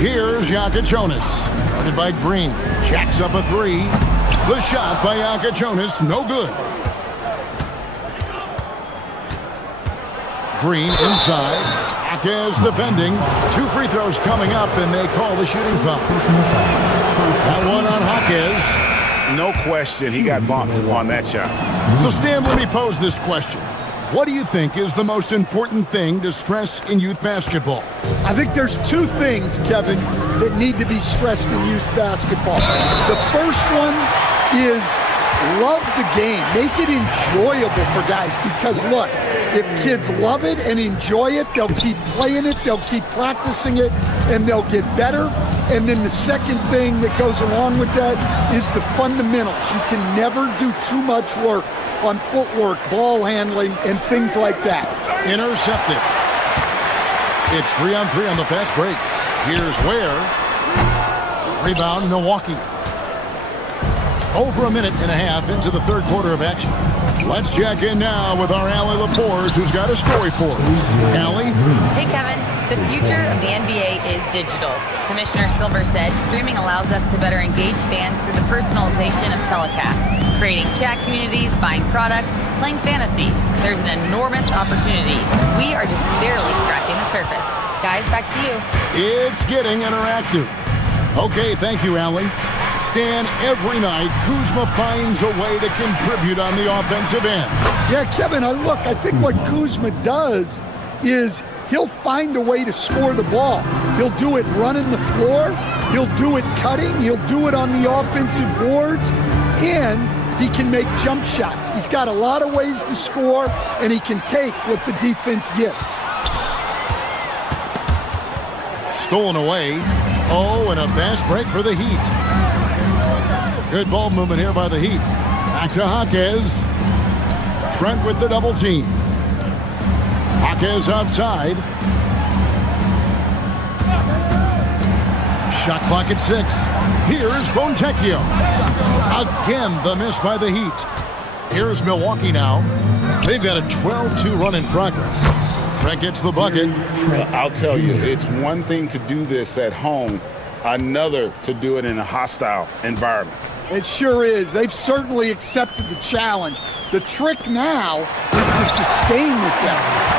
Here's Jonas. Started by Green. Jacks up a 3. The shot by Jonas, no good. Green inside. Jaquez defending. 2 free throws coming up, and they call the shooting foul. That one on Jaquez. No question, he got bumped on that shot. So, Stan, let me pose this question. What do you think is the most important thing to stress in youth basketball? I think there's 2 things, Kevin, that need to be stressed in youth basketball. The first one is love the game. Make it enjoyable for guys because, look, if kids love it and enjoy it, they'll keep playing it, they'll keep practicing it, and they'll get better. And then the second thing that goes along with that is the fundamentals. You can never do too much work on footwork, ball handling, and things like that. Intercepted. It's 3-on-3 on the fast break. Here's Ware. Rebound, Milwaukee. Over a minute and a half into the third quarter of action. Let's check in now with our Allie LaForce, who's got a story for us. Allie? Hey, Kevin. The future of the NBA is digital. Commissioner Silver said streaming allows us to better engage fans through the personalization of telecasts, creating chat communities, buying products, playing fantasy. There's an enormous opportunity. We are just barely scratching the surface. Guys, back to you. It's getting interactive. Okay, thank you, Allie. Stan, every night, Kuzma finds a way to contribute on the offensive end. Yeah, Kevin, look, I think what Kuzma does is he'll find a way to score the ball. He'll do it running the floor. He'll do it cutting. He'll do it on the offensive boards. And he can make jump shots. He's got a lot of ways to score, and he can take what the defense gives. Stolen away. Oh, and a fast break for the Heat. Good ball movement here by the Heat. Back to Jaquez. Trent with the double team. Jaquez outside. Shot clock at 6. Here's Fontecchio. Again, the miss by the Heat. Here's Milwaukee now. They've got a 12-2 run in progress. Trent gets the bucket. I'll tell you, it's one thing to do this at home another to do it in a hostile environment. It sure is. They've certainly accepted the challenge. The trick now is to sustain this effort.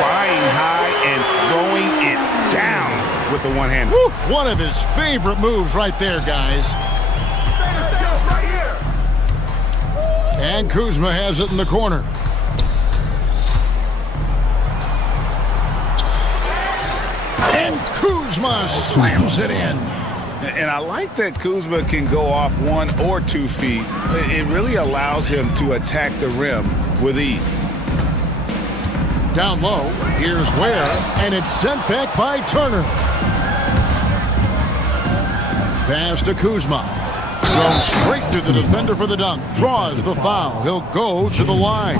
Flying high and throwing it down with the one-hander. One of his favorite moves right there, guys. And Kuzma has it in the corner. And Kuzma slams it in. And I like that Kuzma can go off 1 or 2 feet. It really allows him to attack the rim with ease. Down low, here's Ware, and it's sent back by Turner. Pass to Kuzma. Goes straight through the defender for the dunk. Draws the foul. He'll go to the line.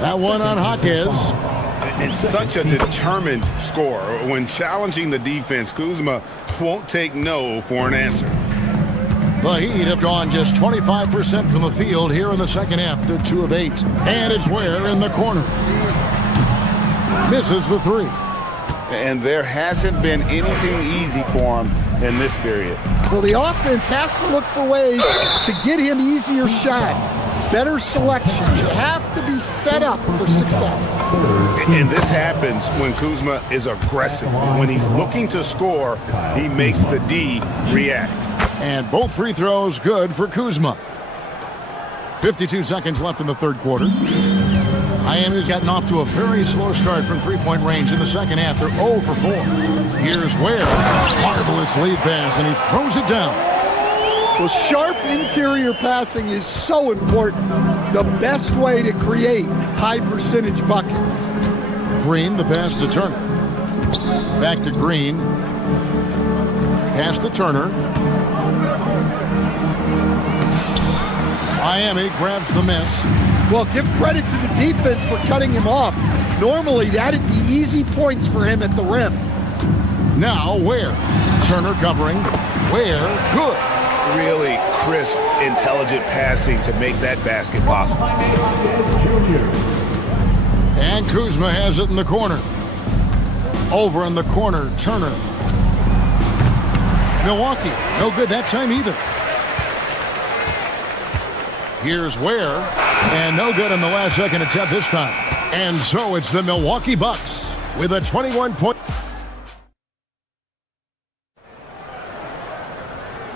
That one on Jaquez. It's such a determined score. When challenging the defense, Kuzma won't take no for an answer. The Heat have gone just 25% from the field here in the second half. They're 2 of 8. And it's Ware in the corner. Misses the 3. And there hasn't been anything easy for him in this period. Well, the offense has to look for ways to get him easier shots, better selection. You have to be set up for success. And this happens when Kuzma is aggressive. When he's looking to score, he makes the D react. And both free throws good for Kuzma. 52 seconds left in the third quarter. Miami's gotten off to a very slow start from three-point range in the second half. They're 0 for 4. Here's Ware. Marvelous lead pass, and he throws it down. Well, sharp interior passing is so important. The best way to create high-percentage buckets. Green, the pass to Turner. Back to Green. Pass to Turner. Miami grabs the miss. Well, give credit to the defense for cutting him off. Normally, that'd be easy points for him at the rim. Now, Ware. Turner covering. Ware, good. Really crisp, intelligent passing to make that basket possible. And Kuzma has it in the corner. Over in the corner, Turner. Milwaukee, no good that time either. Here's Ware, and no good in the last second attempt this time. And so it's the Milwaukee Bucks with a 21-point.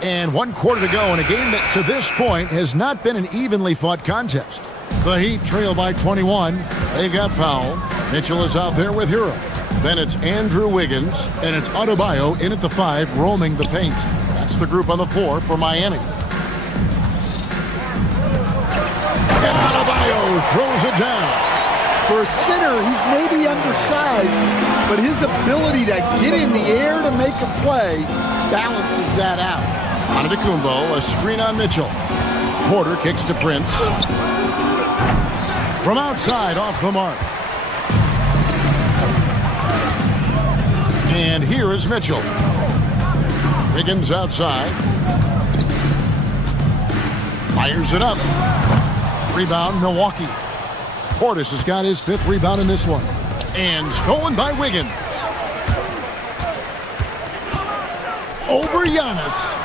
And 1 quarter to go in a game that to this point has not been an evenly fought contest. The Heat trail by 21. They've got Powell. Mitchell is out there with Hero. Then it's Andrew Wiggins, and it's Adebayo in at the 5, roaming the paint. That's the group on the floor for Miami. And Adebayo throws it down. For a center, he's maybe undersized, but his ability to get in the air to make a play balances that out. Antetokounmpo, a screen on Mitchell. Porter kicks to Prince. From outside, off the mark. And here is Mitchell. Wiggins outside. Fires it up. Rebound, Milwaukee. Portis has got his 5th rebound in this one. And stolen by Wiggins. Over Giannis.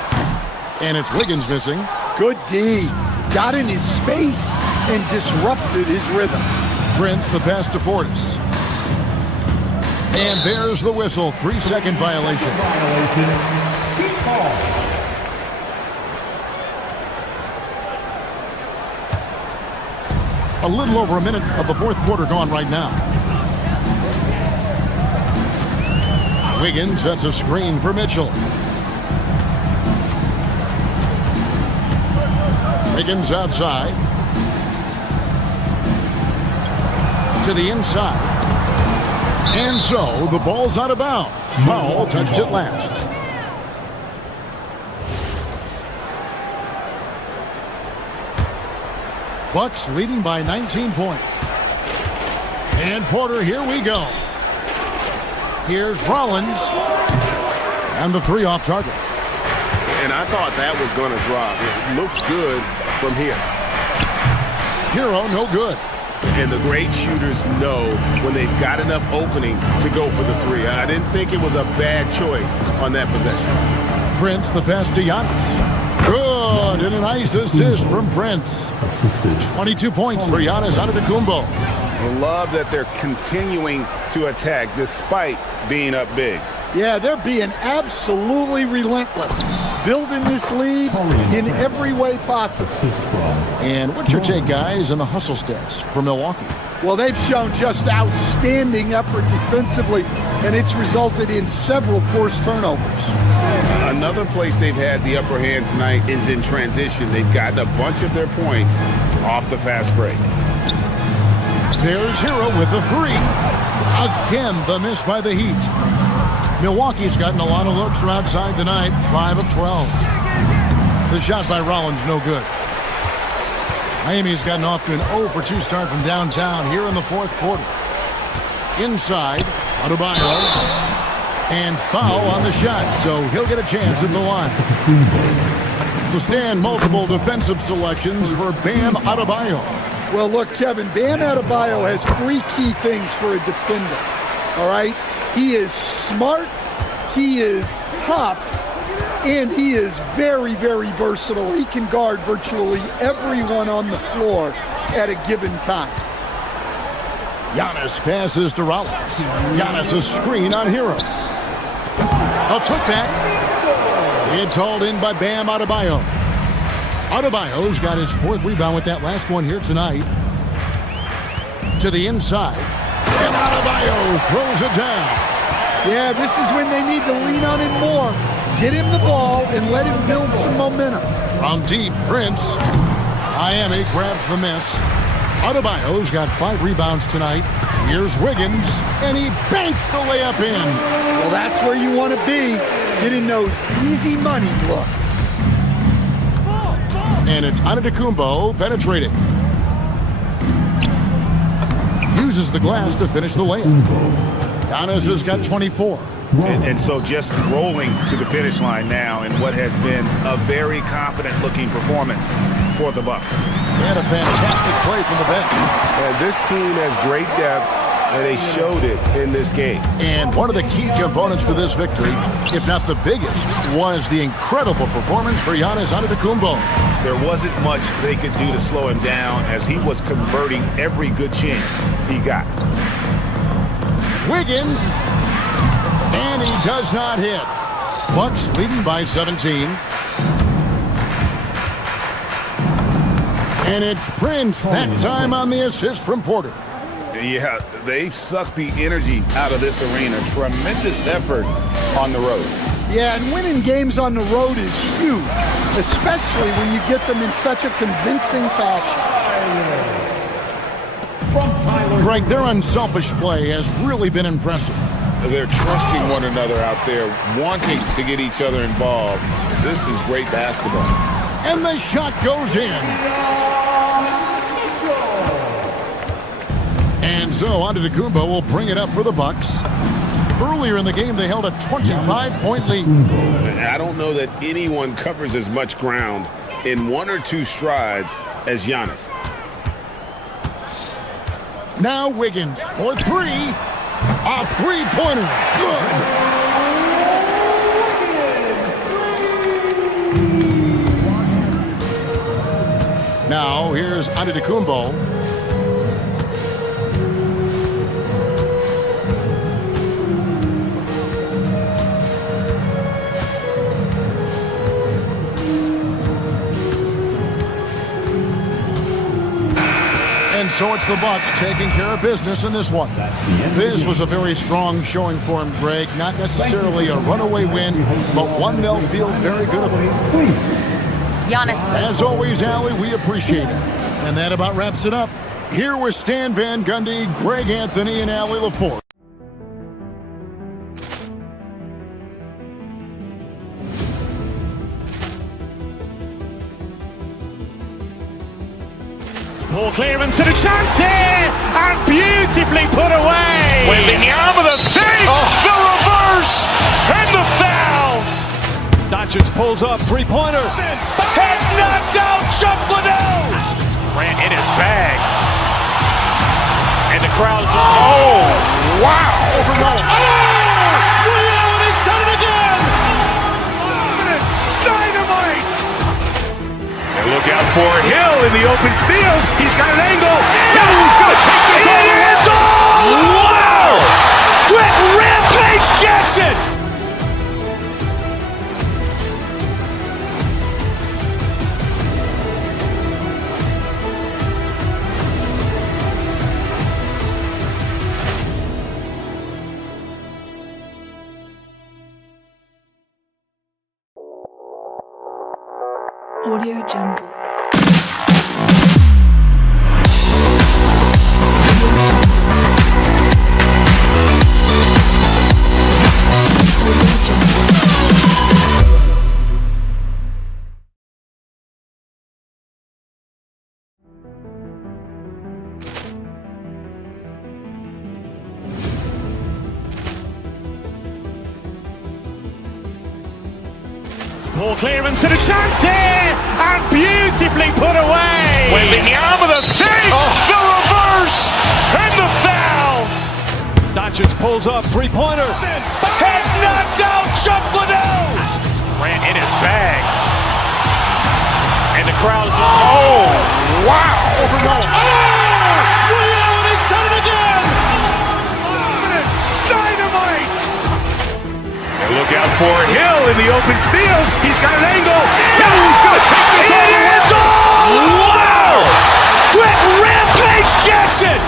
And it's Wiggins missing. Good D. Got in his space and disrupted his rhythm. Prince, the pass to Portis. And there's the whistle. 3-second violation. A little over a minute of the fourth quarter gone right now. Wiggins sets a screen for Mitchell. Wiggins outside. To the inside. And so the ball's out of bounds. Powell touched it last. Bucks leading by 19 points. And Porter, here we go. Here's Rollins. And the 3 off target. And I thought that was going to drop. It looked good from here. Hero, no good. And the great shooters know when they've got enough opening to go for the three. I didn't think it was a bad choice on that possession. Prince, the pass to Giannis. Good, and a nice assist from Prince. 22 points for Giannis Antetokounmpo. I love that they're continuing to attack despite being up big. Yeah, they're being absolutely relentless, building this lead in every way possible. And what's your take, guys, on the hustle stats for Milwaukee? Well, they've shown just outstanding effort defensively, and it's resulted in several forced turnovers. Another place they've had the upper hand tonight is in transition. They've gotten a bunch of their points off the fast break. There's Hero with the three. Again, the miss by the Heat. Milwaukee's gotten a lot of looks from outside tonight, 5 of 12. The shot by Rollins, no good. Miami's gotten off to an 0 for 2 start from downtown here in the fourth quarter. Inside, Adebayo, and foul on the shot, so he'll get a chance at the line. To stand multiple defensive selections for Bam Adebayo. Well, look, Kevin, Bam Adebayo has 3 key things for a defender, all right? He is smart, he is tough, and he is very, very versatile. He can guard virtually everyone on the floor at a given time. Giannis passes to Rollins. Giannis a screen on Hero. A putback. It's hauled in by Bam Adebayo. Adebayo's got his 4th rebound with that last one here tonight. To the inside. And Adebayo throws it down. Yeah, this is when they need to lean on him more. Get him the ball and let him build some momentum. From deep, Prince. Miami grabs the miss. Adebayo's got 5 rebounds tonight. Here's Wiggins, and he banks the layup in. Well, that's where you want to be, getting those easy money looks. And it's Antetokounmpo penetrating. Uses the glass to finish the layup. Giannis has got 24. And so just rolling to the finish line now in what has been a very confident-looking performance for the Bucks. They had a fantastic play from the bench. And this team has great depth, and they showed it in this game. And one of the key components to this victory, if not the biggest, was the incredible performance for Giannis Antetokounmpo. There wasn't much they could do to slow him down as he was converting every good chance he got. Wiggins, and he does not hit. Bucks leading by 17. And it's Prince, that time on the assist from Porter. Yeah, they've sucked the energy out of this arena. Tremendous effort on the road. Yeah, and winning games on the road is huge, especially when you get them in such a convincing fashion. Greg, their unselfish play has really been impressive. They're trusting one another out there, wanting to get each other involved. This is great basketball. And the shot goes in. And so Antetokounmpo will bring it up for the Bucks. Earlier in the game, they held a 25-point lead. I don't know that anyone covers as much ground in 1 or 2 strides as Giannis. Now Wiggins for 3. A 3-pointer. Good. Now here's Antetokounmpo. And so it's the Bucks taking care of business in this one. This was a very strong showing for him, Greg. Not necessarily a runaway win, but one they'll feel very good about. Giannis. As always, Allie, we appreciate it. And that about wraps it up. Here with Stan Van Gundy, Greg Anthony, and Allie LaForce. Ball clearance and a chance here, and beautifully put away. Wembanyama the save, the reverse, and the foul. Doncic pulls up, 3-pointer. Has knocked out Chuck Liddell. Grant in his bag. the crowd's oh, wow! He's done it again! Dynamite! And look out for Hill in the open field. He's got an angle. Hill's going to take this all the way. Wow! Quick Rampage Jackson! Audio Jungle. Ball clearance and a chance here, and beautifully put away. Waving the arm of the fake, the reverse, and the foul. Doncic pulls up, three-pointer. Has knocked out Chuck Liddell. Ran in his bag. And the crowd's oh, wow. He's done it again. Dynamite. And look out for Hill in the open field. He's got an angle. Hill's going to take this all the way. Wow! Quick Rampage Jackson!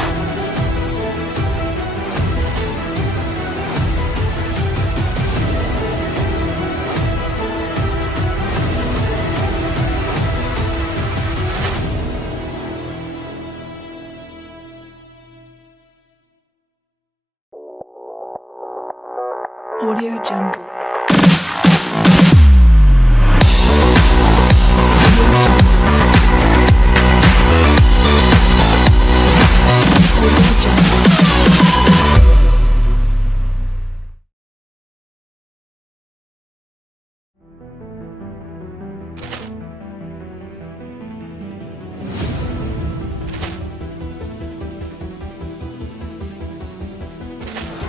Audio Jungle.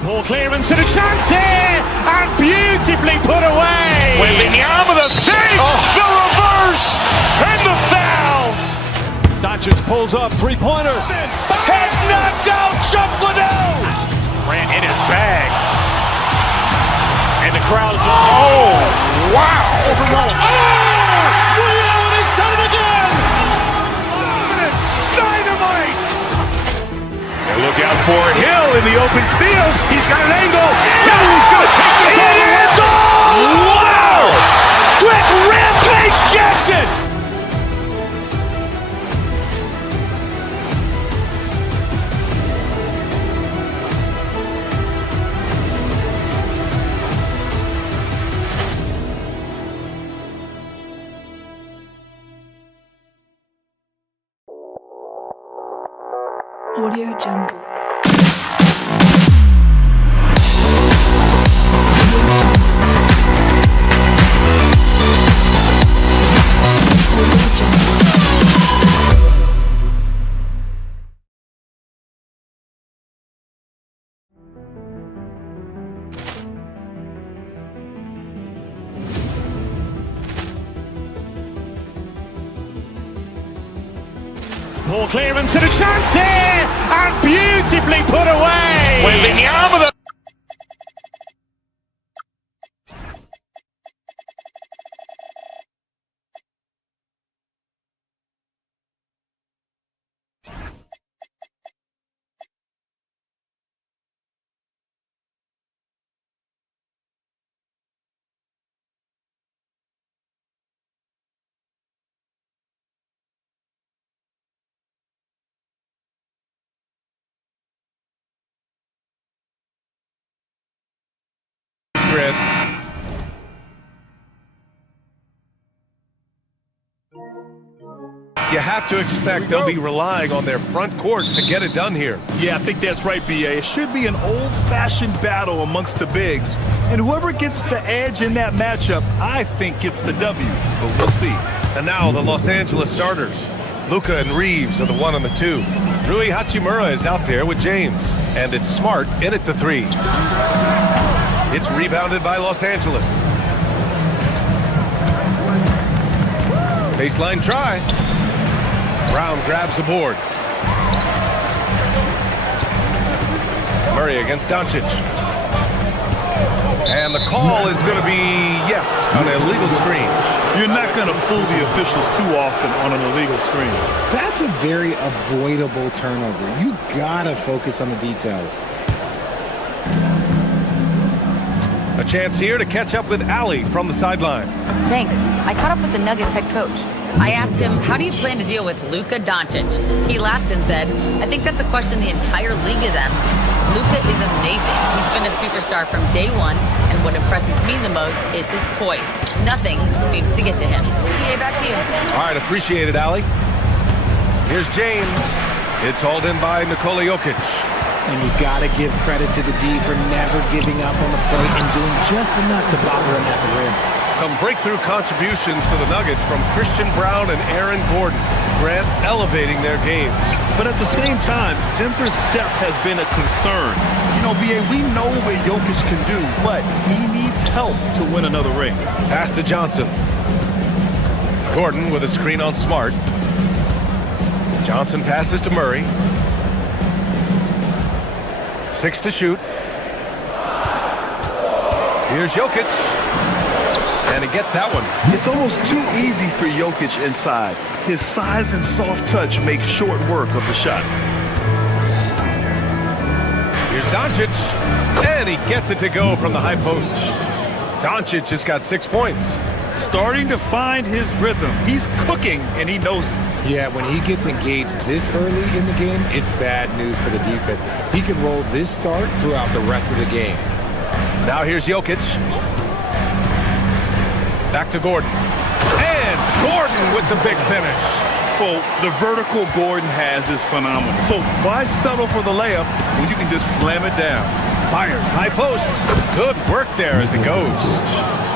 Ball clearance and a chance here, and beautifully put away. Waving the arm of the fake, the reverse, and the foul. Doncic pulls up, three-pointer. Has knocked out Chuck Liddell. Ran in his bag. And the crowd's oh, wow. He's done it again. Dynamite. And look out for Hill in the open field. He's got an angle. Hill's going to take this all the way. Wow! Quick Rampage Jackson! Audio Jungle. Ball clearance and a chance here, and beautifully put away. Waving the arm of the grid. You have to expect they'll be relying on their front court to get it done here. Yeah, I think that's right, BA. It should be an old-fashioned battle amongst the bigs. And whoever gets the edge in that matchup, I think gets the W. But we'll see. And now the Los Angeles starters. Luka and Reeves are the 1 and the 2. Rui Hachimura is out there with James. And it's Smart in at the 3. It's rebounded by Los Angeles. Baseline try. Brown grabs the board. Murray against Doncic. And the call is going to be, yes, an illegal screen. You're not going to fool the officials too often on an illegal screen. That's a very avoidable turnover. You gotta focus on the details. A chance here to catch up with Allie from the sideline. Thanks. I caught up with the Nuggets head coach. I asked him, how do you plan to deal with Luka Doncic? He laughed and said, I think that's a question the entire league is asking. Luka is amazing. He's been a superstar from day one, and what impresses me the most is his poise. Nothing seems to get to him. EA, back to you. All right, appreciate it, Allie. Here's James. It's hauled in by Nikola Jokic. And you gotta give credit to the D for never giving up on the plate and doing just enough to bother him at the rim. Some breakthrough contributions for the Nuggets from Christian Brown and Aaron Gordon. Grant elevating their games. But at the same time, Denver's depth has been a concern. You know, B.A., we know what Jokic can do, but he needs help to win another ring. Pass to Johnson. Gordon with a screen on Smart. Johnson passes to Murray. 6 to shoot. Here's Jokic. And he gets that one. It's almost too easy for Jokic inside. His size and soft touch make short work of the shot. Here's Doncic. And he gets it to go from the high post. Doncic has got 6 points. Starting to find his rhythm. He's cooking, and he knows it. Yeah, when he gets engaged this early in the game, it's bad news for the defense. He can roll this start throughout the rest of the game. Now here's Jokic. Back to Gordon. And Gordon with the big finish. Well, the vertical Gordon has is phenomenal. So why settle for the layup when you can just slam it down? Fires, high post. Good work there as it goes.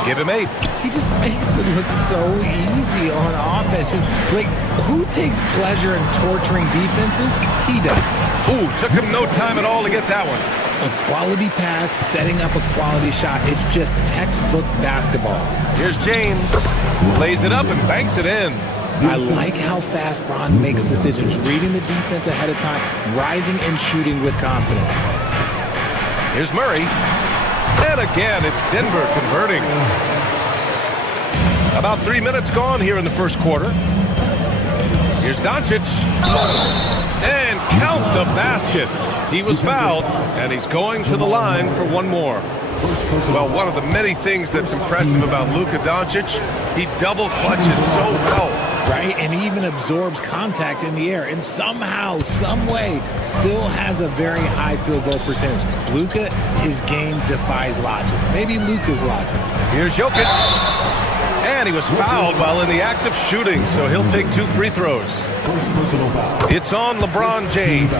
Give him 8. He just makes it look so easy on offense. Like, who takes pleasure in torturing defenses? He does. Ooh, took him no time at all to get that one. A quality pass, setting up a quality shot. It's just textbook basketball. Here's James. Lays it up and banks it in. I like how fast Bron makes decisions, reading the defense ahead of time, rising and shooting with confidence. Here's Murray. And again, it's Denver converting. About 3 minutes gone here in the first quarter. Here's Doncic. And count the basket. He was fouled, and he's going to the line for one more. Well, one of the many things that's impressive about Luka Doncic, he double clutches so well. Right, and he even absorbs contact in the air, and somehow, some way, still has a very high field goal percentage. Luka, his game defies logic. Maybe Luka's logic. Here's Jokic. And he was fouled while in the act of shooting, so he'll take 2 free throws. It's on LeBron James.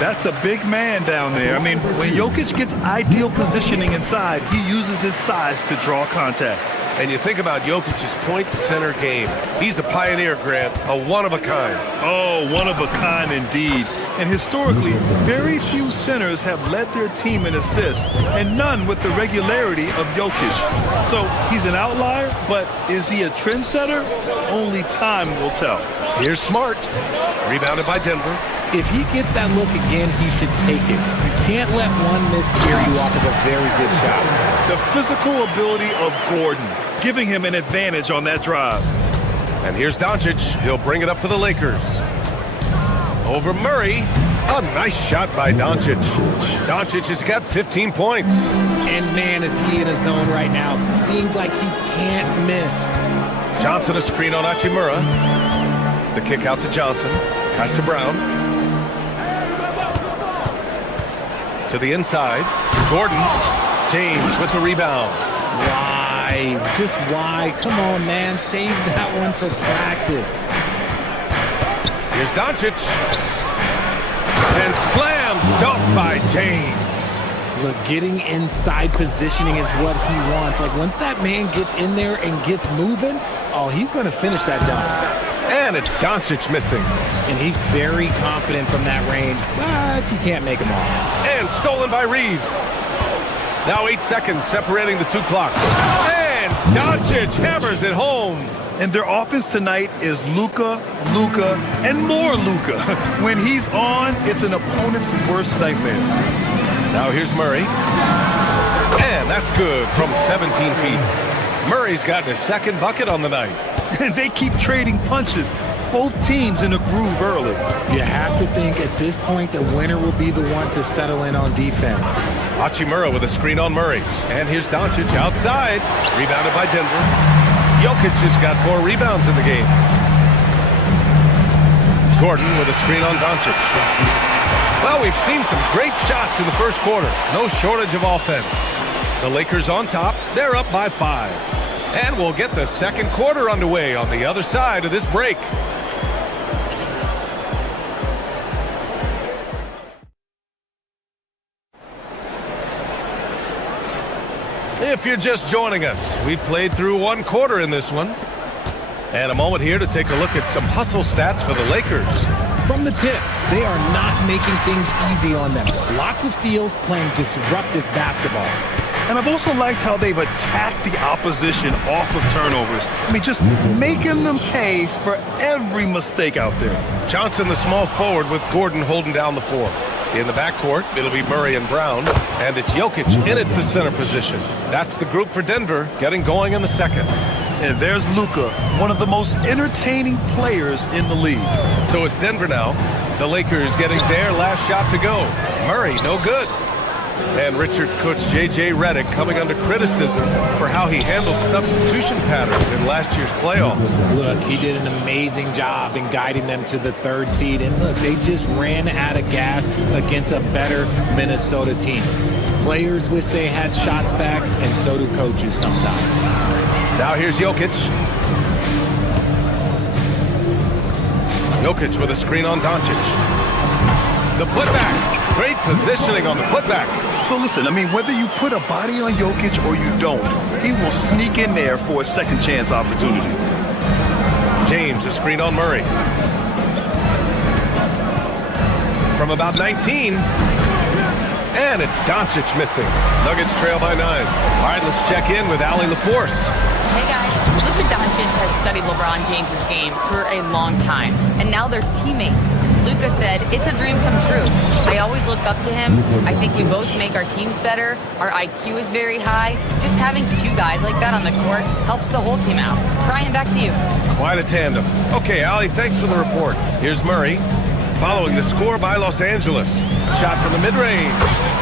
That's a big man down there. I mean, when Jokic gets ideal positioning inside, he uses his size to draw contact. And you think about Jokic's point center game. He's a pioneer, Grant, a one-of-a-kind. Oh, one-of-a-kind indeed. And historically, very few centers have led their team in assists, and none with the regularity of Jokic. So he's an outlier, but is he a trendsetter? Only time will tell. Here's Smart. Rebounded by Denver. If he gets that look again, he should take it. You can't let one miss scare you off of a very good shot. The physical ability of Gordon, giving him an advantage on that drive. And here's Doncic. He'll bring it up for the Lakers. Over Murray. A nice shot by Doncic. Doncic has got 15 points. And man, is he in a zone right now. Seems like he can't miss. Johnson a screen on Hachimura. The kick out to Johnson. Pass to Brown. To the inside. Gordon. James with the rebound. Why? Just why? Come on, man. Save that one for practice. Here's Doncic. And slam dunk by James. Look, getting inside positioning is what he wants. Like, once that man gets in there and gets moving, oh, he's going to finish that dunk. And it's Doncic missing. And he's very confident from that range, but you can't make him all. And stolen by Reeves. Now 8 seconds separating the two clocks. And Doncic hammers it home. And their offense tonight is Luka, and more Luka. When he's on, it's an opponent's worst nightmare. Now here's Murray. And that's good from 17 feet. Murray's gotten his second bucket on the night. And they keep trading punches. Both teams in a groove early. You have to think at this point the winner will be the one to settle in on defense. Hachimura with a screen on Murray. And here's Doncic outside. Rebounded by Denver. Jokic just got 4 rebounds in the game. Gordon with a screen on Doncic. Well, we've seen some great shots in the first quarter. No shortage of offense. The Lakers on top. They're up by 5. And we'll get the second quarter underway on the other side of this break. If you're just joining us, we played through 1 quarter in this one. And a moment here to take a look at some hustle stats for the Lakers. From the tip, they are not making things easy on them. Lots of steals, playing disruptive basketball. And I've also liked how they've attacked the opposition off of turnovers. I mean, just making them pay for every mistake out there. Johnson, the small forward, with Gordon holding down the 4. In the backcourt, it'll be Murray and Brown, and it's Jokic in at the center position. That's the group for Denver, getting going in the second. And there's Luka, one of the most entertaining players in the league. So it's Denver now. The Lakers getting their last shot to go. Murray, no good. And Richard Coach J.J. Redick coming under criticism for how he handled substitution patterns in last year's playoffs. Look, he did an amazing job in guiding them to the 3rd seed. And look, they just ran out of gas against a better Minnesota team. Players wish they had shots back, and so do coaches sometimes. Now here's Jokic. Jokic with a screen on Doncic. The putback. Great positioning on the putback. So listen, I mean, whether you put a body on Jokic or you don't, he will sneak in there for a second chance opportunity. James, a screen on Murray. From about 19. And it's Doncic missing. Nuggets trail by 9. All right, let's check in with Allie LaForce. Hey guys, Luka Doncic has studied LeBron James's game for a long time, and now they're teammates. Luka said, "It's a dream come true. I always look up to him. I think we both make our teams better. Our IQ is very high. Just having 2 guys like that on the court helps the whole team out." Brian, back to you. Quite a tandem. Okay, Allie, thanks for the report. Here's Murray, following the score by Los Angeles. Shot from the mid-range,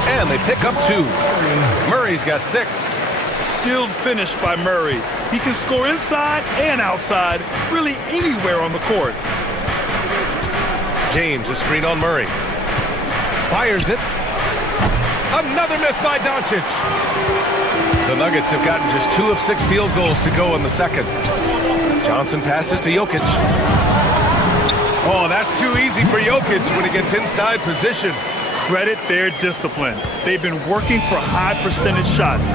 and they pick up 2. Murray's got 6. Skilled finish by Murray. He can score inside and outside, really anywhere on the court. James, a screen on Murray. Fires it. Another miss by Doncic. The Nuggets have gotten just 2 of 6 field goals to go in the second. Johnson passes to Jokic. Oh, that's too easy for Jokic when he gets inside position. Credit their discipline. They've been working for high percentage shots.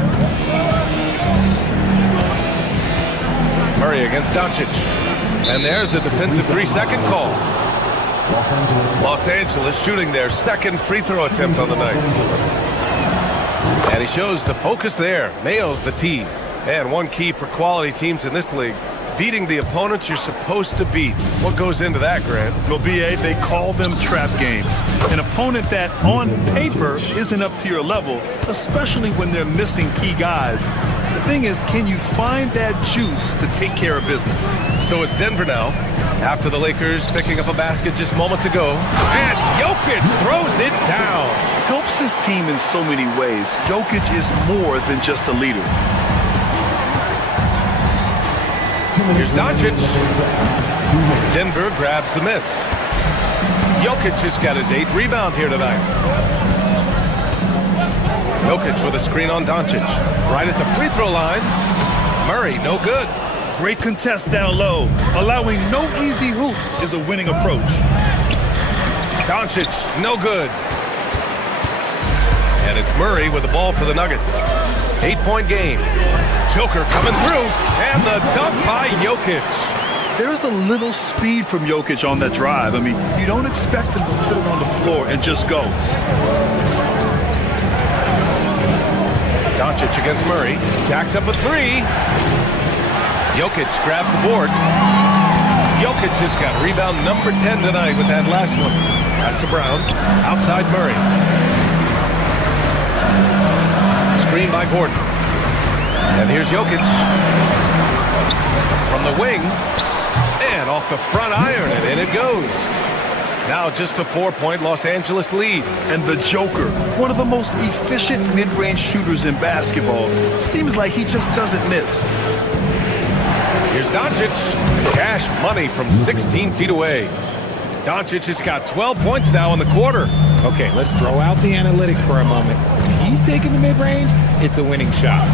Murray against Doncic. And there's a defensive 3-second call. Los Angeles shooting their second free throw attempt on the night. And he shows the focus there. Nails the tee. And one key for quality teams in this league, beating the opponents you're supposed to beat. What goes into that, Grant? Well, B.A., they call them trap games. An opponent that, on paper, isn't up to your level, especially when they're missing key guys. The thing is, can you find that juice to take care of business? So it's Denver now, after the Lakers picking up a basket just moments ago. And Jokic throws it down. Helps his team in so many ways. Jokic is more than just a leader. Here's Doncic. Denver grabs the miss. Jokic just got his 8th rebound here tonight. Jokic with a screen on Doncic. Right at the free throw line. Murray, no good. Great contest down low. Allowing no easy hoops is a winning approach. Doncic, no good. And it's Murray with the ball for the Nuggets. 8-point game. Joker coming through. And the dunk by Jokic. there's a little speed from Jokic on that drive. I mean, you don't expect him to put it on the floor and just go. Doncic against Murray. Jacks up a three. Jokic grabs the board. Jokic just got rebound number 10 tonight with that last one. Pass to Brown. Outside Murray. Screen by Gordon. And here's Jokic. From the wing. And off the front iron, and in it goes. Now just a 4-point Los Angeles lead. And the Joker, one of the most efficient mid-range shooters in basketball, seems like he just doesn't miss. Here's Doncic. Cash money from 16 feet away. Doncic has got 12 points now in the quarter. Okay, let's throw out the analytics for a moment. When he's taking the mid-range, it's a winning shot.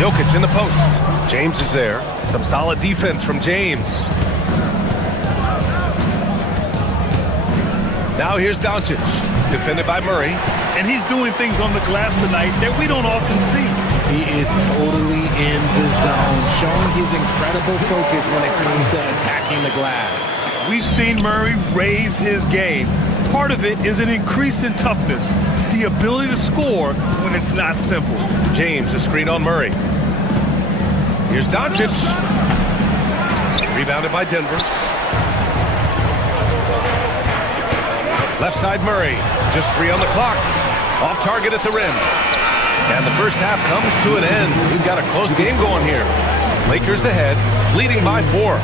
Jokic in the post. James is there. Some solid defense from James. Now here's Doncic. Defended by Murray. And he's doing things on the glass tonight that we don't often see. He is totally in the zone, showing his incredible focus when it comes to attacking the glass. We've seen Murray raise his game. Part of it is an increase in toughness, the ability to score when it's not simple. James, a screen on Murray. Here's Doncic. Rebounded by Denver. Left side Murray. Just 3 on the clock. Off target at the rim. And the first half comes to an end. We've got a close game going here. Lakers ahead, leading by 4.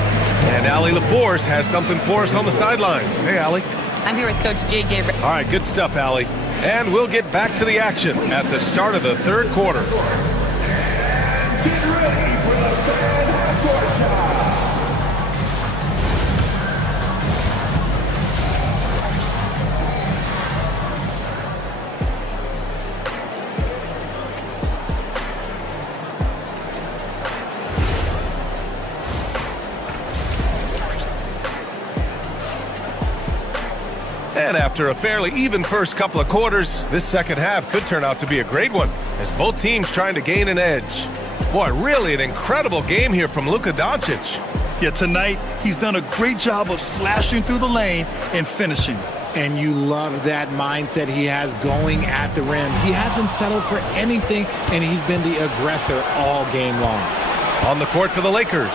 And Allie LaForce has something for us on the sidelines. Hey, Allie. I'm here with Coach JJ. All right, good stuff, Allie. And we'll get back to the action at the start of the third quarter. Get ready for the fan court shot. And after a fairly even first couple of quarters, this second half could turn out to be a great one, as both teams trying to gain an edge. Boy, really an incredible game here from Luka Doncic. Yeah, tonight he's done a great job of slashing through the lane and finishing. And you love that mindset he has going at the rim. He hasn't settled for anything, and he's been the aggressor all game long. On the court for the Lakers,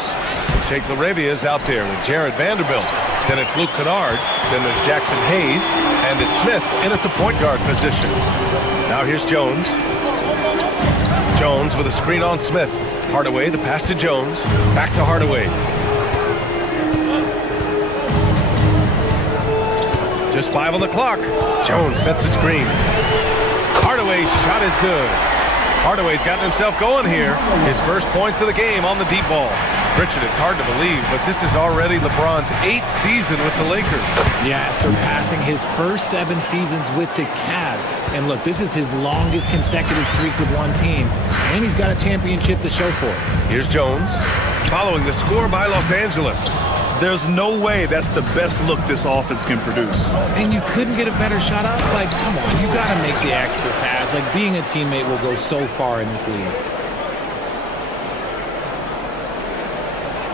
Jake LaRavia is out there with Jared Vanderbilt. Then it's Luke Kennard. Then there's Jackson Hayes. And it's Smith in at the point guard position. Now here's Jones. Jones with a screen on Smith. Hardaway, the pass to Jones. Back to Hardaway. Just 5 on the clock. Jones sets a screen. Hardaway's shot is good. Hardaway's gotten himself going here. His first points of the game on the deep ball. Richard, it's hard to believe, but this is already LeBron's 8th season with the Lakers. Yeah, surpassing his first 7 seasons with the Cavs. And look, this is his longest consecutive streak with one team, and he's got a championship to show for it. Here's Jones, following the score by Los Angeles. There's no way that's the best look this offense can produce. And you couldn't get a better shot up? Like, come on, you got to make the extra pass. Like, being a teammate will go so far in this league.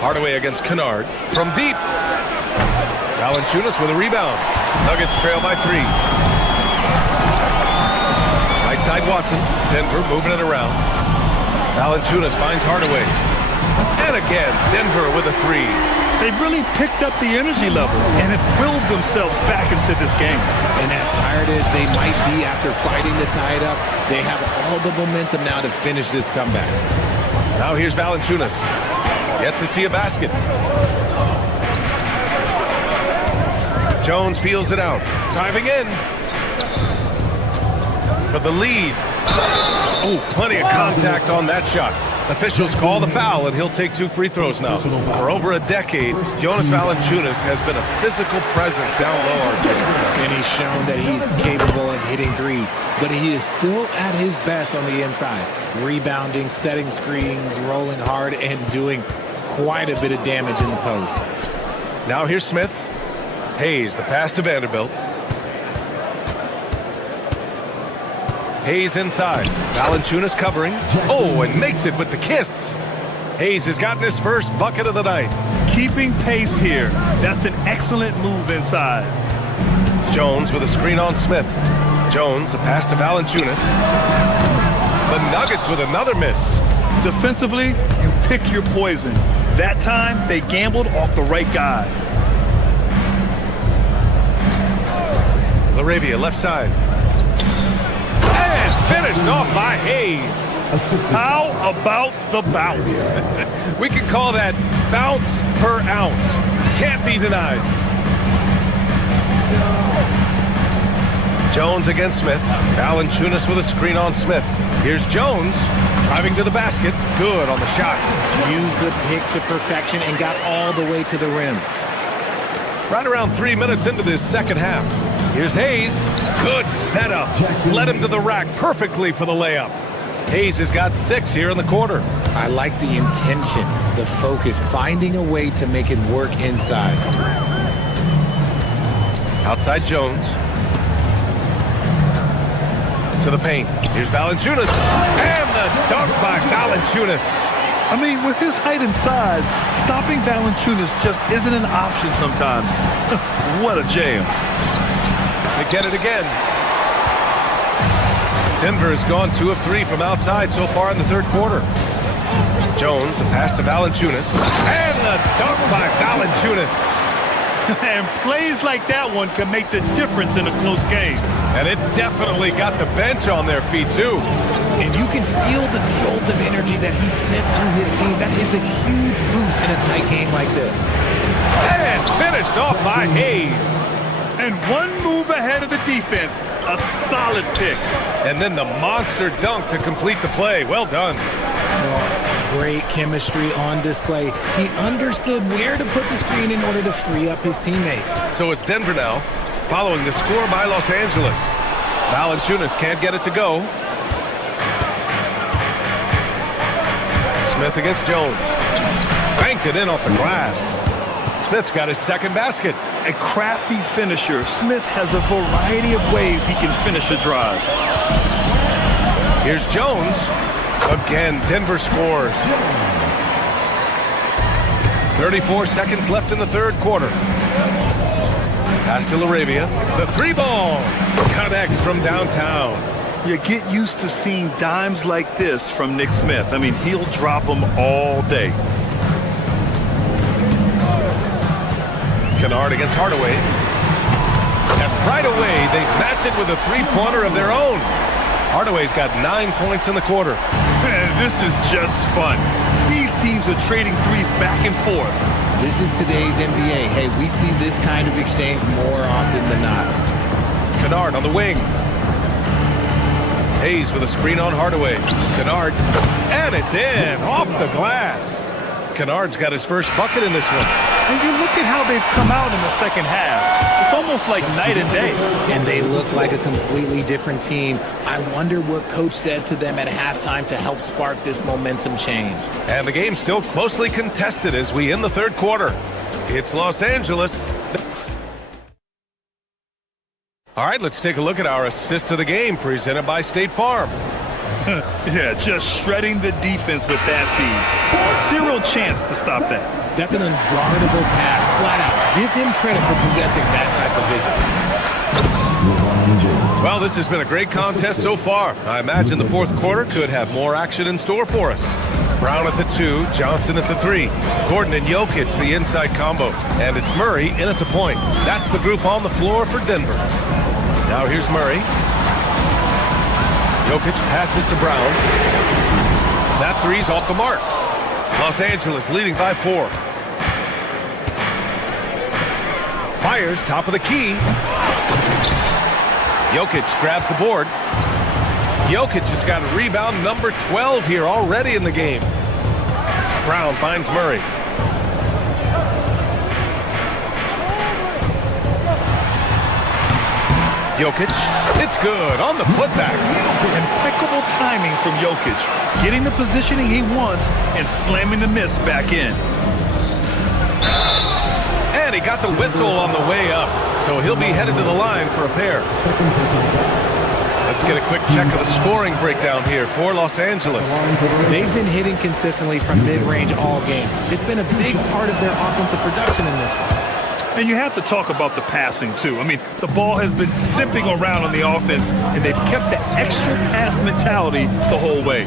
Hardaway against Kennard from deep. Valanciunas with a rebound. Nuggets trail by 3. Right side Watson. Denver moving it around. Valanciunas finds Hardaway. And again, Denver with a 3. They've really picked up the energy level and have willed themselves back into this game. And as tired as they might be after fighting to tie it up, they have all the momentum now to finish this comeback. Now here's Valanciunas. Yet to see a basket. Jones feels it out. Driving in. For the lead. Oh, plenty of contact on that shot. Officials call the foul, and he'll take 2 free throws now. For over a decade, Jonas Valanciunas has been a physical presence down low, RJ. And he's shown that he's capable of hitting threes, but he is still at his best on the inside. Rebounding, setting screens, rolling hard, and doing quite a bit of damage in the post. Now here's Smith. Hayes, the pass to Vanderbilt. Hayes inside. Valanciunas covering. Oh, and makes it with the kiss. Hayes has gotten his first bucket of the night. Keeping pace here. That's an excellent move inside. Jones with a screen on Smith. Jones, the pass to Valanciunas. The Nuggets with another miss. Defensively, you pick your poison. That time, they gambled off the right guy. LaRavia, left side. And finished off by Hayes. How about the bounce? We can call that bounce per ounce. Can't be denied. Jones against Smith. Valanciunas with a screen on Smith. Here's Jones driving to the basket. Good on the shot. Used the pick to perfection and got all the way to the rim. Right around 3 minutes into this second half. Here's Hayes. Good setup. Led him to the rack perfectly for the layup. Hayes has got 6 here in the quarter. I like the intention, the focus, finding a way to make it work inside. Outside Jones. To the paint. Here's Valanciunas. And the dunk by Valanciunas. I mean, with his height and size, stopping Valanciunas just isn't an option sometimes. What a jam. They get it again. Denver has gone 2 of 3 from outside so far in the third quarter. Jones, the pass to Valanciunas. And the dunk by Valanciunas. And plays like that one can make the difference in a close game. And it definitely got the bench on their feet, too. And you can feel the jolt of energy that he sent through his team. That is a huge boost in a tight game like this. And finished off by Hayes. And one move ahead of the defense. A solid pick. And then the monster dunk to complete the play. Well done. Great chemistry on display. He understood where to put the screen in order to free up his teammate. So it's Denver now, following the score by Los Angeles. Valanciunas can't get it to go. Smith against Jones. Banked it in off the glass. Smith's got his second basket. A crafty finisher. Smith has a variety of ways he can finish a drive. Here's Jones. Again, Denver scores. 34 seconds left in the third quarter. Pass to LaRavia. The 3-ball connects from downtown. You get used to seeing dimes like this from Nick Smith. I mean, he'll drop them all day. Kennard against Hardaway. And right away, they match it with a three-pointer of their own. Hardaway's got 9 points in the quarter. Man, this is just fun. These teams are trading threes back and forth. This is today's NBA. Hey, we see this kind of exchange more often than not. Kennard on the wing. Hayes with a screen on Hardaway. Kennard. And it's in. Off the glass. Kennard's got his first bucket in this one. And you look at how they've come out in the second half. It's almost like night and day. And they look like a completely different team. I wonder what coach said to them at halftime to help spark this momentum change. And the game's still closely contested as we end the third quarter. It's Los Angeles. All right, let's take a look at our assist of the game presented by State Farm. Yeah, just shredding the defense with that feed. Zero chance to stop that. That's an unguardable pass, flat out. Give him credit for possessing that type of vision. Well, this has been a great contest so far. I imagine the fourth quarter could have more action in store for us. Brown at the 2, Johnson at the 3. Gordon and Jokic, the inside combo. And it's Murray in at the point. That's the group on the floor for Denver. Now here's Murray. Jokic passes to Brown. That three's off the mark. Los Angeles leading by 4. Fires top of the key. Jokic grabs the board. Jokic has got rebound number 12 here already in the game. Brown finds Murray. Jokic, it's good on the putback. Impeccable timing from Jokic, getting the positioning he wants and slamming the miss back in. And he got the whistle on the way up, so he'll be headed to the line for a pair. Let's get a quick check of the scoring breakdown here for Los Angeles. They've been hitting consistently from mid-range all game. It's been a big part of their offensive production in this one. And you have to talk about the passing, too. I mean, the ball has been zipping around on the offense, and they've kept the extra pass mentality the whole way.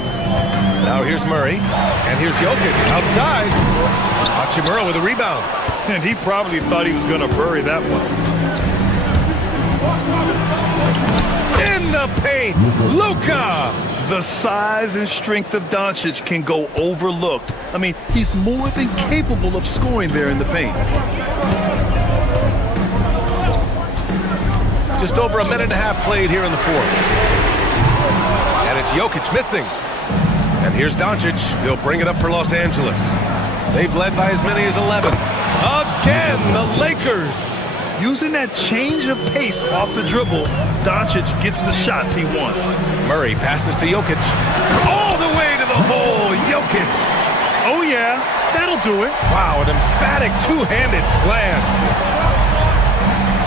Now here's Murray, and here's Jokic outside. Hachimura with a rebound. And he probably thought he was going to bury that one. In the paint, Luka! The size and strength of Doncic can go overlooked. I mean, he's more than capable of scoring there in the paint. Just over a minute and a half played here in the fourth. And it's Jokic missing. And here's Doncic. He'll bring it up for Los Angeles. They've led by as many as 11. Again, the Lakers. Using that change of pace off the dribble, Doncic gets the shots he wants. Murray passes to Jokic. All the way to the hole, Jokic. Oh, yeah, that'll do it. Wow, an emphatic two-handed slam.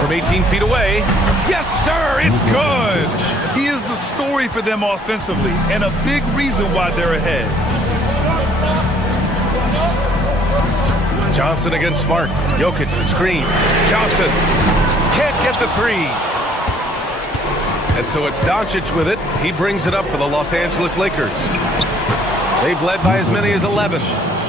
From 18 feet away. Yes, sir, it's good. He is the story for them offensively, and a big reason why they're ahead. Johnson against Smart. Jokic, the screen. Johnson can't get the three. And so it's Doncic with it. He brings it up for the Los Angeles Lakers. They've led by as many as 11.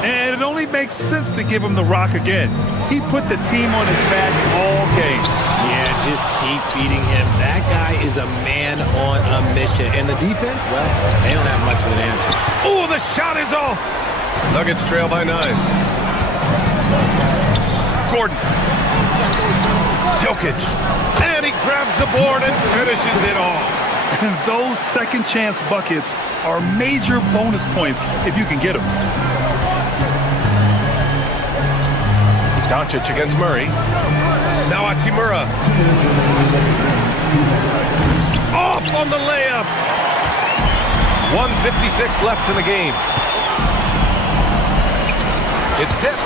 And it only makes sense to give him the rock again. He put the team on his back all game. Yeah, just keep feeding him. That guy is a man on a mission. And the defense, well, they don't have much of an answer. Oh, the shot is off. Nuggets trail by 9. Gordon. Jokic. And he grabs the board and finishes it off. And those second chance buckets are major bonus points if you can get them. Doncic against Murray. Now Hachimura. Off on the layup. 1:56 left in the game. It's tipped.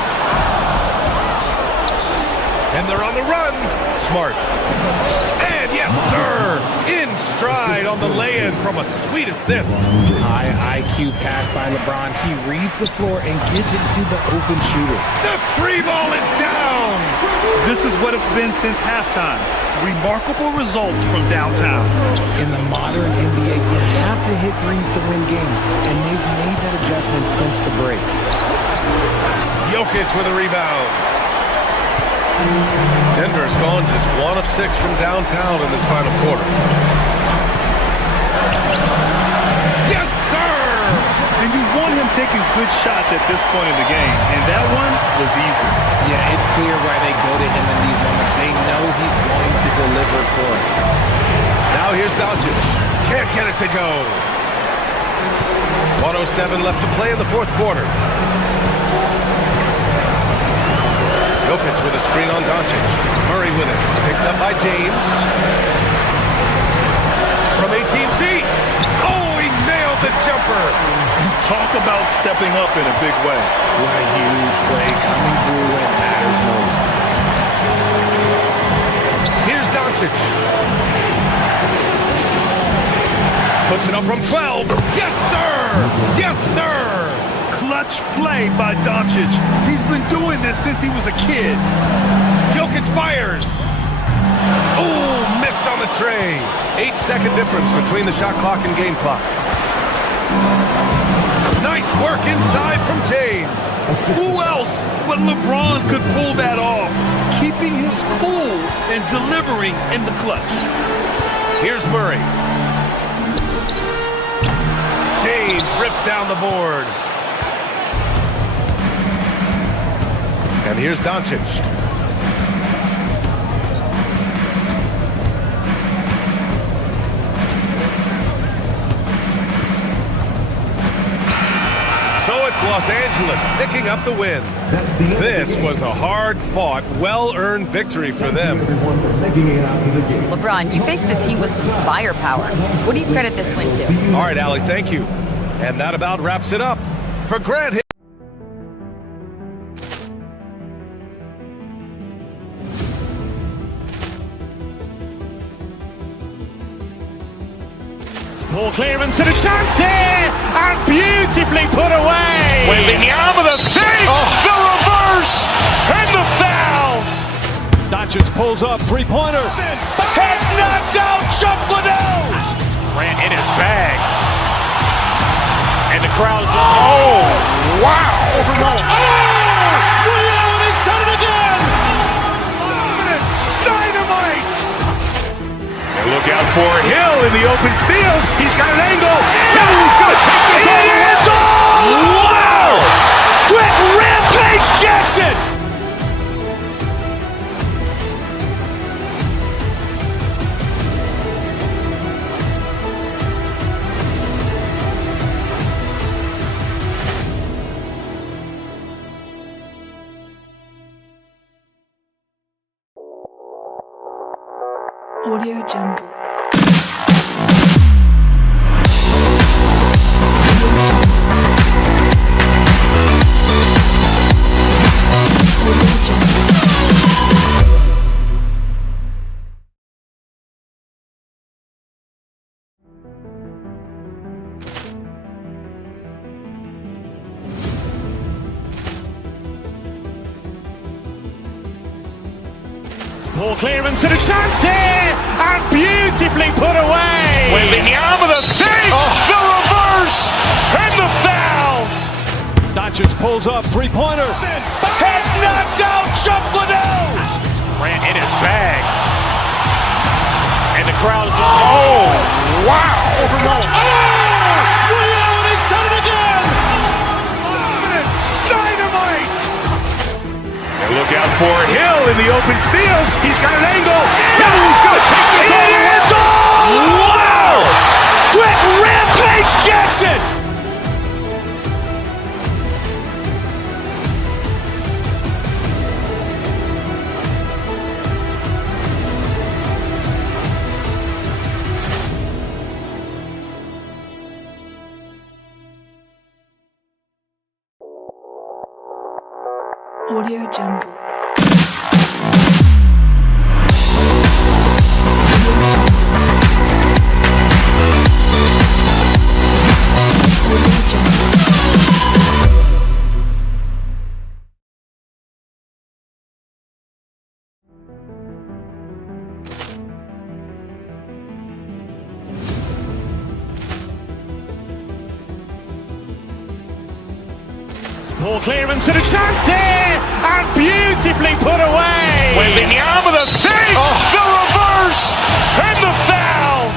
And they're on the run. Smart. And yes, sir. In stride on the lay-in from a sweet assist. High IQ pass by LeBron. He reads the floor and gets it to the open shooter. The three ball is down. This is what it's been since halftime. Remarkable results from downtown. In the modern NBA, you have to hit threes to win games, and they've made that adjustment since the break. Jokic with a rebound. Denver's gone just 1 of 6 from downtown in this final quarter. Yes, sir! And you want him taking good shots at this point in the game, and that one was easy. Yeah, it's clear why they go to him in these moments. They know he's going to deliver for it. Now here's Doncic. Can't get it to go. 1:07 left to play in the fourth quarter. Jokic with a screen on Doncic. Murray with it. Picked up by James. From 18 feet. Oh, he nailed the jumper. Talk about stepping up in a big way. What a huge play coming through when it matters most. Here's Doncic. Puts it up from 12. Yes, sir! Yes, sir! Clutch play by Doncic. He's been doing this since he was a kid. Jokic fires. Oh, missed on the tray. 8-second difference between the shot clock and game clock. Nice work inside from James. Who else but LeBron could pull that off? Keeping his cool and delivering in the clutch. Here's Murray. James rips down the board. And here's Doncic. So it's Los Angeles picking up the win. This was a hard-fought, well-earned victory for them. LeBron, you faced a team with some firepower. What do you credit this win to? All right, Allie, thank you. And that about wraps it up. For Grant Hill. Ball clearance and a chance here, and beautifully put away. Wembanyama the fake, the reverse, and the foul. Doncic pulls up, three-pointer. Has knocked out Chuck Liddell. Grant in his bag. And the crowd is wow! Allen has done it again! Dynamite! And look out for Hill in the open field. He's got an angle. Hill's going to take this all the way. Wow! Quick Rampage Jackson! Audio Jungle. Ball clearance and a chance here, and beautifully put away. Wembanyama the fake, the reverse, and the foul. Doncic pulls up, three-pointer. Has knocked out Chuck Liddell. Grant in his bag. And the crowd is wow! Allen has done it again! Dynamite! And look out for Hill in the open field. He's got an angle. Hill's going to take this all the way. Wow! Quick Rampage Jackson! Audio Jungle. Ball clearance and a chance here, and beautifully put away. Wembanyama the fake, the reverse, and the foul.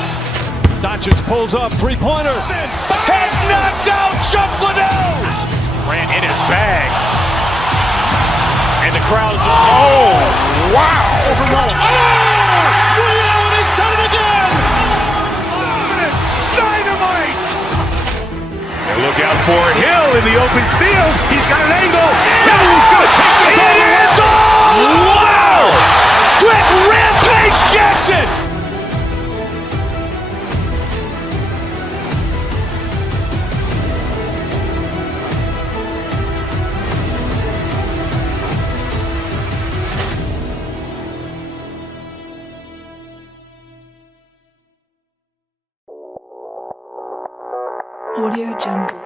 Doncic pulls up, three-pointer. Has knocked out Chuck Liddell. Grant in his bag. And the crowd is wow! Allen has done it again! Dynamite! And look out for Hill in the open field. He's got an angle. Hill's going to take this all the way. Wow! Quick Rampage Jackson! Audio Jungle.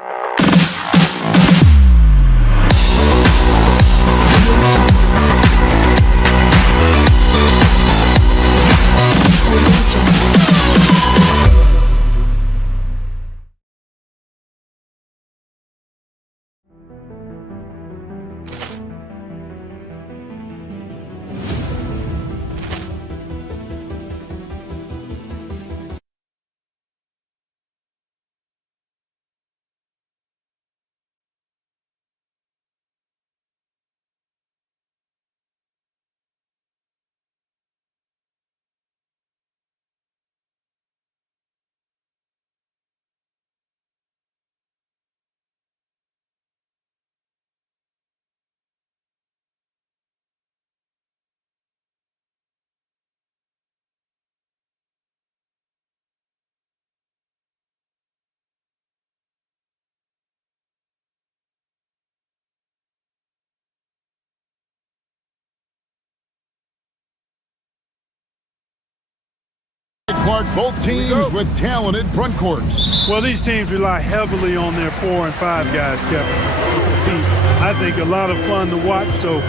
Mark, both teams with talented front courts. Well, these teams rely heavily on their 4 and 5 guys, Kevin. It's going to be, I think, a lot of fun to watch. So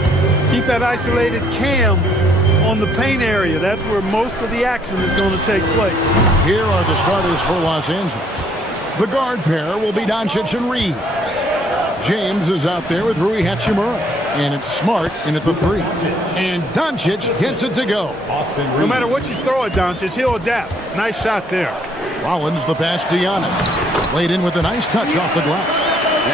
keep that isolated cam on the paint area. That's where most of the action is going to take place. Here are the starters for Los Angeles. The guard pair will be Doncic and Reeves. James is out there with Rui Hachimura. And it's Smart in at the 3. And Doncic gets it to go. No matter what you throw at Doncic, he'll adapt. Nice shot there. Rollins the pass to Giannis. Laid in with a nice touch off the glass.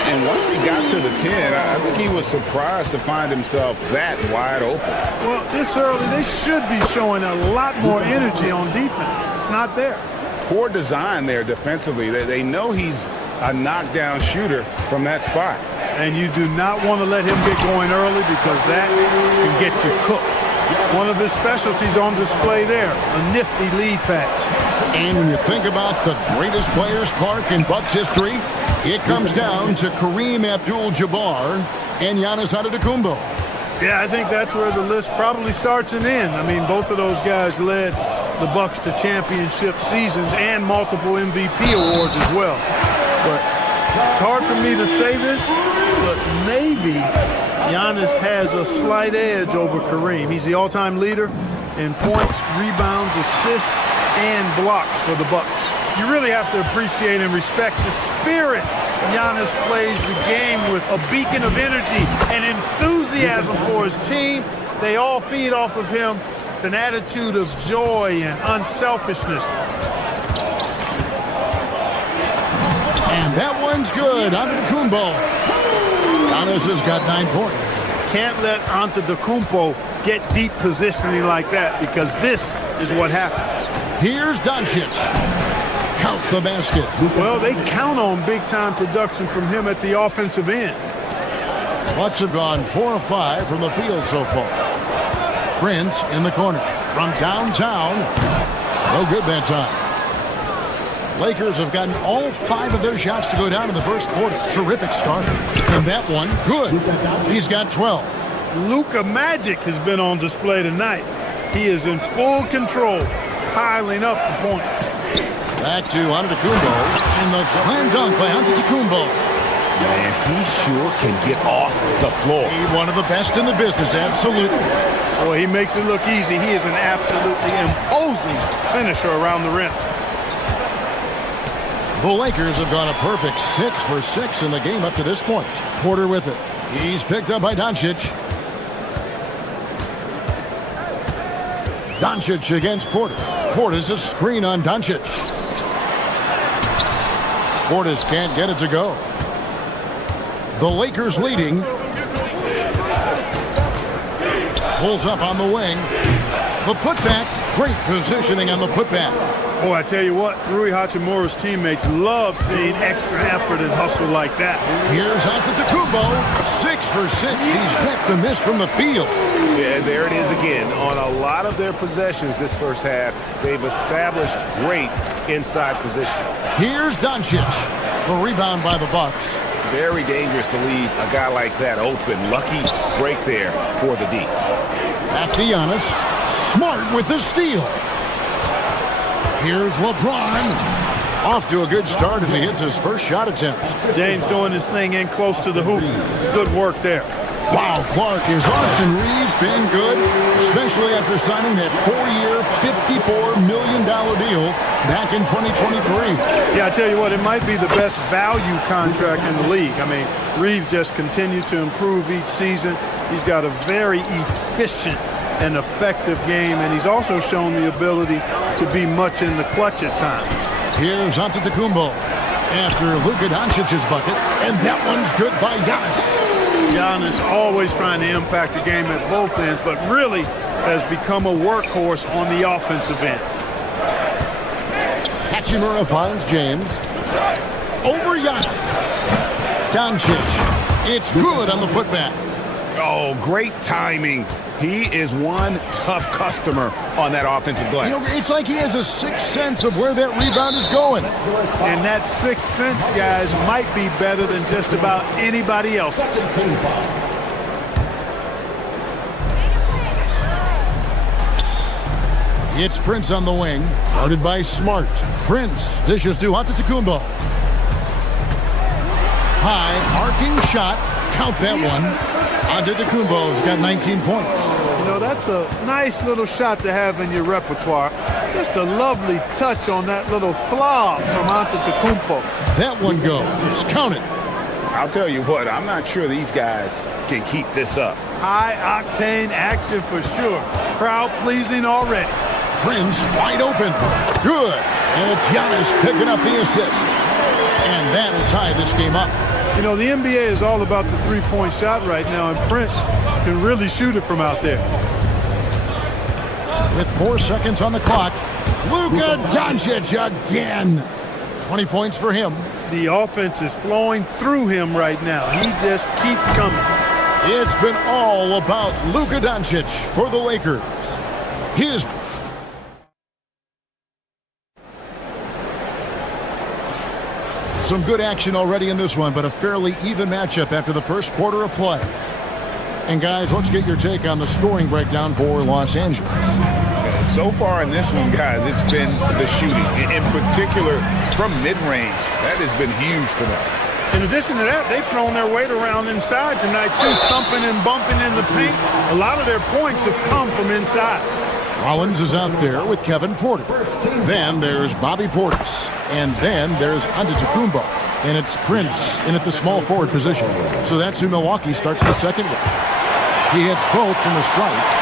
And once he got to the 10, I think he was surprised to find himself that wide open. Well, this early, they should be showing a lot more energy on defense. It's not there. Poor design there defensively. They know he's a knockdown shooter from that spot. And you do not want to let him get going early because that can get you cooked. One of his specialties on display there, a nifty lead pass. And when you think about the greatest players, Clark, in Bucks history, it comes down to Kareem Abdul-Jabbar and Giannis Antetokounmpo. Yeah, I think that's where the list probably starts and ends. I mean, both of those guys led the Bucks to championship seasons and multiple MVP awards as well. But it's hard for me to say this, but maybe Giannis has a slight edge over Kareem. He's the all-time leader in points, rebounds, assists, and blocks for the Bucks. You really have to appreciate and respect the spirit Giannis plays the game with, a beacon of energy and enthusiasm for his team. They all feed off of him, an attitude of joy and unselfishness. And that one's good. Antetokounmpo. Giannis has got 9 points. Can't let Antetokounmpo get deep positioning like that because this is what happens. Here's Doncic. Count the basket. Well, they count on big-time production from him at the offensive end. Bucks have gone 4 of 5 from the field so far. Prince in the corner. From downtown. No good that time. Lakers have gotten all 5 of their shots to go down in the first quarter. Terrific start. And that one, good. He's got 12. Luka Magic has been on display tonight. He is in full control, piling up the points. Back to Antetokounmpo, and the slam dunk by Antetokounmpo. And he sure can get off the floor. He's one of the best in the business, absolutely. Boy, he makes it look easy. He is an absolutely imposing finisher around the rim. The Lakers have gone a perfect 6 for 6 in the game up to this point. Porter with it. He's picked up by Doncic. Doncic against Porter. Portis a screen on Doncic. Portis can't get it to go. The Lakers leading. Pulls up on the wing. The putback. Great positioning on the putback. Boy, I tell you what, Rui Hachimura's teammates love seeing extra effort and hustle like that. Here's Antetokounmpo, 6 for 6. He's yet to miss from the field. Yeah, there it is again. On a lot of their possessions this first half, they've established great inside position. Here's Doncic. The rebound by the Bucks. Very dangerous to leave a guy like that open. Lucky break there for the D. Back to Giannis. Smart with the steal. Here's LeBron. Off to a good start as he hits his first shot attempt. James doing his thing in close to the hoop. Good work there. Wow, Clark, is Austin Reeves been good, especially after signing that 4-year, $54 million deal back in 2023. Yeah, I tell you what, it might be the best value contract in the league. I mean, Reeves just continues to improve each season. He's got a very efficient and effective game, and he's also shown the ability to be much in the clutch at times. Here's Antetokounmpo after Luka Doncic's bucket, and that one's good by Giannis. Giannis always trying to impact the game at both ends, but really has become a workhorse on the offensive end. Hachimura finds James. Over Giannis. Doncic. It's good on the putback. Oh, great timing. He is one tough customer on that offensive glass. You know, it's like he has a sixth sense of where that rebound is going. And that sixth sense, guys, might be better than just about anybody else. It's Prince on the wing, guarded by Smart. Prince dishes to Antetokounmpo. High, arcing shot. Count that one. Antetokounmpo's got 19 points. You know, that's a nice little shot to have in your repertoire. Just a lovely touch on that little flop from Antetokounmpo. That one goes. Count it. I'll tell you what, I'm not sure these guys can keep this up. High-octane action for sure. Crowd-pleasing already. Prince wide open. Good. And it's Giannis picking up the assist. And that'll tie this game up. You know, the NBA is all about the three-point shot right now, and Prince can really shoot it from out there. With 4 seconds on the clock, Luka Doncic again. 20 points for him. The offense is flowing through him right now. He just keeps coming. It's been all about Luka Doncic for the Lakers. His some good action already in this one, but a fairly even matchup after the first quarter of play. And guys, let's get your take on the scoring breakdown for Los Angeles. So far in this one, guys, it's been the shooting. In particular, from mid-range. That has been huge for them. In addition to that, they've thrown their weight around inside tonight, too, thumping and bumping in the paint. A lot of their points have come from inside. Rollins is out there with Kevin Porter. Then there's Bobby Portis. And then there's Antetokounmpo. And it's Prince in at the small forward position. So that's who Milwaukee starts the second with. He hits both from the stripe.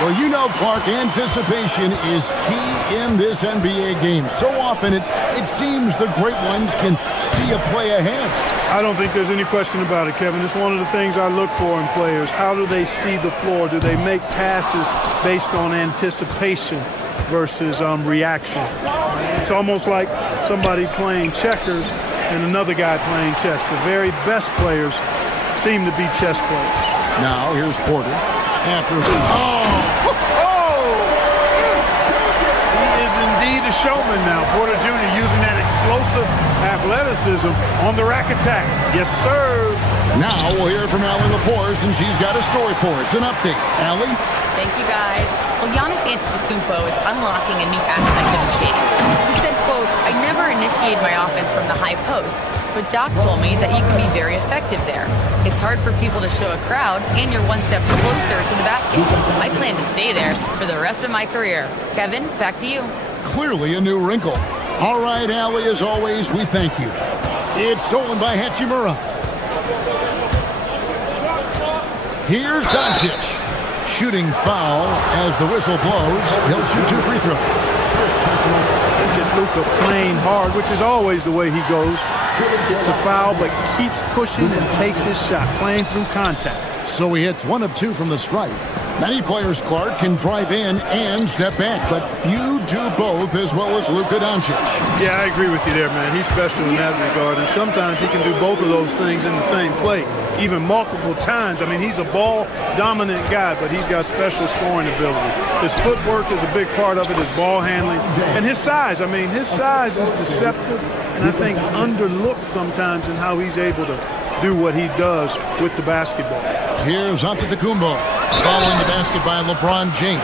Well, you know, Clark, anticipation is key in this NBA game. So often it seems the great ones can see a play ahead. I don't think there's any question about it, Kevin. It's one of the things I look for in players. How do they see the floor? Do they make passes based on anticipation versus reaction? It's almost like somebody playing checkers and another guy playing chess. The very best players seem to be chess players. Now, here's Porter. After he is indeed a showman now. Porter Jr. using that explosive athleticism on the rack attack. Yes, sir. Now we'll hear from Allie LaForce, and she's got a story for us. An update. Allie? Thank you, guys. Well, Giannis Antetokounmpo is unlocking a new aspect of his game. He said, quote, "I never initiate my offense from the high post, but Doc told me that you can be very effective there. It's hard for people to show a crowd, and you're one step closer to the basket. I plan to stay there for the rest of my career." Kevin, back to you. Clearly a new wrinkle. All right, Allie, as always, we thank you. It's stolen by Hachimura. Here's Doncic. Shooting foul as the whistle blows. He'll shoot 2 free throws. Look at Luka playing hard, which is always the way he goes. Gets a foul, but keeps pushing and takes his shot, playing through contact. So he hits 1 of 2 from the stripe. Many players, Clark, can drive in and step back, but few do both as well as Luka Doncic. Yeah, I agree with you there, man. He's special in that regard, and sometimes he can do both of those things in the same play, even multiple times. I mean, he's a ball-dominant guy, but he's got special scoring ability. His footwork is a big part of it, his ball handling, and his size. I mean, his size is deceptive, and I think underlooked sometimes in how he's able to do what he does with the basketball. Here's Antetokounmpo following the basket by LeBron James.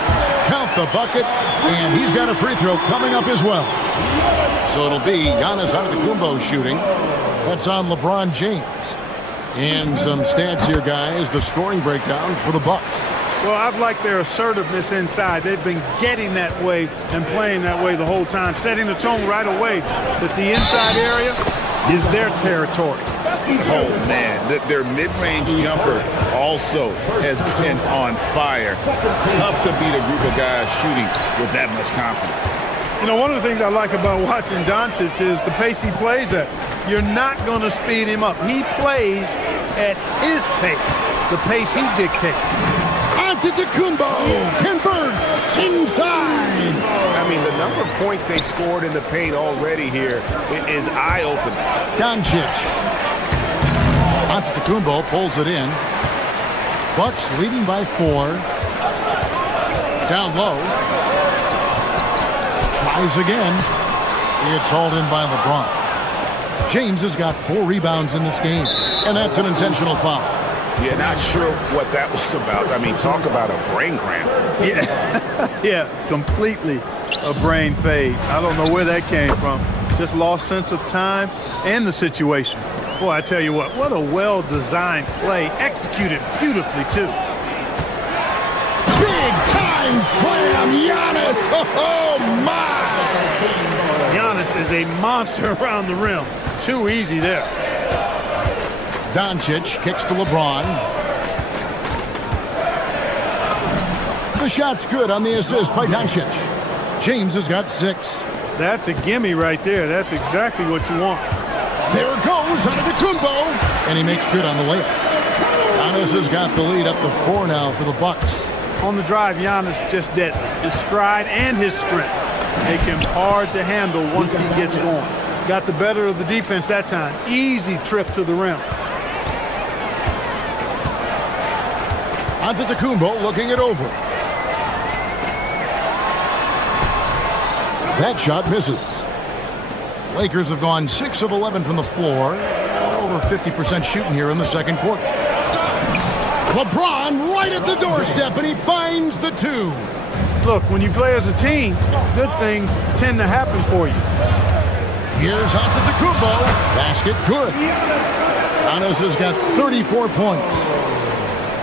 Count the bucket, and he's got a free throw coming up as well. So it'll be Giannis Antetokounmpo shooting. That's on LeBron James. And some stats here, guys. The scoring breakdown for the Bucks. Well, I've liked their assertiveness inside. They've been getting that way and playing that way the whole time, setting the tone right away that the inside area is their territory. Oh, man, their mid-range jumper also has been on fire. Tough to beat a group of guys shooting with that much confidence. You know, one of the things I like about watching Doncic is the pace he plays at. You're not going to speed him up. He plays at his pace, the pace he dictates. Antetokounmpo converts inside. I mean, the number of points they've scored in the paint already here is eye-opening. Doncic. Antetokounmpo pulls it in. Bucks leading by 4. Down low. Tries again. It's hauled in by LeBron. James has got 4 rebounds in this game, and that's an intentional foul. Yeah, not sure what that was about. I mean, talk about a brain cramp. Yeah, yeah, completely a brain fade. I don't know where that came from. Just lost sense of time and the situation. Boy, I tell you what a well-designed play, executed beautifully, too. Big time slam, Giannis! Oh, my! Giannis is a monster around the rim. Too easy there. Doncic kicks to LeBron. The shot's good on the assist by Doncic. James has got 6. That's a gimme right there. That's exactly what you want. There it goes, Antetokounmpo, and he makes good on the layup. Giannis has got the lead up to 4 now for the Bucks. On the drive, Giannis just deadly. His stride and his strength make him hard to handle once he gets going. Got the better of the defense that time. Easy trip to the rim. Antetokounmpo looking it over. That shot misses. Lakers have gone 6 of 11 from the floor. Over 50% shooting here in the second quarter. LeBron right at the doorstep, and he finds the 2. Look, when you play as a team, good things tend to happen for you. Here's Antetokounmpo. Basket good. Giannis has got 34 points.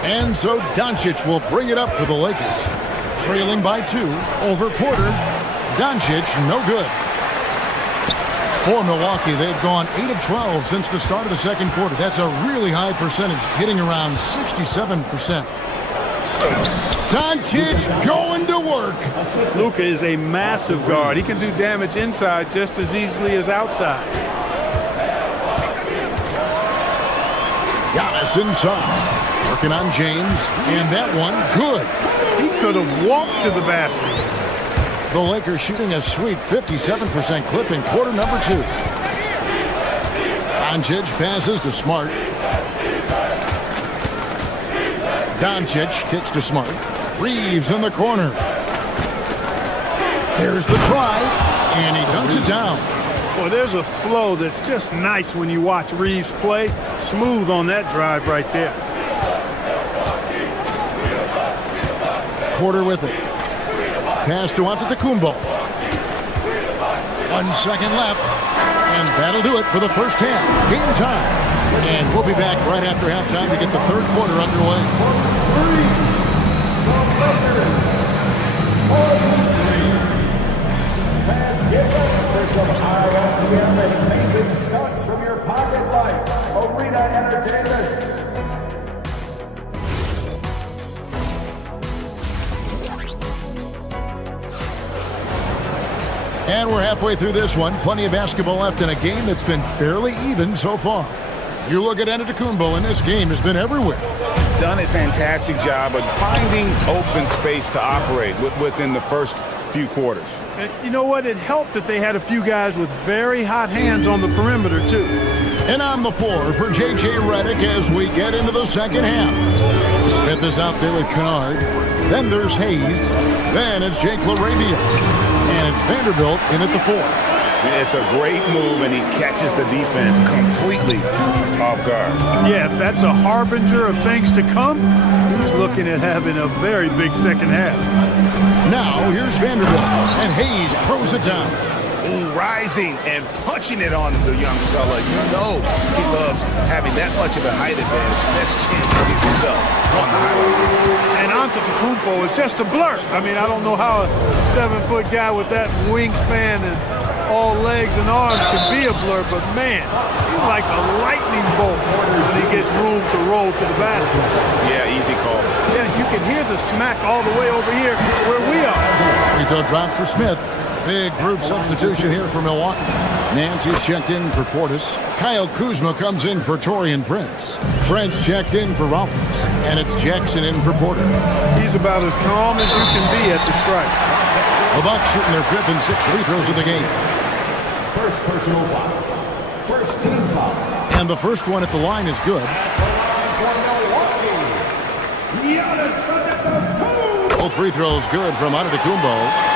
And so Doncic will bring it up for the Lakers. Trailing by 2 over Porter. Doncic, no good. For Milwaukee, they've gone 8 of 12 since the start of the second quarter. That's a really high percentage, hitting around 67%. Doncic going to work. Luka is a massive guard. He can do damage inside just as easily as outside. Giannis inside. Working on James. And that one, good. He could have walked to the basket. The Lakers shooting a sweet 57% clip in quarter number 2. Doncic passes to Smart. Doncic kicks to Smart. Reeves in the corner. There's the drive, and he dunks it down. Well, there's a flow that's just nice when you watch Reeves play. Smooth on that drive right there. Porter with it. Pass to Antetokounmpo. 1 second left, and that'll do it for the first half. Game time. And we'll be back right after halftime to get the third quarter underway. Fans, get ready for some IFPM and amazing stunts from your pocket light. Arena Entertainment. And we're halfway through this one. Plenty of basketball left in a game that's been fairly even so far. You look at Antetokounmpo, and this game has been everywhere. He's done a fantastic job of finding open space to operate within the first few quarters. And you know what? It helped that they had a few guys with very hot hands on the perimeter, too. And on the floor for J.J. Redick as we get into the second half. Smith is out there with Kennard. Then there's Hayes. Then it's Jake LaRavia. And it's Vanderbilt in at the 4. It's a great move, and he catches the defense completely off guard. Yeah, if that's a harbinger of things to come, he's looking at having a very big second half. Now here's Vanderbilt, and Hayes throws it down. Ooh, rising and punching it on the young fella. You know he loves having that much of a height advantage. Best chance to get yourself on the highlight. And Antetokounmpo is just a blur. I mean, I don't know how a 7-foot guy with that wingspan and all legs and arms can be a blur, but man, he's like a lightning bolt when he gets room to roll to the basket. Yeah, easy call. Yeah, you can hear the smack all the way over here where we are. Free throw drop for Smith. Big group substitution here for Milwaukee. Nancy's checked in for Portis. Kyle Kuzma comes in for Taurean Prince. Prince checked in for Rollins. And it's Jackson in for Porter. He's about as calm as you can be at the strike. The Bucks shooting their 5th and 6th free throws of the game. First personal foul. First team foul. And the first one at the line is good. Both free throws good from Antetokounmpo.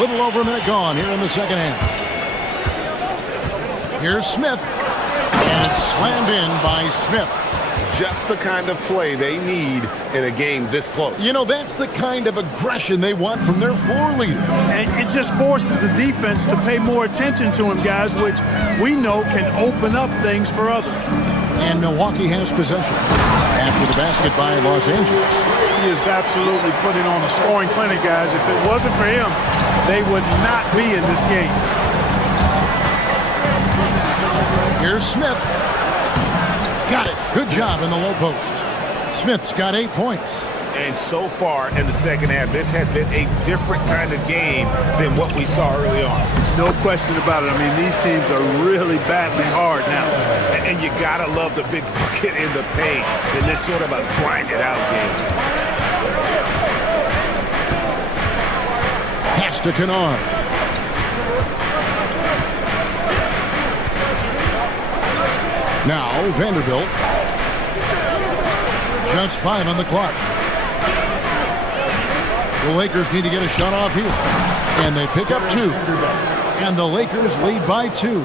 Little over a minute gone here in the second half. Here's Smith. And it's slammed in by Here's Smith. Just the kind of play they need in a game this close. You know, that's the kind of aggression they want from their floor leader. And it just forces the defense to pay more attention to him, guys, which we know can open up things for others. And Milwaukee has possession. After the basket by Los Angeles. He is absolutely putting on a scoring clinic, guys. If it wasn't for him, they would not be in this game. Here's Smith. Got it. Good job in the low post. Smith's got 8 points. And so far in the second half, this has been a different kind of game than what we saw early on. No question about it. I mean, these teams are really battling hard now. And you got to love the big bucket in the paint in this sort of a grinded-out game. Pass to Kennard. Now, Vanderbilt. Just 5 on the clock. The Lakers need to get a shot off here. And they pick up 2. And the Lakers lead by 2.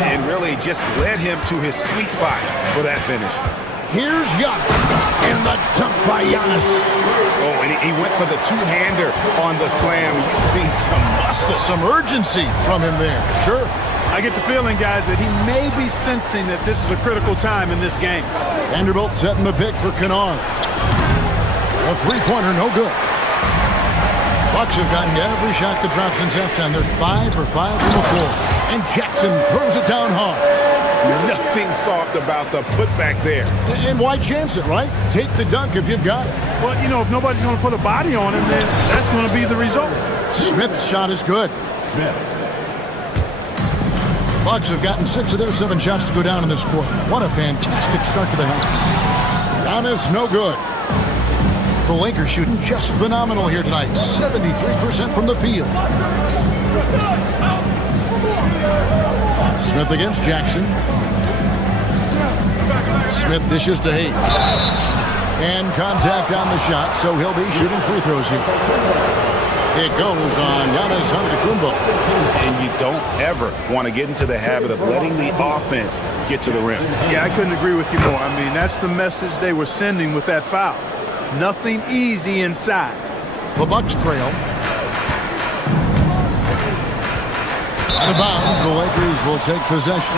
And really just led him to his sweet spot for that finish. Here's Giannis. And the dunk by Giannis. Oh, and he went for the two-hander on the slam. You can see some muscle. Some urgency from him there. Sure. I get the feeling, guys, that he may be sensing that this is a critical time in this game. Vanderbilt setting the pick for Kennard. A three-pointer, no good. Bucks have gotten every shot that dropped since halftime. They're 5 for 5 from the floor. And Jackson throws it down hard. Nothing soft about the putback there. And why chance it, right? Take the dunk if you've got it. Well, you know, if nobody's going to put a body on him, then that's going to be the result. Smith's shot is good. Smith. Bucks have gotten 6 of their 7 shots to go down in this quarter. What a fantastic start to the half. Giannis, no good. The Lakers shooting just phenomenal here tonight. 73% from the field. Smith against Jackson. Smith dishes to Hayes. And contact on the shot, so he'll be shooting free throws here. It goes on Giannis Antetokounmpo. And you don't ever want to get into the habit of letting the offense get to the rim. Yeah, I couldn't agree with you more. I mean, that's the message they were sending with that foul. Nothing easy inside. The Bucks trail. Out of bounds, the Lakers will take possession.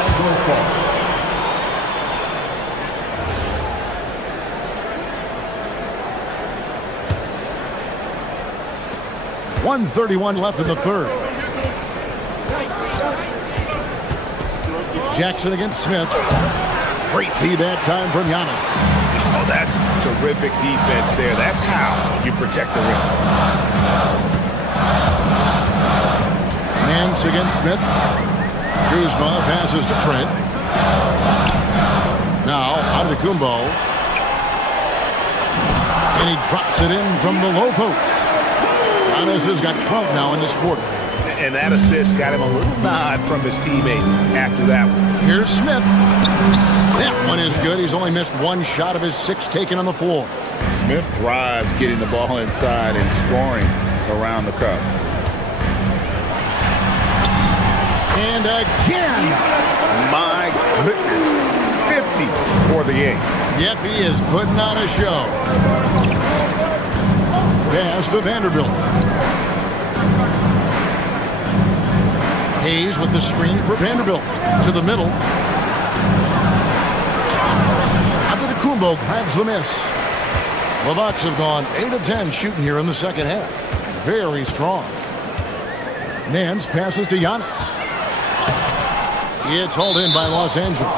1:31 left in the third. Jackson against Smith. Great D that time from Giannis. Oh, that's terrific defense there. That's how you protect the rim. Nance against Smith. Kuzma passes to Trent. Now, Antetokounmpo. And he drops it in from the low post. Giannis has got 12 now in this quarter. And that assist got him a little nod from his teammate after that one. Here's Smith. That one is good. He's only missed 1 shot of his 6 taken on the floor. Smith thrives getting the ball inside and scoring around the cup. And again. My goodness. 50 for the game. Yep, he is putting on a show. Pass to Vanderbilt. Hayes with the screen for Vanderbilt. To the middle. Antetokounmpo grabs the miss. The Bucks have gone 8 of 10 shooting here in the second half. Very strong. Nance passes to Giannis. It's hauled in by Los Angeles.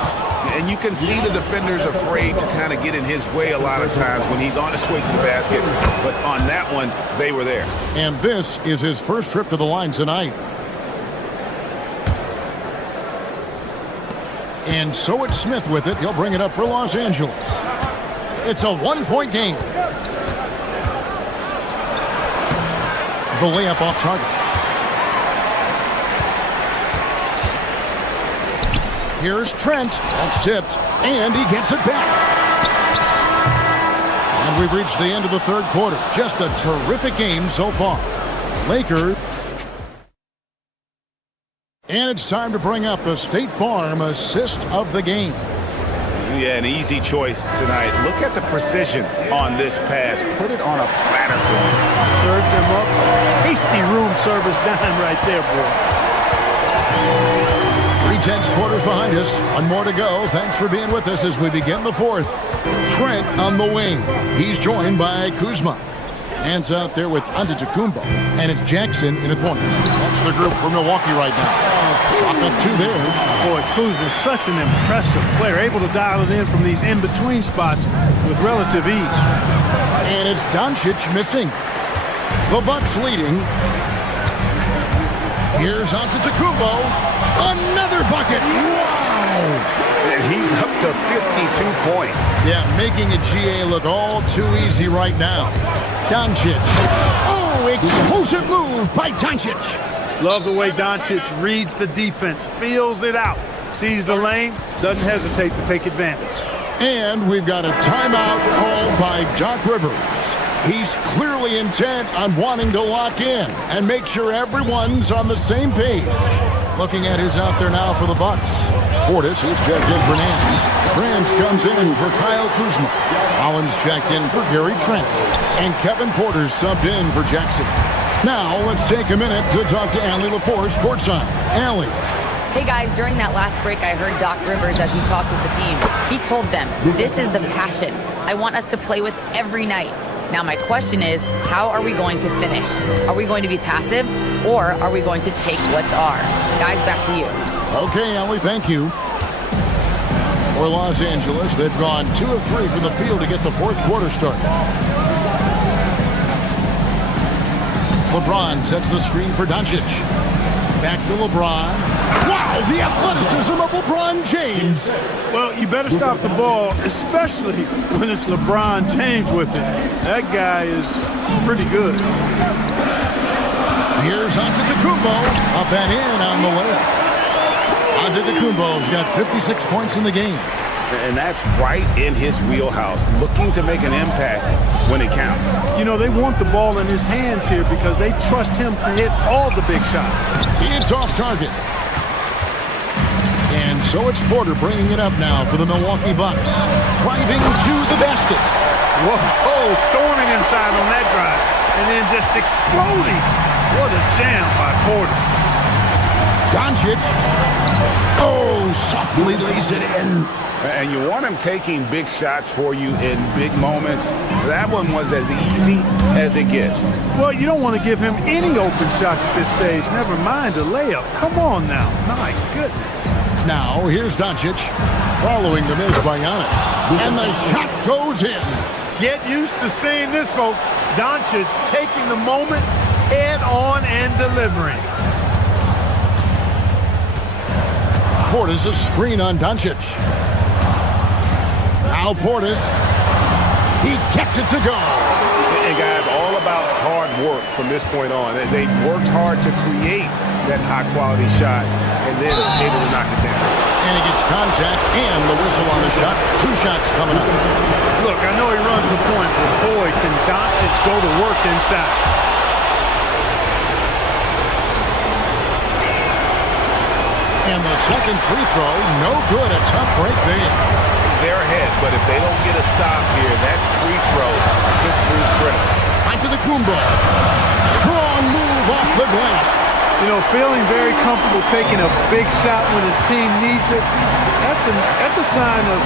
And you can see the defenders afraid to kind of get in his way a lot of times when he's on his way to the basket. But on that one, they were there. And this is his first trip to the line tonight. And so it's Smith with it. He'll bring it up for Los Angeles. It's a 1-point game. The layup off target. Here's Trent. That's tipped. And he gets it back. And we've reached the end of the third quarter. Just a terrific game so far. Lakers. And it's time to bring up the State Farm assist of the game. Yeah, an easy choice tonight. Look at the precision on this pass. Put it on a platter for him. Served him up. Tasty room service dime right there, boy. 3/10 quarters behind us. One more to go. Thanks for being with us as we begin the fourth. Trent on the wing. He's joined by Kuzma. Hands out there with Antetokounmpo. And it's Jackson in the corners. That's the group for Milwaukee right now. Chalk up two there. Boy, Kuzma's such an impressive player. Able to dial it in from these in-between spots with relative ease. And it's Doncic missing. The Bucks leading. Here's Antetokounmpo. Another bucket. Wow! And he's up to 52 points. Yeah, making a GA look all too easy right now. Doncic. Oh, explosive move by Doncic. Love the way Doncic reads the defense, feels it out, sees the lane, doesn't hesitate to take advantage. And we've got a timeout called by Doc Rivers. He's clearly intent on wanting to lock in and make sure everyone's on the same page. Looking at who's out there now for the Bucks. Portis is checked in for Nance. Grant comes in for Kyle Kuzma. Collins checked in for Gary Trent. And Kevin Porter subbed in for Jackson. Now let's take a minute to talk to Allie LaForce courtside. Allie. Hey guys, during that last break, I heard Doc Rivers as he talked with the team. He told them, this is the passion I want us to play with every night. Now my question is, how are we going to finish? Are we going to be passive, or are we going to take what's ours? Guys, back to you. Okay, Allie, thank you. For Los Angeles, they've gone 2 of 3 from the field to get the fourth quarter started. LeBron sets the screen for Doncic. Back to LeBron. Wow, the athleticism of LeBron James. Well, you better stop the ball, especially when it's LeBron James with it. That guy is pretty good. Here's Antetokounmpo. Up and in on the layup. Antetokounmpo's got 56 points in the game. And that's right in his wheelhouse, looking to make an impact when it counts. You know, they want the ball in his hands here because they trust him to hit all the big shots. It's off target. And so it's Porter bringing it up now for the Milwaukee Bucks. Driving to the basket. Whoa, storming inside on that drive. And then just exploding. What a jam by Porter. Doncic. Oh, softly lays it in. And you want him taking big shots for you in big moments. That one was as easy as it gets. Well, you don't want to give him any open shots at this stage. Never mind a layup. Come on now. My goodness. Now, here's Doncic following the miss by Giannis. And the shot goes in. Get used to seeing this, folks. Doncic taking the moment head on and delivering. Portis a screen on Doncic. Now Portis. He gets it to go. And guys, all about hard work from this point on. They worked hard to create that high-quality shot and then able to knock it down. And he gets contact and the whistle on the shot. 2 shots coming up. Look, I know he runs the point, but boy, can Doncic go to work inside. And the second free throw, no good. A tough break there. They're ahead, but if they don't get a stop here, that free throw could prove critical. Antetokounmpo. Strong move off the glass. You know, feeling very comfortable taking a big shot when his team needs it. That's a sign of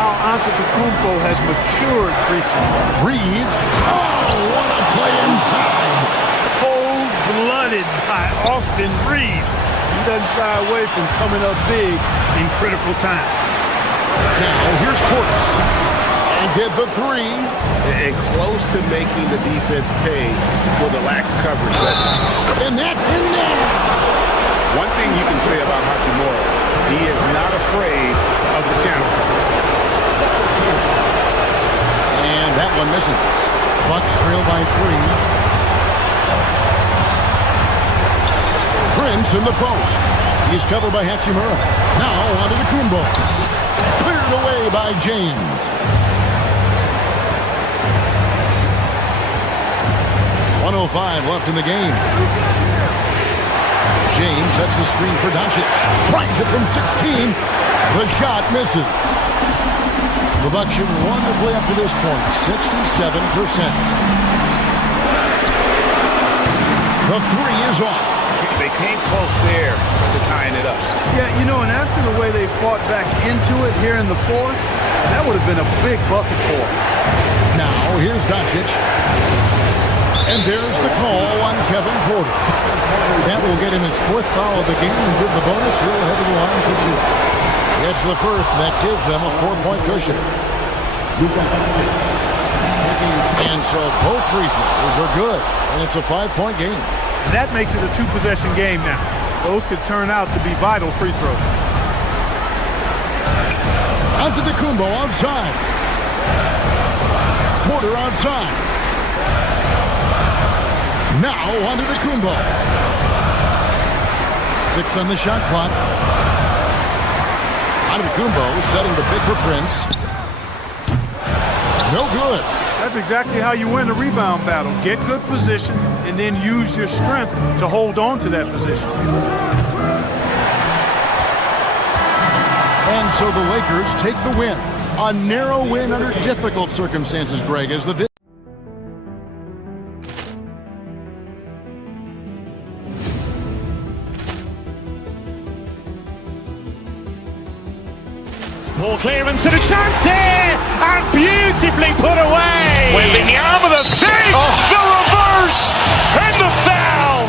how Antetokounmpo has matured recently. Reeves. Oh, what a play inside. Cold-blooded by Austin Reeves. He doesn't shy away from coming up big in critical times. Now, here's Portis. And get the 3. And close to making the defense pay for the lax coverage that time. And that's in there. One thing you can say about Hachimura, he is not afraid of the challenge. And that one misses. Bucks trail by 3. Prince in the post. He's covered by Hachimura. Now onto the Kumbo. Cleared away by James. 1:05 left in the game. James sets the screen for Doncic. Tries it from 16. The shot misses. The Bucks shooting wonderfully up to this point, 67%. The three is off. They came close there to tying it up. Yeah, you know, and after the way they fought back into it here in the fourth, that would have been a big bucket for them. Now, here's Doncic. And there's the call on Kevin Porter. That will get him his fourth foul of the game and give the bonus. He'll head to the line for two. Gets the first, and that gives them a 4-point cushion. And so both free throws are good, and it's a 5-point game. And that makes it a two-possession game now. Those could turn out to be vital free throws. Onto the Kumbo outside. Porter outside. Now onto the Kumbo. 6 on the shot clock. Onto the Kumbo, setting the pick for Prince. No good. That's exactly how you win a rebound battle. Get good position and then use your strength to hold on to that position. And so the Lakers take the win. A narrow win under difficult circumstances, Greg, as the Ball clearance and a chance here, and beautifully put away. Wembanyama the fake, the reverse, and the foul.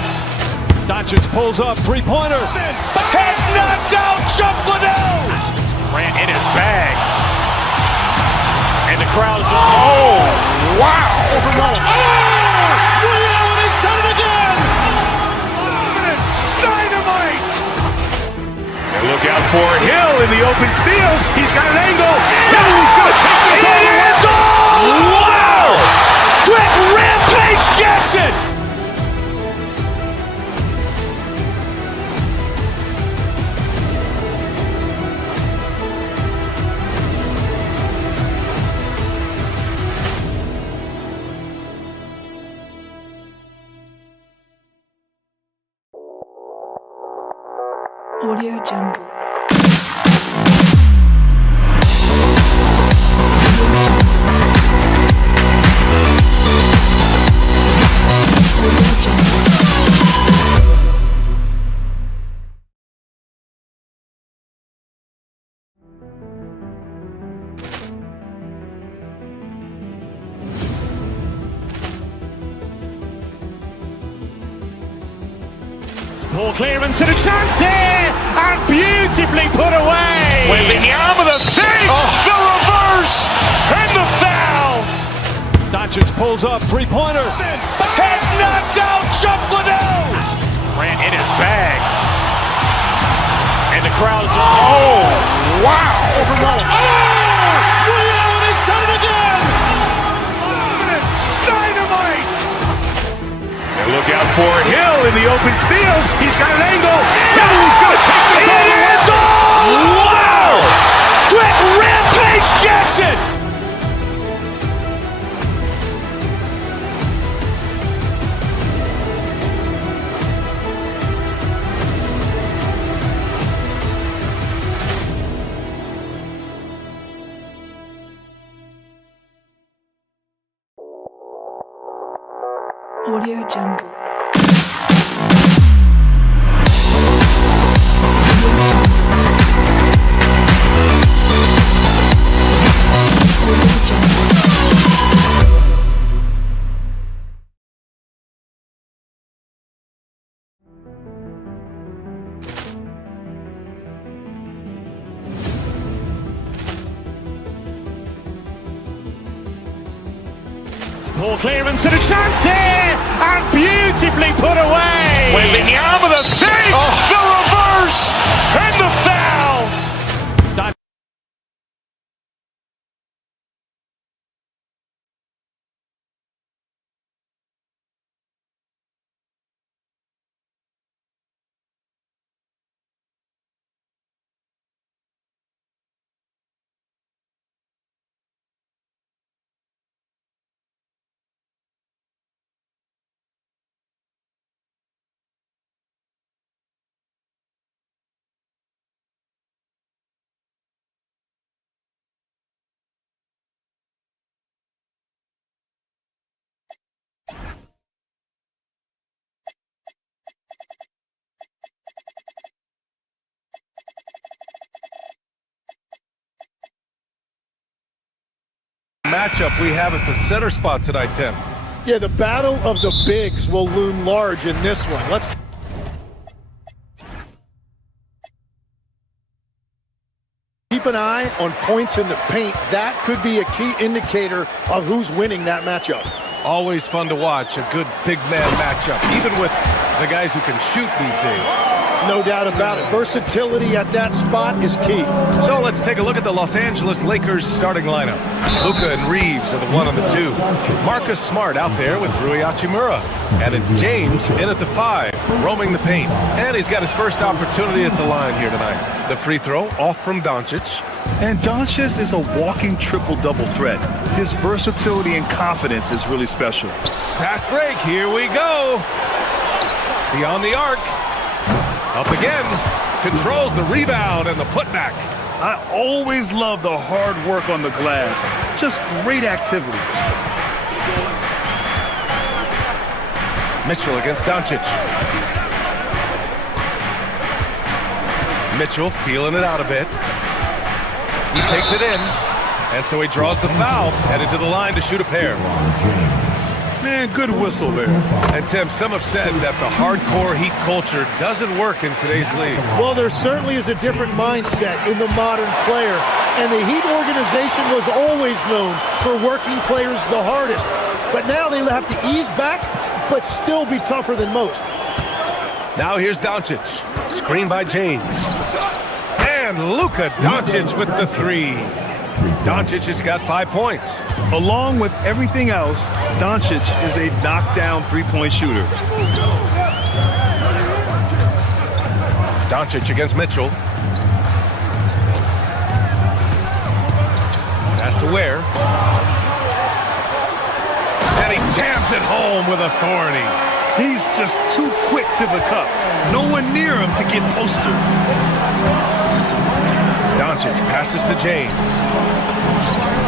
Doncic pulls up, three-pointer. Has knocked out Chuck Liddell. Ran in his bag. And the crowd is, oh, wow. Rio has done it again. Dynamite. And look out for Hill in the open field. He's got an angle. Hill's going to take this all the way. Wow! Quick Rampage Jackson. Audio Jungle. Ball clearance and a chance here, and beautifully put away. Wembanyama the fake, the reverse, and the foul. Doncic pulls up, three-pointer. Has knocked out Chuck Liddell. Ran in his bag. And the crowd is, oh, wow. Rio has done it again. Dynamite. And look out for Hill in the open field. He's got an angle. Hill's going to take this all the way. Wow. Quick Rampage Jackson. Audio Jungle. Ball clearance and a chance here, and beautifully put away. Wembanyama the fake, the reverse, and the foul. matchup we have at the center spot tonight, Tim. Yeah, the battle of the bigs will loom large in this one. Let's keep an eye on points in the paint. That could be a key indicator of who's winning that matchup. Always fun to watch a good big man matchup, even with the guys who can shoot these days. No doubt about it. Versatility at that spot is key. So let's take a look at the Los Angeles Lakers starting lineup. Luka and Reeves are the 1 and the 2. Marcus Smart out there with Rui Hachimura. And it's James in at the 5, roaming the paint. And he's got his first opportunity at the line here tonight. The free throw off from Doncic. And Doncic is a walking triple-double threat. His versatility and confidence is really special. Fast break, here we go. Beyond the arc. Up again, controls the rebound and the putback. I always love the hard work on the glass. Just great activity. Mitchell against Doncic. Mitchell feeling it out a bit. He takes it in, and so he draws the foul, headed to the line to shoot a pair. Man, good whistle there. And Tim, some have said that the hardcore Heat culture doesn't work in today's league. Well, there certainly is a different mindset in the modern player, and the Heat organization was always known for working players the hardest. But now they have to ease back, but still be tougher than most. Now here's Doncic, screened by James. And Luka Doncic with the 3. Doncic has got 5 points. Along with everything else, Doncic is a knockdown three-point shooter. Doncic against Mitchell. Pass to Ware. And he jams it home with authority. He's just too quick to the cup. No one near him to get postered. Doncic passes to James.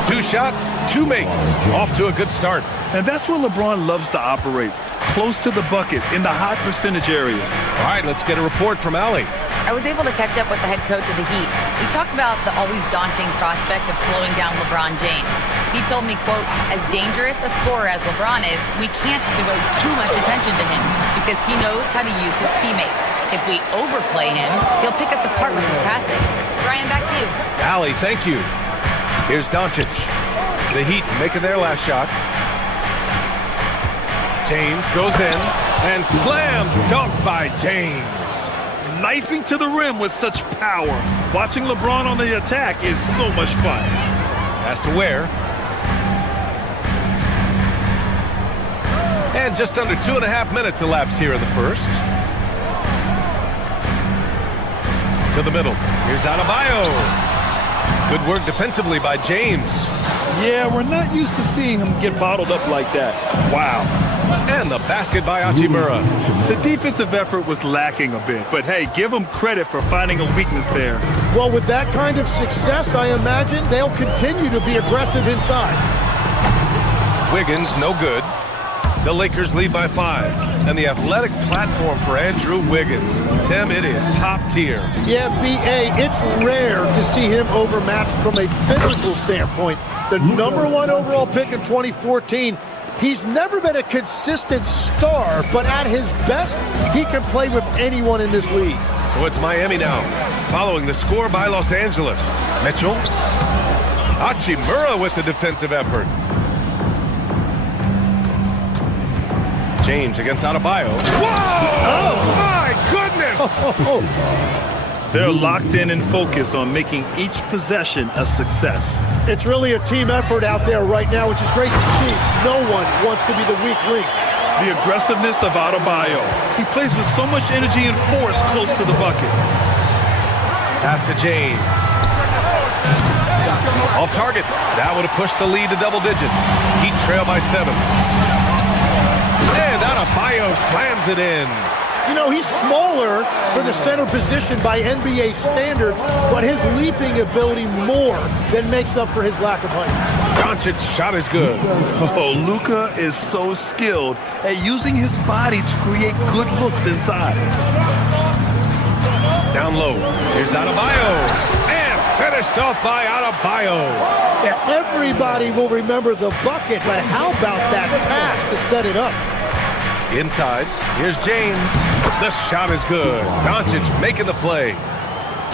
2 shots, 2 makes. Off to a good start. And that's where LeBron loves to operate. Close to the bucket, in the high percentage area. All right, let's get a report from Allie. I was able to catch up with the head coach of the Heat. We talked about the always daunting prospect of slowing down LeBron James. He told me, quote, as dangerous a scorer as LeBron is, we can't devote too much attention to him because he knows how to use his teammates. If we overplay him, he'll pick us apart with his passing. Brian, back to you. Allie, thank you. Here's Doncic. The Heat making their last shot. James goes in and slam dunk by James. Knifing to the rim with such power. Watching LeBron on the attack is so much fun. Pass to Ware. And just under 2.5 minutes elapsed here in the first. To the middle. Here's Adebayo. Good work defensively by James. Yeah, we're not used to seeing him get bottled up like that. Wow. And the basket by Hachimura. The defensive effort was lacking a bit, but hey, give him credit for finding a weakness there. Well, with that kind of success, I imagine they'll continue to be aggressive inside. Wiggins, no good. The Lakers lead by 5. And the athletic platform for Andrew Wiggins. Tim, it is top tier. Yeah, B.A., it's rare to see him overmatched from a physical standpoint. The #1 overall pick in 2014. He's never been a consistent star, but at his best, he can play with anyone in this league. So it's Miami now, following the score by Los Angeles. Mitchell. Hachimura with the defensive effort. James against Adebayo. Whoa! Oh, my goodness! They're locked in and focused on making each possession a success. It's really a team effort out there right now, which is great to see. No one wants to be the weak link. The aggressiveness of Adebayo. He plays with so much energy and force close to the bucket. Pass to James. Off target. That would have pushed the lead to double digits. Heat trail by 7. And Adebayo slams it in. You know, he's smaller for the center position by NBA standards, but his leaping ability more than makes up for his lack of height. Doncic's shot is good. Oh, Luka is so skilled at using his body to create good looks inside. Down low. Here's Adebayo. And finished off by Adebayo. Yeah, everybody will remember the bucket, but how about that pass to set it up? Inside, here's James. The shot is good. Doncic making the play.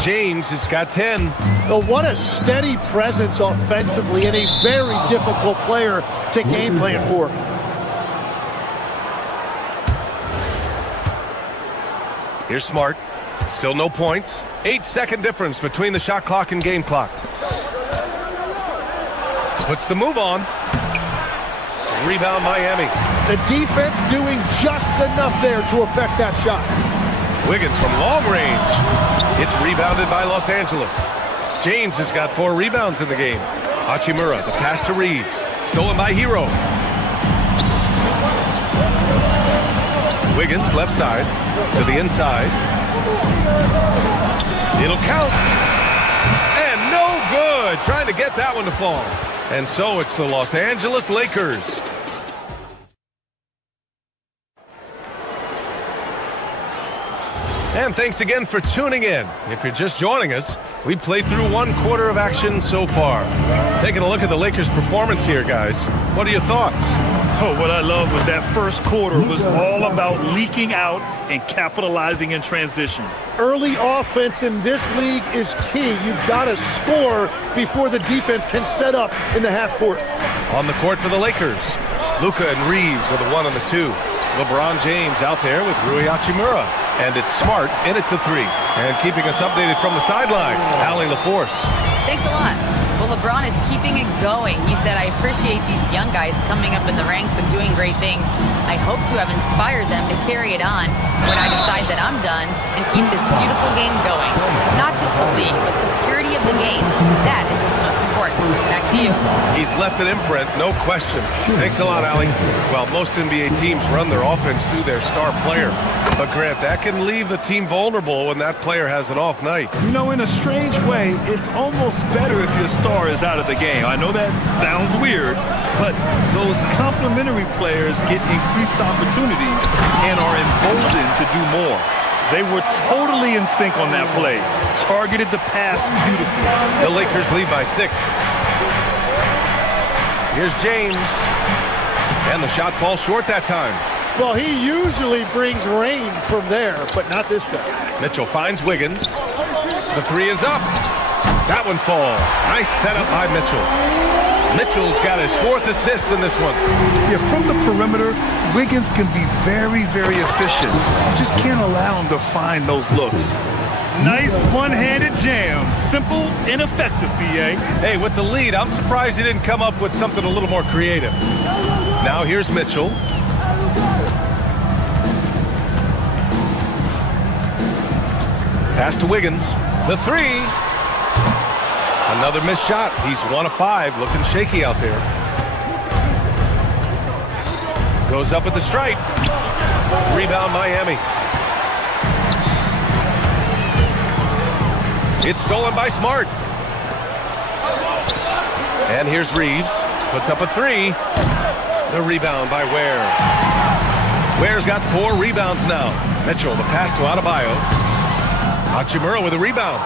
James has got 10. Well, what a steady presence offensively and a very difficult player to game plan for. Here's Smart. Still no points. 8-second difference between the shot clock and game clock. Puts the move on. Rebound Miami. The defense doing just enough there to affect that shot. Wiggins from long range. It's rebounded by Los Angeles. James has got 4 rebounds in the game. Hachimura, the pass to Reeves. Stolen by Hero. Wiggins, left side, to the inside. It'll count. And no good. Trying to get that one to fall. And so it's the Los Angeles Lakers. And thanks again for tuning in. If you're just joining us, we played through 1 quarter of action so far. Taking a look at the Lakers' performance here, guys. What are your thoughts? Oh, what I love was that first quarter was all about leaking out and capitalizing in transition. Early offense in this league is key. You've got to score before the defense can set up in the half court. On the court for the Lakers, Luka and Reeves are the 1 and the 2. LeBron James out there with Rui Hachimura. And it's Smart in at the 3. And keeping us updated from the sideline, Allie LaForce. Thanks a lot. Well, LeBron is keeping it going. He said, I appreciate these young guys coming up in the ranks and doing great things. I hope to have inspired them to carry it on when I decide that I'm done and keep this beautiful game going. Not just the league, but the purity of the game. That is what's most important. Back to you. He's left an imprint, no question. Thanks a lot, Allie. Well, most NBA teams run their offense through their star player. But, Grant, that can leave the team vulnerable when that player has an off night. You know, in a strange way, it's almost better if your star is out of the game. I know that sounds weird, but those complementary players get increased opportunities and are emboldened to do more. They were totally in sync on that play. Targeted the pass beautifully. The Lakers lead by 6. Here's James. And the shot falls short that time. Well, he usually brings rain from there, but not this time. Mitchell finds Wiggins. The 3 is up. That one falls. Nice setup by Mitchell. Mitchell's got his 4th assist in this one. Yeah, from the perimeter, Wiggins can be very, very efficient. You just can't allow him to find those looks. Nice one-handed jam. Simple and effective, B.A. Hey, with the lead, I'm surprised he didn't come up with something a little more creative. Now here's Mitchell. Pass to Wiggins. The 3. Another missed shot. He's 1 of 5. Looking shaky out there. Goes up at the stripe. Rebound Miami. It's stolen by Smart. And here's Reeves. Puts up a 3. The rebound by Ware. Ware's got 4 rebounds now. Mitchell, the pass to Adebayo. Hachimura with a rebound.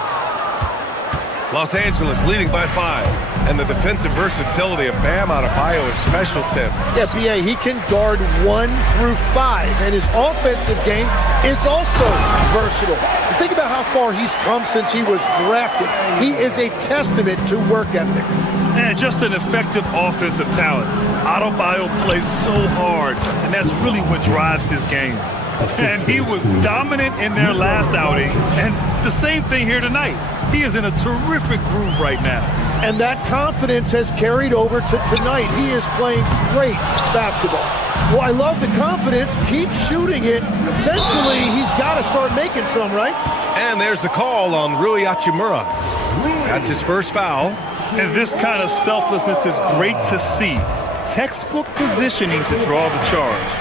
Los Angeles leading by 5. And the defensive versatility of Bam Adebayo is special, Tim. Yeah, B.A., he can guard 1 through 5, and his offensive game is also versatile. Think about how far he's come since he was drafted. He is a testament to work ethic. And just an effective offensive talent. Adebayo plays so hard, and that's really what drives his game. And he was dominant in their last outing, and the same thing here tonight. He is in a terrific groove right now. And that confidence has carried over to tonight. He is playing great basketball. Well, I love the confidence. Keep shooting it. Eventually, he's got to start making some, right? And there's the call on Rui Hachimura. That's his first foul. And this kind of selflessness is great to see. Textbook positioning to draw the charge.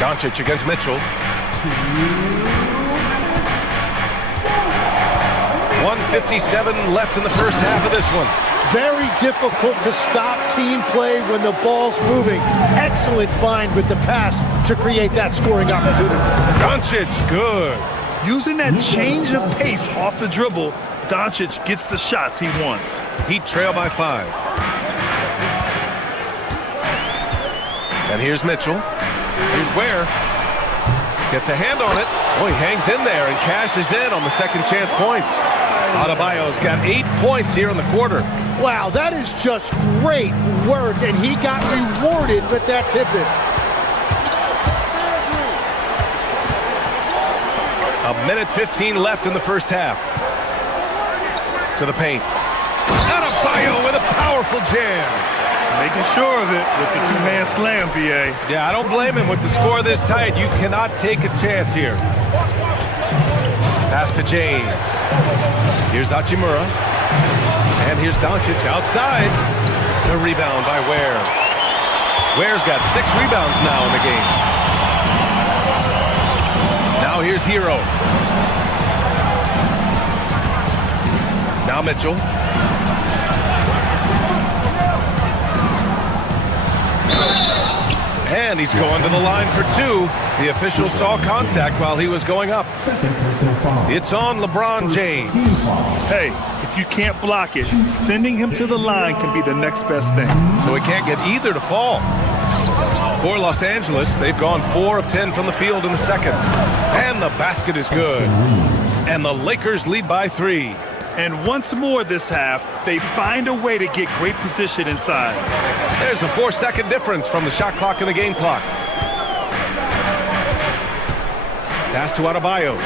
Doncic against Mitchell. 1:57 left in the first half of this one. Very difficult to stop team play when the ball's moving. Excellent find with the pass to create that scoring opportunity. Doncic, good. Using that change of pace off the dribble Doncic gets the shots he wants. Heat trail by 5. And here's Mitchell. Here's Ware. Gets a hand on it. Oh, he hangs in there and cashes in on the second chance points. Adebayo's got 8 points here in the quarter. Wow, that is just great work, and he got rewarded with that tip-in. A minute 15 left in the first half. To the paint. Adebayo with a powerful jam. Making sure of it with the two-man slam, B.A. Yeah, I don't blame him. With the score this tight, you cannot take a chance here. Pass to James. Here's Hachimura. And here's Doncic outside. The rebound by Ware. Ware's got 6 rebounds now in the game. Now here's Hero. Now Mitchell. And he's going to the line for 2. The official saw contact while he was going up. It's on LeBron James. Hey, if you can't block it, sending him to the line can be the next best thing. So he can't get either to fall. For Los Angeles, they've gone 4 of 10 from the field in the second. And the basket is good. And the Lakers lead by 3. And once more this half, they find a way to get great position inside. There's a 4-second difference from the shot clock and the game clock. Pass to Adebayo.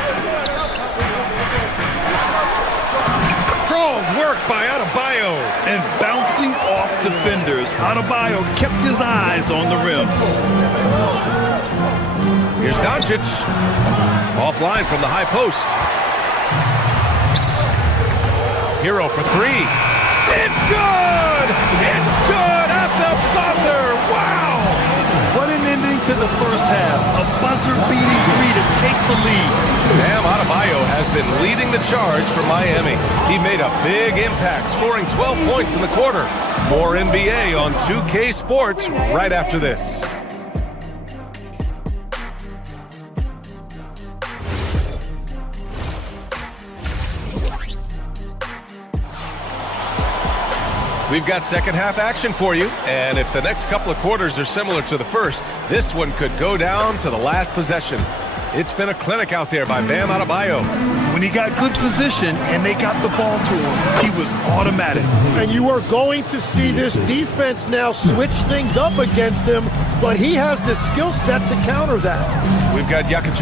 Strong work by Adebayo. And bouncing off defenders, Adebayo kept his eyes on the rim. Here's Doncic. Offline from the high post. Hero for 3. It's good! It's good at the buzzer! Wow! What an ending to the first half. A buzzer-beating 3 to take the lead. Bam Adebayo has been leading the charge for Miami. He made a big impact, scoring 12 points in the quarter. More NBA on 2K Sports right after this. We've got second half action for you, and if the next couple of quarters are similar to the first, this one could go down to the last possession. It's been a clinic out there by Bam Adebayo. When he got good position and they got the ball to him, he was automatic. And you are going to see this defense now switch things up against him, but he has the skill set to counter that. We've got Jakic,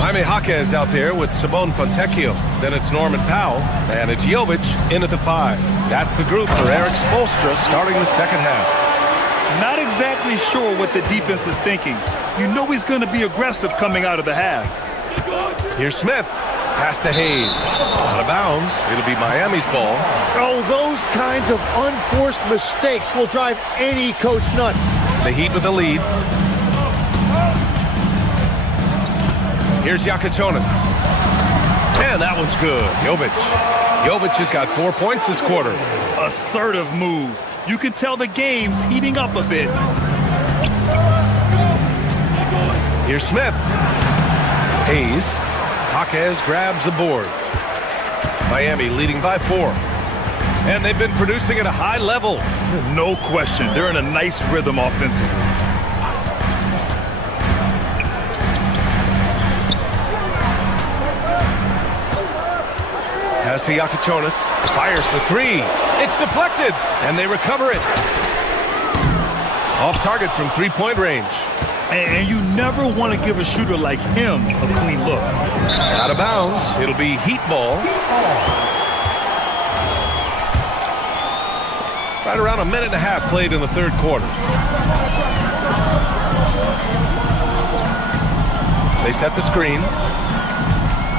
Jaime Jaquez out there with Simone Fontecchio. Then it's Norman Powell, and it's Jovic in at the 5. That's the group for Eric Spoelstra starting the second half. Not exactly sure what the defense is thinking. You know he's going to be aggressive coming out of the half. Here's Smith. Pass to Hayes. Out of bounds. It'll be Miami's ball. Oh, those kinds of unforced mistakes will drive any coach nuts. The Heat with the lead. Here's Jakic. And that one's good. Jovic has got 4 points this quarter. Assertive move. You can tell the game's heating up a bit. Here's Smith. Hayes. Jaquez grabs the board. Miami leading by 4. And they've been producing at a high level. No question. They're in a nice rhythm offensively. Pass to Jakic. Fires for 3. It's deflected. And they recover it. Off target from 3-point range. And you never want to give a shooter like him a clean look. Out of bounds. It'll be Heat ball. Right around a minute and a half played in the third quarter. They set the screen.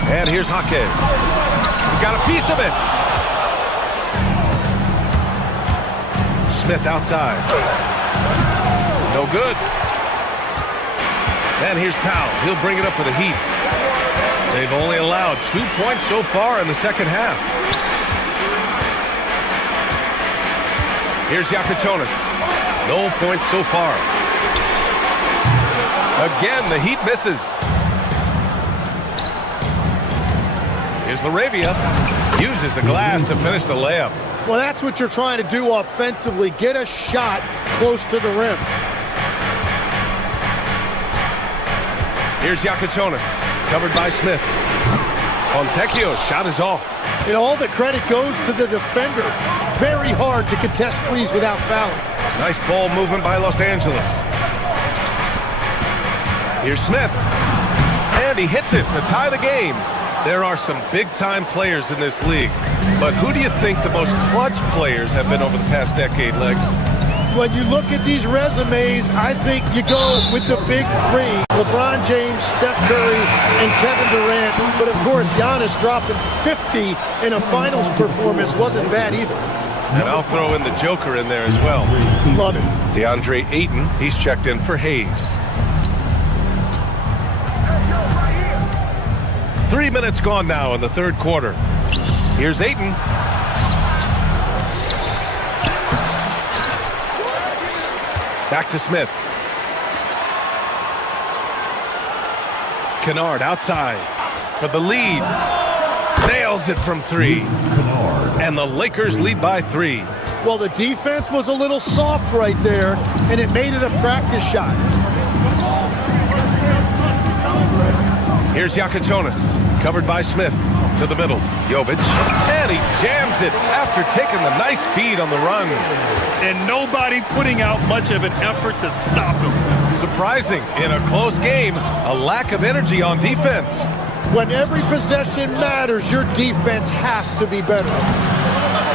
And here's Jaquez. Got a piece of it. Smith outside. No good. And here's Powell. He'll bring it up for the Heat. They've only allowed 2 points so far in the second half. Here's Jakic. No points so far. Again, the Heat misses. Here's LaRavia. Uses the glass to finish the layup. Well, that's what you're trying to do offensively. Get a shot close to the rim. Here's Yakachonis, covered by Smith. Fontecchio's shot is off. And all the credit goes to the defender. Very hard to contest threes without fouling. Nice ball movement by Los Angeles. Here's Smith. And he hits it to tie the game. There are some big-time players in this league. But who do you think the most clutch players have been over the past decade, Legs? When you look at these resumes, I think you go with the big three. LeBron James, Steph Curry, and Kevin Durant. But, of course, Giannis dropping 50 in a finals performance wasn't bad either. And I'll throw in the Joker in there as well. Love it. DeAndre Ayton, he's checked in for Hayes. 3 minutes gone now in the third quarter. Here's Ayton. Back to Smith. Kennard outside for the lead. Nails it from three. And the Lakers lead by 3. Well, the defense was a little soft right there, and it made it a practice shot. Here's Yakachonis, covered by Smith, to the middle. Jovic, and he jams it after taking the nice feed on the run. And nobody putting out much of an effort to stop him. Surprising, in a close game, a lack of energy on defense. When every possession matters, your defense has to be better.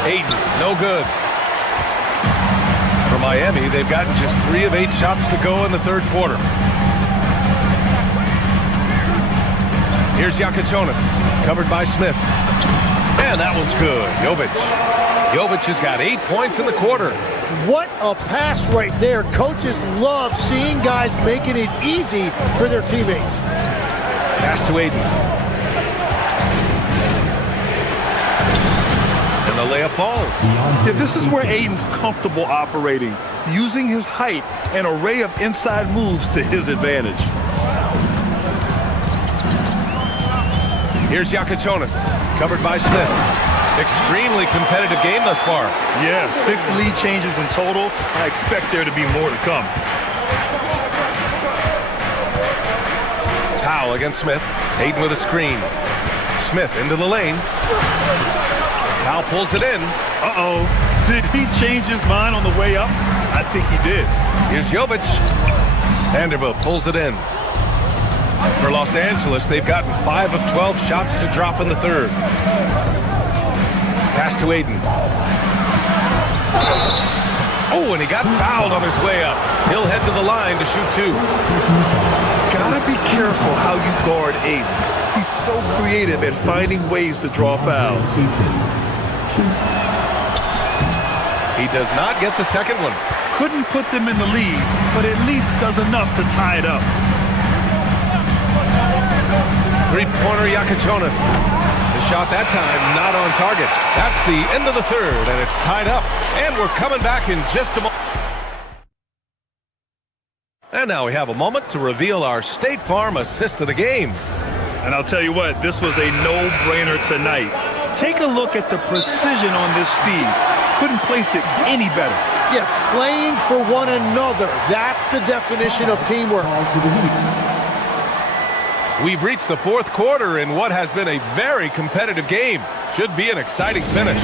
Ayton, no good. For Miami, they've gotten just 3 of 8 shots to go in the third quarter. Here's Yakachonis, covered by Smith. And that one's good. Jovic has got 8 points in the quarter. What a pass right there. Coaches love seeing guys making it easy for their teammates. Pass to Ayton. And the layup falls. Yeah, this is where Ayton's comfortable operating, using his height and array of inside moves to his advantage. Here's Yakachonis, covered by Smith. Extremely competitive game thus far. Yeah, 6 lead changes in total. I expect there to be more to come. Powell against Smith. Ayton with a screen. Smith into the lane. Powell pulls it in. Uh-oh. Did he change his mind on the way up? I think he did. Here's Jovic. Vanderbilt pulls it in. For Los Angeles, they've gotten 5 of 12 shots to drop in the third. Pass to Ayton. Oh, and he got fouled on his way up. He'll head to the line to shoot 2. Gotta be careful how you guard Ayton. He's so creative at finding ways to draw fouls. He does not get the second one. Couldn't put them in the lead, but at least does enough to tie it up. Three-pointer Yakachonis. The shot that time not on target. That's the end of the third, and it's tied up. And we're coming back in just a moment. And now we have a moment to reveal our State Farm assist of the game. And I'll tell you what, this was a no-brainer tonight. Take a look at the precision on this feed. Couldn't place it any better. Yeah, playing for one another. That's the definition of teamwork. We've reached the fourth quarter in what has been a very competitive game. Should be an exciting finish.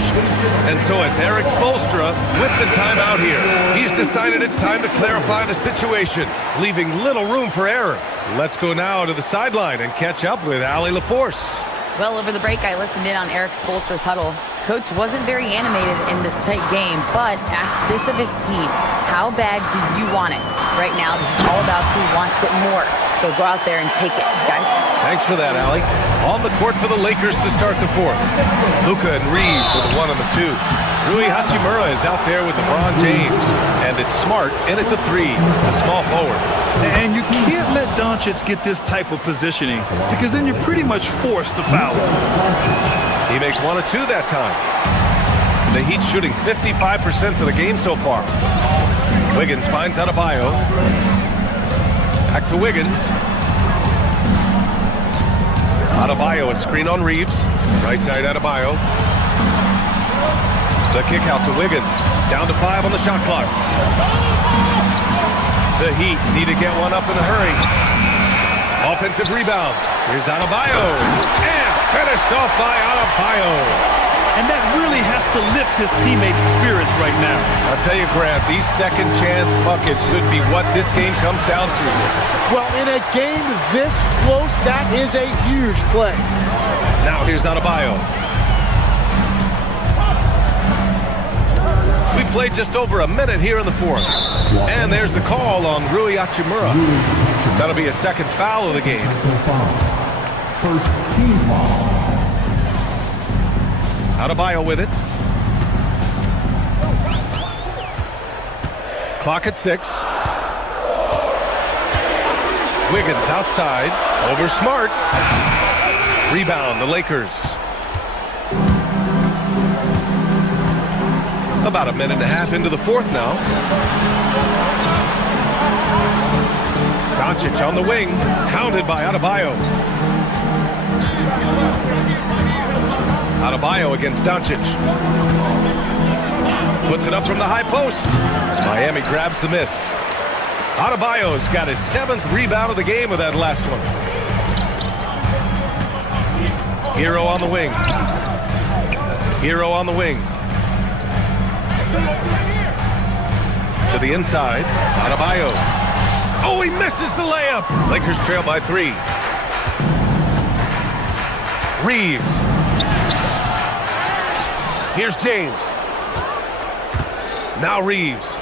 And so it's Eric Spoelstra with the timeout here. He's decided it's time to clarify the situation, leaving little room for error. Let's go now to the sideline and catch up with Allie LaForce. Well, over the break, I listened in on Eric Spoelstra's huddle. Coach wasn't very animated in this tight game, but asked this of his team: how bad do you want it? Right now, this is all about who wants it more. So go out there and take it, guys. Thanks for that, Allie. On the court for the Lakers to start the fourth. Luka and Reeves are the 1 and the 2. Rui Hachimura is out there with LeBron James. And it's Smart in at the 3, the small forward. And you can't let Doncic get this type of positioning, because then you're pretty much forced to foul him. He makes 1 of 2 that time. The Heat shooting 55% for the game so far. Wiggins finds Adebayo. Back to Wiggins. Adebayo, a screen on Reeves. Right side Adebayo. The kick out to Wiggins. Down to 5 on the shot clock. The Heat need to get one up in a hurry. Offensive rebound. Here's Adebayo. And finished off by Adebayo. And that really has to lift his teammates' spirits right now. I'll tell you, Grant, these second chance buckets could be what this game comes down to. Well, in a game this close, that is a huge play. Now here's Adebayo. We played just over a minute here in the fourth. And there's the call on Rui Hachimura. That'll be a second foul of the game. First team foul. Adebayo with it. Clock at 6. Wiggins outside. Over Smart. Rebound, the Lakers. About a minute and a half into the fourth now. Doncic on the wing. Hounded by Adebayo. Adebayo against Doncic. Puts it up from the high post. Miami grabs the miss. Adebayo's got his 7th rebound of the game with that last one. Hero on the wing. Hero on the wing. To the inside. Adebayo. Oh, he misses the layup. Lakers trail by 3. Reeves. Here's James. Now Reeves.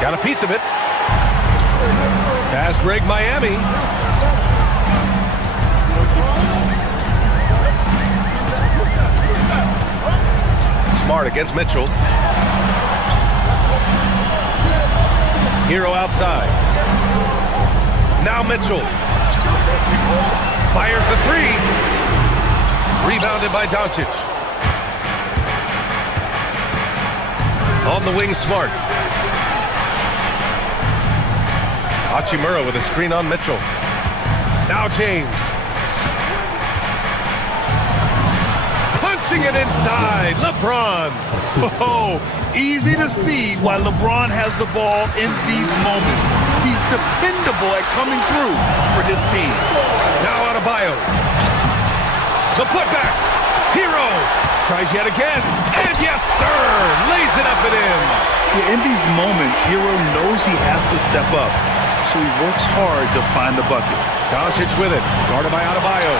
Got a piece of it. Fast break Miami. Smart against Mitchell. Hero outside. Now Mitchell. Fires the 3. Rebounded by Doncic. On the wing, Smart. Hachimura with a screen on Mitchell. Now James. Punching it inside. LeBron. Oh, easy to see why LeBron has the ball in these moments. He's dependable at coming through for his team. Now Adebayo. The putback. Hero. Tries yet again. And yes, sir. Lays it up and in. Yeah, in these moments, Hero knows he has to step up. So he works hard to find the bucket. Doncic with it. Guarded by Adebayo.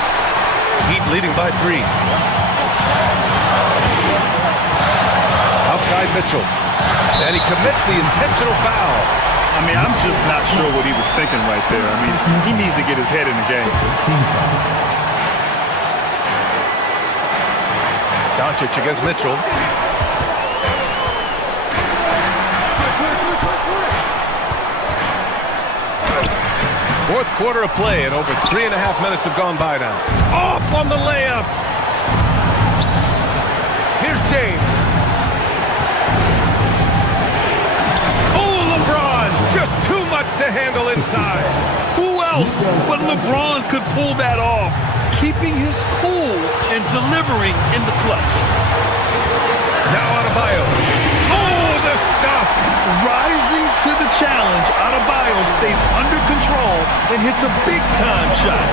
Heat leading by 3. Outside Mitchell. And he commits the intentional foul. I mean, I'm just not sure what he was thinking right there. I mean, he needs to get his head in the game. Doncic against Mitchell. Fourth quarter of play, and over 3.5 minutes have gone by now. Off on the layup. Here's James. Oh, LeBron. Just too much to handle inside. Who else but LeBron could pull that off? Keeping his cool and delivering in the clutch. Now Adebayo. Oh, the stuff! Rising to the challenge, Adebayo stays under control and hits a big-time shot.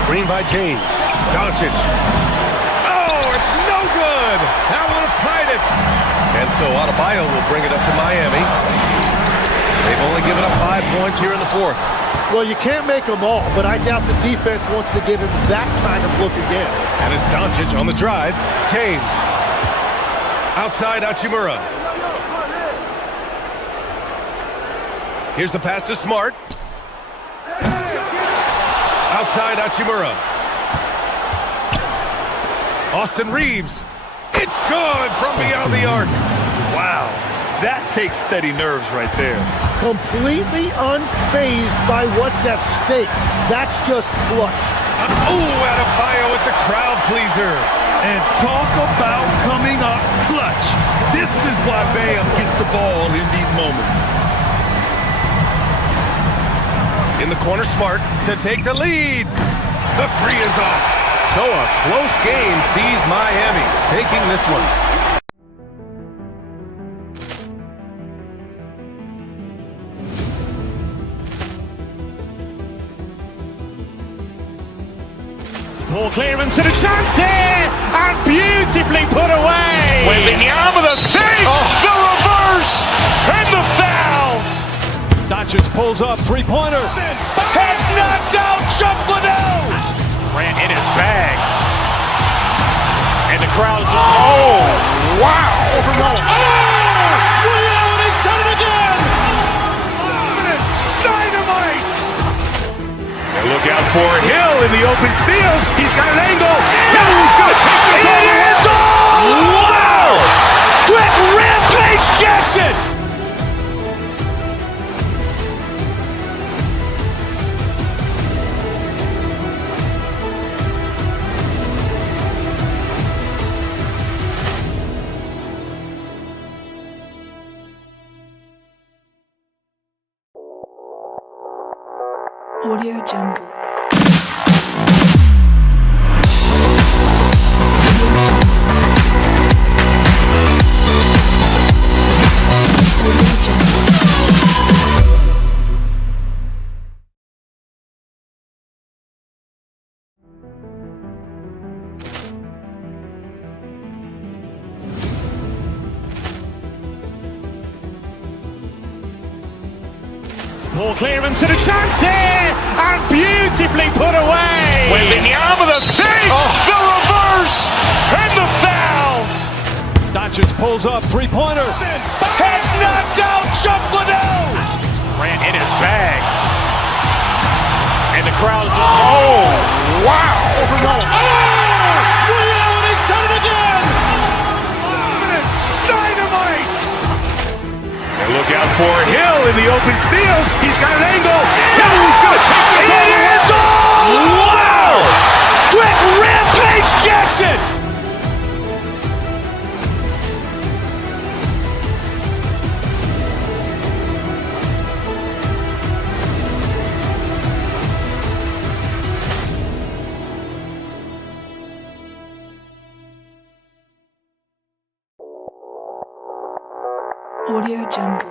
Screen by James. Doncic. Oh, it's no good! That would have tied it. And so Adebayo will bring it up to Miami. They've only given up 5 points here in the fourth. Well, you can't make them all, but I doubt the defense wants to give him that kind of look again. And it's Doncic on the drive. James. Outside Hachimura. Here's the pass to Smart. Outside Hachimura. Austin Reeves. It's good from beyond the arc. Wow. That takes steady nerves right there. Completely unfazed by what's at stake. That's just clutch. Oh, Adebayo with the crowd pleaser. And talk about coming up clutch. This is why Bam gets the ball in these moments. In the corner, Smart to take the lead. The 3 is off. So a close game sees Miami taking this one. Ball clearance and a chance here, and beautifully put away. Wembanyama the fake, the reverse, and the foul. Doncic pulls up, three-pointer. Has knocked out Chuck Liddell. Grant in his bag. And the crowd is, oh, wow. He's done it again. Dynamite. And look out for Hill in the open field. He's got an angle. Hill's going to take this all the way. Wow. Quick rampage Jackson. Audio Jungle. Ball clearance and a chance here, and beautifully put away. Wembanyama the fake, the reverse, and the foul. Doncic pulls up, three-pointer. Has knocked out Chuck Liddell. Grant in his bag. And the crowd is, oh, wow. He's done it again. Dynamite. And look out for Hill in the open field. He's got an angle. Hill's going to take this all the way. Wow. Quick rampage Jackson. Audio Jungle.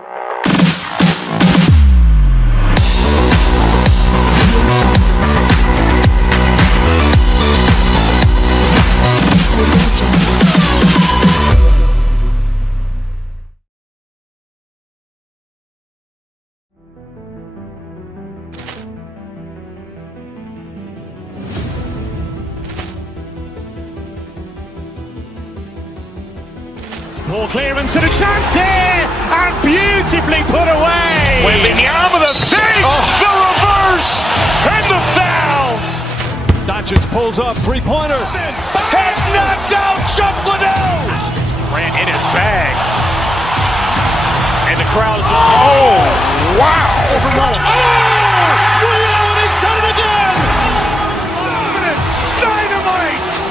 Ball clearance and a chance here, and beautifully put away. Wembanyama the fake, the reverse, and the foul. Doncic pulls up, three-pointer. Has knocked out Chuck Liddell. Grant in his bag. And the crowd is, oh, wow. He's done it again. Dynamite.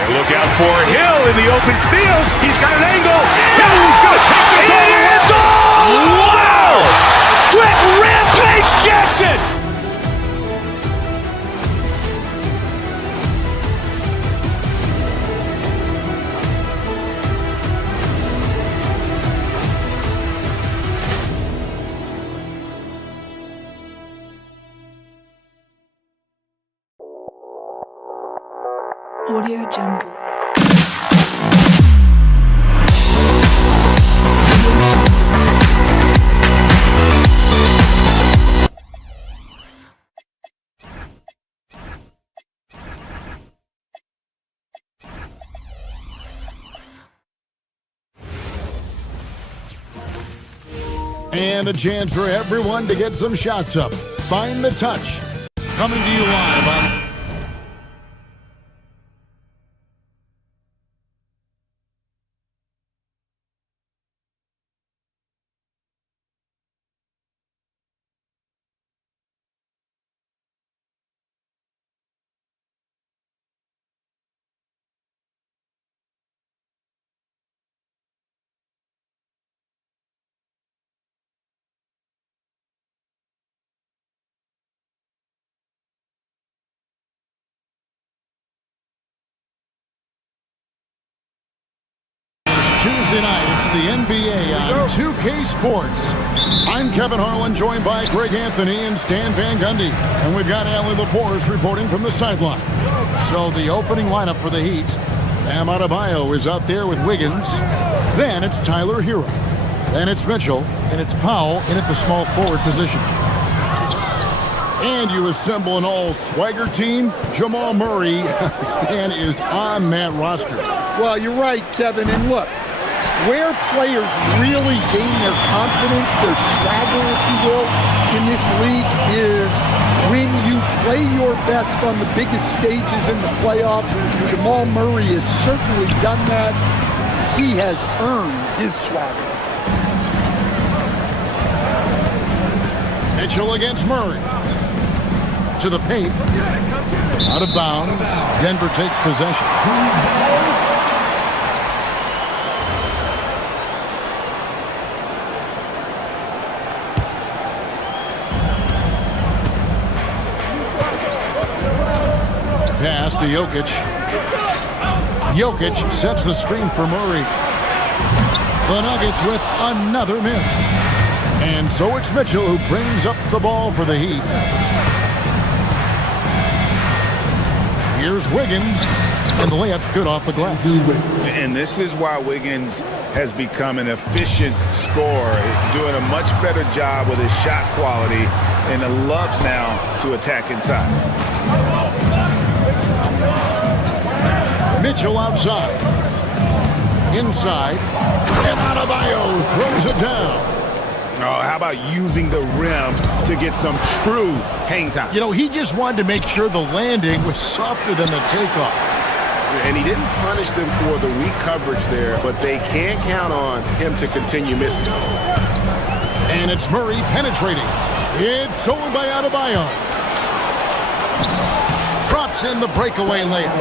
And look out for Hill in the open field. He's got an angle. Hill's going to take this all the way. Wow. Quick rampage Jackson. Audio Jungle. And a chance for everyone to get some shots up. Find the touch. Coming to you live on Tuesday night, it's the NBA on 2K Sports. I'm Kevin Harlan, joined by Greg Anthony and Stan Van Gundy. And we've got Allie LaForce reporting from the sideline. So the opening lineup for the Heat. Bam Adebayo is out there with Wiggins. Then it's Tyler Hero. Then it's Mitchell. And it's Powell in at the small forward position. And you assemble an all-swagger team. Jamal Murray Stan is on that roster. Well, you're right, Kevin. And look, where players really gain their confidence, their swagger, if you will, in this league is when you play your best on the biggest stages in the playoffs. Jamal Murray has certainly done that. He has earned his swagger. Mitchell against Murray. To the paint. Out of bounds. Denver takes possession. Pass to Jokic. Jokic sets the screen for Murray. The Nuggets with another miss. And so it's Mitchell who brings up the ball for the Heat. Here's Wiggins, and the layup's good off the glass. And this is why Wiggins has become an efficient scorer, doing a much better job with his shot quality, and loves now to attack inside. Mitchell outside. Inside. And Adebayo throws it down. Oh, how about using the rim to get some true hang time? You know, he just wanted to make sure the landing was softer than the takeoff. And he didn't punish them for the weak coverage there, but they can't count on him to continue missing. And it's Murray penetrating. It's stolen by Adebayo. Drops in the breakaway layup.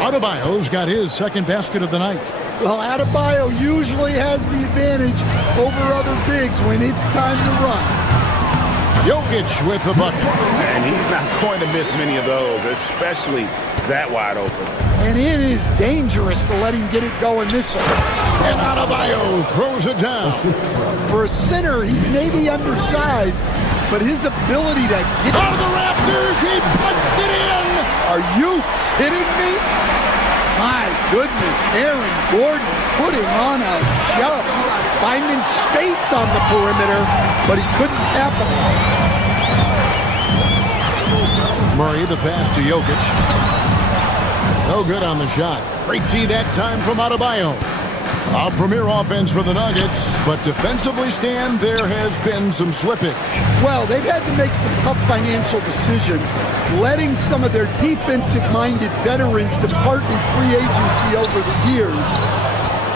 Adebayo's got his second basket of the night. Well, Adebayo usually has the advantage over other bigs when it's time to run. Jokic with the bucket. And he's not going to miss many of those, especially that wide open. And it is dangerous to let him get it going this way. And Adebayo throws it down. For a center, he's maybe undersized, but his ability to get out of the rafters, he punched it in. Are you kidding me? My goodness, Aaron Gordon putting on a job, finding space on the perimeter, but he couldn't capitalize. Murray, the pass to Jokic. No good on the shot. Great D that time from Adebayo. A premier offense for the Nuggets, but defensively, Stan, there has been some slippage. Well, they've had to make some tough financial decisions, letting some of their defensive-minded veterans depart in free agency over the years.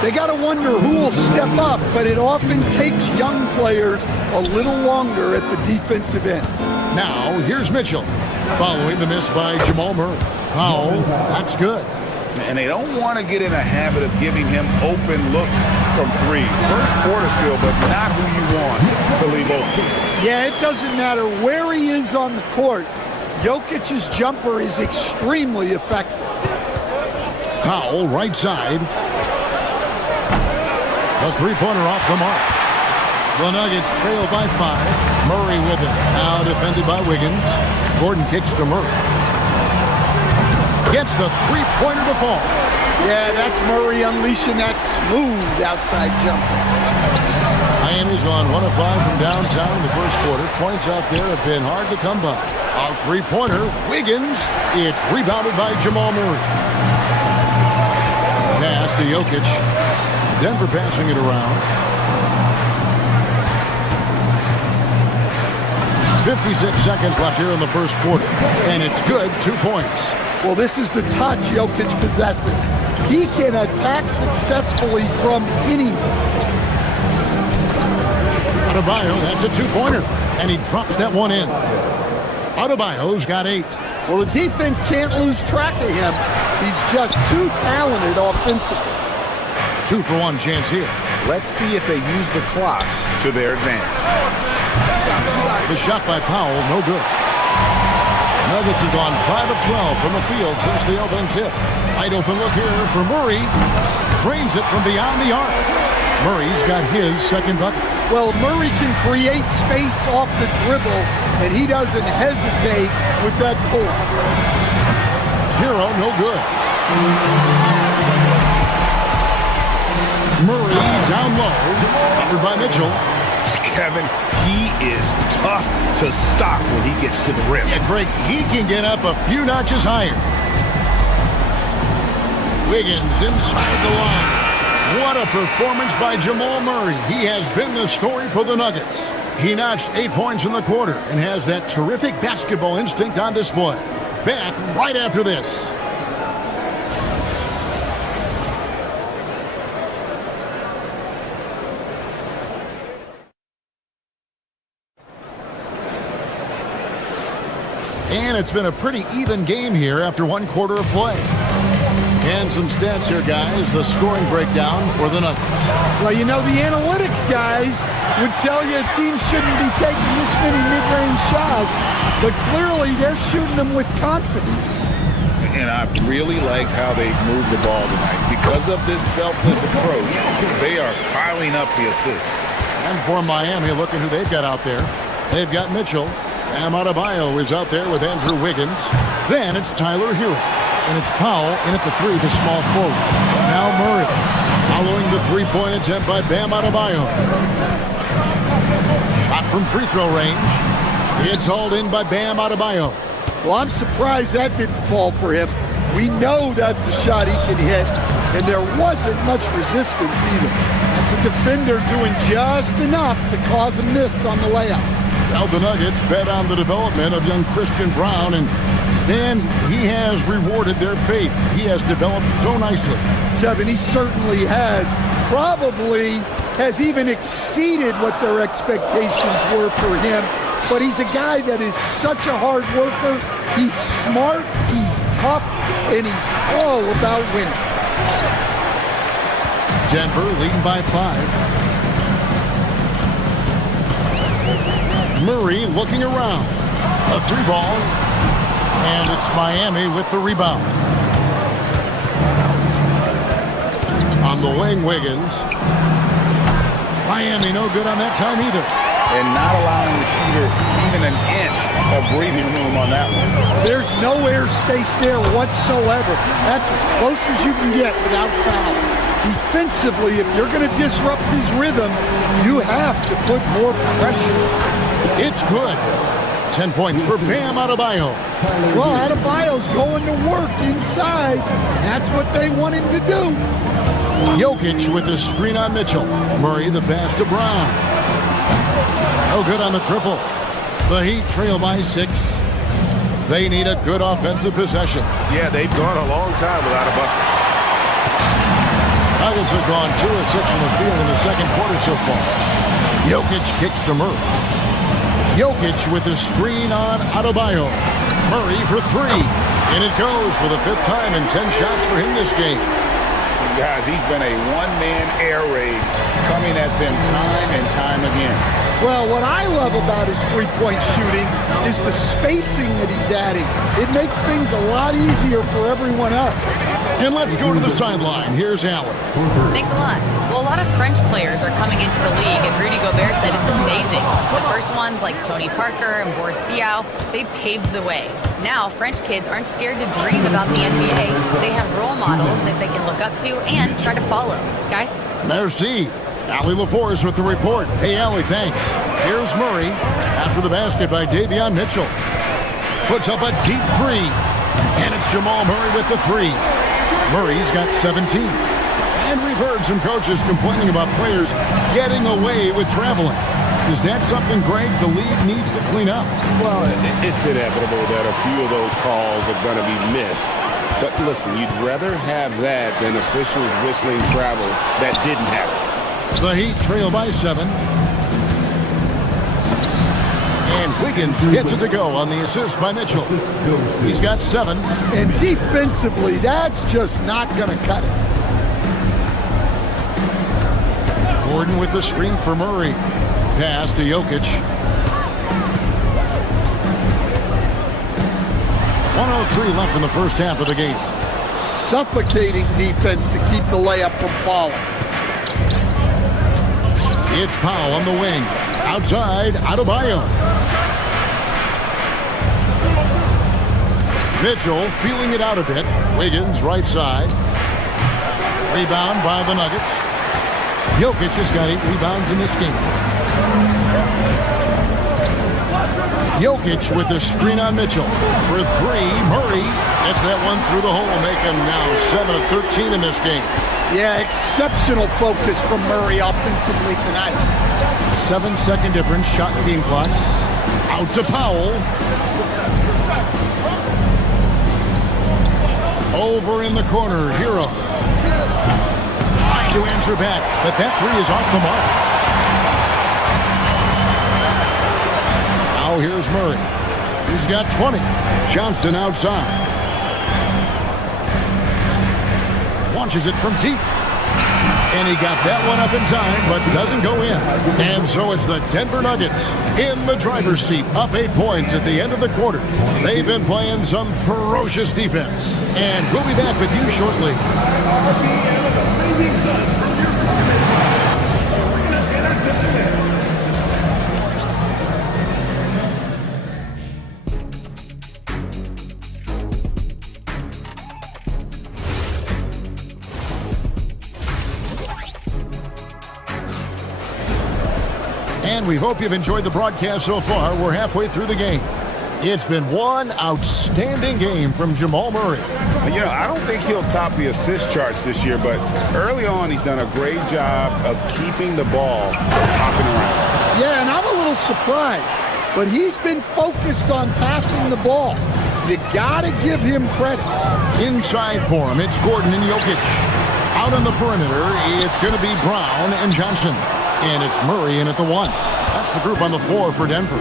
They got to wonder who will step up, but it often takes young players a little longer at the defensive end. Now, here's Mitchell, following the miss by Jamal Murray. Powell, that's good. And they don't want to get in a habit of giving him open looks from three. First quarter still, but not who you want to leave open. Yeah, it doesn't matter where he is on the court. Jokic's jumper is extremely effective. Powell, right side. The three-pointer off the mark. The Nuggets trail by 5. Murray with it. Now defended by Wiggins. Gordon kicks to Murray. Gets the three-pointer to fall. Yeah, that's Murray unleashing that smooth outside jumper. Miami's on 1 of 5 from downtown in the first quarter. Points out there have been hard to come by. Our three-pointer, Wiggins. It's rebounded by Jamal Murray. Pass to Jokic. Denver passing it around. 56 seconds left here in the first quarter. And it's good, 2 points. Well, this is the touch Jokic possesses. He can attack successfully from anywhere. Adebayo, that's a two-pointer. And he drops that one in. Adebayo's got 8. Well, the defense can't lose track of him. He's just too talented offensively. 2-for-1 chance here. Let's see if they use the clock to their advantage. The shot by Powell, no good. Nuggets have gone 5 of 12 from the field since the opening tip. Wide open look here for Murray. Drains it from beyond the arc. Murray's got his second bucket. Well, Murray can create space off the dribble, and he doesn't hesitate with that pull. Hero, no good. Murray down low, covered by Mitchell. Kevin, he is tough to stop when he gets to the rim. Yeah, Greg, he can get up a few notches higher. Wiggins inside the line. What a performance by Jamal Murray. He has been the story for the Nuggets. He notched 8 points in the quarter and has that terrific basketball instinct on display. Back right after this. And it's been a pretty even game here after one quarter of play. And some stats here, guys. The scoring breakdown for the Nuggets. Well, you know, the analytics guys would tell you a team shouldn't be taking this many mid-range shots, but clearly they're shooting them with confidence. And I really liked how they moved the ball tonight. Because of this selfless approach, they are piling up the assists. And for Miami, look at who they've got out there. They've got Mitchell. Bam Adebayo is out there with Andrew Wiggins. Then it's Tyler Hero. And it's Powell in at the 3, the small forward. Now Murray following the three-point attempt by Bam Adebayo. Shot from free throw range. It's hauled in by Bam Adebayo. Well, I'm surprised that didn't fall for him. We know that's a shot he can hit, and there wasn't much resistance either. That's a defender doing just enough to cause a miss on the layup. Now the Nuggets bet on the development of young Christian Brown, and Stan, he has rewarded their faith. He has developed so nicely. Kevin, he certainly has. Probably has even exceeded what their expectations were for him. But he's a guy that is such a hard worker. He's smart, he's tough, and he's all about winning. Denver leading by 5. Murray looking around. A 3-ball. And it's Miami with the rebound. On the wing, Wiggins. Miami no good on that time either. And not allowing the shooter even an inch of breathing room on that one. There's no airspace there whatsoever. That's as close as you can get without foul. Defensively, if you're going to disrupt his rhythm, you have to put more pressure. It's good. 10 points for Bam Adebayo. Well, Adebayo's going to work inside. That's what they want him to do. Jokic with the screen on Mitchell. Murray the pass to Brown. No good on the triple. The Heat trail by 6. They need a good offensive possession. Yeah, they've gone a long time without a bucket. Nuggets have gone 2 of 6 in the field in the second quarter so far. Jokic kicks to Murray. Jokic with the screen on Adebayo. Murray for 3. And it goes for the 5th time in 10 shots for him this game. Guys, he's been a one-man air raid coming at them time and time again. Well, what I love about his three-point shooting is the spacing that he's adding. It makes things a lot easier for everyone else. And let's go to the sideline. Here's Allen. Thanks a lot. Well, a lot of French players are coming into the league, and Rudy Gobert said it's amazing. The first ones, like Tony Parker and Boris Diaw, they paved the way. Now, French kids aren't scared to dream about the NBA. They have role models that they can look up to and try to follow. Guys? Merci. Allie LaForce with the report. Hey, Allie, thanks. Here's Murray after the basket by Davion Mitchell. Puts up a deep 3. And it's Jamal Murray with the 3. Murray's got 17. And we've heard some coaches complaining about players getting away with traveling. Is that something, Greg, the league needs to clean up? Well, it's inevitable that a few of those calls are going to be missed. But listen, you'd rather have that than officials whistling travels that didn't happen. The Heat trail by 7. And Wiggins gets it to go on the assist by Mitchell. He's got 7. And defensively, that's just not going to cut it. Gordon with the screen for Murray. Pass to Jokic. 1:03 left in the first half of the game. Suffocating defense to keep the layup from falling. It's Powell on the wing. Outside, Adebayo. Mitchell feeling it out a bit. Wiggins right side. Rebound by the Nuggets. Jokic has got 8 rebounds in this game. Jokic with the screen on Mitchell. For 3, Murray gets that one through the hole, make him now 7 of 13 in this game. Yeah, exceptional focus from Murray offensively tonight. 7-second difference, shot and game clock. Out to Powell. Over in the corner, Hero. Trying to answer back, but that 3 is off the mark. Now here's Murray. He's got 20. Johnson outside. Launches it from deep. And he got that one up in time, but doesn't go in. And so it's the Denver Nuggets in the driver's seat, up 8 points at the end of the quarter. They've been playing some ferocious defense. And we'll be back with you shortly. And we hope you've enjoyed the broadcast so far. We're halfway through the game. It's been one outstanding game from Jamal Murray. You know, I don't think he'll top the assist charts this year, but early on he's done a great job of keeping the ball hopping around. Yeah, and I'm a little surprised, but he's been focused on passing the ball. You gotta give him credit. Inside for him, it's Gordon and Jokic. Out on the perimeter, it's going to be Brown and Johnson. And it's Murray in at the 1. That's the group on the floor for Denver.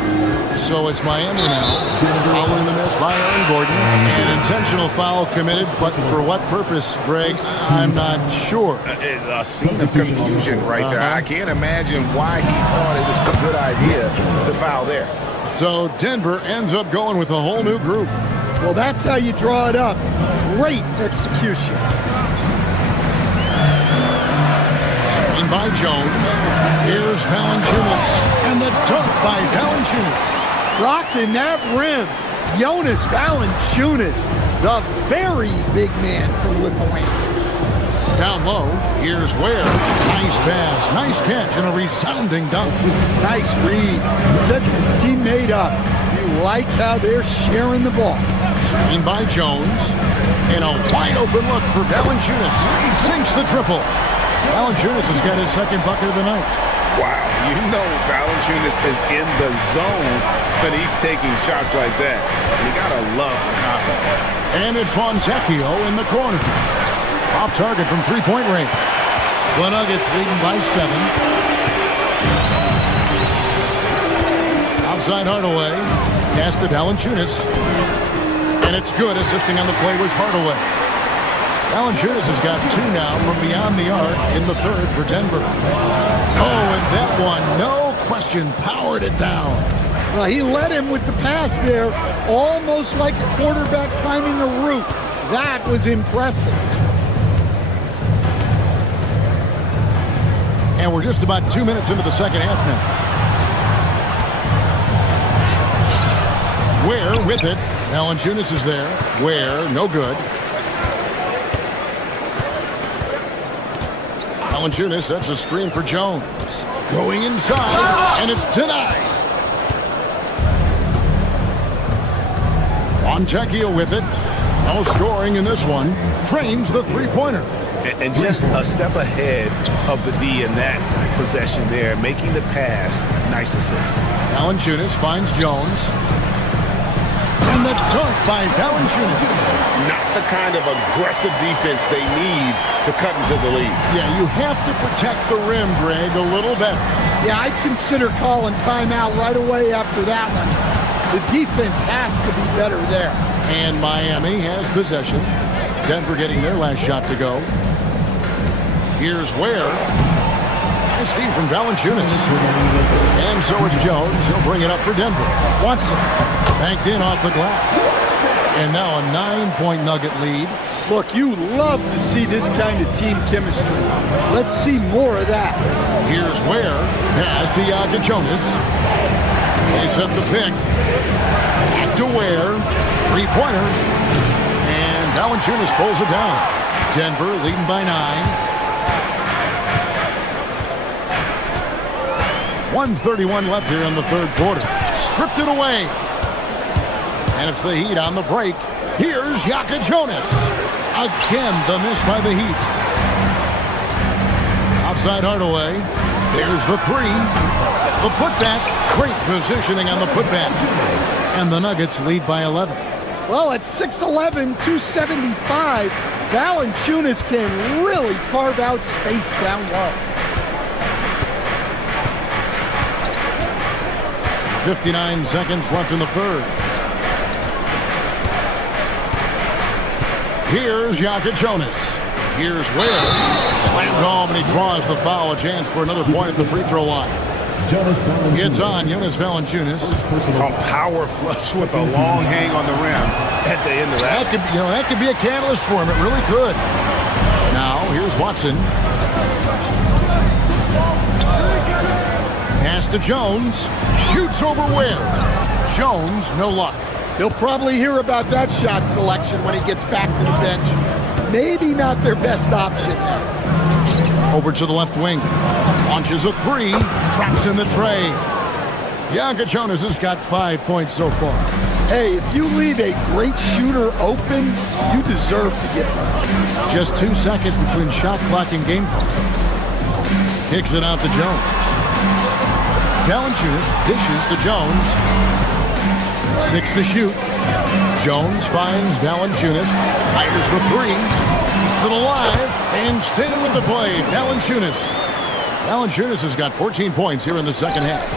So it's Miami now, following the miss by Aaron Gordon. An intentional foul committed, but for what purpose, Greg? I'm not sure. A scene of confusion right there. I can't imagine why he thought it was a good idea to foul there. So Denver ends up going with a whole new group. Well, that's how you draw it up. Great execution. By Jones. Here's Valanciunas. And the dunk by Valanciunas. Rocking that rim. Jonas Valanciunas, the very big man from Lithuania. Down low, here's Ware. Nice pass, nice catch, and a resounding dunk. Nice read. Sets his teammate up. You like how they're sharing the ball. Screen by Jones. And a wide open look for Valanciunas. Sinks the triple. Valanciunas has got his second bucket of the night. Wow, you know Valanciunas is in the zone when he's taking shots like that. You gotta love the confidence. And it's Fontecchio in the corner. Off target from three-point range. The Nuggets leading by 7. Outside Hardaway. Pass to Valanciunas. And it's good, assisting on the play with Hardaway. Valanciunas has got 2 now from beyond the arc in the 3rd for Denver. Oh, and that one, no question, powered it down. Well, he led him with the pass there, almost like a quarterback timing a route. That was impressive. And we're just about 2 minutes into the second half now. Ware with it. Valanciunas is there. Ware, no good. Valanciunas sets a screen for Jones. Going inside, and it's denied. Fontecchio with it. No scoring in this one. Trains the three-pointer. And just a step ahead of the D in that possession there, making the pass. Nice assist. Valanciunas finds Jones. And the dunk by Valanciunas. Not the kind of aggressive defense they need to cut into the lead. Yeah, you have to protect the rim, Greg, a little better. Yeah, I'd consider calling timeout right away after that one. The defense has to be better there. And Miami has possession. Denver getting their last shot to go. Here's Ware. Nice steal from Valanciunas. And so it's Jones. He'll bring it up for Denver. Watson banked in off the glass. And now a 9-point Nugget lead. Look, you love to see this kind of team chemistry. Let's see more of that. Here's Ware. Pass to Jonas. They set the pick. Back to Ware. Three-pointer. And Valanciunas pulls it down. Denver leading by 9. 1:31 left here in the third quarter. Stripped it away. And it's the Heat on the break. Here's Jonas. Again, the miss by the Heat. Outside Hardaway. There's the three. The putback. Great positioning on the putback. And the Nuggets lead by 11. Well, at 6'11", 275, Valanciunas can really carve out space down low. 59 seconds left in the third. Here's Jonas. Here's Ware. Slammed home, and he draws the foul. A chance for another point at the free throw line. It's on Jonas Valanciunas. A power flush with a long hang on the rim at the end of that. That could be a catalyst for him. It really could. Now, here's Watson. Pass to Jones. Shoots over Ware. Jones, no luck. He'll probably hear about that shot selection when he gets back to the bench. Maybe not their best option now. Over to the left wing. Launches a three. Traps in the tray. Jonas has got 5 points so far. Hey, if you leave a great shooter open, you deserve to get one. Just 2 seconds between shot clock and game clock. Kicks it out to Jones. Valanciunas dishes to Jones. 6 to shoot. Jones finds Valanciunas. Fires the three. Keeps it alive. And staying with the play, Valanciunas. Valanciunas has got 14 points here in the second half.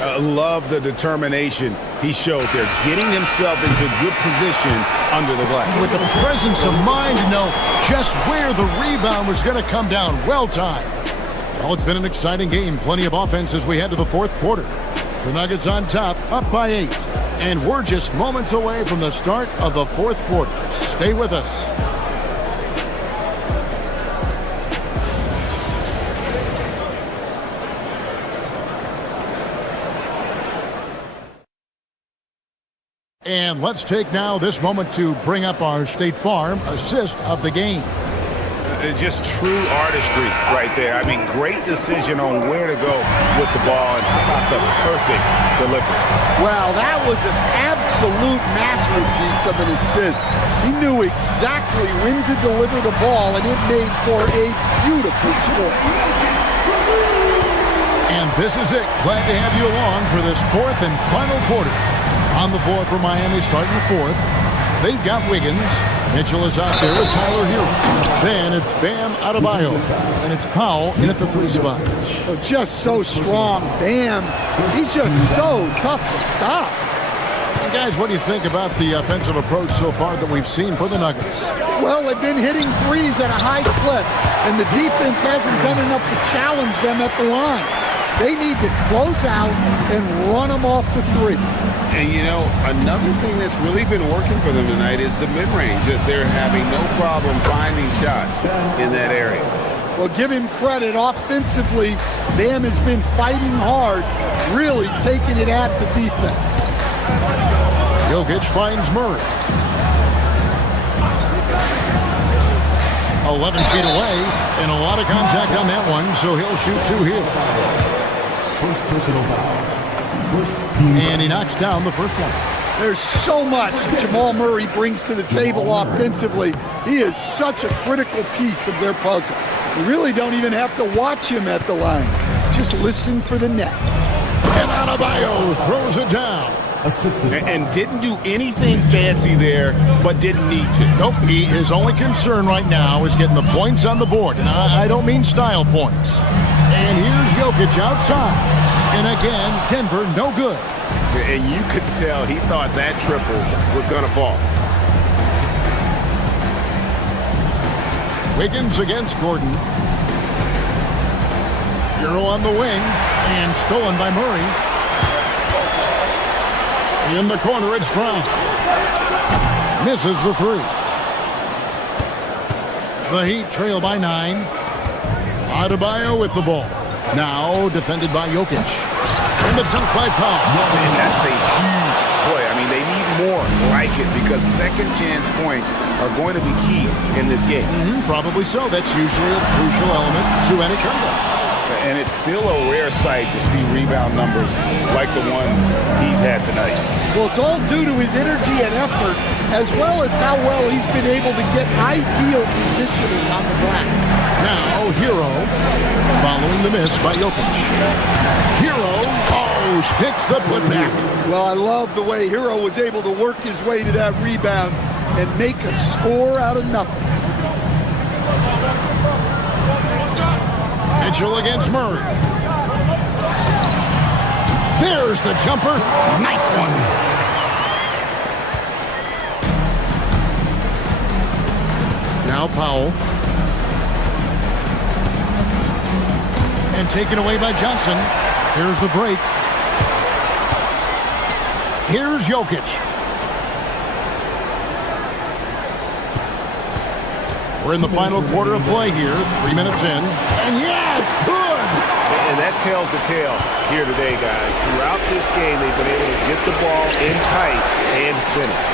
I love the determination he showed there, getting himself into good position under the glass. With the presence of mind to know just where the rebound was going to come down. Well timed. Well, it's been an exciting game. Plenty of offense as we head to the fourth quarter. The Nuggets on top, up by 8. And we're just moments away from the start of the fourth quarter. Stay with us. And let's take now this moment to bring up our State Farm assist of the game. Just true artistry right there. I mean, great decision on where to go with the ball and the perfect delivery. Well, that was an absolute masterpiece of an assist. He knew exactly when to deliver the ball, and it made for a beautiful score. And this is it. Glad to have you along for this fourth and final quarter. On the floor for Miami starting the fourth. They've got Wiggins. Mitchell is out there with Tyler Hero. Then it's Bam Adebayo. And it's Powell in at the 3 spot. Oh, just so strong. Bam. He's just so tough to stop. And guys, what do you think about the offensive approach so far that we've seen for the Nuggets? Well, they've been hitting threes at a high clip. And the defense hasn't done enough to challenge them at the line. They need to close out and run them off the three. And, you know, another thing that's really been working for them tonight is the mid-range. That they're having no problem finding shots in that area. Well, give him credit. Offensively, Bam has been fighting hard, really taking it at the defense. Jokic finds Murray. 11 feet away, and a lot of contact on that one, so he'll shoot 2 here. First personal foul. And he knocks down the first one. There's so much Jamal Murray brings to the table offensively. He is such a critical piece of their puzzle. You really don't even have to watch him at the line. Just listen for the net. And Adebayo throws it down. And didn't do anything fancy there, but didn't need to. Nope, his only concern right now is getting the points on the board. And I don't mean style points. And here's Jokic outside. And again, Denver, no good. And you could tell he thought that triple was going to fall. Wiggins against Gordon. Hero on the wing. And stolen by Murray. In the corner, it's Brown. Misses the three. The Heat trail by 9. Adebayo with the ball. Now defended by Jokic. And the dunk by Powell. And that's a huge play. I mean, they need more like it because second chance points are going to be key in this game. Probably so. That's usually a crucial element to any comeback. And it's still a rare sight to see rebound numbers like the ones he's had tonight. Well, it's all due to his energy and effort, as well as how well he's been able to get ideal positioning on the glass. Now, Hero, following the miss by Jokic. Hero, hits the putback. Well, I love the way Hero was able to work his way to that rebound and make a score out of nothing. Mitchell against Murray. There's the jumper. Nice one. Now Powell. And taken away by Johnson. Here's the break. Here's Jokic. We're in the final quarter of play here. 3 minutes in. And yeah, it's good! And that tells the tale here today, guys. Throughout this game, they've been able to get the ball in tight and finish.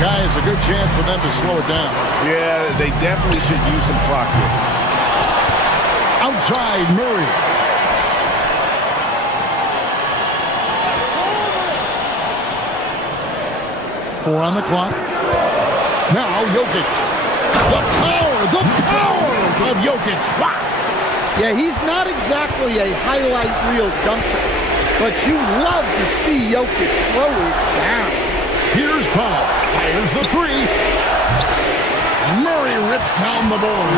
Guys, a good chance for them to slow it down. Yeah, they definitely should use some clock here. Outside, Murray. Four on the clock. Now Jokic. The power of Jokic. Wow. Yeah, he's not exactly a highlight reel dunker, but you love to see Jokic throw it down. Here's Powell. Fires the three. Murray rips down the board.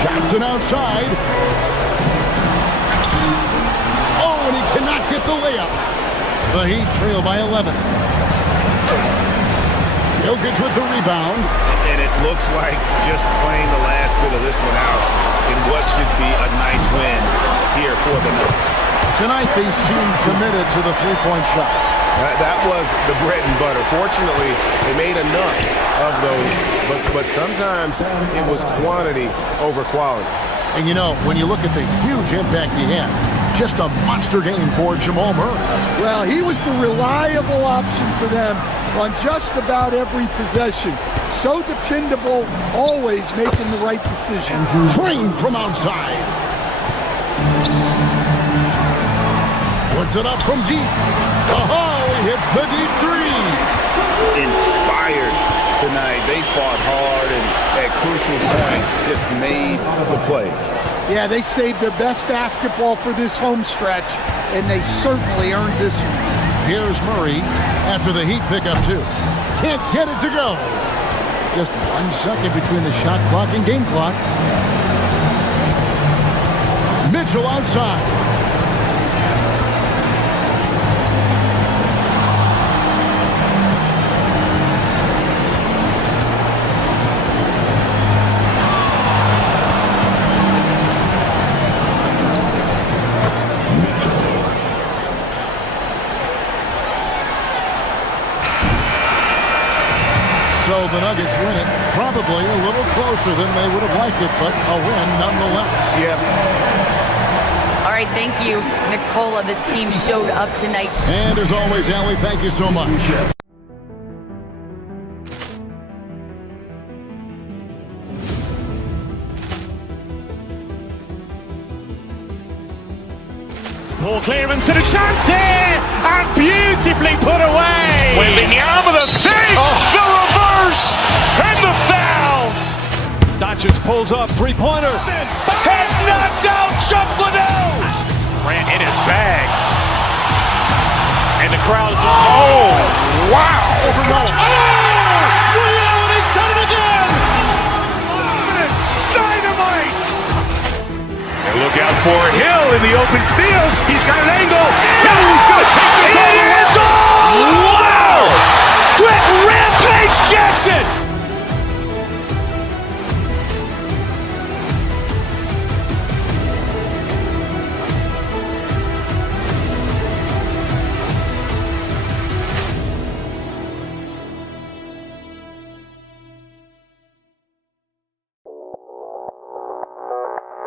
Johnson outside. Oh, and he cannot get the layup. The Heat trail by 11. Jokic with the rebound. And it looks like just playing the last bit of this one out in what should be a nice win here for the Nuggets. Tonight they seem committed to the three-point shot. That was the bread and butter. Fortunately, they made enough of those, but sometimes it was quantity over quality. And you know, when you look at the huge impact he had, just a monster game for Jamal Murray. Well, he was the reliable option for them on just about every possession. So dependable, always making the right decision. Trained from outside. Puts it up from deep. Oh, he hits the deep three. Inspired tonight. They fought hard and at crucial points just made the plays. Yeah, they saved their best basketball for this home stretch, and they certainly earned this one. Here's Murray after the Heat pick up two. Can't get it to go. Just 1 second between the shot clock and game clock. Mitchell outside. So the Nuggets win it, probably a little closer than they would have liked it, but a win nonetheless. Yeah. All right, thank you, Nicola. This team showed up tonight. And as always, Allie, thank you so much. Ball clearance and a chance here, and beautifully put away. Wembanyama the fake, the reverse, and the foul. Doncic pulls up, three-pointer. Has knocked out Chuck Liddell. Ran in his bag. And the crowd is, oh, wow. Reality's done it again. Dynamite. And look out for Hill in the open field. He's got an angle. He's going to take this all the way. Wow. Quick Rampage Jackson.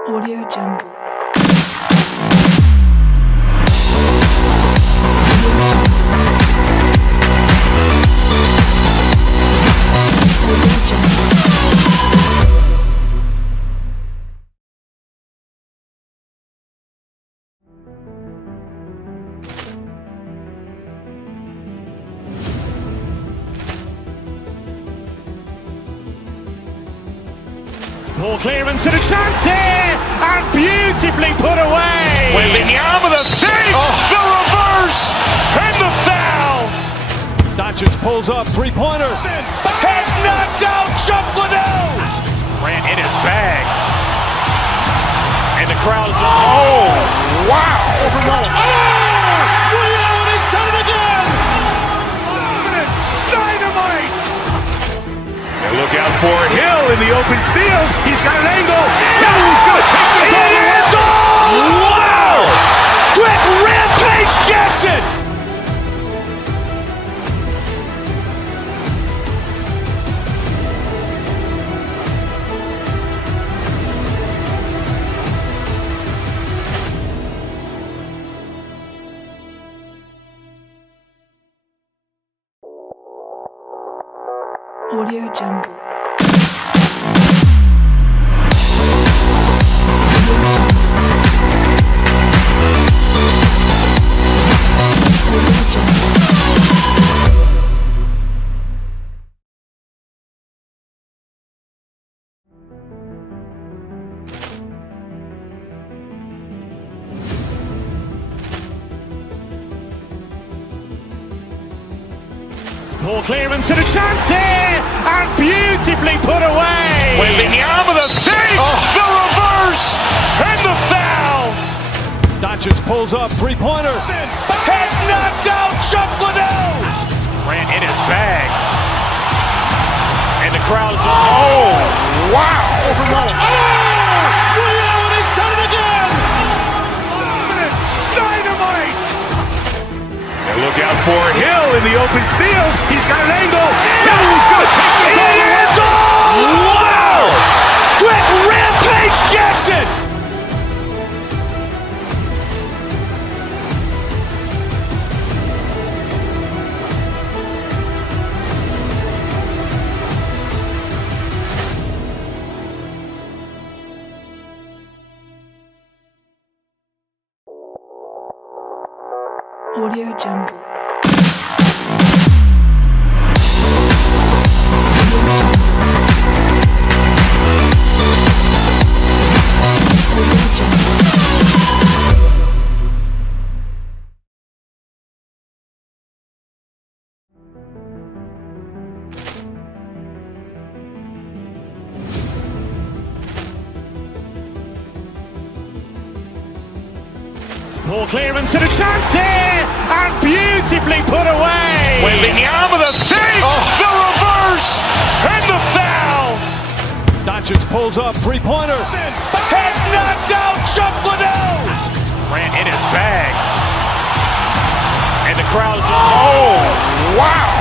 Audio Jungle. Ball clearance and a chance here, and beautifully put away. Wembanyama the fake, the reverse, and the foul. Doncic pulls up, three-pointer. Has knocked out Chuck Liddell. Grant in his bag. And the crowd is, oh, wow. He's done it again. Dynamite. And look out for Hill in the open field. He's got an angle. Hill's going to take this all the way. Wow! Quick Rampage Jackson. Audio Jungle. Ball clearance and a chance here, and beautifully put away. Wembanyama the fake, the reverse, and the foul. Doncic pulls up, three-pointer. Has knocked out Chuck Liddell. Grant in his bag. And the crowd is, oh, wow. He's done it again. Dynamite. And look out for Hill in the open field. He's got an angle. Hill's going to take this all the way. Wow! Quick Rampage Jackson. Audio Jungle. Ball clearance and a chance here, and beautifully put away. Wembanyama the fake, the reverse, and the foul. Doncic pulls up, three-pointer. Has knocked out Chuck Liddell. Grant in his bag. And the crowd is, oh, wow.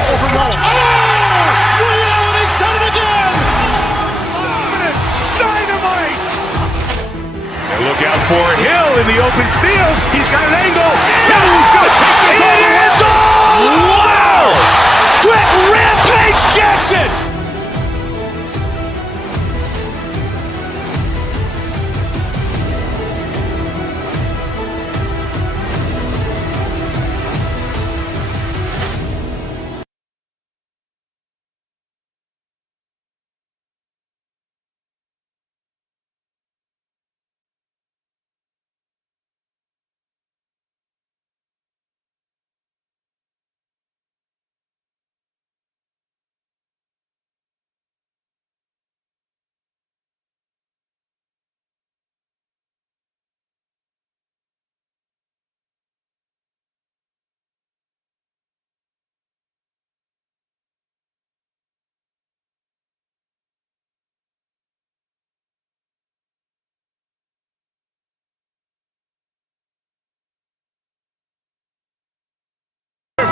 He's done it again. Dynamite. And look out for Hill in the open field. He's got an angle. Hill's going to take this all the way. Wow! Quick Rampage Jackson.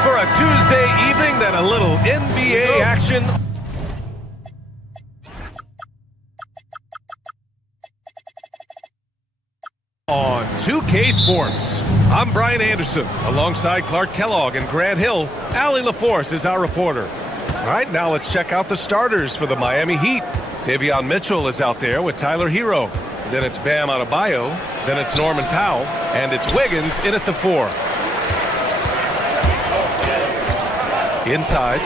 For a Tuesday evening, then a little NBA action. 2K Sports. I'm Brian Anderson. Alongside Clark Kellogg and Grant Hill, Allie LaForce is our reporter. All right, now let's check out the starters for the Miami Heat. Davion Mitchell is out there with Tyler Hero. Then it's Bam Adebayo. Then it's Norman Powell. And it's Wiggins in at the 4. Inside.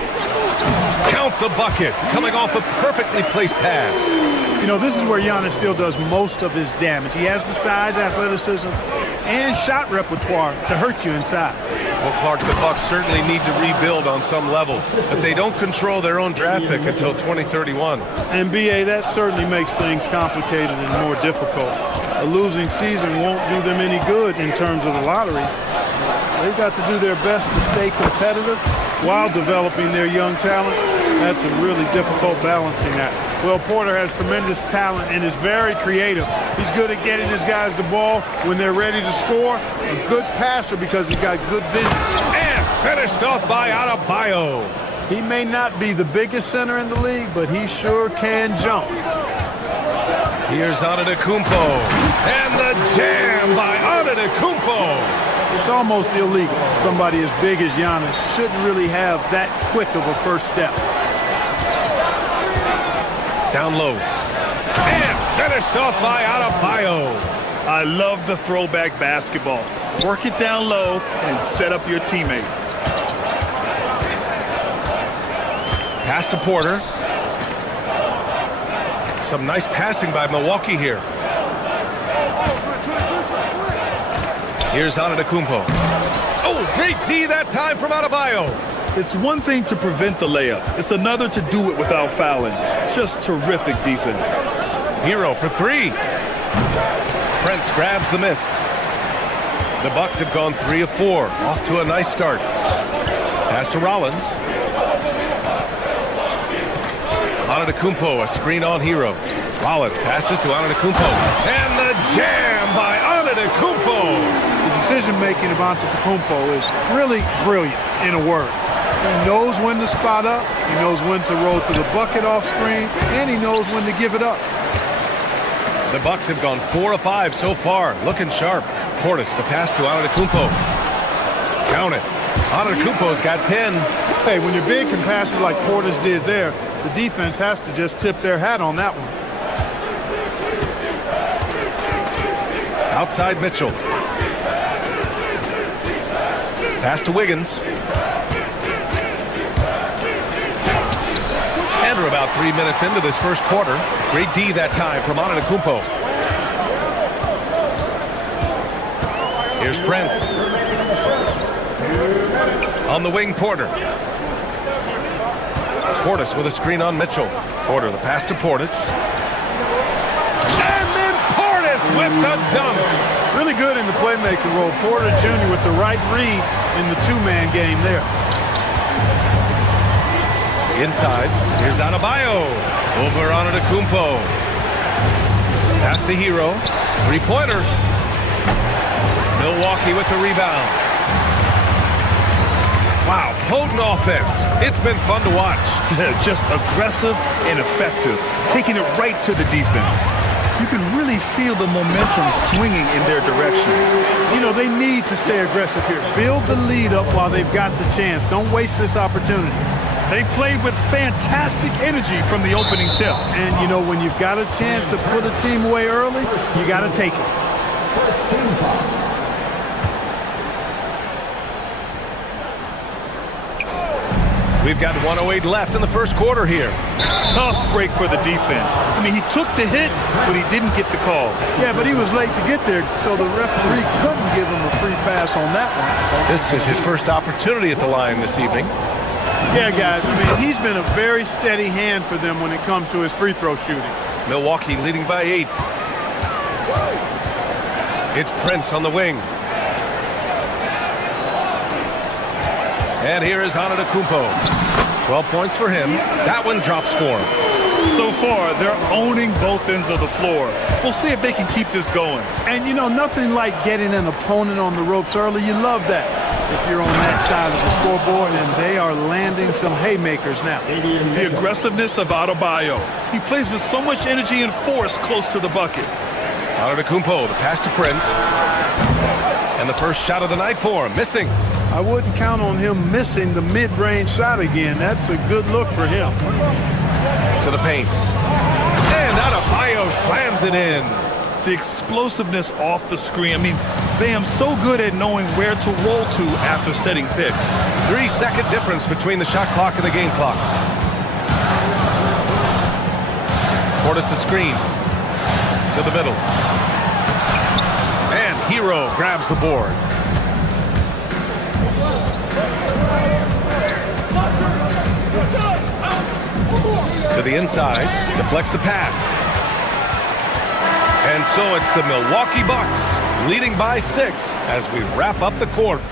Count the bucket. Coming off a perfectly placed pass. You know, this is where Giannis still does most of his damage. He has the size, athleticism, and shot repertoire to hurt you inside. Well, Clark, the Bucks certainly need to rebuild on some level, but they don't control their own draft pick until 2031. And BA, that certainly makes things complicated and more difficult. A losing season won't do them any good in terms of the lottery. They've got to do their best to stay competitive while developing their young talent. That's a really difficult balancing act. Well, Porter has tremendous talent and is very creative. He's good at getting his guys the ball when they're ready to score. A good passer because he's got good vision. And finished off by Adebayo. He may not be the biggest center in the league, but he sure can jump. Here's Antetokounmpo. And the jam by Antetokounmpo. It's almost illegal. Somebody as big as Giannis shouldn't really have that quick of a first step. Down low. And finished off by Adebayo. I love the throwback basketball. Work it down low and set up your teammate. Pass to Porter. Some nice passing by Milwaukee here. Here's Antetokounmpo. Oh, great D that time from Adebayo. It's one thing to prevent the layup. It's another to do it without fouling. Just terrific defense. Hero for 3. Prince grabs the miss. The Bucks have gone 3 of 4. Off to a nice start. Pass to Rollins. Antetokounmpo, a screen on Hero. Rollins passes to Antetokounmpo. And the jam by Antetokounmpo. The decision-making of Antetokounmpo is really brilliant, in a word. He knows when to spot up, he knows when to roll to the bucket off screen, and he knows when to give it up. The Bucks have gone 4 of 5 so far, looking sharp. Portis, the pass to Antetokounmpo. Count it. Antetokounmpo's got 10. Hey, when you're big and pass it like Portis did there, the defense has to just tip their hat on that one. Outside Mitchell. Pass to Wiggins. And we're about 3 minutes into this first quarter. Great D that time from Antetokounmpo. Here's Prince. On the wing, Porter. Portis with a screen on Mitchell. Porter, the pass to Portis. And then Portis with the dunk. Really good in the playmaking role. Porter Jr. with the right read in the two-man game there. Inside, here's Adebayo. Over Antetokounmpo. Pass to Hero. 3-pointer. Milwaukee with the rebound. Wow, potent offense. It's been fun to watch. Just aggressive and effective, taking it right to the defense. You can really feel the momentum swinging in their direction. You know, they need to stay aggressive here. Build the lead up while they've got the chance. Don't waste this opportunity. They played with fantastic energy from the opening tip. And, you know, when you've got a chance to put a team away early, you got to take it. We've got 1:08 left in the first quarter here. Tough break for the defense. I mean, he took the hit, but he didn't get the call. Yeah, but he was late to get there, so the referee couldn't give him a free pass on that one. This is his first opportunity at the line this evening. Yeah, guys, I mean, he's been a very steady hand for them when it comes to his free throw shooting. Milwaukee leading by 8. It's Prince on the wing. And here is Antetokounmpo. 12 points for him. That one drops for him. So far, they're owning both ends of the floor. We'll see if they can keep this going. And, you know, nothing like getting an opponent on the ropes early. You love that if you're on that side of the scoreboard, and they are landing some haymakers now. The aggressiveness of Adebayo. He plays with so much energy and force close to the bucket. Antetokounmpo, the pass to Prince. And the first shot of the night for him, missing. I wouldn't count on him missing the mid-range shot again. That's a good look for him. To the paint. And Adebayo slams it in. The explosiveness off the screen. I mean, Bam's so good at knowing where to roll to after setting picks. 3-second difference between the shot clock and the game clock. Portis a screen. To the middle. And Hero grabs the board. To the inside. Deflects the pass. And so it's the Milwaukee Bucks leading by 6 as we wrap up the quarter.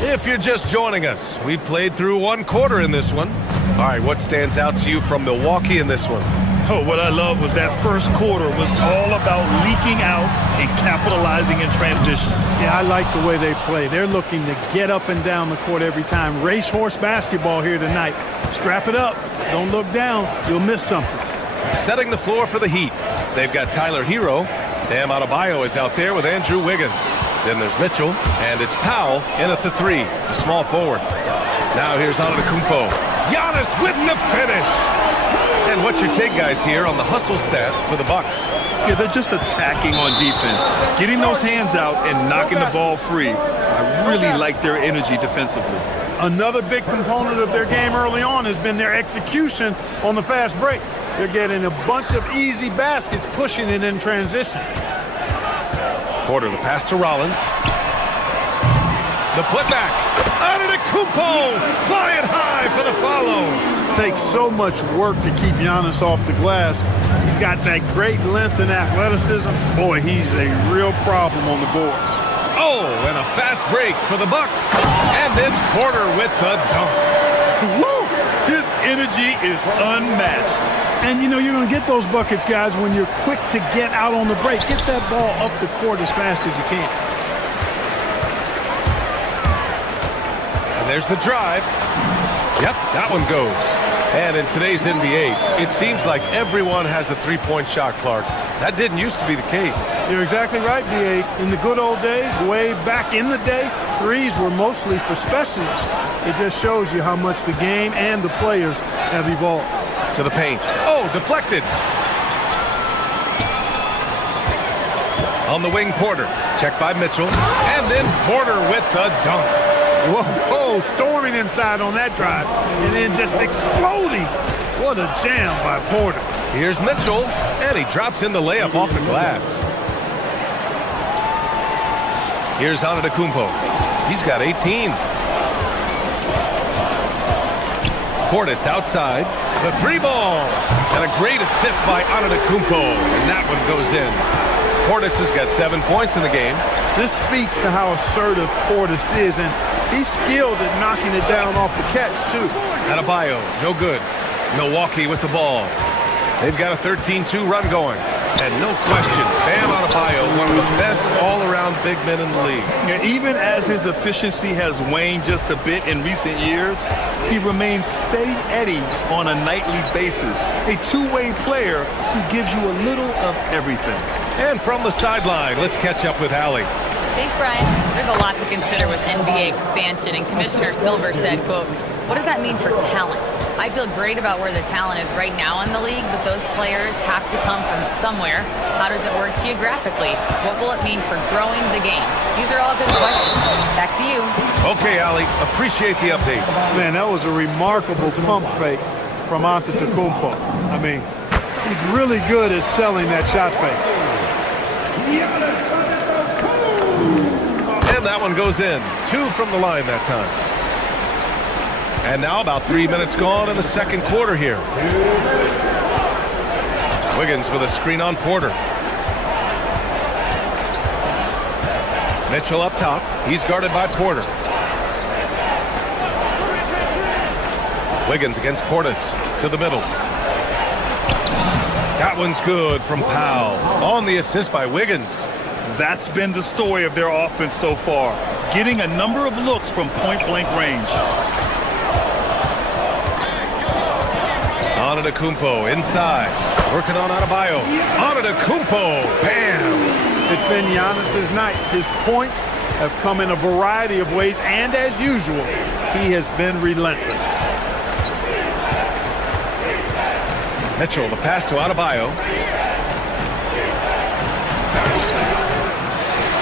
If you're just joining us, we played through 1 quarter in this one. All right, what stands out to you from Milwaukee in this one? Oh, what I love was that first quarter was all about leaking out and capitalizing in transition. Yeah, I like the way they play. They're looking to get up and down the court every time. Racehorse basketball here tonight. Strap it up. Don't look down. You'll miss something. Setting the floor for the Heat. They've got Tyler Hero. Bam Adebayo is out there with Andrew Wiggins. Then there's Mitchell, and it's Powell in at the 3, the small forward. Now here's Antetokounmpo. Giannis with the finish. And what's your take, guys, here on the hustle stats for the Bucks? Yeah, they're just attacking on defense, getting those hands out and knocking the ball free. I really like their energy defensively. Another big component of their game early on has been their execution on the fast break. They're getting a bunch of easy baskets, pushing it in transition. Porter, the pass to Rollins. The putback. Antetokounmpo flying high for the follow. Takes so much work to keep Giannis off the glass. He's got that great length and athleticism. Boy, he's a real problem on the boards. Oh, and a fast break for the Bucks. And then Porter with the dunk. Woo! His energy is unmatched. And, you know, you're going to get those buckets, guys, when you're quick to get out on the break. Get that ball up the court as fast as you can. And there's the drive. Yep, that one goes. And in today's NBA, it seems like everyone has a three-point shot, Clark. That didn't used to be the case. You're exactly right, B.A. In the good old days, way back in the day, threes were mostly for specialists. It just shows you how much the game and the players have evolved. To the paint. Oh, deflected. On the wing, Porter. Checked by Mitchell. And then Porter with the dunk. Whoa, storming inside on that drive. And then just exploding. What a jam by Porter. Here's Mitchell. And he drops in the layup off the glass. Here's Antetokounmpo. He's got 18. Portis outside. The 3-ball. And a great assist by Antetokounmpo. And that one goes in. Portis has got 7 points in the game. This speaks to how assertive Portis is, and he's skilled at knocking it down off the catch, too. Adebayo, no good. Milwaukee with the ball. They've got a 13-2 run going. And no question, Bam Adebayo, one of the best all-around big men in the league. And even as his efficiency has waned just a bit in recent years, he remains steady Eddie on a nightly basis. A two-way player who gives you a little of everything. And from the sideline, let's catch up with Allie. Thanks, Brian. There's a lot to consider with NBA expansion, and Commissioner Silver said, quote, "What does that mean for talent? I feel great about where the talent is right now in the league, but those players have to come from somewhere. How does it work geographically? What will it mean for growing the game?" These are all good questions. Back to you. Okay, Allie. Appreciate the update. Man, that was a remarkable pump fake from Antetokounmpo. I mean, he's really good at selling that shot fake. And that one goes in. 2 from the line that time. And now about 3 minutes gone in the second quarter here. Wiggins with a screen on Porter. Mitchell up top. He's guarded by Porter. Wiggins against Portis to the middle. That one's good from Powell. On the assist by Wiggins. That's been the story of their offense so far, getting a number of looks from point-blank range. Antetokounmpo inside. Working on Adebayo. Antetokounmpo. Bam! It's been Giannis's night. His points have come in a variety of ways, and as usual, he has been relentless. Mitchell, the pass to Adebayo.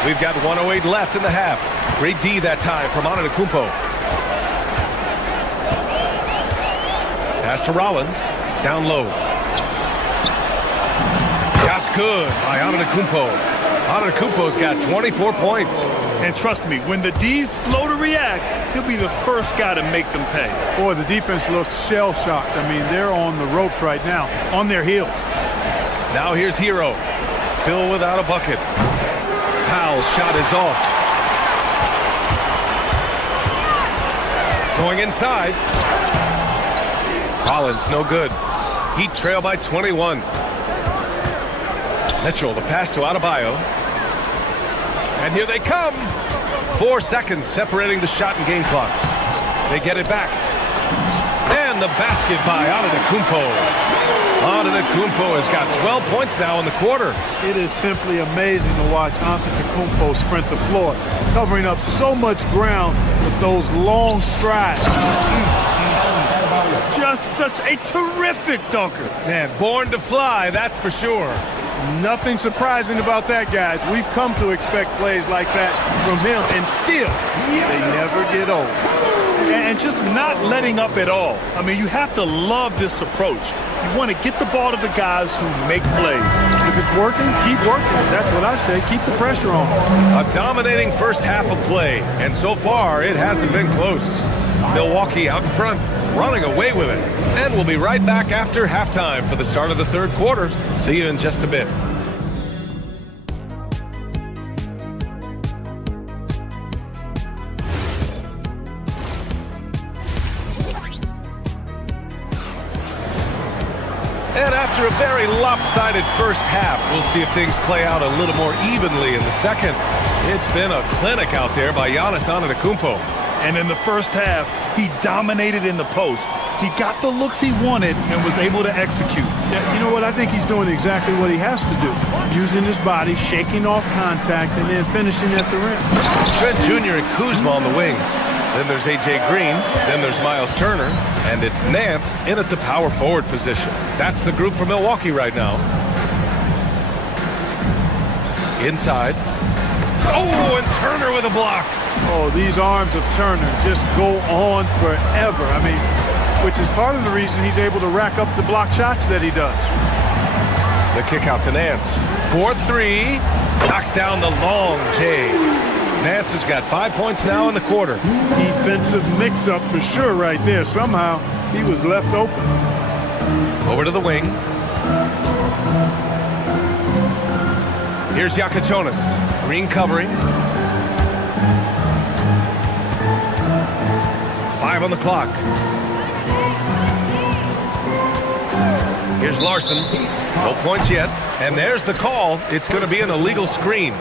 We've got 1:08 left in the half. Great D that time from Antetokounmpo. Pass to Rollins. Down low. Shot's good by Antetokounmpo. Antetokounmpo's got 24 points. And trust me, when the D's slow to react, he'll be the first guy to make them pay. Boy, the defense looks shell-shocked. I mean, they're on the ropes right now, on their heels. Now here's Hero. Still without a bucket. Powell's shot is off. Going inside. Rollins, no good. Heat trail by 21. Mitchell, the pass to Adebayo. And here they come. 4 seconds separating the shot and game clocks. They get it back. And the basket by Antetokounmpo. Antetokounmpo has got 12 points now in the quarter. It is simply amazing to watch Antetokounmpo sprint the floor, covering up so much ground with those long strides. Just such a terrific dunker. Man, born to fly, that's for sure. Nothing surprising about that, guys. We've come to expect plays like that from him, and still, they never get old. And just not letting up at all. I mean, you have to love this approach. You want to get the ball to the guys who make plays. If it's working, keep working. That's what I say. Keep the pressure on. A dominating first half of play, and so far, it hasn't been close. Milwaukee out in front, running away with it. And we'll be right back after halftime for the start of the third quarter. See you in just a bit. And after a very lopsided first half, we'll see if things play out a little more evenly in the second. It's been a clinic out there by Giannis Antetokounmpo. And in the first half, he dominated in the post. He got the looks he wanted and was able to execute. Yeah, you know what? I think he's doing exactly what he has to do. Using his body, shaking off contact, and then finishing at the rim. Trent Jr. and Kuzma on the wings. Then there's A.J. Green. Then there's Miles Turner. And it's Nance in at the power forward position. That's the group for Milwaukee right now. Inside. Oh, and Turner with a block. Oh, these arms of Turner just go on forever. I mean, which is part of the reason he's able to rack up the block shots that he does. The kick out to Nance. 4-3. Knocks down the long J. Nance has got 5 points now in the quarter. Defensive mix-up for sure right there. Somehow he was left open. Over to the wing. Here's Yakachonis. Green covering. 5 on the clock. Here's Larson. No points yet. And there's the call. It's going to be an illegal screen.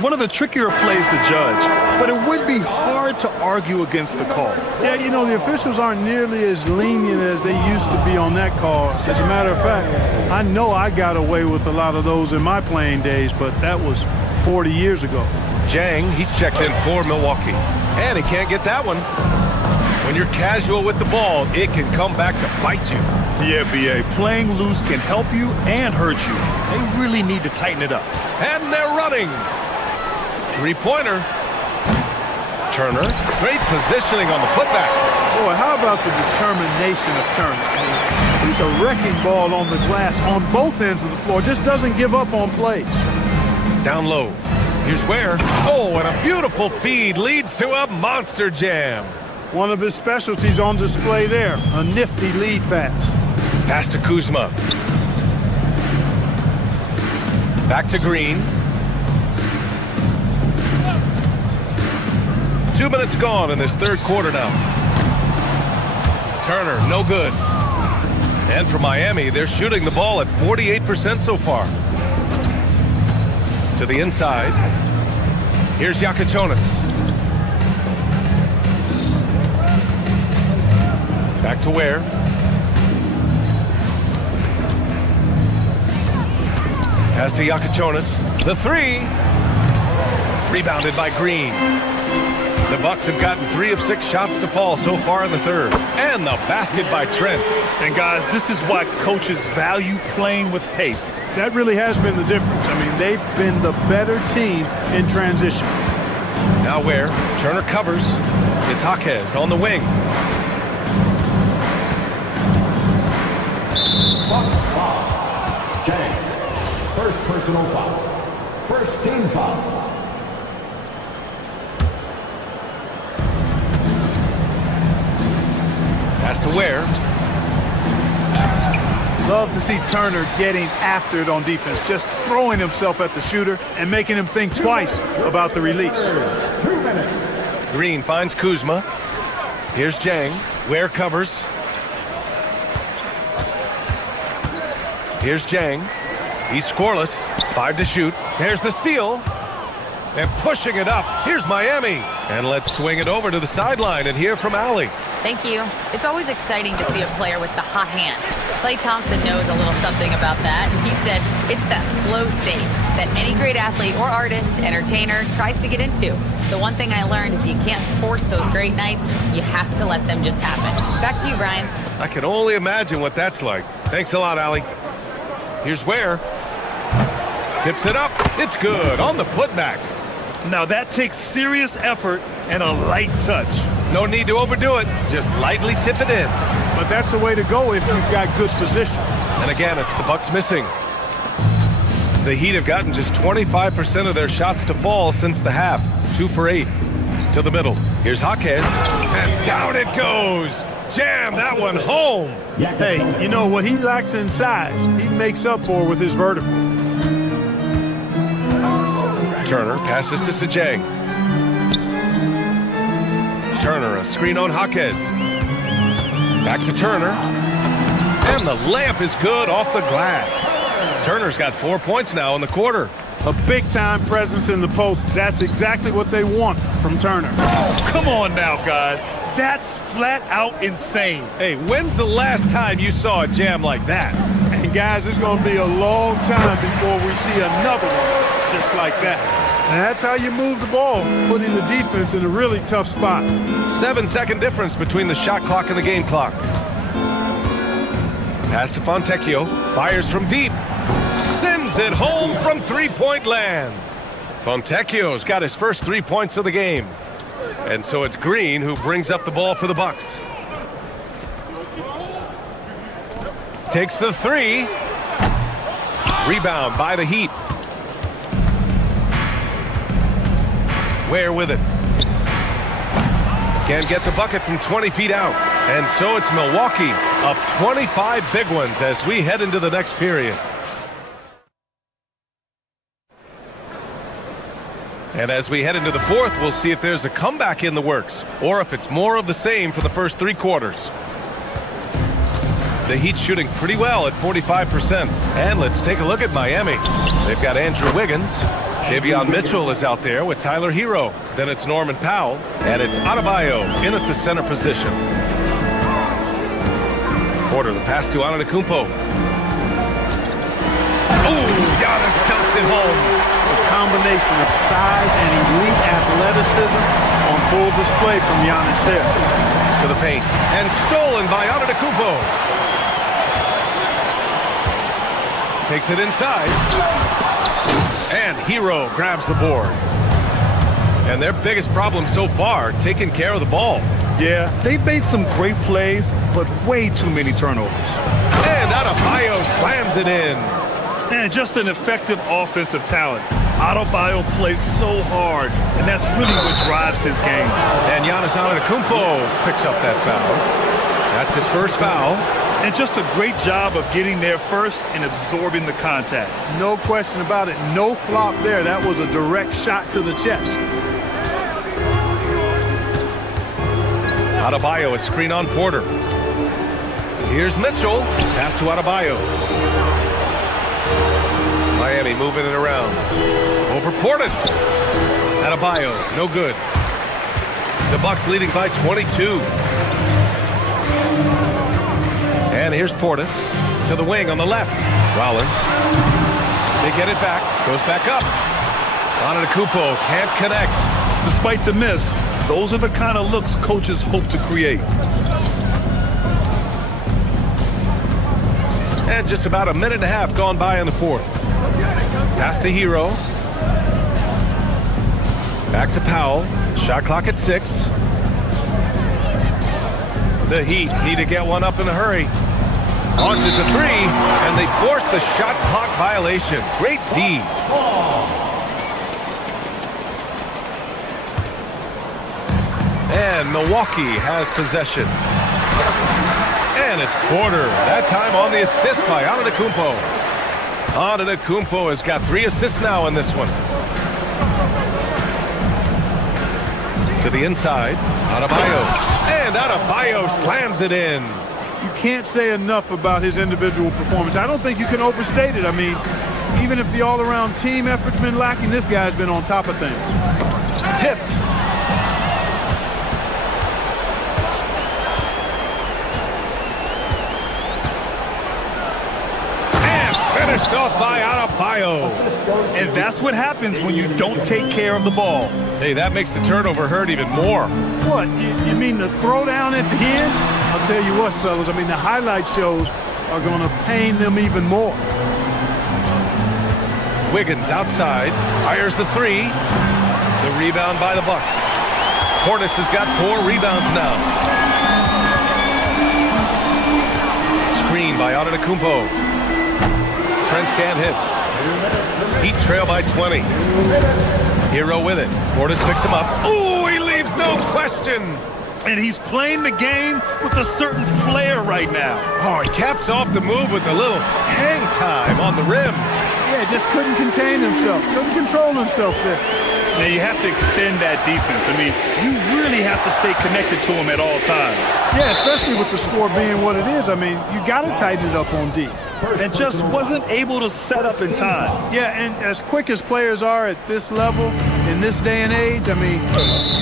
One of the trickier plays to judge, but it would be hard to argue against the call. Yeah, you know, the officials aren't nearly as lenient as they used to be on that call. As a matter of fact, I know I got away with a lot of those in my playing days, but that was 40 years ago. Jang, he's checked in for Milwaukee. And he can't get that one. When you're casual with the ball, it can come back to bite you. Yeah, B.A., playing loose can help you and hurt you. They really need to tighten it up. And they're running. Three-pointer. Turner. Great positioning on the putback. Boy, how about the determination of Turner? He's a wrecking ball on the glass on both ends of the floor. Just doesn't give up on plays. Down low. Here's Ware. Oh, and a beautiful feed leads to a monster jam. One of his specialties on display there. A nifty lead pass. Pass to Kuzma. Back to Green. 2 minutes gone in this third quarter now. Turner, no good. And for Miami, they're shooting the ball at 48% so far. To the inside. Here's Yakachonis. Back to Ware. Pass to Yakichonis. The three. Rebounded by Green. The Bucks have gotten 3 of 6 shots to fall so far in the third. And the basket by Trent. And guys, this is why coaches value playing with pace. That really has been the difference. I mean, they've been the better team in transition. Now where? Turner covers. It's Jaquez on the wing. Bucks foul. James. First personal foul. First team foul. Pass to Ware. Love to see Turner getting after it on defense, just throwing himself at the shooter and making him think twice about the release. 2 minutes. Green finds Kuzma. Here's Jang. Ware covers. Here's Jang. He's scoreless. 5 to shoot. There's the steal. And pushing it up. Here's Miami. And let's swing it over to the sideline and hear from Allie. Thank you. It's always exciting to see a player with the hot hand. Klay Thompson knows a little something about that. He said it's that flow state that any great athlete or artist, entertainer, tries to get into. The one thing I learned is you can't force those great nights. You have to let them just happen. Back to you, Brian. I can only imagine what that's like. Thanks a lot, Allie. Here's Ware. Tips it up. It's good on the putback. Now that takes serious effort and a light touch. No need to overdo it. Just lightly tip it in. But that's the way to go if you've got good position. And again, it's the Bucks missing. The Heat have gotten just 25% of their shots to fall since the half. 2 for 8. To the middle. Here's Jaquez. And down it goes. Jam that one home. Hey, you know what he lacks in size, he makes up for with his vertical. Turner passes to Sajang. Turner, a screen on Jaquez. Back to Turner. And the layup is good off the glass. Turner's got 4 points now in the quarter. A big-time presence in the post. That's exactly what they want from Turner. Oh, come on now, guys. That's flat out insane. Hey, when's the last time you saw a jam like that? And guys, it's going to be a long time before we see another one just like that. And that's how you move the ball, putting the defense in a really tough spot. 7-second difference between the shot clock and the game clock. Pass to Fontecchio. Fires from deep. Sends it home from three-point land. Fontecchio's got his first 3 points of the game. And so it's Green who brings up the ball for the Bucks. Takes the three. Rebound by the Heat. Ware with it. Can't get the bucket from 20 feet out. And so it's Milwaukee up 25 big ones as we head into the next period. And as we head into the fourth, we'll see if there's a comeback in the works or if it's more of the same for the first 3 quarters. The Heat shooting pretty well at 45%. And let's take a look at Miami. They've got Andrew Wiggins. Davion Mitchell is out there with Tyler Hero. Then it's Norman Powell. And it's Adebayo in at the center position. Porter, the pass to Antetokounmpo. Oh, Giannis dunks it home. A combination of size and elite athleticism on full display from Giannis there. To the paint. And stolen by Antetokounmpo. Takes it inside. And Hero grabs the board. And their biggest problem so far, taking care of the ball. Yeah, they've made some great plays, but way too many turnovers. And Adebayo slams it in. And just an effective offensive talent. Adebayo plays so hard, and that's really what drives his game. And Giannis Antetokounmpo picks up that foul. That's his first foul. And just a great job of getting there first and absorbing the contact. No question about it. No flop there. That was a direct shot to the chest. Adebayo, a screen on Porter. Here's Mitchell. Pass to Adebayo. Miami moving it around. Over Portis. Adebayo, no good. The Bucks leading by 22. And here's Portis to the wing on the left. Rollins. They get it back. Goes back up. Antetokounmpo can't connect. Despite the miss, those are the kind of looks coaches hope to create. And just about a minute and a half gone by in the fourth. Pass to Hero. Back to Powell. Shot clock at 6. The Heat need to get one up in a hurry. Launches a 3, and they force the shot clock violation. Great D. And Milwaukee has possession. And it's Porter. That time on the assist by Antetokounmpo. Antetokounmpo has got 3 assists now in this one. To the inside. Adebayo. And Adebayo slams it in. You can't say enough about his individual performance. I don't think you can overstate it. I mean, even if the all-around team effort's been lacking, this guy's been on top of things. Tipped. Finished off by Adebayo. And that's what happens when you don't take care of the ball. Hey, that makes the turnover hurt even more. What, you mean the throwdown at the end? I'll tell you what, fellas, I mean, the highlight shows are going to pain them even more. Wiggins outside, fires the 3. The rebound by the Bucks. Portis has got 4 rebounds now. Screen by Antetokounmpo. Prince can't hit. Heat trail by 20. Hero with it. Portis picks him up. Ooh, he leaves no question. And he's playing the game with a certain flair right now. Oh, he caps off the move with a little hang time on the rim. Yeah, just couldn't contain himself. Couldn't control himself there. Now, you have to extend that defense. I mean, you really have to stay connected to him at all times. Yeah, especially with the score being what it is. I mean, you got to tighten it up on D. And just wasn't able to set up in time. Yeah, and as quick as players are at this level, in this day and age, I mean,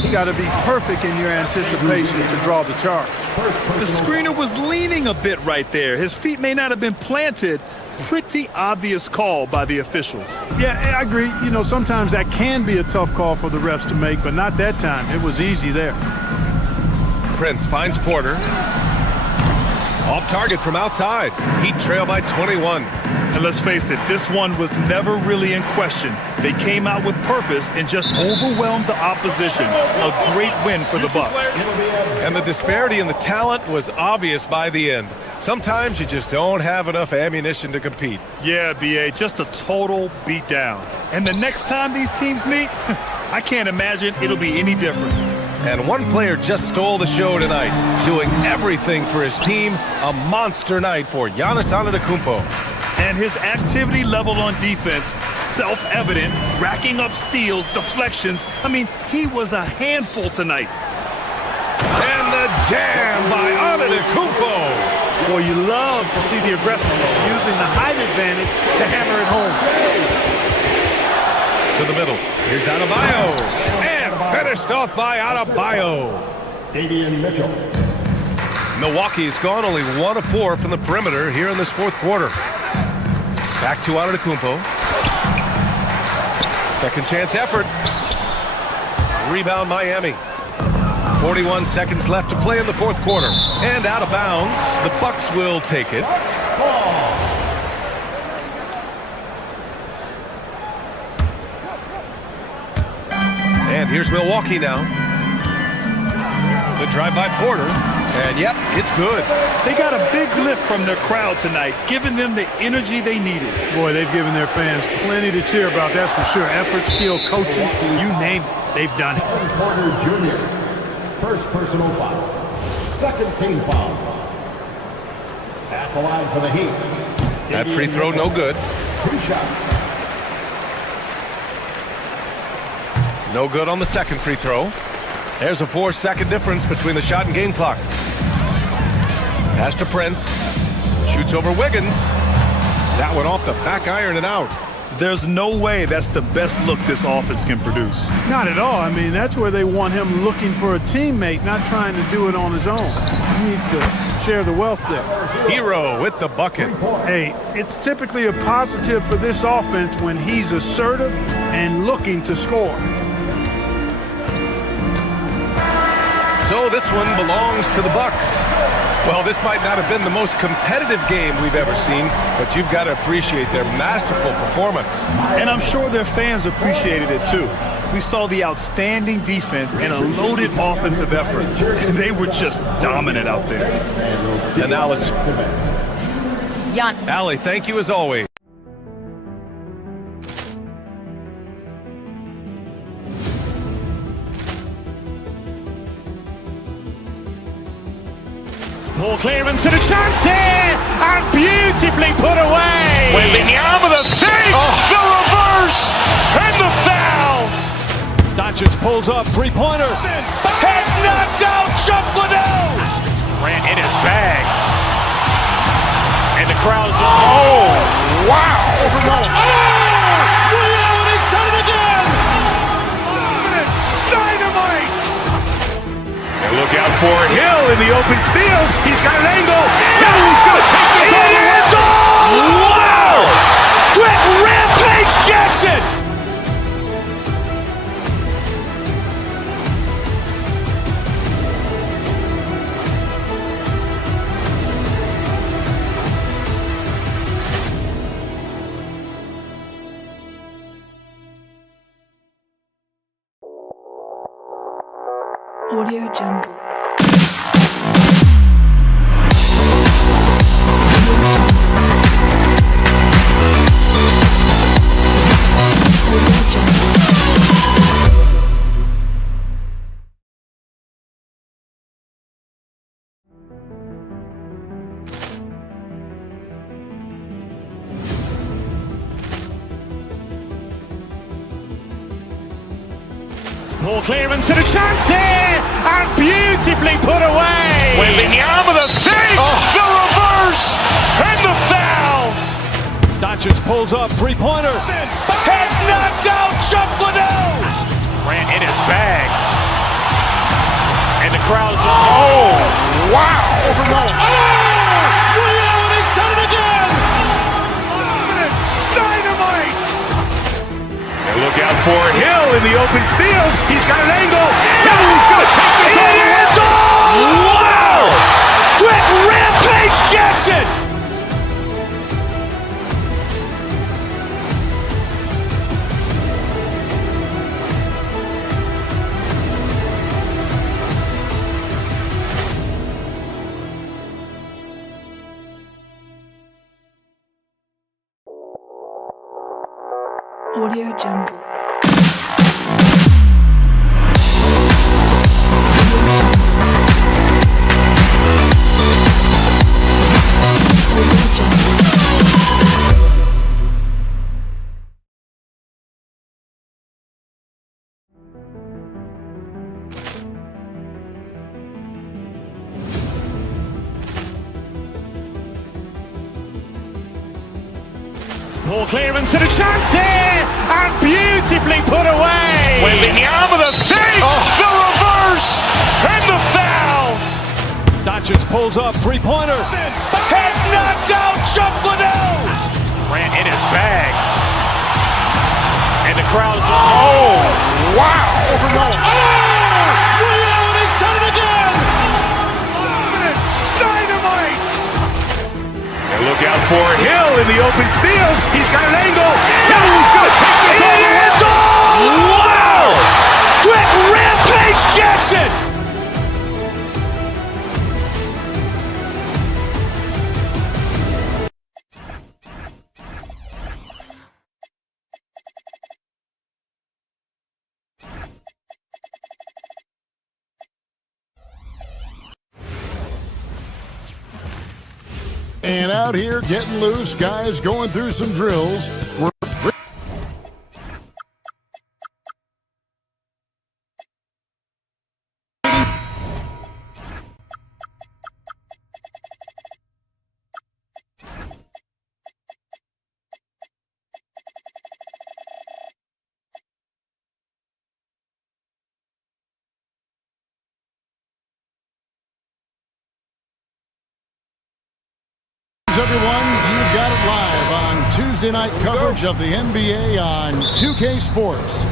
you got to be perfect in your anticipation to draw the charge. The screener was leaning a bit right there. His feet may not have been planted. Pretty obvious call by the officials. Yeah, I agree. You know, sometimes that can be a tough call for the refs to make, but not that time. It was easy there. Prince finds Porter. Off target from outside. Heat trail by 21. And let's face it, this one was never really in question. They came out with purpose and just overwhelmed the opposition. A great win for the Bucks. And the disparity in the talent was obvious by the end. Sometimes you just don't have enough ammunition to compete. Yeah, B.A., just a total beatdown. And the next time these teams meet, I can't imagine it'll be any different. And one player just stole the show tonight, doing everything for his team. A monster night for Giannis Antetokounmpo. And his activity level on defense, self-evident, racking up steals, deflections. I mean, he was a handful tonight. And the jam by Antetokounmpo. Boy, you love to see the aggressiveness, using the height advantage to hammer it home. To the middle. Here's Adebayo. And finished off by Adebayo. Davian Mitchell. Milwaukee's gone only 1 of 4 from the perimeter here in this fourth quarter. Back to Antetokounmpo. Second chance effort. Rebound Miami. 41 seconds left to play in the fourth quarter. And out of bounds. The Bucks will take it. And here's Milwaukee now. The drive by Porter. And yep, it's good. They got a big lift from their crowd tonight, giving them the energy they needed. Boy, they've given their fans plenty to cheer about, that's for sure. Effort, skill, coaching, you name it, they've done it. Porter Jr. First personal foul. Second team foul. At the line for the Heat. That free throw no good. 2 shots. No good on the second free throw. There's a 4-second difference between the shot and game clock. Pass to Prince. Shoots over Wiggins. That one off the back iron and out. There's no way that's the best look this offense can produce. Not at all. I mean, that's where they want him looking for a teammate, not trying to do it on his own. He needs to share the wealth there. Hero with the bucket. Hey, it's typically a positive for this offense when he's assertive and looking to score. So this one belongs to the Bucks. Well, this might not have been the most competitive game we've ever seen, but you've got to appreciate their masterful performance. And I'm sure their fans appreciated it too. We saw the outstanding defense and a loaded offensive effort. They were just dominant out there. And now let's... Jan. Allie, thank you as always. Poor clearance and a chance here, and beautifully put away. Wembanyama the save, the reverse, and the foul. Doncic pulls up, three-pointer. Has knocked out Chuck Liddell. Grant in his bag. And the crowd is... Oh, wow. He's done it again. Dynamite. And look out for Hill in the open field. He's got an angle. Hill's going to take this all the way. Wow! Quick Rampage Jackson. Audio Jungle. Poor clearance and a chance here, and beautifully put away. Wembanyama the save, the reverse, and the foul. Doncic pulls up, three-pointer. Has knocked out Chuck Liddell. Grant in his bag. And the crowd is... Oh, wow. He's done it again. Dynamite. And look out for Hill in the open field. He's got an angle. Hill's going to take this all the way. Wow. Quick Rampage Jackson. Audio Jungle. Poor clearance and a chance here, and beautifully put away. Wembanyama the save, the reverse, and the foul. Doncic pulls up, three-pointer. Has knocked out Chuck Liddell. Grant in his bag. And the crowd is... Oh, wow. He's done it again. Dynamite. And look out for Hill in the open field. He's got an angle. Hill's going to take this all the way. Wow. Quick Rampage Jackson. And out here getting loose, guys going through some drills. everyone. You've got it live on Tuesday night coverage of the NBA on 2K Sports.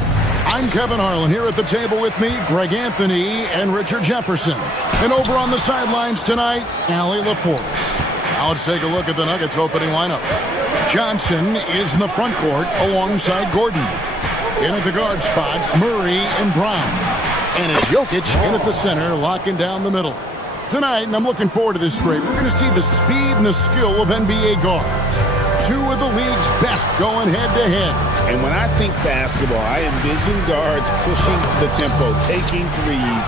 I'm Kevin Harlan here at the table with me, Greg Anthony and Richard Jefferson. And over on the sidelines tonight, Allie LaForce. Now let's take a look at the Nuggets opening lineup. Johnson is in the front court alongside Gordon. In at the guard spots, Murray and Brown. And it's Jokic in at the center, locking down the middle. Tonight, and I'm looking forward to this, Greg, we're going to see the speed and the skill of NBA guards. Two of the league's best going head-to-head. And when I think basketball, I envision guards pushing the tempo, taking threes.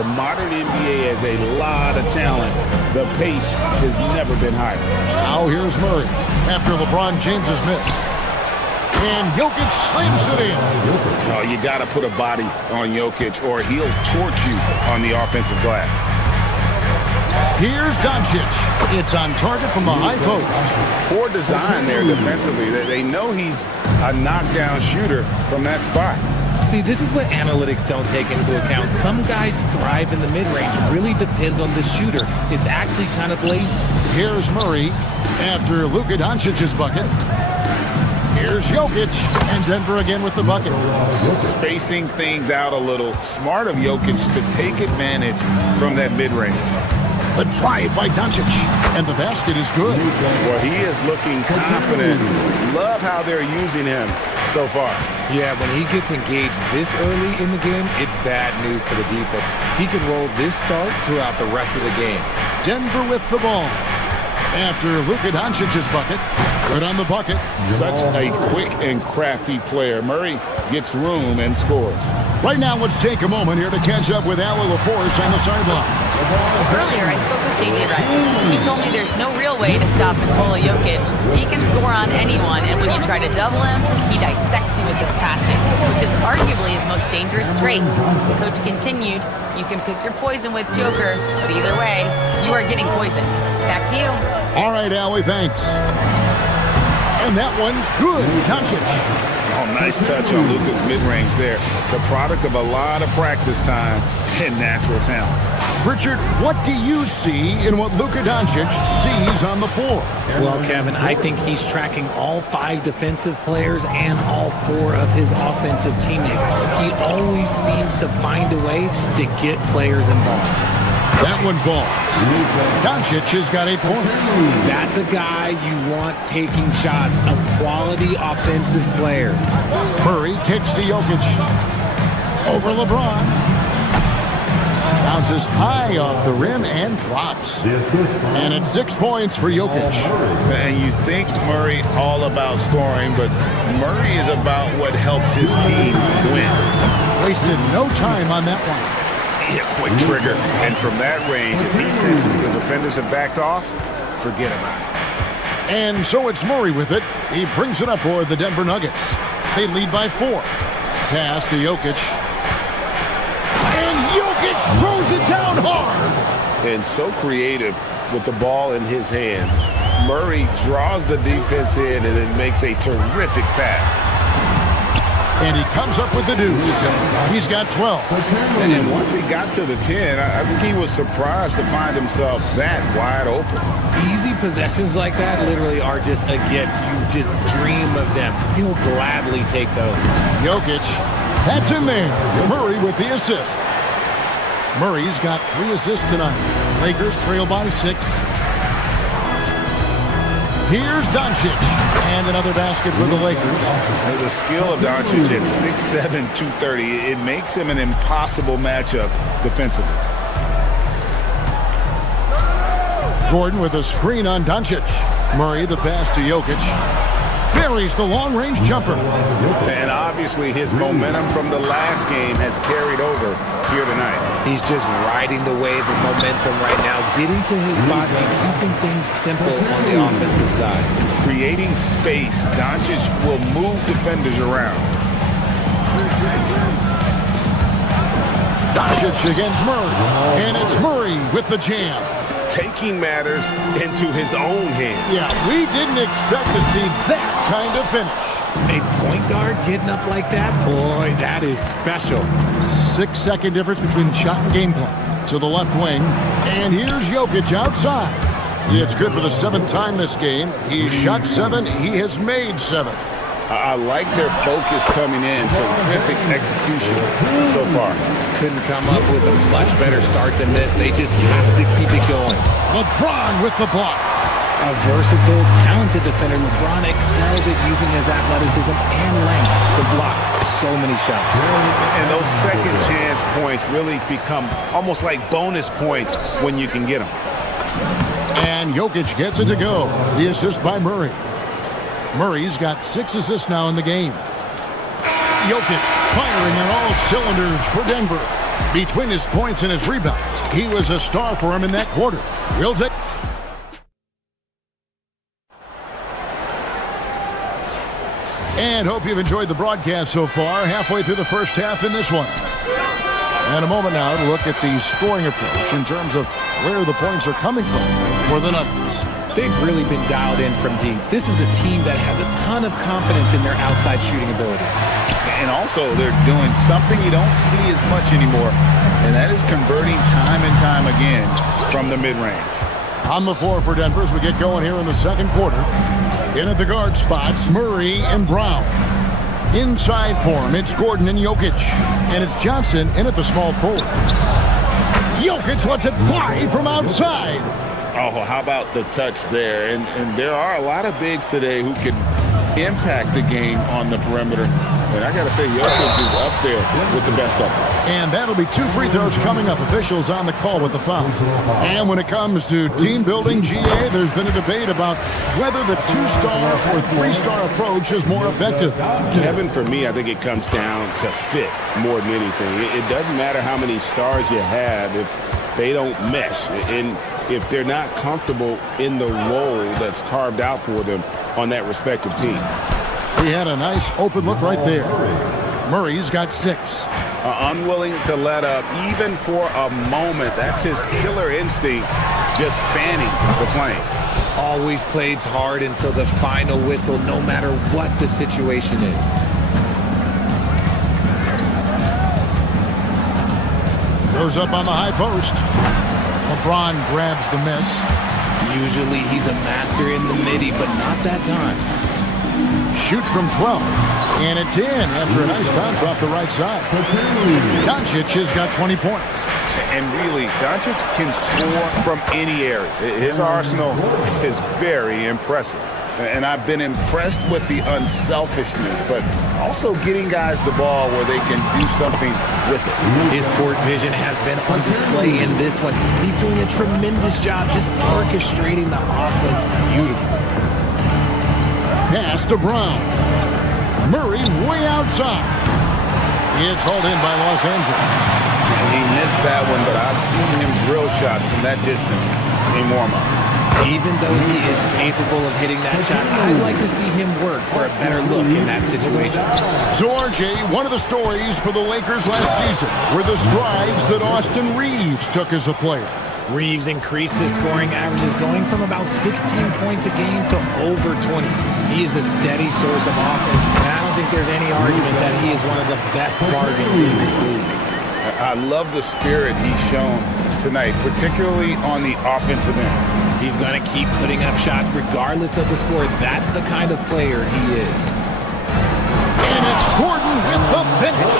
The modern NBA has a lot of talent. The pace has never been higher. Now here's Murray after LeBron James's miss. And Jokic slams it in. Oh, you got to put a body on Jokic or he'll torch you on the offensive glass. Here's Doncic. It's on target from the high post. Poor design there defensively. They know he's a knockdown shooter from that spot. See, this is what analytics don't take into account. Some guys thrive in the mid-range. Really depends on the shooter. It's actually kind of lazy. Here's Murray after Luka Doncic's bucket. Here's Jokic, and Denver again with the bucket. Spacing things out a little. Smart of Jokic to take advantage from that mid-range. The drive by Doncic, and the basket is good. Well, he is looking confident. Love how they're using him so far. Yeah, when he gets engaged this early in the game, it's bad news for the defense. He can roll this start throughout the rest of the game. Denver with the ball. After Luka Doncic's bucket, good on the bucket. Such a quick and crafty player. Murray gets room and scores. Right now, let's take a moment here to catch up with Allie LaForce on the sideline. Earlier, I spoke with J.J. Redick. He told me there's no real way to stop Nikola Jokic. He can score on anyone, and when you try to double him, he dissects you with his passing, which is arguably his most dangerous trait. Coach continued, you can pick your poison with Joker, but either way, you are getting poisoned. Back to you. All right, Allie, thanks. And that one's good. Doncic. Oh, nice touch on Luka's mid-range there. The product of a lot of practice time and natural talent. Richard, what do you see in what Luka Doncic sees on the floor? Well, Kevin, I think he's tracking all 5 defensive players and all 4 of his offensive teammates. He always seems to find a way to get players involved. That one falls. Doncic has got 8 points. That's a guy you want taking shots, a quality offensive player. Murray kicks to Jokic. Over LeBron. Bounces high off the rim and drops. And it's 6 points for Jokic. And you think Murray all about scoring, but Murray is about what helps his team win. Wasted no time on that one. Yeah, quick trigger. And from that range, if he senses the defenders have backed off, forget about it. And so it's Murray with it. He brings it up for the Denver Nuggets. They lead by 4. Pass to Jokic. And Jokic throws it down hard. And so creative with the ball in his hand. Murray draws the defense in and then makes a terrific pass. And he comes up with the deuce. He's got 12. And once he got to the 10, I think he was surprised to find himself that wide open. Easy possessions like that literally are just a gift. You just dream of them. He'll gladly take those. Jokic, that's in there. Murray with the assist. Murray's got 3 assists tonight. Lakers trail by 6. Here's Doncic. And another basket for the Lakers. The skill of Doncic at 6'7", 230, it makes him an impossible matchup defensively. Gordon with a screen on Doncic. Murray the pass to Jokic. Buries the long-range jumper. And obviously his momentum from the last game has carried over here tonight. He's just riding the wave of momentum right now, getting to his spots and keeping things simple on the offensive side. Creating space, Doncic will move defenders around. Doncic against Murray. And it's Murray with the jam. Taking matters into his own hands. Yeah, we didn't expect to see that kind of finish. A point guard getting up like that? Boy, that is special. 6-second difference between the shot and game clock. To the left wing. And here's Jokic outside. It's good for the 7th time this game. He shot 7. He has made 7. I like their focus coming in. Terrific execution so far. Couldn't come up with a much better start than this. They just have to keep it going. LeBron with the block. A versatile, talented defender, LeBron excels at using his athleticism and length to block so many shots. And those second chance points really become almost like bonus points when you can get them. And Jokic gets it to go. The assist by Murray. Murray's got 6 assists now in the game. Jokic firing on all cylinders for Denver. Between his points and his rebounds, he was a star for him in that quarter. We'll take... And hope you've enjoyed the broadcast so far. Halfway through the first half in this one. And a moment now to look at the scoring approach in terms of where the points are coming from for the Nuggets. They've really been dialed in from deep. This is a team that has a ton of confidence in their outside shooting ability. And also, they're doing something you don't see as much anymore, and that is converting time and time again from the mid-range. On the floor for Denver as we get going here in the second quarter. In at the guard spots, Murray and Brown. Inside for him, it's Gordon and Jokic. And it's Johnson in at the small forward. Jokic lets it fly from outside. Oh, how about the touch there? And there are a lot of bigs today who can impact the game on the perimeter. And I got to say, Jokic is up there with the best of them. And that'll be 2 free throws coming up. Officials on the call with the foul. And when it comes to team building, GA, there's been a debate about whether the 2-star or 3-star approach is more effective. Kevin, for me, I think it comes down to fit more than anything. It doesn't matter how many stars you have if they don't mesh. And if they're not comfortable in the role that's carved out for them on that respective team. He had a nice open look right there. Murray's got 6. Unwilling to let up even for a moment. That's his killer instinct, just fanning the flame. Always plays hard until the final whistle, no matter what the situation is. Goes up on the high post. LeBron grabs the miss. Usually he's a master in the midi, but not that time. Shoots from 12. And it's in after a nice bounce off the right side. Doncic has got 20 points. And really, Doncic can score from any area. His arsenal is very impressive. And I've been impressed with the unselfishness, but also getting guys the ball where they can do something with it. His court vision has been on display in this one. He's doing a tremendous job just orchestrating the offense beautifully. Pass to Brown. Murray way outside. It's hauled in by Los Angeles. He missed that one, but I've seen him drill shots from that distance in warm-up. Even though he is capable of hitting that shot, I'd like to see him work for a better look in that situation. So, RJ, one of the stories for the Lakers last season were the strides that Austin Reeves took as a player. Reeves increased his scoring averages, going from about 16 points a game to over 20. He is a steady source of offense, and I don't think there's any argument that he is one of the best bargains in this league. I love the spirit he's shown tonight, particularly on the offensive end. He's going to keep putting up shots regardless of the score. That's the kind of player he is. And it's Gordon with the finish.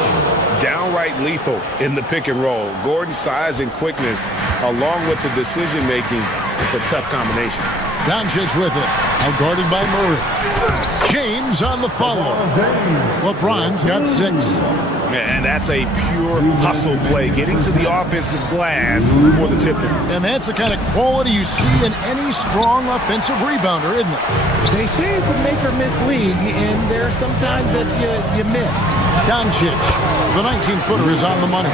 Downright lethal in the pick and roll. Gordon's size and quickness, along with the decision-making, it's a tough combination. Doncic with it. Now guarded by Murray. James on the follow. LeBron's got 6. And that's a pure hustle play, getting to the offensive glass for the tip-in. And that's the kind of quality you see in any strong offensive rebounder, isn't it? They say it's a make-or-miss league, and there are some times that you miss. Doncic, the 19-footer, is on the money.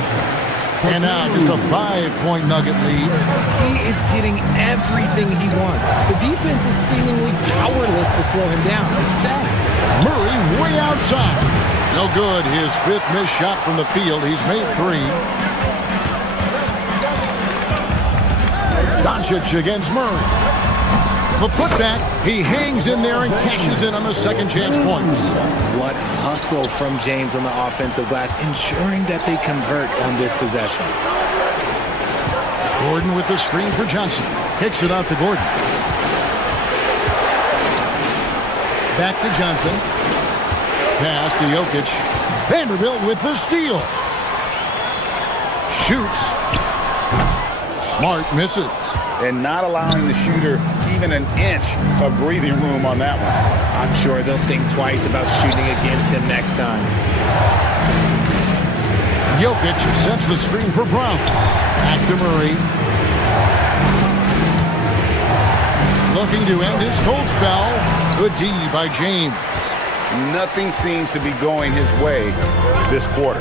And now just a 5-point Nugget lead. He is getting everything he wants. The defense is seemingly powerless to slow him down. It's sad. Murray way outside. No good. His 5th missed shot from the field. He's made 3. Doncic against Murray. The putback. He hangs in there and cashes in on the second chance points. What hustle from James on the offensive glass, ensuring that they convert on this possession. Gordon with the screen for Johnson. Kicks it out to Gordon. Back to Johnson. Pass to Jokic. Vanderbilt with the steal. Shoots. Smart misses. And not allowing the shooter even an inch of breathing room on that one. I'm sure they'll think twice about shooting against him next time. Jokic sets the screen for Brown. Back to Murray. Looking to end his cold spell. Good D by James. Nothing seems to be going his way this quarter.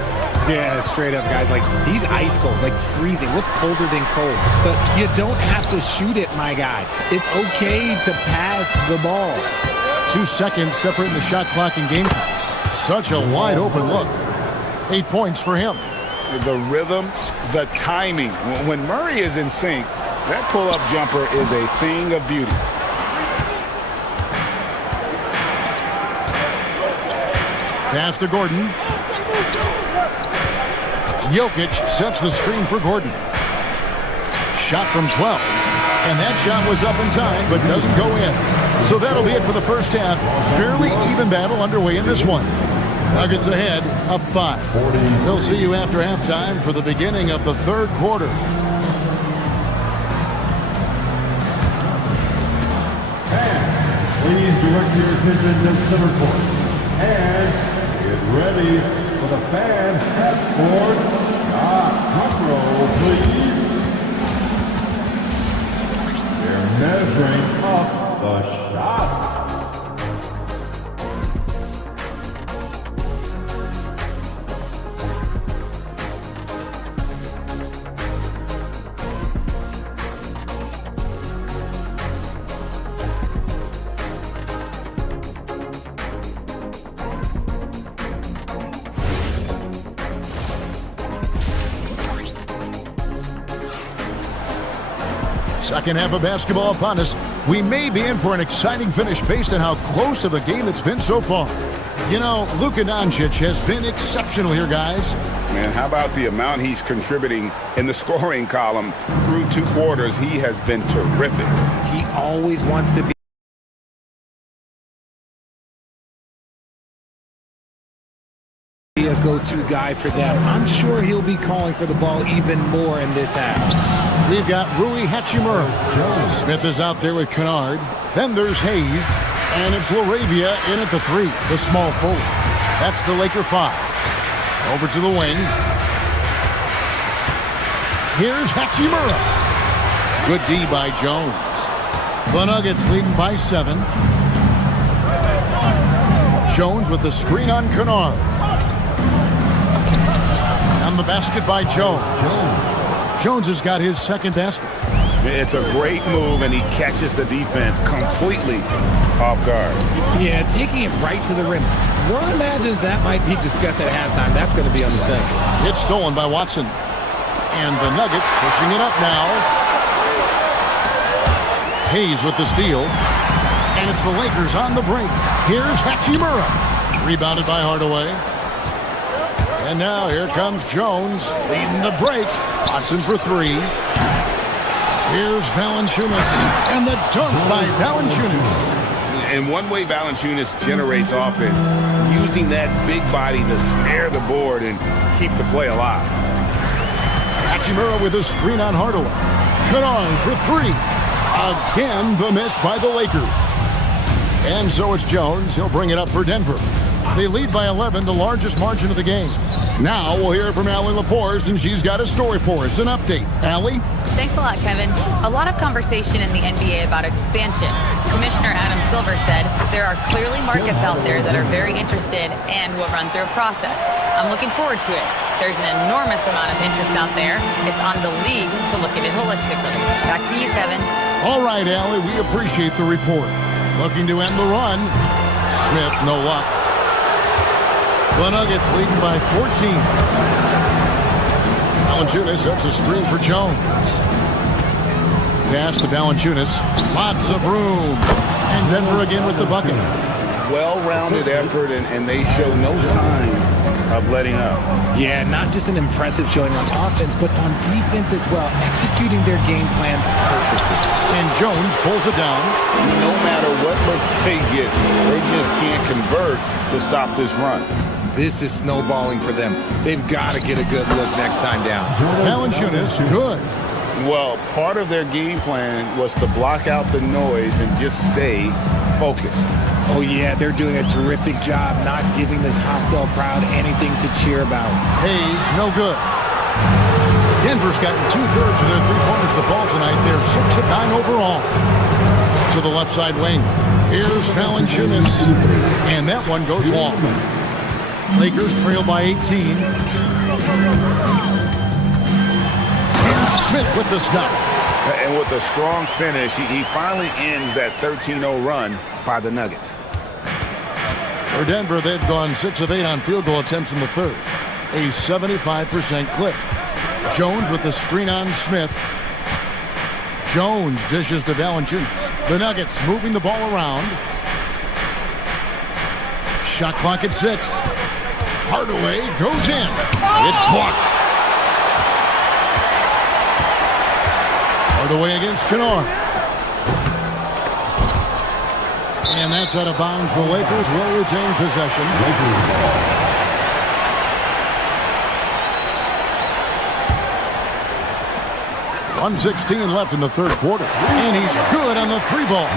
Yeah, straight up, guys. Like, he's ice cold, like freezing. What's colder than cold? But you don't have to shoot it, my guy. It's okay to pass the ball. 2 seconds separating the shot clock and game. Such a wide open look. 8 points for him. The rhythm, the timing. When Murray is in sync, that pull-up jumper is a thing of beauty. Pass to Gordon. Jokic sets the screen for Gordon. Shot from 12. And that shot was up in time, but doesn't go in. So that'll be it for the first half. Fairly even battle underway in this one. Nuggets ahead, up 5. We'll see you after halftime for the beginning of the third quarter. Please direct your attention to center court. And get ready for the fan half-court shot. Front row, please. They're measuring up the shot. Second half of basketball upon us. We may be in for an exciting finish based on how close of a game it's been so far. You know, Luka Doncic has been exceptional here, guys. Man, how about the amount he's contributing in the scoring column through 2 quarters? He has been terrific. He always wants to be a go-to guy for them. I'm sure he'll be calling for the ball even more in this half. We've got Rui Hachimura. Smith is out there with Kennard. Then there's Hayes. And it's LaRavia in at the 3, the small forward. That's the Laker 5. Over to the wing. Here's Hachimura. Good D by Jones. The Nuggets leading by 7. Jones with the screen on Kennard. And the basket by Jones. Jones has got his second basket. It's a great move, and he catches the defense completely off guard. Yeah, taking it right to the rim. One imagines that might be discussed at halftime. That's going to be on the film. It's stolen by Watson. And the Nuggets pushing it up now. Hayes with the steal. And it's the Lakers on the brink. Here's Hachimura. Rebounded by Hardaway. And now here comes Jones leading the break. Watson for 3. Here's Valanciunas. And the dunk by Valanciunas. And one way Valanciunas generates offense, using that big body to snare the board and keep the play alive. Hachimura with a screen on Hardaway. Kennard for 3. Again, the miss by the Lakers. And so it's Jones. He'll bring it up for Denver. They lead by 11, the largest margin of the game. Now we'll hear from Allie LaForce, and she's got a story for us, an update. Allie? Thanks a lot, Kevin. A lot of conversation in the NBA about expansion. Commissioner Adam Silver said there are clearly markets out there that are very interested and will run through a process. I'm looking forward to it. There's an enormous amount of interest out there. It's on the league to look at it holistically. Back to you, Kevin. All right, Allie, we appreciate the report. Looking to end the run. Smith, no luck. The Nuggets leading by 14. Valanciunas sets a screen for Jones. Pass to Valanciunas. Lots of room. And Denver again with the bucket. well-rounded effort, and they show no signs of letting up. Yeah, not just an impressive showing on offense, but on defense as well, executing their game plan perfectly. And Jones pulls it down. No matter what looks they get, they just can't convert to stop this run. This is snowballing for them. They've got to get a good look next time down. Valanciunas, good. Well, part of their game plan was to block out the noise and just stay focused. Oh, yeah, they're doing a terrific job not giving this hostile crowd anything to cheer about. Hayes, no good. Denver's gotten 2/3 of their three-pointers to fall tonight. They're 6 of 9 overall. To the left side wing. Here's Valanciunas. And that one goes long. Lakers trail by 18. And Smith with the stuff. And with a strong finish, he finally ends that 13-0 run by the Nuggets. For Denver, they've gone 6 of 8 on field goal attempts in the third. A 75% clip. Jones with the screen on Smith. Jones dishes to Valanciunas. The Nuggets moving the ball around. Shot clock at 6. Hardaway goes in. It's blocked. Hardaway against Kennard. And that's out of bounds. The Lakers will retain possession. 1:16 left in the third quarter. And he's good on the 3-ball.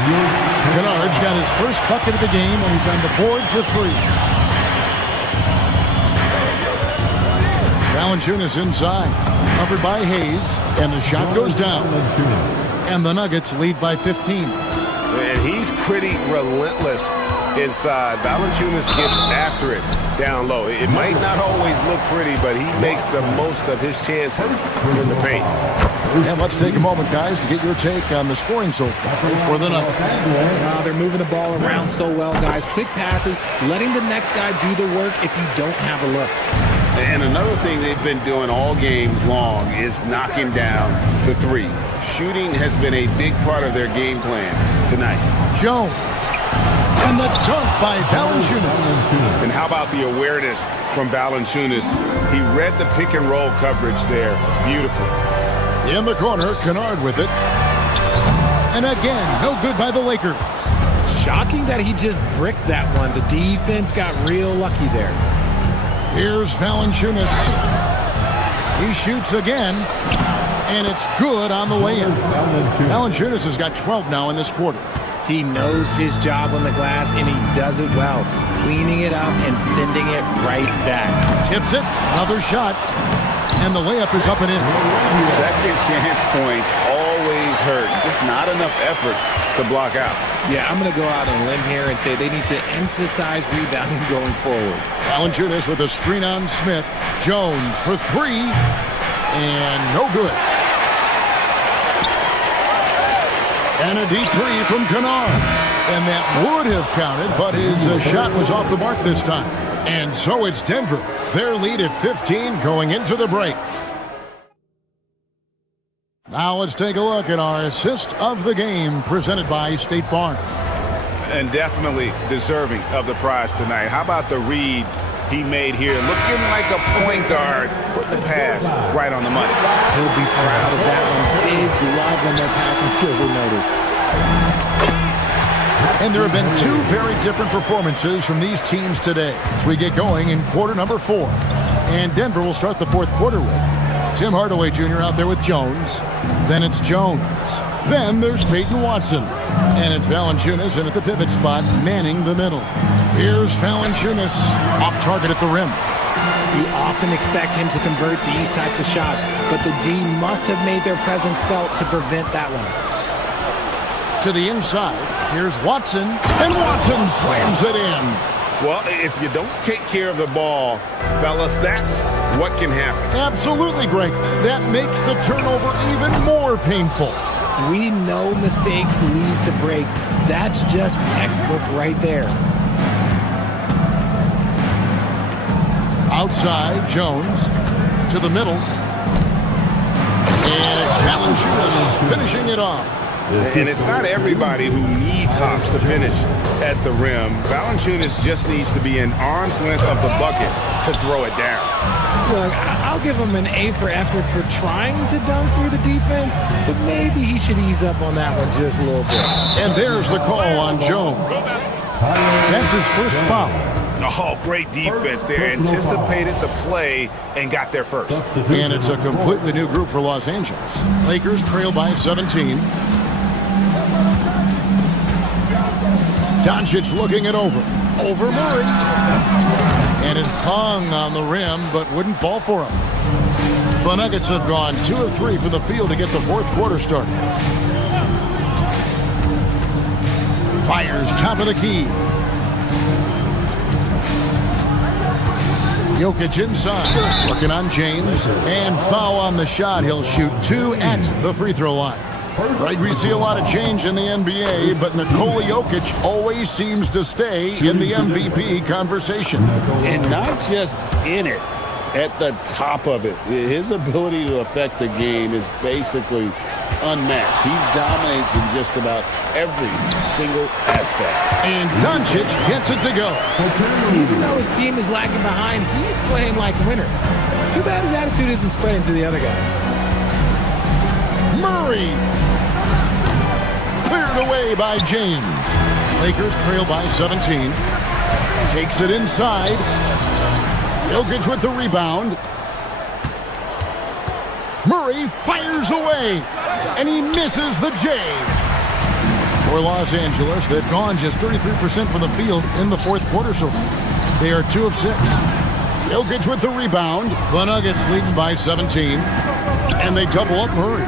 Kennard's got his first bucket of the game, and he's on the board for 3. Valanciunas inside. Covered by Hayes. And the shot goes down. And the Nuggets lead by 15. And he's pretty relentless inside. Valanciunas gets after it down low. It might not always look pretty, but he makes the most of his chances in the paint. And let's take a moment, guys, to get your take on the scoring so far for the Nuggets. They're moving the ball around so well, guys. Quick passes, letting the next guy do the work if you don't have a look. And another thing they've been doing all game long is knocking down the 3. Shooting has been a big part of their game plan tonight. Jones. And the dunk by Valanciunas. And how about the awareness from Valanciunas? He read the pick and roll coverage there. Beautiful. In the corner, Kennard with it. And again, no good by the Lakers. Shocking that he just bricked that one. The defense got real lucky there. Here's Valanciunas. He shoots again. And it's good on the way in. Valanciunas has got 12 now in this quarter. He knows his job on the glass, and he does it well. Cleaning it up and sending it right back. Tips it. Another shot. And the layup is up and in. Second chance points always hurt. Just not enough effort to block out. Yeah, I'm going to go out on a limb here and say they need to emphasize rebounding going forward. Valanciunas with a screen on Smith. Jones for 3. And no good. And a deep 3 from Kennard. And that would have counted, but his shot was off the mark this time. And so it's Denver. Their lead at 15 going into the break. Now let's take a look at our assist of the game presented by State Farm. And definitely deserving of the prize tonight. How about the read he made here? Looking like a point guard. Put the pass right on the money. He'll be proud of that one. Bigs love when their passing skills are noticed. And there have been 2 very different performances from these teams today as we get going in quarter number 4. And Denver will start the fourth quarter with Tim Hardaway Jr. out there with Jones. Then it's Jones. Then there's Peyton Watson. And it's Valanciunas in at the pivot spot, manning the middle. Here's Valanciunas, off target at the rim. You often expect him to convert these types of shots, but the D must have made their presence felt to prevent that one. To the inside, here's Watson, and Watson slams it in. Well, if you don't take care of the ball, fellas, that's what can happen. Absolutely, Greg. That makes the turnover even more painful. We know mistakes lead to breaks. That's just textbook right there. Outside, Jones to the middle. And it's Valanciunas finishing it off. And it's not everybody who needs hops to finish at the rim. Valanciunas just needs to be an arm's length of the bucket to throw it down. Look, I'll give him an A for effort for trying to dunk through the defense, but maybe he should ease up on that one just a little bit. And there's the call on Jones. That's his first foul. Oh, great defense there. Anticipated the play and got there first. And it's a completely new group for Los Angeles. Lakers trail by 17. Doncic looking it over. Over Murray. And it hung on the rim, but wouldn't fall for him. The Nuggets have gone 2 of 3 from the field to get the fourth quarter started. Fires top of the key. Jokic inside, working on James, and foul on the shot. He'll shoot 2 at the free throw line. Right, we see a lot of change in the NBA, but Nikola Jokic always seems to stay in the MVP conversation. And not just in it, at the top of it. His ability to affect the game is basically unmatched. He dominates in just about every single aspect. And Doncic gets it to go. Even though his team is lagging behind, he's playing like a winner. Too bad his attitude isn't spreading to the other guys. Murray! Cleared away by James. Lakers trail by 17. Takes it inside. Jokic with the rebound. Murray fires away, and he misses the J. For Los Angeles, they've gone just 33% from the field in the fourth quarter so far. They are 2 of 6. Jokic with the rebound. The Nuggets leading by 17, and they double up Murray.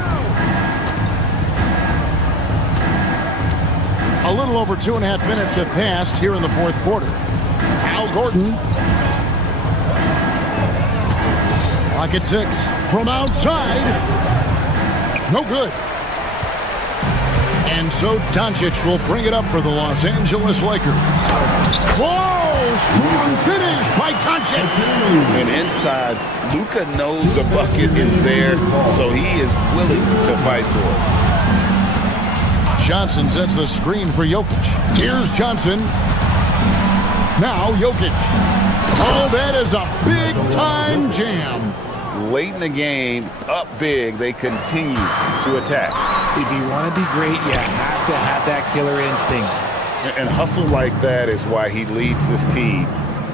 A little over 2.5 minutes have passed here in the fourth quarter. Al Gordon. Clock at 6. From outside. No good. And so Doncic will bring it up for the Los Angeles Lakers. Whoa! Strong finish by Doncic. And inside, Luka knows the bucket is there, so he is willing to fight for it. Johnson sets the screen for Jokic. Here's Johnson. Now Jokic. Oh, that is a big-time jam. Late in the game, up big, they continue to attack. If you want to be great, you have to have that killer instinct. And hustle like that is why he leads this team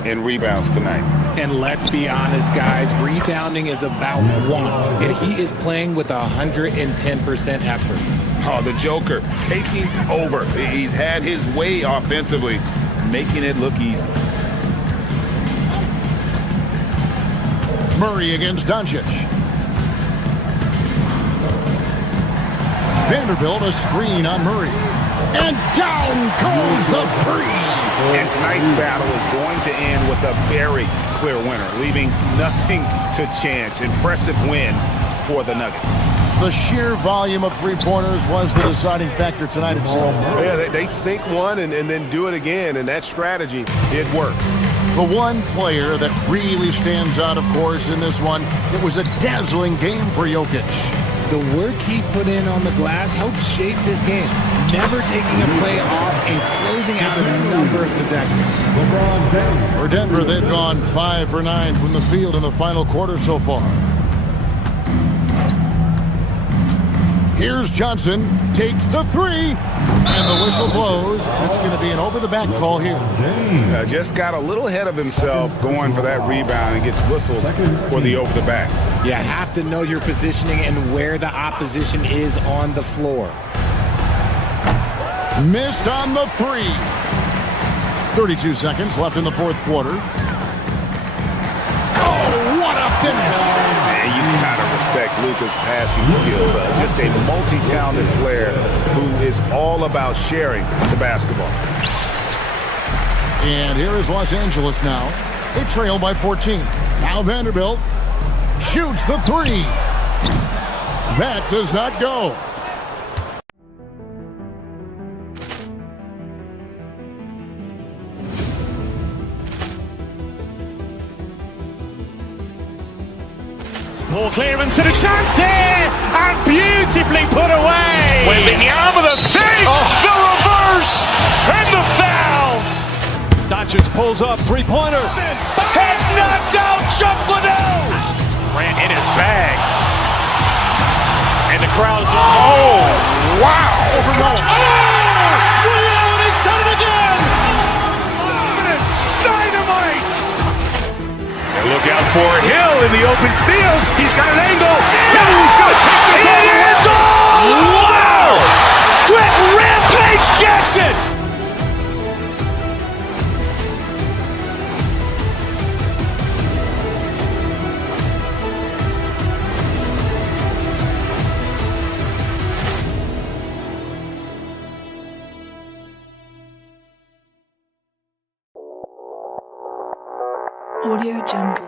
in rebounds tonight. And let's be honest, guys, rebounding is about want. And he is playing with 110% effort. Oh, the Joker taking over. He's had his way offensively, making it look easy. Murray against Doncic. Vanderbilt a screen on Murray. And down goes the three. And tonight's battle is going to end with a very clear winner, leaving nothing to chance. Impressive win for the Nuggets. The sheer volume of three-pointers was the deciding factor tonight at Seoul. Yeah, they sink one and then do it again, and that strategy did work. The one player that really stands out, of course, in this one, it was a dazzling game for Jokic. The work he put in on the glass helped shape this game, never taking a play off and closing out a number of possessions. For Denver, they've gone 5 for 9 from the field in the final quarter so far. Here's Johnson, takes the three, and the whistle blows. It's going to be an over-the-back call here. Just got a little ahead of himself going for that rebound and gets whistled for the over-the-back. You have to know your positioning and where the opposition is on the floor. Missed on the three. 32 seconds left in the fourth quarter. Oh, what a finish! You gotta respect Luka's passing skills. Just a multi-talented player who is all about sharing the basketball. And here is Los Angeles now. They trail by 14. Now Vanderbilt shoots the three. That does not go. Ball clearance and a chance here, and beautifully put away. Wembanyama the fake, the reverse, and the foul. Doncic pulls up, three-pointer. Has knocked out Chuck Liddell. Grant in his bag. And the crowd's wow. He's done it again. Dynamite. And look out for Hill in the open field. He's got an angle. Hill's going to take this all the way. Wow! Quick Rampage Jackson. Audio Jungle.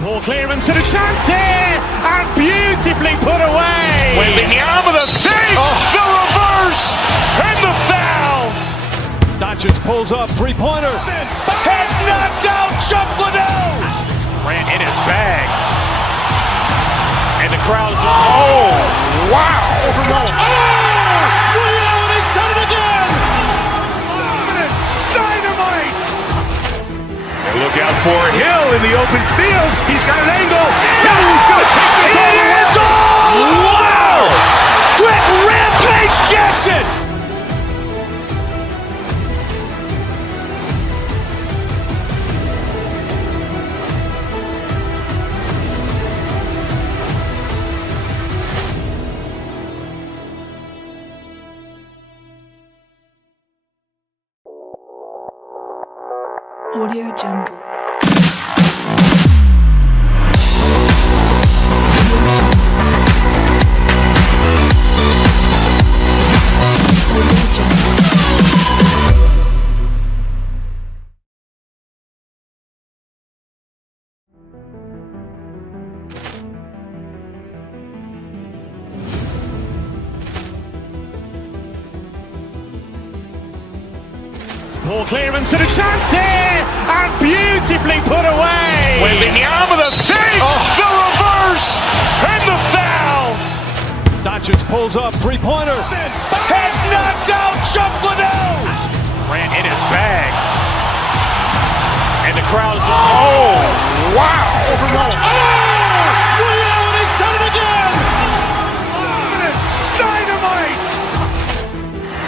Ball clearance and a chance here, and beautifully put away. Wembanyama the fake, the reverse, and the foul. Doncic pulls up, three-pointer. Has knocked out Chuck Liddell. Grant in his bag. And the crowd's wow. He's done it again. Dynamite. And look out for Hill in the open field. He's got an angle. Hill's going to take this all the way. Wow! Quick Rampage Jackson. Audio Jungle. Ball clearance and a chance here, and beautifully put away. Wembanyama the fake, the reverse, and the foul. Doncic pulls up, three-pointer. Has knocked out Chuck Liddell. Grant in his bag. And the crowd's wow. He's done it again. Dynamite.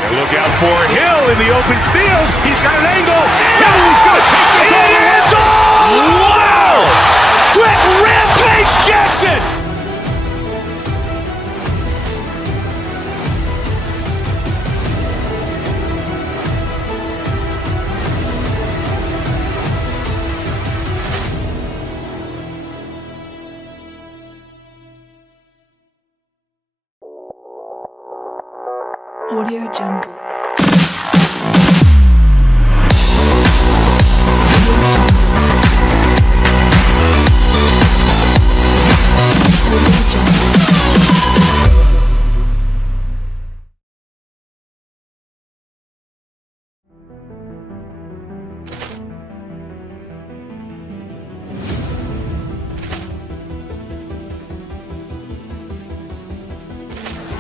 And look out for Hill in the open field. He's got an angle. Hill's going to take this all the way. Wow! Quick Rampage Jackson. Audio Jungle.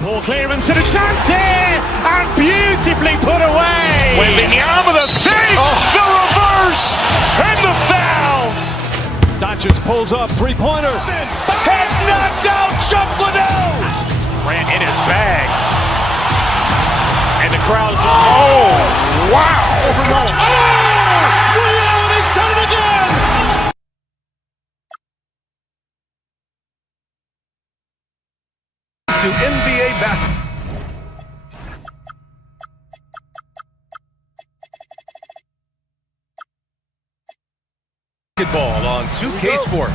Ball clearance and a chance here, and beautifully put away. Wembanyama the fake, the reverse, and the foul. Doncic pulls up, three-pointer. Has knocked out Chuck Liddell. Grant in his bag. And the crowd's wow. He's done it again. To NBA basketball. Basketball on 2K Sport.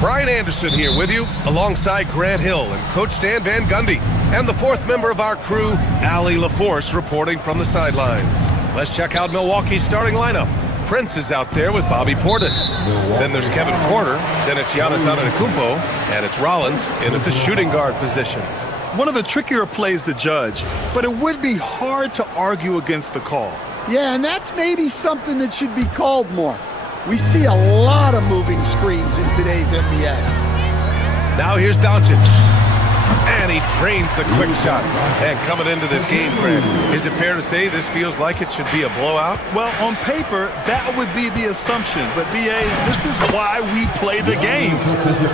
Brian Anderson here with you, alongside Grant Hill and Coach Stan Van Gundy, and the fourth member of our crew, Allie LaForce, reporting from the sidelines. Let's check out Milwaukee's starting lineup. Prince is out there with Bobby Portis. Then there's Kevin Porter. Then it's Giannis Antetokounmpo, and it's Rollins in at the shooting guard position. One of the trickier plays to judge, but it would be hard to argue against the call. Yeah, and that's maybe something that should be called more. We see a lot of moving screens in today's NBA. Now here's Doncic. And he drains the quick shot. And coming into this game, Grant, is it fair to say this feels like it should be a blowout? Well, on paper, that would be the assumption. But, B.A., this is why we play the games.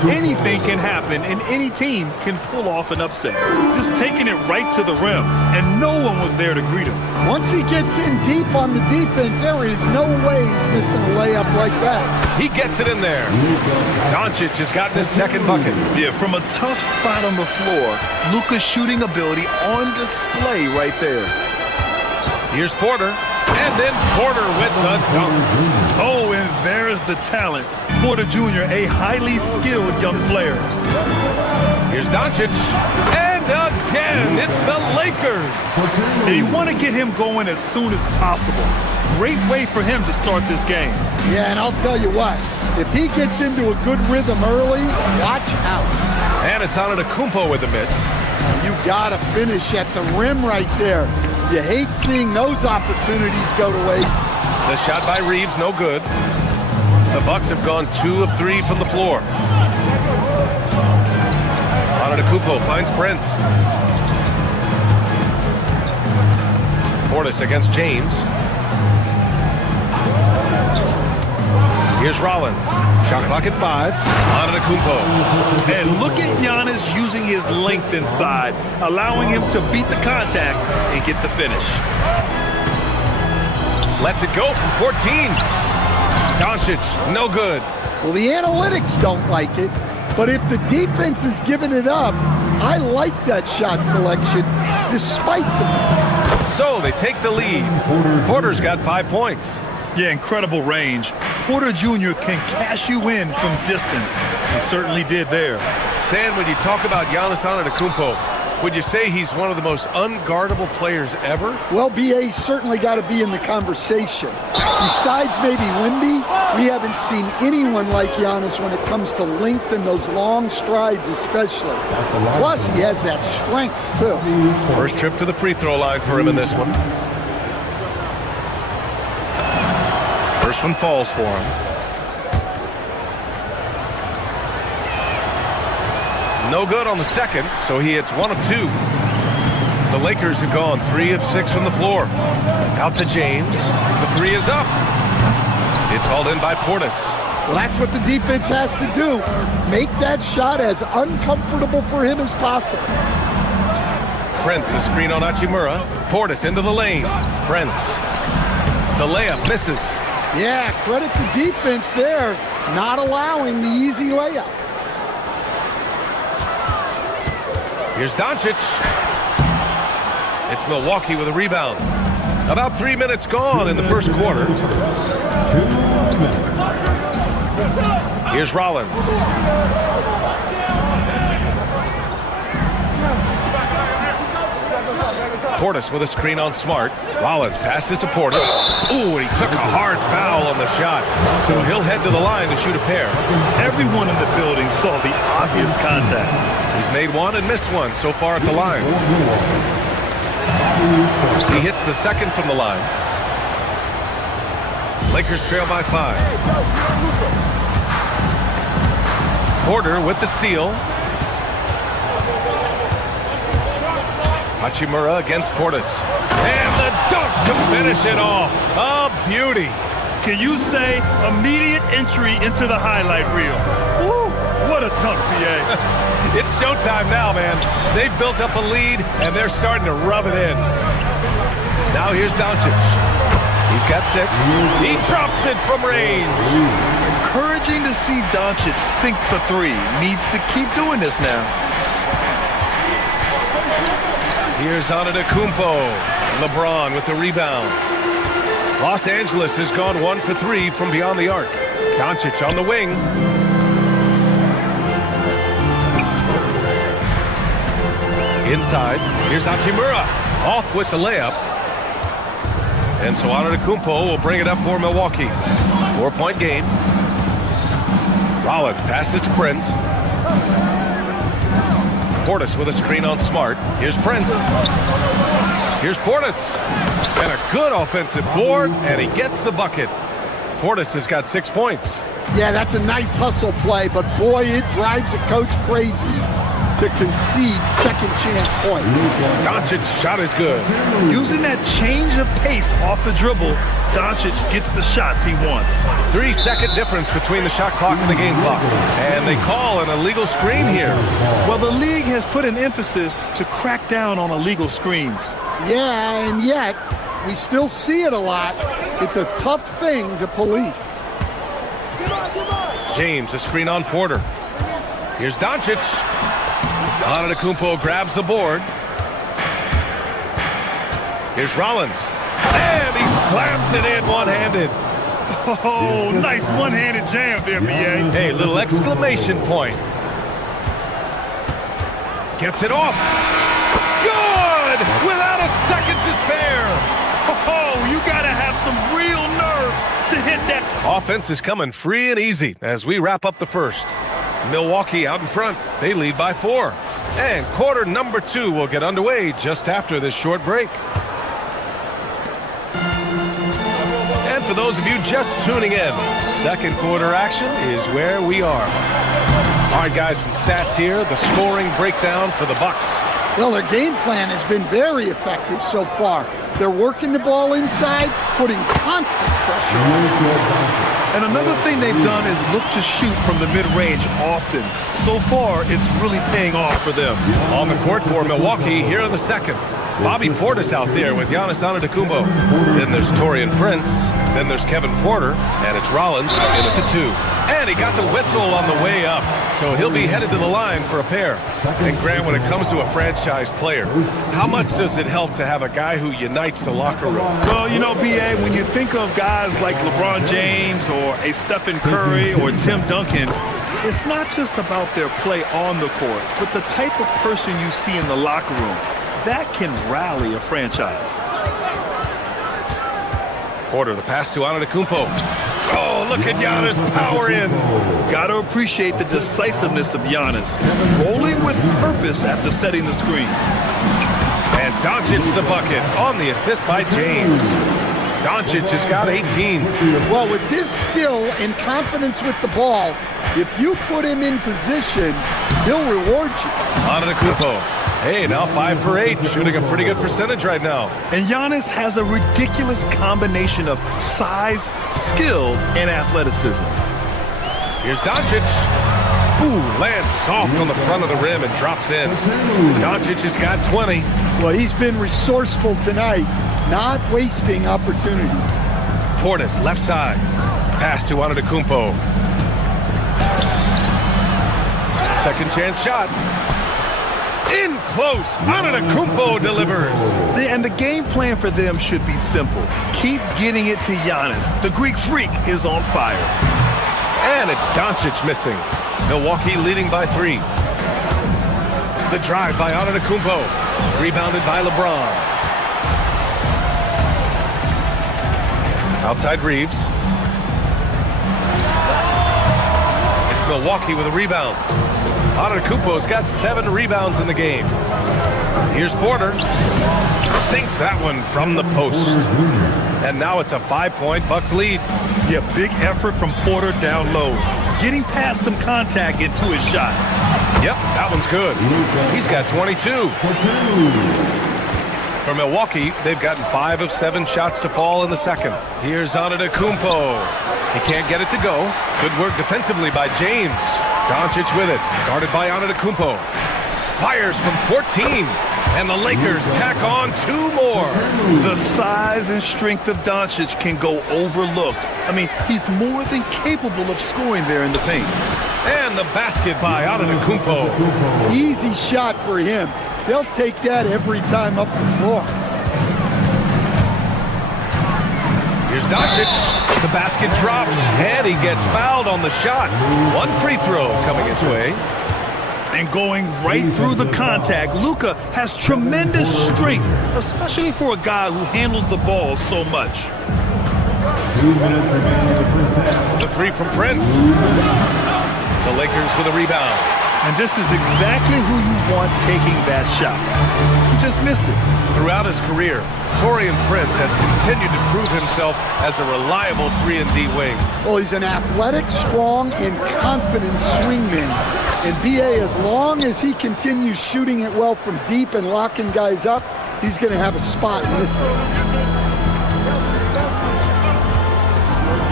Anything can happen, and any team can pull off an upset. Just taking it right to the rim, and no one was there to greet him. Once he gets in deep on the defense, there is no way he's missing a layup like that. He gets it in there. Doncic has gotten his second bucket. Yeah, from a tough spot on the floor, Luka's shooting ability on display right there. Here's Porter, and then Porter with the dunk. Oh, and there's the talent. Porter Jr., a highly skilled young player. Here's Doncic, and again, it's the Lakers. And you want to get him going as soon as possible. Great way for him to start this game. Yeah, and I'll tell you what, if he gets into a good rhythm early, watch out. And it's Antetokounmpo with a miss. You gotta finish at the rim right there. You hate seeing those opportunities go to waste. The shot by Reeves, no good. The Bucks have gone 2 of 3 from the floor. Antetokounmpo finds Prince. Portis against James. Here's Rollins. Shot clock at 5. Antetokounmpo. And look at Giannis using his length inside, allowing him to beat the contact and get the finish. Lets it go from 14. Doncic, no good. Well, the analytics don't like it, but if the defense is giving it up, I like that shot selection despite the miss. So they take the lead. Porter's got 5 points. Yeah, incredible range. Porter Jr. can cash you in from distance. He certainly did there. Stan, when you talk about Giannis Antetokounmpo, would you say he's one of the most unguardable players ever? Well, B.A. certainly got to be in the conversation. Besides maybe Wemby, we haven't seen anyone like Giannis when it comes to length and those long strides especially. Plus, he has that strength, too. First trip to the free throw line for him in this one. First one falls for him. No good on the second, so he hits 1 of 2. The Lakers have gone 3 of 6 from the floor. Out to James. The 3 is up. It's hauled in by Portis. Well, that's what the defense has to do. Make that shot as uncomfortable for him as possible. Prince, a screen on Hachimura. Portis into the lane. Prince. The layup misses. Yeah, credit the defense there, not allowing the easy layup. Here's Doncic. It's Milwaukee with a rebound. About 3 minutes gone in the first quarter. Here's Rollins. Portis with a screen on Smart. Rollins passes to Portis. Ooh, and he took a hard foul on the shot. So he'll head to the line to shoot a pair. Everyone in the building saw the obvious contact. He's made 1 and missed 1 so far at the line. He hits the second from the line. Lakers trail by 5. Porter with the steal. Hachimura against Portis. And the dunk to finish it off. A beauty. Can you say immediate entry into the highlight reel? Woo, what a dunk, B.A. It's showtime now, man. They've built up a lead, and they're starting to rub it in. Now here's Doncic. He's got 6. He drops it from range. Encouraging to see Doncic sink the 3. Needs to keep doing this now. Here's Antetokounmpo. LeBron with the rebound. Los Angeles has gone 1 for 3 from beyond the arc. Doncic on the wing. Inside, here's Hachimura, off with the layup. And so Antetokounmpo will bring it up for Milwaukee. 4-point game. Rollins passes to Prince. Portis with a screen on Smart. Here's Prince. Here's Portis. And a good offensive board, and he gets the bucket. Portis has got 6 points. Yeah, that's a nice hustle play, but boy, it drives a coach crazy to concede second chance point. Doncic's shot is good. Using that change of pace off the dribble, Doncic gets the shots he wants. 3-second difference between the shot clock and the game clock. And they call an illegal screen here. Well, the league has put an emphasis to crack down on illegal screens. Yeah, and yet, we still see it a lot. It's a tough thing to police. James, a screen on Porter. Here's Doncic. Antetokounmpo grabs the board. Here's Rollins. And he slams it in one-handed. Oh, nice one-handed jam there, B.A. Hey, little exclamation point. Gets it off. Good! Without a second to spare. Oh, you gotta have some real nerve to hit that. Offense is coming free and easy as we wrap up the first. Milwaukee out in front. They lead by 4. And quarter number 2 will get underway just after this short break. And for those of you just tuning in, second quarter action is where we are. All right, guys, some stats here. The scoring breakdown for the Bucks. Well, their game plan has been very effective so far. They're working the ball inside, putting constant pressure on it. And another thing they've done is look to shoot from the mid-range often. So far, it's really paying off for them. On the court for Milwaukee here in the second. Bobby Portis out there with Giannis Antetokounmpo. Then there's Taurean Prince. Then there's Kevin Porter. And it's Rollins in at the 2. And he got the whistle on the way up. So he'll be headed to the line for a pair. And Grant, when it comes to a franchise player, how much does it help to have a guy who unites the locker room? Well, you know, B.A., when you think of guys like LeBron James or a Stephen Curry or Tim Duncan, it's not just about their play on the court, but the type of person you see in the locker room. That can rally a franchise. Porter, the pass to Antetokounmpo. Oh, look at Giannis power in. Got to appreciate the decisiveness of Giannis, rolling with purpose after setting the screen. And Doncic's the bucket on the assist by James. Doncic has got 18. Well, with his skill and confidence with the ball, if you put him in position, he'll reward you. Antetokounmpo. Hey, now 5 for 8, shooting a pretty good percentage right now. And Giannis has a ridiculous combination of size, skill, and athleticism. Here's Doncic. Ooh, lands soft on the front of the rim and drops in. Doncic has got 20. Well, he's been resourceful tonight, not wasting opportunities. Portis, left side. Pass to Antetokounmpo. Second chance shot. In close. Antetokounmpo delivers. And the game plan for them should be simple. Keep getting it to Giannis. The Greek freak is on fire. And it's Doncic missing. Milwaukee leading by 3. The drive by Antetokounmpo. Rebounded by LeBron. Outside Reeves. It's Milwaukee with a rebound. Antetokounmpo's got 7 rebounds in the game. Here's Porter. Sinks that one from the post. And now it's a 5-point Bucks lead. Yeah, big effort from Porter down low. Getting past some contact into his shot. Yep, that one's good. He's got 22. For Milwaukee, they've gotten 5 of 7 shots to fall in the second. Here's Antetokounmpo. He can't get it to go. Good work defensively by James. Doncic with it, guarded by Antetokounmpo. Fires from 14, and the Lakers tack on 2 more. The size and strength of Doncic can go overlooked. I mean, he's more than capable of scoring there in the paint. And the basket by Antetokounmpo. Easy shot for him. They'll take that every time up the floor. Here's Doncic. The basket drops, and he gets fouled on the shot. 1 free throw coming his way. And going right through the contact, Luka has tremendous strength, especially for a guy who handles the ball so much. 2 minutes remaining in the first half. The three from Prince. The Lakers with a rebound. And this is exactly who you want taking that shot. He just missed it. Throughout his career, Taurean Prince has continued to prove himself as a reliable 3-and-D wing. Well, he's an athletic, strong, and confident swingman. And B.A., as long as he continues shooting it well from deep and locking guys up, he's going to have a spot in this league.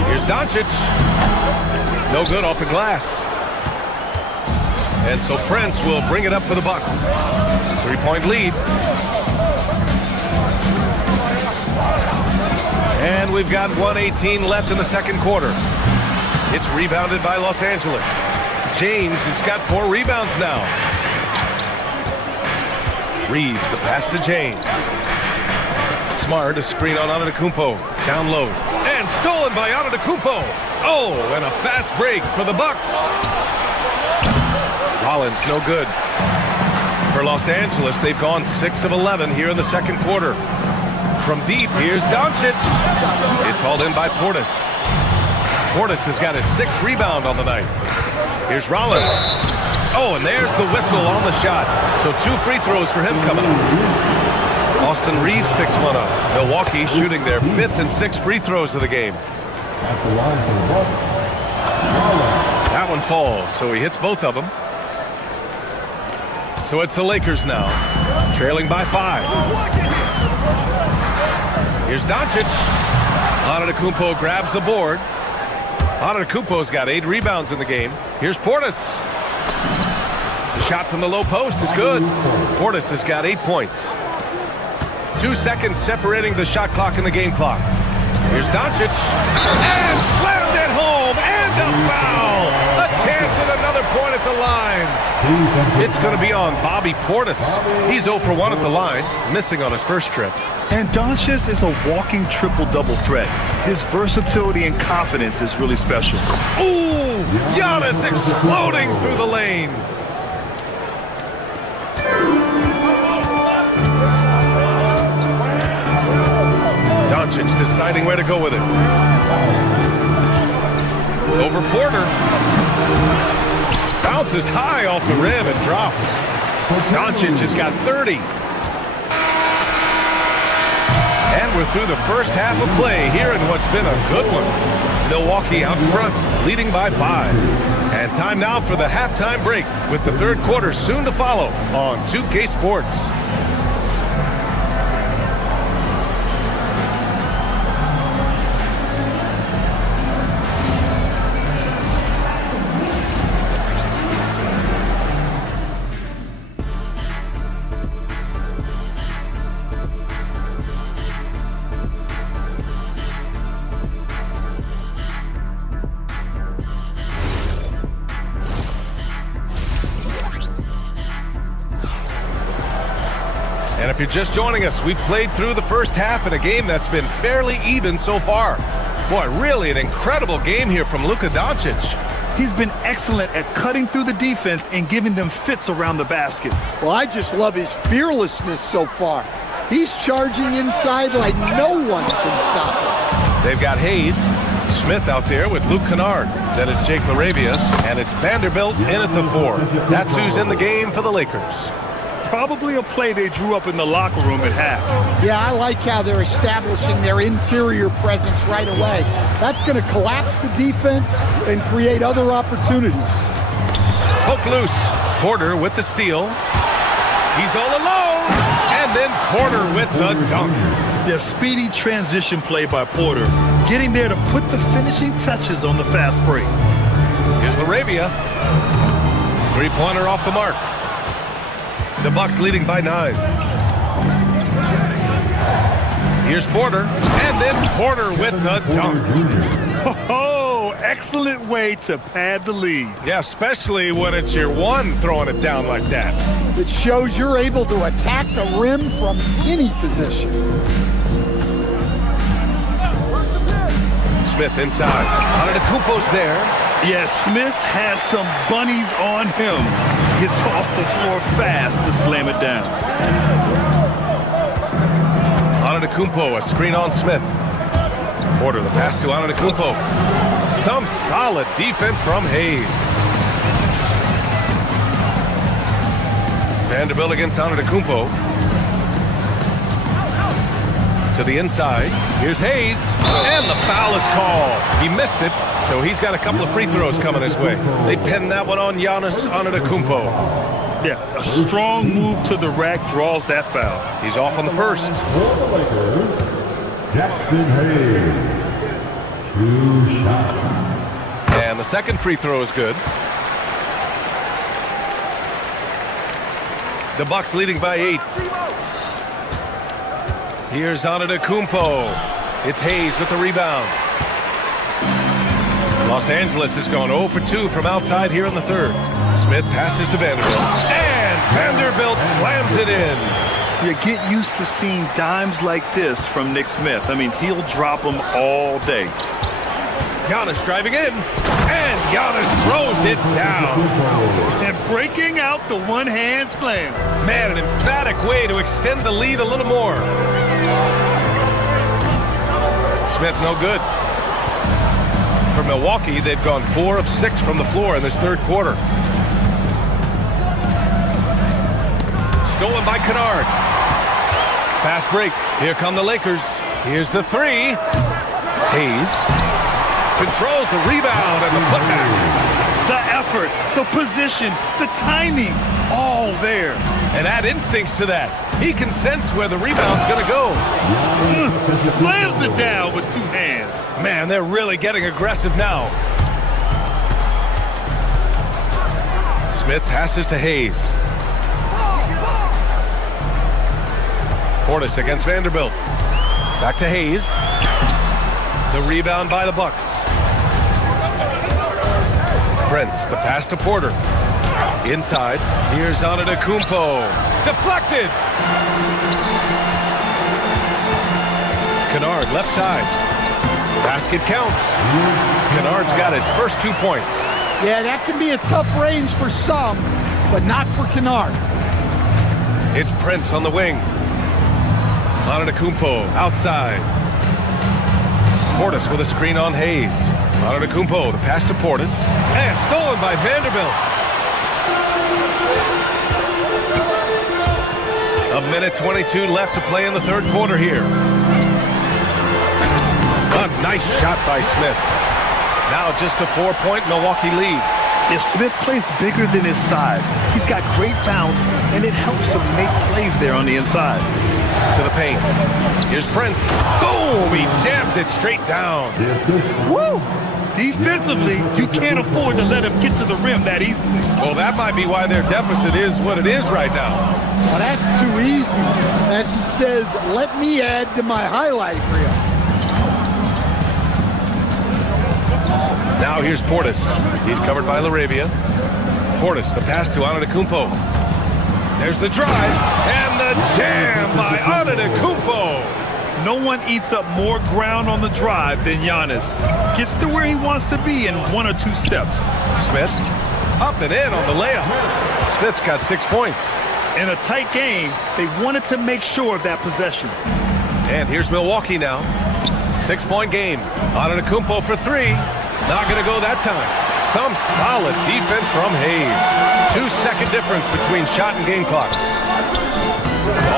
Here's Doncic. No good off the glass. And so Prince will bring it up for the Bucks. 3-point lead. And we've got 1:18 left in the second quarter. It's rebounded by Los Angeles. James has got 4 rebounds now. Reeves, the pass to James. Smart, a screen on Antetokounmpo. Down low. And stolen by Antetokounmpo. Oh, and a fast break for the Bucks. Rollins, no good. For Los Angeles, they've gone 6 of 11 here in the second quarter. From deep, here's Doncic. It's hauled in by Portis. Portis has got his 6th rebound on the night. Here's Rollins. Oh, and there's the whistle on the shot. So 2 free throws for him coming up. Austin Reeves picks one up. Milwaukee shooting their 5th and 6th free throws of the game. At the line for the Bucks. That one falls, so he hits both of them. So it's the Lakers now, trailing by 5. Here's Doncic. Antetokounmpo grabs the board. Antetokounmpo's got 8 rebounds in the game. Here's Portis. The shot from the low post is good. Portis has got 8 points. 2 seconds separating the shot clock and the game clock. Here's Doncic. And slammed it home. And a foul. A chance at another point at the line. It's going to be on Bobby Portis. He's 0 for 1 at the line, missing on his first trip. And Doncic is a walking triple-double threat. His versatility and confidence is really special. Ooh, Giannis exploding through the lane. Doncic deciding where to go with it. Over Porter. Bounces high off the rim and drops. Doncic has got 30. And we're through the first half of play here in what's been a good one. Milwaukee out front, leading by 5. And time now for the halftime break with the third quarter soon to follow on 2K Sports. And if you're just joining us, we've played through the first half in a game that's been fairly even so far. Boy, really an incredible game here from Luka Doncic. He's been excellent at cutting through the defense and giving them fits around the basket. Well, I just love his fearlessness so far. He's charging inside like no one can stop him. They've got Hayes, Smith out there with Luke Kennard. Then it's Jake LaRavia, and it's Vanderbilt in at the 4. That's who's in the game for the Lakers. Probably a play they drew up in the locker room at half. Yeah, I like how they're establishing their interior presence right away. That's going to collapse the defense and create other opportunities. Poke loose. Porter with the steal. He's all alone. And then Porter with the dunk. Yeah, speedy transition play by Porter. Getting there to put the finishing touches on the fast break. Here's LaRavia. 3-pointer off the mark. The Bucks leading by 9. Here's Porter, and then Porter with the dunk. Oh, excellent way to pad the lead. Yeah, especially when it's your one throwing it down like that. It shows you're able to attack the rim from any position. Smith inside. Antetokounmpo's there. Yeah, Smith has some bunnies on him. Gets off the floor fast to slam it down. Antetokounmpo, a screen on Smith. Porter, the pass to Antetokounmpo. Some solid defense from Hayes. Vanderbilt against Antetokounmpo. To the inside. Here's Hayes. And the foul is called. He missed it, so he's got a couple of free throws coming his way. They pinned that one on Giannis Antetokounmpo. Yeah, a strong move to the rack draws that foul. He's off on the first. For the Lakers, Jackson Hayes. 2 shots. And the second free throw is good. The Bucks leading by 8. Here's Antetokounmpo. It's Hayes with the rebound. Los Angeles has gone 0 for 2 from outside here in the third. Smith passes to Vanderbilt. And Vanderbilt slams it in. You get used to seeing dimes like this from Nick Smith. I mean, he'll drop them all day. Giannis driving in. And Giannis throws it down. And breaking out the one-hand slam. Man, an emphatic way to extend the lead a little more. Smith no good. For Milwaukee, they've gone 4 of 6 from the floor in this third quarter. Stolen by Kennard. Fast break. Here come the Lakers. Here's the three. Hayes controls the rebound and the putback. The effort, the position, the timing, all there. And add instincts to that. He can sense where the rebound's going to go. Slams it down with 2 hands. Man, they're really getting aggressive now. Smith passes to Hayes. Portis against Vanderbilt. Back to Hayes. The rebound by the Bucks. Prince, the pass to Porter. Inside, here's Antetokounmpo. Deflected! Kennard, left side. Basket counts. Kennard's got his first 2 points. Yeah, that can be a tough range for some, but not for Kennard. It's Prince on the wing. Antetokounmpo outside. Portis with a screen on Hayes. Antetokounmpo, the pass to Portis. And stolen by Vanderbilt. A minute 22 left to play in the third quarter here. A nice shot by Smith. Now just a 4-point Milwaukee lead. If Smith plays bigger than his size, he's got great bounce, and it helps him make plays there on the inside. To the paint. Here's Prince. Boom! He jams it straight down. Woo! Defensively, you can't afford to let him get to the rim that easily. Well, that might be why their deficit is what it is right now. Well, that's too easy. As he says, let me add to my highlight reel. Now here's Portis. He's covered by LaRavia. Portis, the pass to Antetokounmpo. There's the drive, and the jam by Antetokounmpo. No one eats up more ground on the drive than Giannis. Gets to where he wants to be in 1 or 2 steps. Smith up and in on the layup. Smith's got 6 points. In a tight game, they wanted to make sure of that possession. And here's Milwaukee now. 6-point game. Antetokounmpo for 3. Not going to go that time. Some solid defense from Hayes. 2-second difference between shot and game clock.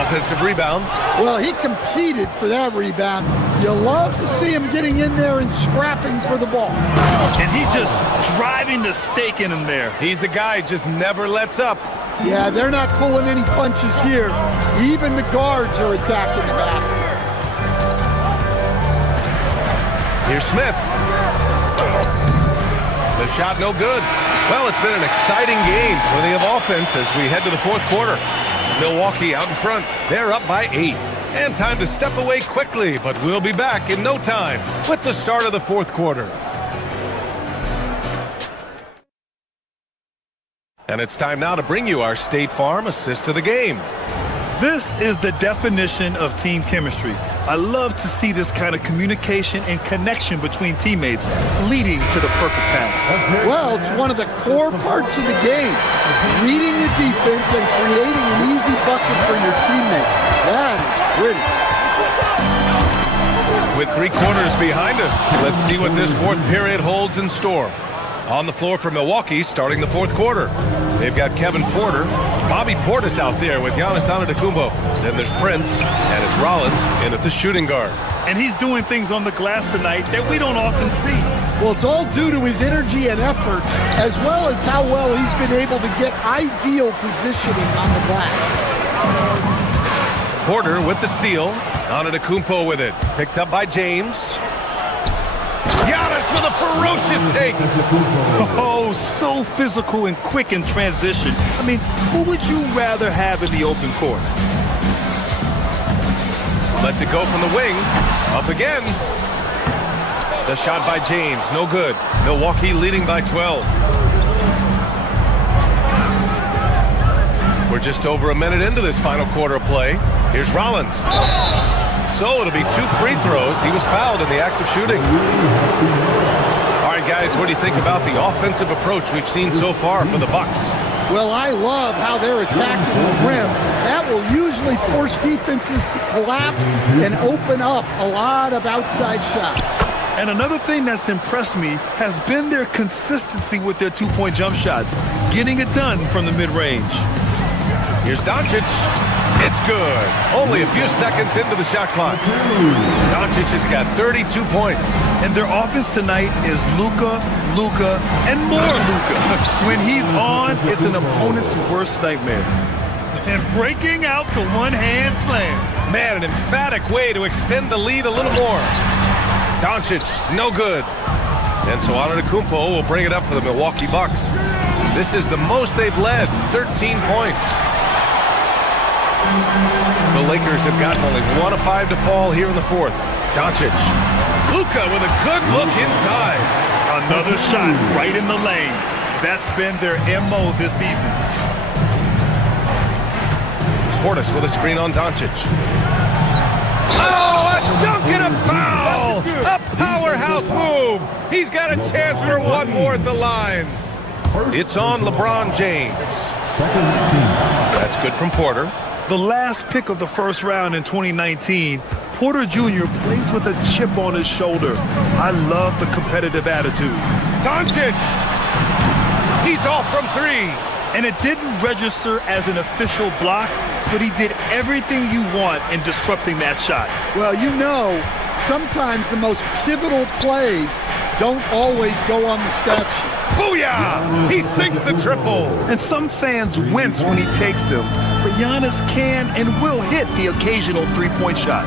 Offensive rebound. Well, he competed for that rebound. You love to see him getting in there and scrapping for the ball. And he just driving the stake in him there. He's a guy who just never lets up. Yeah, they're not pulling any punches here. Even the guards are attacking the basket. Here's Smith. The shot no good. Well, it's been an exciting game. Plenty of offense as we head to the fourth quarter. Milwaukee out in front. They're up by 8. And time to step away quickly, but we'll be back in no time with the start of the fourth quarter. And it's time now to bring you our State Farm assist of the game. This is the definition of team chemistry. I love to see this kind of communication and connection between teammates leading to the perfect pass. Well, it's one of the core parts of the game. Reading the defense and creating an easy bucket for your teammate. That is pretty. With 3 quarters behind us, let's see what this fourth period holds in store. On the floor for Milwaukee, starting the fourth quarter. They've got Kevin Porter, Bobby Portis out there with Giannis Antetokounmpo. Then there's Prince, and it's Rollins in at the shooting guard. And he's doing things on the glass tonight that we don't often see. Well, it's all due to his energy and effort, as well as how well he's been able to get ideal positioning on the glass. Porter with the steal. Antetokounmpo with it. Picked up by James. Giannis with a ferocious take. Oh, so physical and quick in transition. I mean, who would you rather have in the open court? Lets it go from the wing. Up again. The shot by James. No good. Milwaukee leading by 12. We're just over a minute into this final quarter of play. Here's Rollins. So it'll be 2 free throws. He was fouled in the act of shooting. All right, guys, what do you think about the offensive approach we've seen so far for the Bucks? Well, I love how they're attacking the rim. That will usually force defenses to collapse and open up a lot of outside shots. And another thing that's impressed me has been their consistency with their 2-point jump shots, getting it done from the mid-range. Here's Doncic. It's good. Only a few seconds into the shot clock. Doncic has got 32 points. And their offense tonight is Luka, and more Luka. When he's on, it's an opponent's worst nightmare. And breaking out the one-hand slam. Man, an emphatic way to extend the lead a little more. Doncic, no good. And so Antetokounmpo will bring it up for the Milwaukee Bucks. This is the most they've led, 13 points. The Lakers have gotten only 1 of 5 to fall here in the fourth. Doncic. Luka with a good look inside. Another shot right in the lane. That's been their MO this evening. Portis with a screen on Doncic. Oh, a dunk and a foul! A powerhouse move. He's got a chance for one more at the line. It's on LeBron James. That's good from Porter. The last pick of the first round in 2019, Porter Jr. plays with a chip on his shoulder. I love the competitive attitude. Doncic! He's off from 3. And it didn't register as an official block, but he did everything you want in disrupting that shot. Well, you know, sometimes the most pivotal plays don't always go on the stat sheet. Booyah! He sinks the triple. And some fans wince when he takes them, but Giannis can and will hit the occasional 3-point shot.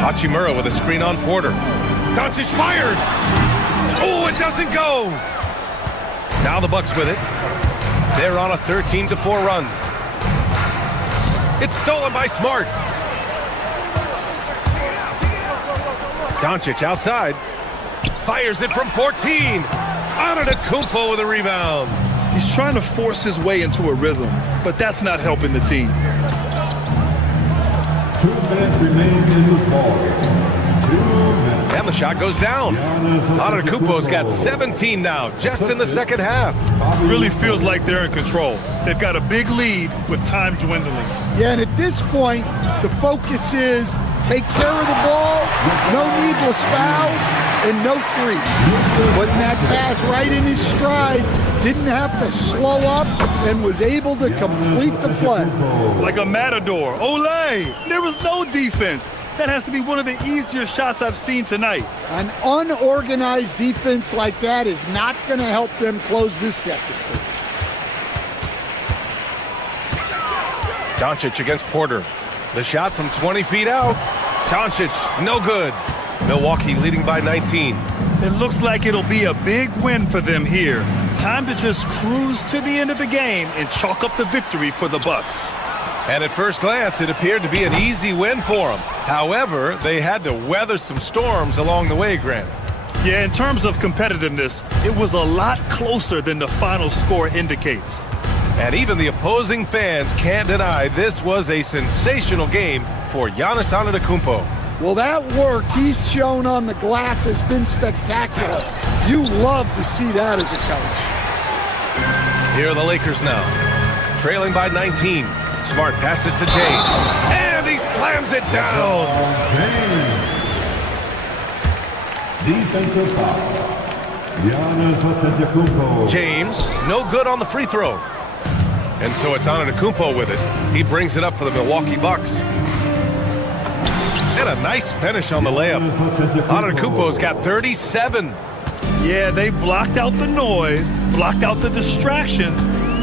Hachimura with a screen on Porter. Doncic fires! Oh, it doesn't go! Now the Bucks with it. They're on a 13-4 run. It's stolen by Smart. Doncic outside. Fires it from 14. Antetokounmpo with a rebound. He's trying to force his way into a rhythm, but that's not helping the team. 2 minutes remaining in this ball game. 2 minutes. And the shot goes down. Antetokounmpo's got 17 now, just in the second half. Really feels like they're in control. They've got a big lead with time dwindling. Yeah, and at this point, the focus is take care of the ball, no needless fouls, and no threes. Putting that pass right in his stride, didn't have to slow up, and was able to complete the play. Like a matador. Olé! There was no defense. That has to be one of the easier shots I've seen tonight. An unorganized defense like that is not going to help them close this deficit. Doncic against Porter. The shot from 20 feet out. Doncic, no good. Milwaukee leading by 19. It looks like it'll be a big win for them here. Time to just cruise to the end of the game and chalk up the victory for the Bucks. And at first glance, it appeared to be an easy win for them. However, they had to weather some storms along the way, Grant. Yeah, in terms of competitiveness, it was a lot closer than the final score indicates. And even the opposing fans can't deny this was a sensational game for Giannis Antetokounmpo. Well, that work he's shown on the glass has been spectacular. You love to see that as a coach. Here are the Lakers now, trailing by 19. Smart passes to James, and he slams it down. Defensive foul. Giannis Antetokounmpo. James, no good on the free throw. And so it's Antetokounmpo with it. He brings it up for the Milwaukee Bucks. And a nice finish on the layup. Antetokounmpo's got 37. Yeah, they blocked out the noise, blocked out the distractions,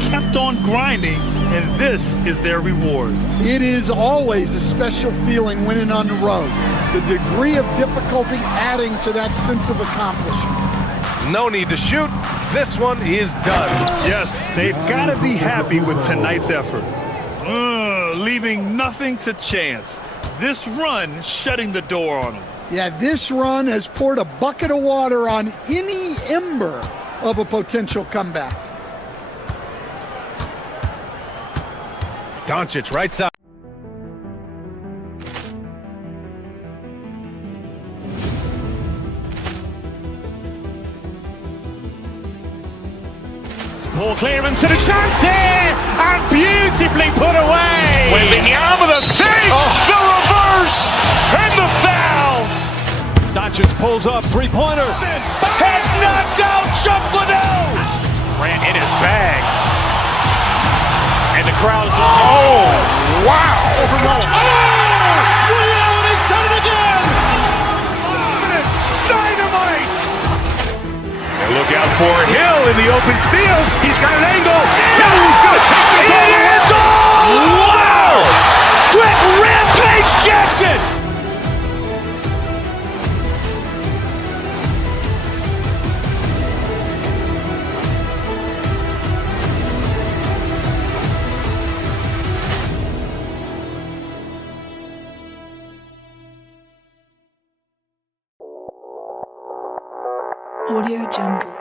kept on grinding, and this is their reward. It is always a special feeling winning on the road. The degree of difficulty adding to that sense of accomplishment. No need to shoot. This one is done. Yes, they've got to be happy with tonight's effort. Leaving nothing to chance. This run shutting the door on them. Yeah, this run has poured a bucket of water on any ember of a potential comeback. Doncic right side. Ball clearance and a chance here, and beautifully put away. Wembanyama with a save, the reverse, and the foul. Doncic pulls up, three-pointer. Has knocked out Chuck Liddell. Ran in his bag. And the crowd is, oh, wow. Ray Allen has done it again. Dynamite. And look out for Hill in the open field. He's got an angle. He's going to take this all the way. Wow! Quick Rampage Jackson. Audio Jungle.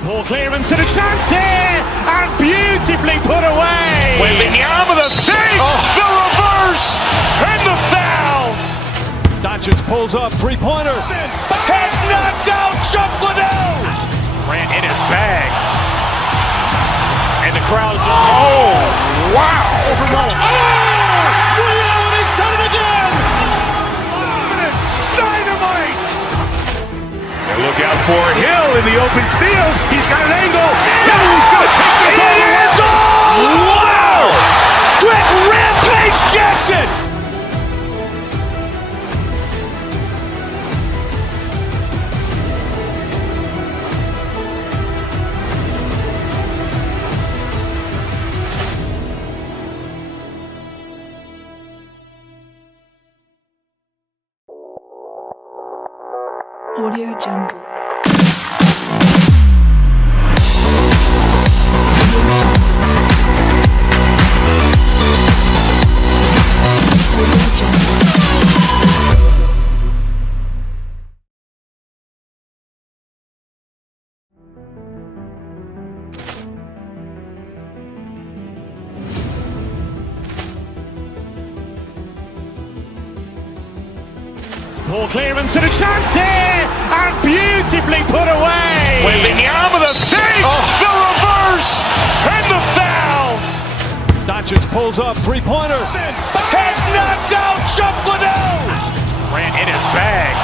Ball clearance and a chance here, and beautifully put away. Wembanyama with a save, the reverse, and the foul. Doncic pulls up, three-pointer. Has knocked out Chuck Liddell. Ran in his bag. And the crowd is, oh, wow. Ray Allen has done it again. Dynamite. And look out for Hill in the open field. He's got an angle. He's going to take this all the way. Wow! Quick Rampage Jackson. Audio Jungle. Ball clearance and a chance here, and beautifully put away. Wembanyama with a save, the reverse, and the foul. Doncic pulls up, three-pointer. Has knocked out Chuck Liddell. Ran in his bag.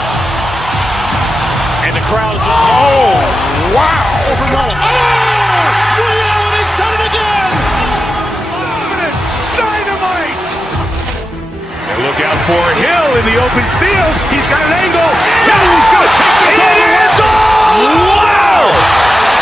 And the crowd is, oh, wow. Ray Allen has done it again. Dynamite. And look out for Hill in the open field. He's got an angle. He's going to take this all the way.